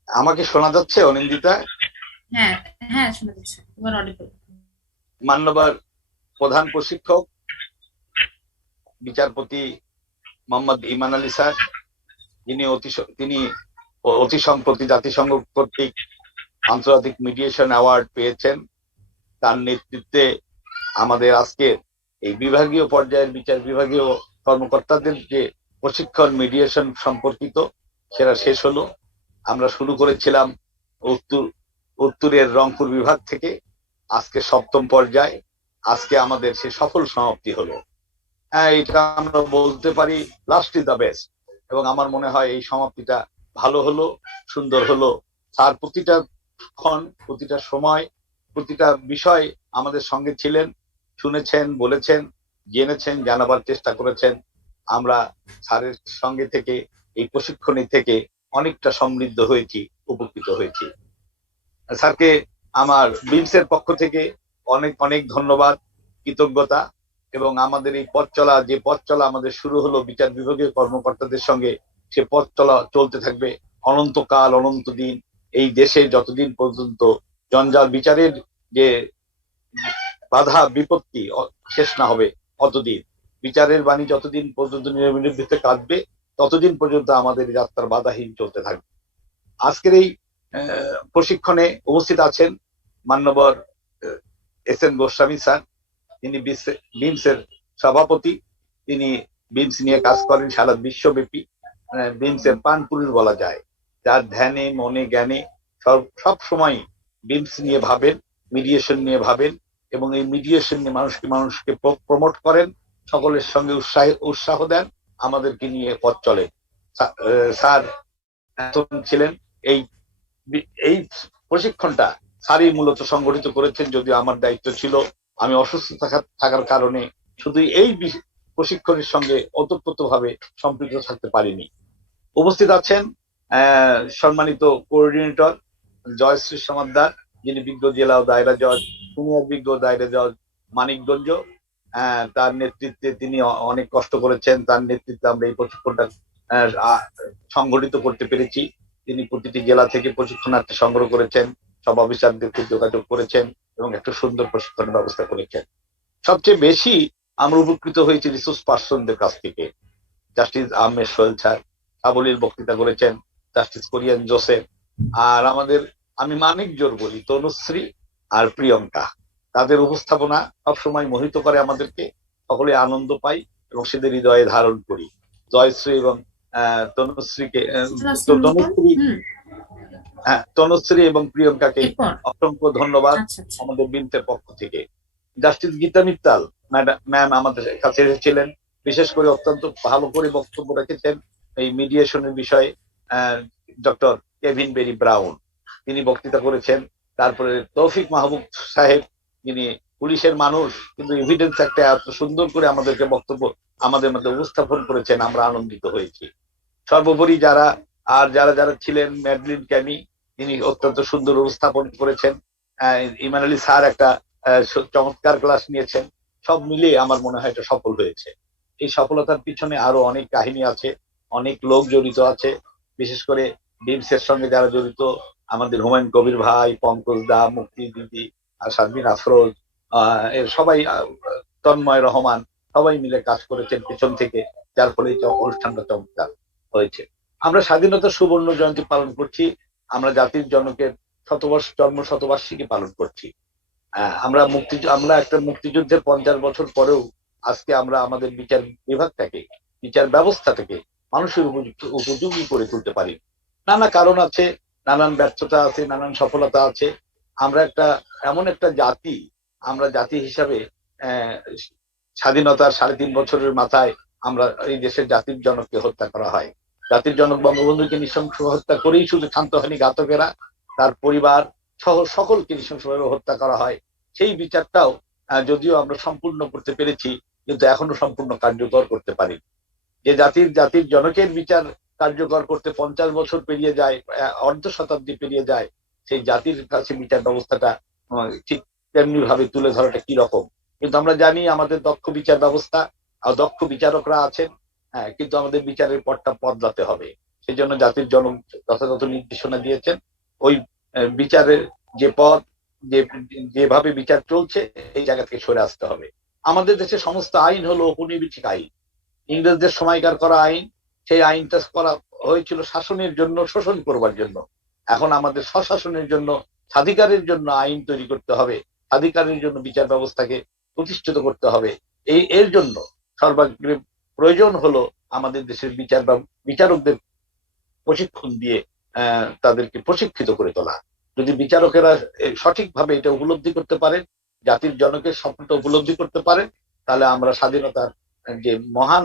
আমাকে শোনা যাচ্ছে অনিন্দিতা? হ্যাঁ শোনা যাচ্ছে, you are audible. মাননীয় প্রধান প্রশিক্ষক বিচারপতি মোহাম্মদ ইমান আলী স্যার, তিনি অতি সম্প্রতি জাতিসংঘ কর্তৃক আন্তর্জাতিক মিডিয়েশন অ্যাওয়ার্ড পেয়েছেন। তার নেতৃত্বে আমাদের আজকে এই বিভাগীয় পর্যায়ের বিচার বিভাগীয় কর্মকর্তাদের যে প্রশিক্ষণ মিডিয়েশন সম্পর্কিত সেটা শেষ হলো। আমরা শুরু করেছিলাম উত্তরের রংপুর বিভাগ থেকে, আজকে সপ্তম পর্যায়, আজকে আমাদের সে সফল সমাপ্তি হলো। এটা আমরা বলতে পারি লাস্ট ইজ দ্য বেস্ট, এবং আমার মনে হয় এই সমাপ্তিটা ভালো হলো, সুন্দর হলো। স্যার প্রতিটা ক্ষণ, প্রতিটা সময়, প্রতিটা বিষয় আমাদের সঙ্গে ছিলেন, শুনেছেন, বলেছেন, জেনেছেন, জানাবার চেষ্টা করেছেন। আমরা স্যারের সঙ্গে থেকে এই প্রশিক্ষণে থেকে অনেকটা সমৃদ্ধ হয়েছি, উপকৃত হয়েছি। স্যারকে আমার বিমসের পক্ষ থেকে অনেক অনেক ধন্যবাদ, কৃতজ্ঞতা, এবং আমাদের এই পথ চলা আমাদের শুরু হলো বিচার বিভাগীয় কর্মকর্তাদের সঙ্গে, সে পথ চলা চলতে থাকবে অনন্তকাল, অনন্ত দিন। এই দেশে যতদিন পর্যন্ত জঞ্জাল বিচারের যে বাধা বিপত্তি শেষ না হবে, অতদিন বিচারের বাণী যতদিন পর্যন্ত নির্বিঘ্নে কাঁদবে, ততদিন পর্যন্ত আমাদের যাত্রার বাধাহীন চলতে থাকবে। আজকের এই প্রশিক্ষণে উপস্থিত আছেন মাননীয় এস এন গোস্বামী স্যার, তিনি বিমসের সভাপতি। তিনি বিমস নিয়ে কাজ করেন সারা বিশ্বব্যাপী, বিমসের প্রাণপুরুষ বলা যায়, যার ধ্যানে মনে জ্ঞানে সব সময় বিমস নিয়ে ভাবেন, মিডিয়েশন নিয়ে ভাবেন, এবং এই মিডিয়েশন নিয়ে মানুষকে প্রমোট করেন, সকলের সঙ্গে উৎসাহ দেন, আমাদেরকে নিয়ে পথ চলে। স্যার ছিলেন এই প্রশিক্ষণটা স্যারই মূলত সংগঠিত করেছেন, যদিও আমার দায়িত্ব ছিল। আমি অসুস্থ থাকার কারণে শুধু এই প্রশিক্ষণের সঙ্গে ওতপ্রোতভাবে সম্পৃক্ত থাকতে পারিনি। উপস্থিত আছেন সম্মানিত কোঅর্ডিনেটর জয়শ্রী সমাদ্দার, যিনি বিজ্ঞ জেলা ও দায়রা জজ, সিনিয়র বিজ্ঞ দায়রা জজ মানিকগঞ্জ। তার নেতৃত্বে তিনি অনেক কষ্ট করেছেন, তার নেতৃত্বে আমরা এই প্রশিক্ষণটা সংগঠিত করতে পেরেছি। তিনি প্রতিটি জেলা থেকে প্রশিক্ষণার্থী সংগ্রহ করেছেন, সব অফিসারদেরকে যোগাযোগ করেছেন এবং একটা সুন্দর প্রশিক্ষণের ব্যবস্থা করেছেন। সবচেয়ে বেশি আমরা উপকৃত হয়েছি রিসোর্স পার্সনদের কাছ থেকে। জাস্টিস আহমেদ সোহেল স্যার সাবলীল বক্তৃতা করেছেন, জাস্টিস কোরিয়ান জোসেফ, আর আমাদের আমি মানিক জোর বলি তনুশ্রী আর প্রিয়ঙ্কা, তাদের উপস্থাপনা সবসময় মোহিত করে আমাদেরকে, সকলে আনন্দ পাই এবং সেদের হৃদয়ে ধারণ করি। জয়শ্রী এবং তনুশ্রীকে তনুশ্রী তনুশ্রী এবং প্রিয়ঙ্কাকে অসংখ্য ধন্যবাদ আমাদের বিনসের পক্ষ থেকে। জাস্টিস গীতা মিত্তাল ম্যাম আমাদের কাছে এসেছিলেন, বিশেষ করে অত্যন্ত ভালো করে বক্তব্য রেখেছেন এই মিডিয়েশনের বিষয়ে। ডক্টর কেভিন বেরি ব্রাউন তিনি বক্তৃতা করেছেন। তারপরে তৌফিক মাহবুব সাহেব, যিনি পুলিশের মানুষ কিন্তু এভিডেন্স একটা এত সুন্দর করে আমাদেরকে বক্তব্য আমাদের মধ্যে উপস্থাপন করেছেন, আমরা আনন্দিত হয়েছি। সর্বোপরি যারা যারা ছিলেন, ম্যাডলিন ক্যামি তিনি অত্যন্ত সুন্দর উপস্থাপন করেছেন। ইমান আলী স্যার একটা চমৎকার ক্লাস নিয়েছেন। সব মিলিয়ে আমার মনে হয় এটা সফল হয়েছে। এই সফলতার পিছনে আরো অনেক কাহিনী আছে, অনেক লোক জড়িত আছে। বিশেষ করে ডিমসের সঙ্গে যারা জড়িত, আমাদের হুমায়ুন কবির ভাই, পঙ্কজ দা, মুক্তি দিদি, শারমিন আফরোজ, এর সবাই, তন্ময় রহমান, সবাই মিলে কাজ করেছেন পেছন থেকে, যার ফলে এই অনুষ্ঠানটা চমৎকার হয়েছে। আমরা স্বাধীনতার সুবর্ণ জয়ন্তী পালন করছি, আমরা জাতির জনকের জন্ম শতবার্ষিকী পালন করছি। আমরা একটা মুক্তিযুদ্ধের 50 বছর পরেও আজকে আমরা আমাদের বিচার বিভাগটাকে, বিচার ব্যবস্থাটাকে মানুষের উপযোগী করে তুলতে পারি। নানা কারণ আছে, নানান ব্যর্থতা আছে, নানান সফলতা আছে। আমরা এমন একটা জাতি, আমরা জাতি হিসাবে স্বাধীনতার 3.5 বছরের মাথায় আমরা এই দেশের জাতির জনককে হত্যা করা হয়। জাতির জনক বঙ্গবন্ধুকে নৃশংস হত্যা করেই শুধু ক্ষান্ত হয়নি ঘাতকেরা, তার পরিবার সহ সকলকে নৃশংসভাবে হত্যা করা হয়। সেই বিচারটাও যদিও আমরা সম্পূর্ণ করতে পেরেছি, কিন্তু এখনো সম্পূর্ণ কার্যকর করতে পারি। যে জাতির জনকের বিচার কার্যকর করতে 50 বছর পেরিয়ে যায়, অর্ধ শতাব্দী পেরিয়ে যায়, সেই জাতির কাছে বিচার ব্যবস্থাটা ঠিক তেমনি ভাবে তুলে ধরাটা কি রকম। কিন্তু আমরা জানি আমাদের দক্ষ বিচার ব্যবস্থা, দক্ষ বিচারকরা আছেন, কিন্তু আমাদের বিচারের পথটা বদলাতে হবে। সেই জন্য জাতির জনক যথাযথ নির্দেশনা দিয়েছেন। ওই বিচারের যে পথ, যেভাবে বিচার চলছে, এই জায়গা থেকে সরে আসতে হবে। আমাদের দেশে সমস্ত আইন হলো ঔপনিবেশিক আইন, ইংরেজদের সময়কার করা আইন। সেই আইনটা করা হয়েছিল শাসনের জন্য, শোষণ করবার জন্য। এখন আমাদের স্বশাসনের জন্য, স্বাধিকারের জন্য আইন তৈরি করতে হবে, স্বাধিকারের জন্য বিচার ব্যবস্থাকে প্রতিষ্ঠিত করতে হবে। এর জন্য সর্বাগ্রে প্রয়োজন হলো আমাদের দেশের বিচারকদের প্রশিক্ষণ দিয়ে তাদেরকে প্রশিক্ষিত করে তোলা। যদি বিচারকেরা সঠিকভাবে এটা উপলব্ধি করতে পারেন, জাতির জনকের স্বপ্নটা উপলব্ধি করতে পারেন, তাহলে আমরা স্বাধীনতার যে মহান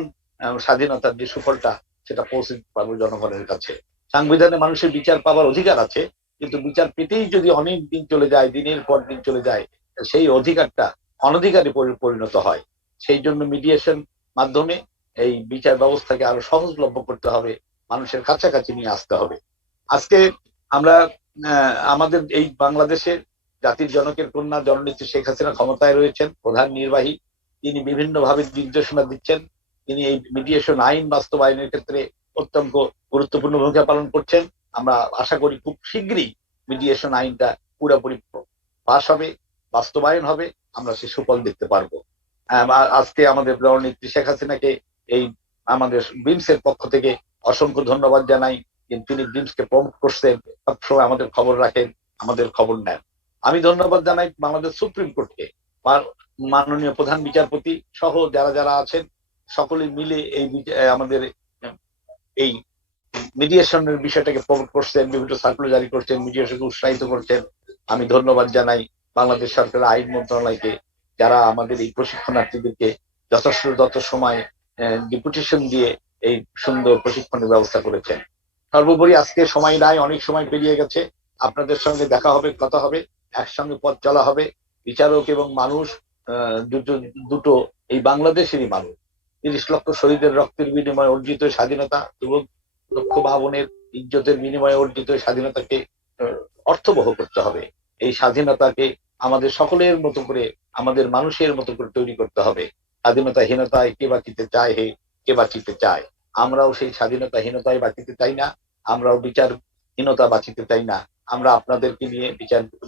স্বাধীনতার যে সুফলটা, সেটা পৌঁছে পাবো জনগণের কাছে। সংবিধানে মানুষের বিচার পাওয়ার অধিকার আছে, কিন্তু বিচার পেতেই যদি অনেক দিন চলে যায়, দিনের পর দিন চলে যায়, সেই অধিকারটা অনধিকারে পরিণত হয়। সেই জন্য মিডিয়েশন মাধ্যমে এই বিচার ব্যবস্থাকে আরো সহজলভ্য করতে হবে, মানুষের কাছাকাছি নিয়ে আসতে হবে। আজকে আমরা আমাদের এই বাংলাদেশের জাতির জনকের কন্যা জননেত্রী শেখ হাসিনা ক্ষমতায় রয়েছেন, প্রধান নির্বাহী। তিনি বিভিন্নভাবে নির্দেশনা দিচ্ছেন। তিনি এই মিডিয়েশন আইন বাস্তবায়নের ক্ষেত্রে অত্যন্ত গুরুত্বপূর্ণ ভূমিকা পালন করছেন। আমরা আশা করি খুব শীঘ্রই মিডিয়েশন আইনটা পুরোপুরি পাস হবে, বাস্তবায়ন হবে, আমরা সে সুফল দেখতে পারবো। আজকে আমাদের জননেত্রী শেখ হাসিনাকে এই আমাদের বিমসের পক্ষ থেকে অসংখ্য ধন্যবাদ জানাই। তিনি বিমসকে প্রমোট করছেন, সবসময় আমাদের খবর রাখেন, আমাদের খবর নেন। আমি ধন্যবাদ জানাই বাংলাদেশ সুপ্রিম কোর্টকে, মাননীয় প্রধান বিচারপতি সহ যারা আছেন, সকলে মিলে এই আমাদের এই মিডিয়েশনের বিষয়টাকে প্রমোট করছেন, বিভিন্ন সার্কুলার জারি করছেন, মিডিয়েশনকে উৎসাহিত করছেন। আমি ধন্যবাদ জানাই বাংলাদেশ সরকারের আইন মন্ত্রণালয়কে, যারা আমাদের এই প্রশিক্ষণার্থীদেরকে যথেষ্ট সময় ডেপুটেশন দিয়ে এই সুন্দর প্রশিক্ষণের ব্যবস্থা করেছেন। সর্বোপরি আজকে সময় নাই, অনেক সময় পেরিয়ে গেছে। আপনাদের সঙ্গে দেখা হবে, কথা হবে, একসঙ্গে পথ চলা হবে। বিচারক এবং মানুষ দুটো এই বাংলাদেশেরই মানুষ। 30 লক্ষ শহীদের রক্তের বিনিময়ে অর্জিত স্বাধীনতা এবং লক্ষ ভাবনের ইজ্জতের বিনিময়ে অর্জিত স্বাধীনতাকে অর্থবহ করতে হবে। এই স্বাধীনতাকে আমাদের সকলের মতো করে, আমাদের মানুষের মতো করে তৈরি করতে হবে। স্বাধীনতাহীনতায় কে বাঁচিতে চায়, কে বাঁচিতে চায়। আমরাও সেই স্বাধীনতাহীনতায় বাঁচিতে চাই না, আমরাও বিচারহীনতা বাঁচিতে চাই না। আমরা আপনাদেরকে নিয়ে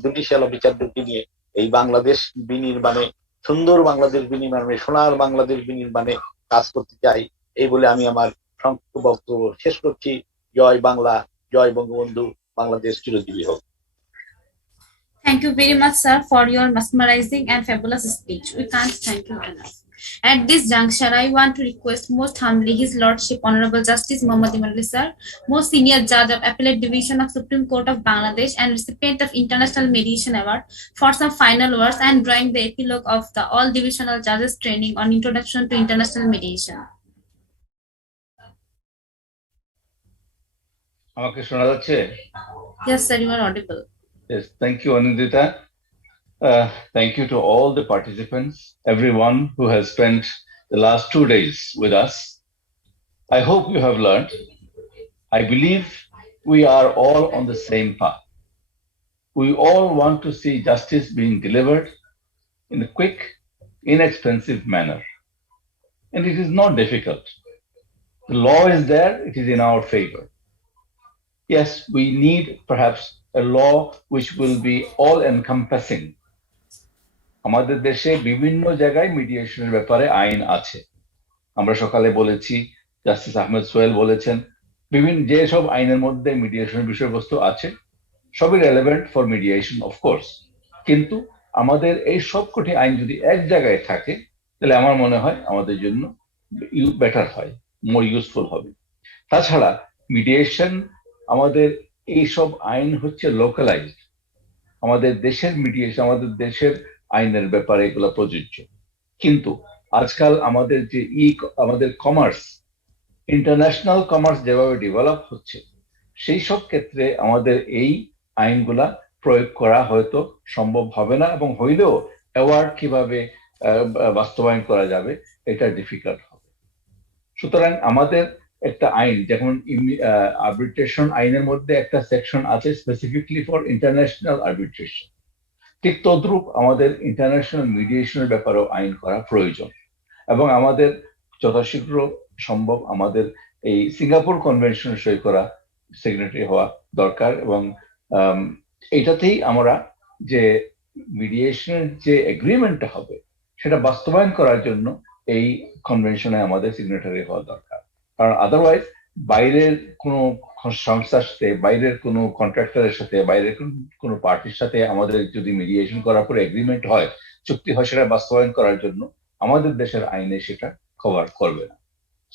জুডিশিয়াল বিচারকে নিয়ে এই বাংলাদেশ বিনির্মাণে, সুন্দর বাংলাদেশ বিনির্মাণে, সোনার বাংলাদেশ বিনির্মাণে কাজ করতে চাই। এই বলে আমি আমার সংক্ষিপ্ত বক্তব্য শেষ করছি। জয় বাংলা, জয় বঙ্গবন্ধু, বাংলাদেশ চিরজীবী হোক। Thank you very much, sir, for your mesmerizing and fabulous speech. We can't thank you enough. At this juncture, I want to request most humbly His Lordship Honorable Justice Muhammad Iman Ali Sir, most senior judge of Appellate Division of Supreme Court of Bangladesh and recipient of International Mediation Award, for some final words and drawing the epilogue of the All Divisional Judges Training on Introduction to International Mediation. আমাকে শোনা যাচ্ছে? Yes, sir, you are audible. Yes, thank you, Anindita. Thank you to all the participants, everyone who has spent the last 2 days with us. I hope you have learned. I believe we are all on the same path. We all want to see justice being delivered in a quick, inexpensive manner. And it is not difficult. The law is there, it is in our favor. Yes, we need perhaps a law which will be all-encompassing. আমাদের দেশে বিভিন্ন জায়গায় মিডিয়েশনের ব্যাপারে আইন আছে। আমরা সকালে বলেছি, জাস্টিস আহমেদ সোহেল বলেছেন, বিভিন্ন যেসব আইনের মধ্যে মিডিয়েশনের বিষয়বস্তু আছে সবই রেলেভেন্ট ফর মিডিয়েশন অফকোর্স, কিন্তু আমাদের এই সবকটি আইন যদি এক জায়গায় থাকে তাহলে আমার মনে হয় আমাদের জন্য বেটার হয়, মোর ইউজফুল হবে। তাছাড়া মিডিয়েশন, আমাদের এইসব আইন হচ্ছে লোকালাইজড, আমাদের দেশের মিডিয়েশন, আমাদের দেশের আইনের ব্যাপারে এগুলো প্রযোজ্য। কিন্তু আজকাল আমাদের যে আমাদের কমার্স, ইন্টারন্যাশনাল কমার্স যেভাবে ডেভেলপ হচ্ছে, সেই সব ক্ষেত্রে আমাদের এই আইনগুলা প্রয়োগ করা হয়তো সম্ভব হবে না, এবং হইলেও অ্যাওয়ার্ড কিভাবে বাস্তবায়ন করা যাবে এটা ডিফিকাল্ট হবে। সুতরাং আমাদের একটা আইন, যেমন আরবিট্রেশন আইনের মধ্যে একটা সেকশন আছে স্পেসিফিকলি ফর ইন্টারন্যাশনাল আরবিট্রেশন, ঠিক তদ্রূপ আমাদের ইন্টারন্যাশনাল মিডিয়েশনের ব্যাপারেও আইন করা প্রয়োজন। এবং আমাদের যথাশীঘ্র সম্ভব আমাদের এই সিঙ্গাপুর কনভেনশন সই করা, সিগনেটারি হওয়া দরকার, এবং এইটাতেই আমরা যে মিডিয়েশনের যে এগ্রিমেন্টটা হবে সেটা বাস্তবায়ন করার জন্য এই কনভেনশনে আমাদের সিগনেটারি হওয়া দরকার। কারণ আদারওয়াইজ বাইরের কোনো সংস্থার সাথে, বাইরের কোনো কন্ট্রাক্টরের সাথে, বাইরের কোনো পার্টির সাথে আমাদের যদি মিডিয়েশন করার পরে এগ্রিমেন্ট হয়, চুক্তি হয়, সেটা বাস্তবায়ন করার জন্য আমাদের দেশের আইনে সেটা কভার করবে না।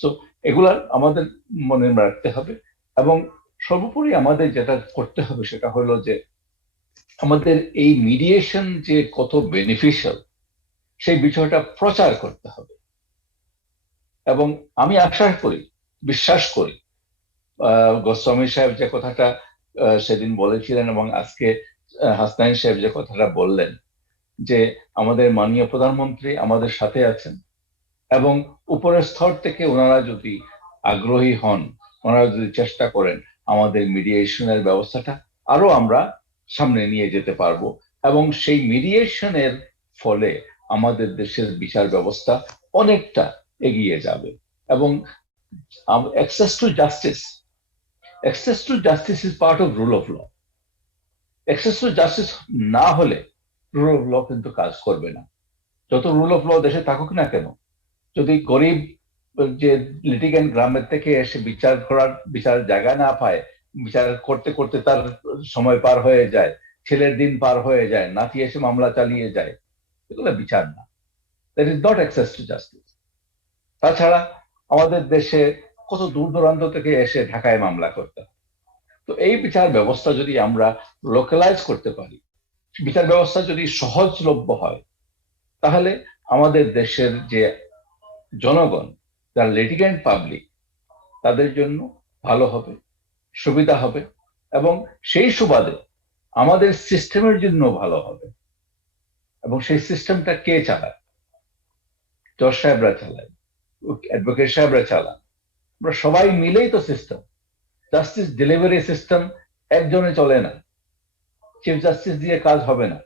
সো এগুলা আমাদের মনে রাখতে হবে। এবং সর্বোপরি আমাদের যেটা করতে হবে সেটা হলো যে আমাদের এই মিডিয়েশন যে কত বেনিফিশিয়াল সেই বিষয়টা প্রচার করতে হবে। এবং আমি আশা করি, বিশ্বাস করি, গোস্বামী সাহেব যে কথাটা সেদিন বলেছিলেন এবং আজকে হাসনাইন সাহেব যে কথাটা বললেন, যে আমাদের মাননীয় প্রধানমন্ত্রী আমাদের সাথে আছেন, এবং উপরের স্তর থেকে ওনারা যদি আগ্রহী হন, ওনারা যদি চেষ্টা করেন, আমাদের মিডিয়েশনের ব্যবস্থাটা আরো আমরা সামনে নিয়ে যেতে পারবো। এবং সেই মিডিয়েশনের ফলে আমাদের দেশের বিচার ব্যবস্থা অনেকটা এগিয়ে যাবে। এবং access to justice is part of rule of law. Access to justice না হলে রুল অফ ল কিন্তু কাজ করবে না। যত রুল অফ ল দেশে থাকুক না কেন, যদি গরিব যে লিটিগেন্ট গ্রামের থেকে এসে বিচার জায়গা না পায়, বিচার করতে করতে তার সময় পার হয়ে যায়, ছেলের দিন পার হয়ে যায়, নাতি এসে মামলা চালিয়ে যায়, এগুলো বিচার না। That is not access to justice. তাছাড়া আমাদের দেশে কত দূর দূরান্ত থেকে এসে ঢাকায় মামলা করতে হয়। তো এই বিচার ব্যবস্থা যদি আমরা লোকালাইজ করতে পারি, বিচার ব্যবস্থা যদি সহজলভ্য হয়, তাহলে আমাদের দেশের যে জনগণ, যারা লিটিগেন্ট পাবলিক, তাদের জন্য ভালো হবে, সুবিধা হবে, এবং সেই সুবাদে আমাদের সিস্টেমের জন্য ভালো হবে। এবং সেই সিস্টেমটা কে চালায়? জজ সাহেবরা চালায়, অ্যাডভোকেট সাহেবরা চালান, আমরা সবাই মিলেই তো সিস্টেম। জাস্টিস ডেলিভারি সিস্টেম একজনে চলে না, চিফ জাস্টিস দিয়ে কাজ হবে না,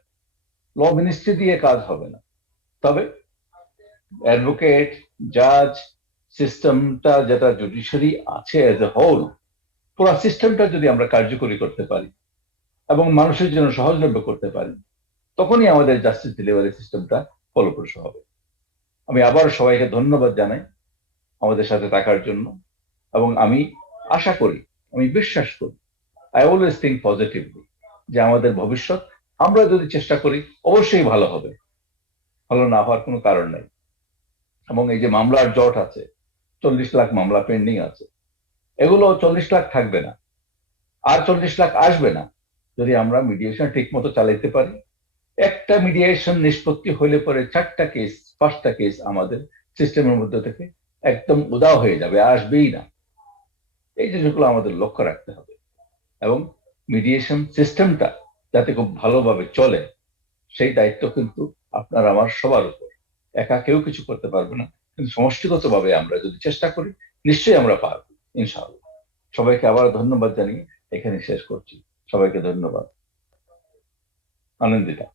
ল মিনিস্ট্রি দিয়ে কাজ হবে না। তবে অ্যাডভোকেট, জাজ সিস্টেমটা, যেটা জুডিশিয়ারি আছে এজ এ হোল, পুরো সিস্টেমটা যদি আমরা কার্যকরী করতে পারি এবং মানুষের জন্য সহজলভ্য করতে পারি, তখনই আমাদের জাস্টিস ডেলিভারি সিস্টেমটা ফলপ্রসূ হবে। আমি আবার সবাইকে ধন্যবাদ জানাই আমাদের সাথে থাকার জন্য, এবং আমি আশা করি, আমি বিশ্বাস করি, আই অলওয়েজ থিঙ্ক পজিটিভলি, যে আমাদের ভবিষ্যৎ আমরা যদি চেষ্টা করি অবশ্যই ভালো হবে, ভালো না হওয়ার কোনো কারণ নাই। এবং এই যে মামলার জট আছে, 40 লাখ মামলা পেন্ডিং আছে, এগুলো 40 লাখ থাকবে না, আর 40 লাখ আসবে না যদি আমরা মিডিয়েশন ঠিক মতো চালাইতে পারি। একটা মিডিয়েশন নিষ্পত্তি হইলে পরে 4টা কেস, 5টা কেস আমাদের সিস্টেমের মধ্যে থেকে একদম উদাও হয়ে যাবে, আসবেই না। এই জিনিসগুলো আমাদের লক্ষ্য রাখতে হবে এবং মিডিয়েশন সিস্টেমটা যাতে খুব ভালোভাবে চলে সেই দায়িত্ব কিন্তু আপনার আমার সবার উপর। একা কেউ কিছু করতে পারবে না, কিন্তু সমষ্টিগতভাবে আমরা যদি চেষ্টা করি নিশ্চয়ই আমরা পারবো ইনশাআল্লাহ। সবাইকে আবার ধন্যবাদ জানিয়ে এখানে শেষ করছি। সবাইকে ধন্যবাদ। Anandita.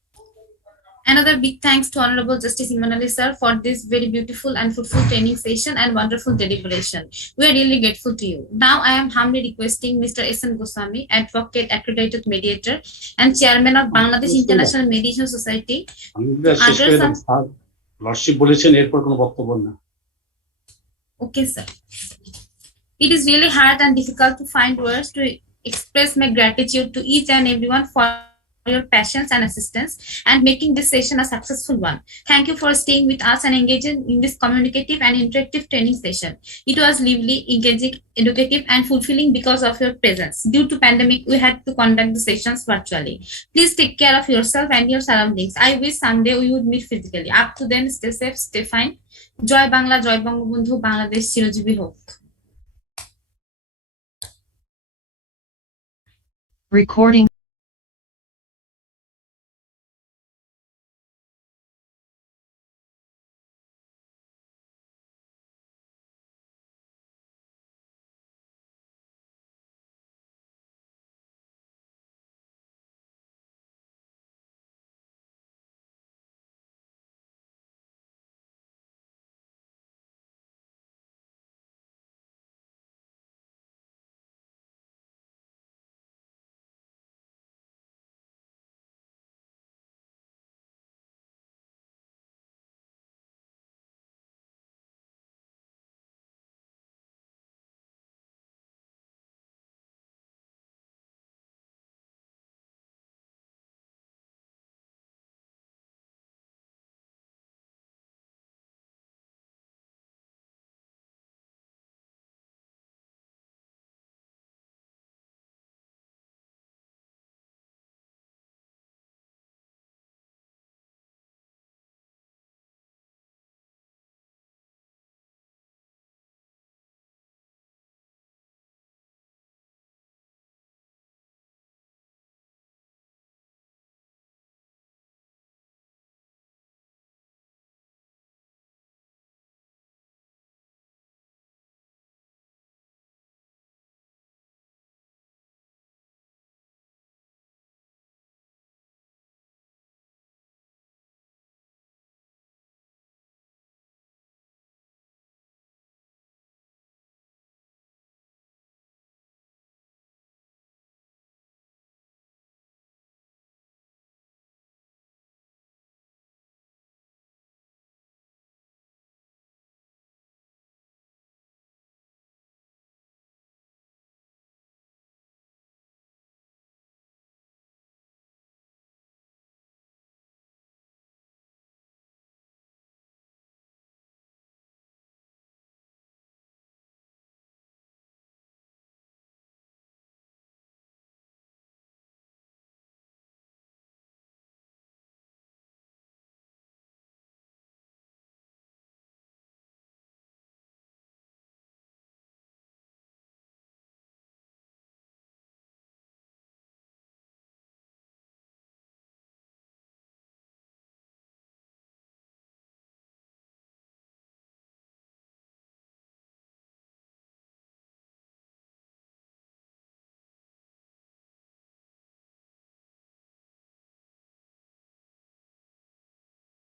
Another big thanks to Honorable Justice Iman Ali sir for this very beautiful and fruitful training session and wonderful deliberation. We are really grateful to you. Now I am humbly requesting Mr. S.N. Goswami, Advocate, Accredited Mediator and Chairman of Bangladesh International Mediation Society, to address some... lordship বলেছেন, এরপর কোনো বক্তব্য না। Okay, sir. It is really hard and difficult to find words to express my gratitude to each and everyone for your patience and assistance and making this session a successful one. Thank you for staying with us and engaging in this communicative and interactive training session. It was lively, engaging, educative and fulfilling because of your presence. Due to pandemic, we had to conduct the sessions virtually. Please take care of yourself and your surroundings. I wish someday we would meet physically. Up to then, stay safe, stay fine. Joy Bangla, Joy Bangabandhu, Bangladesh Chirojibi Hok. Recording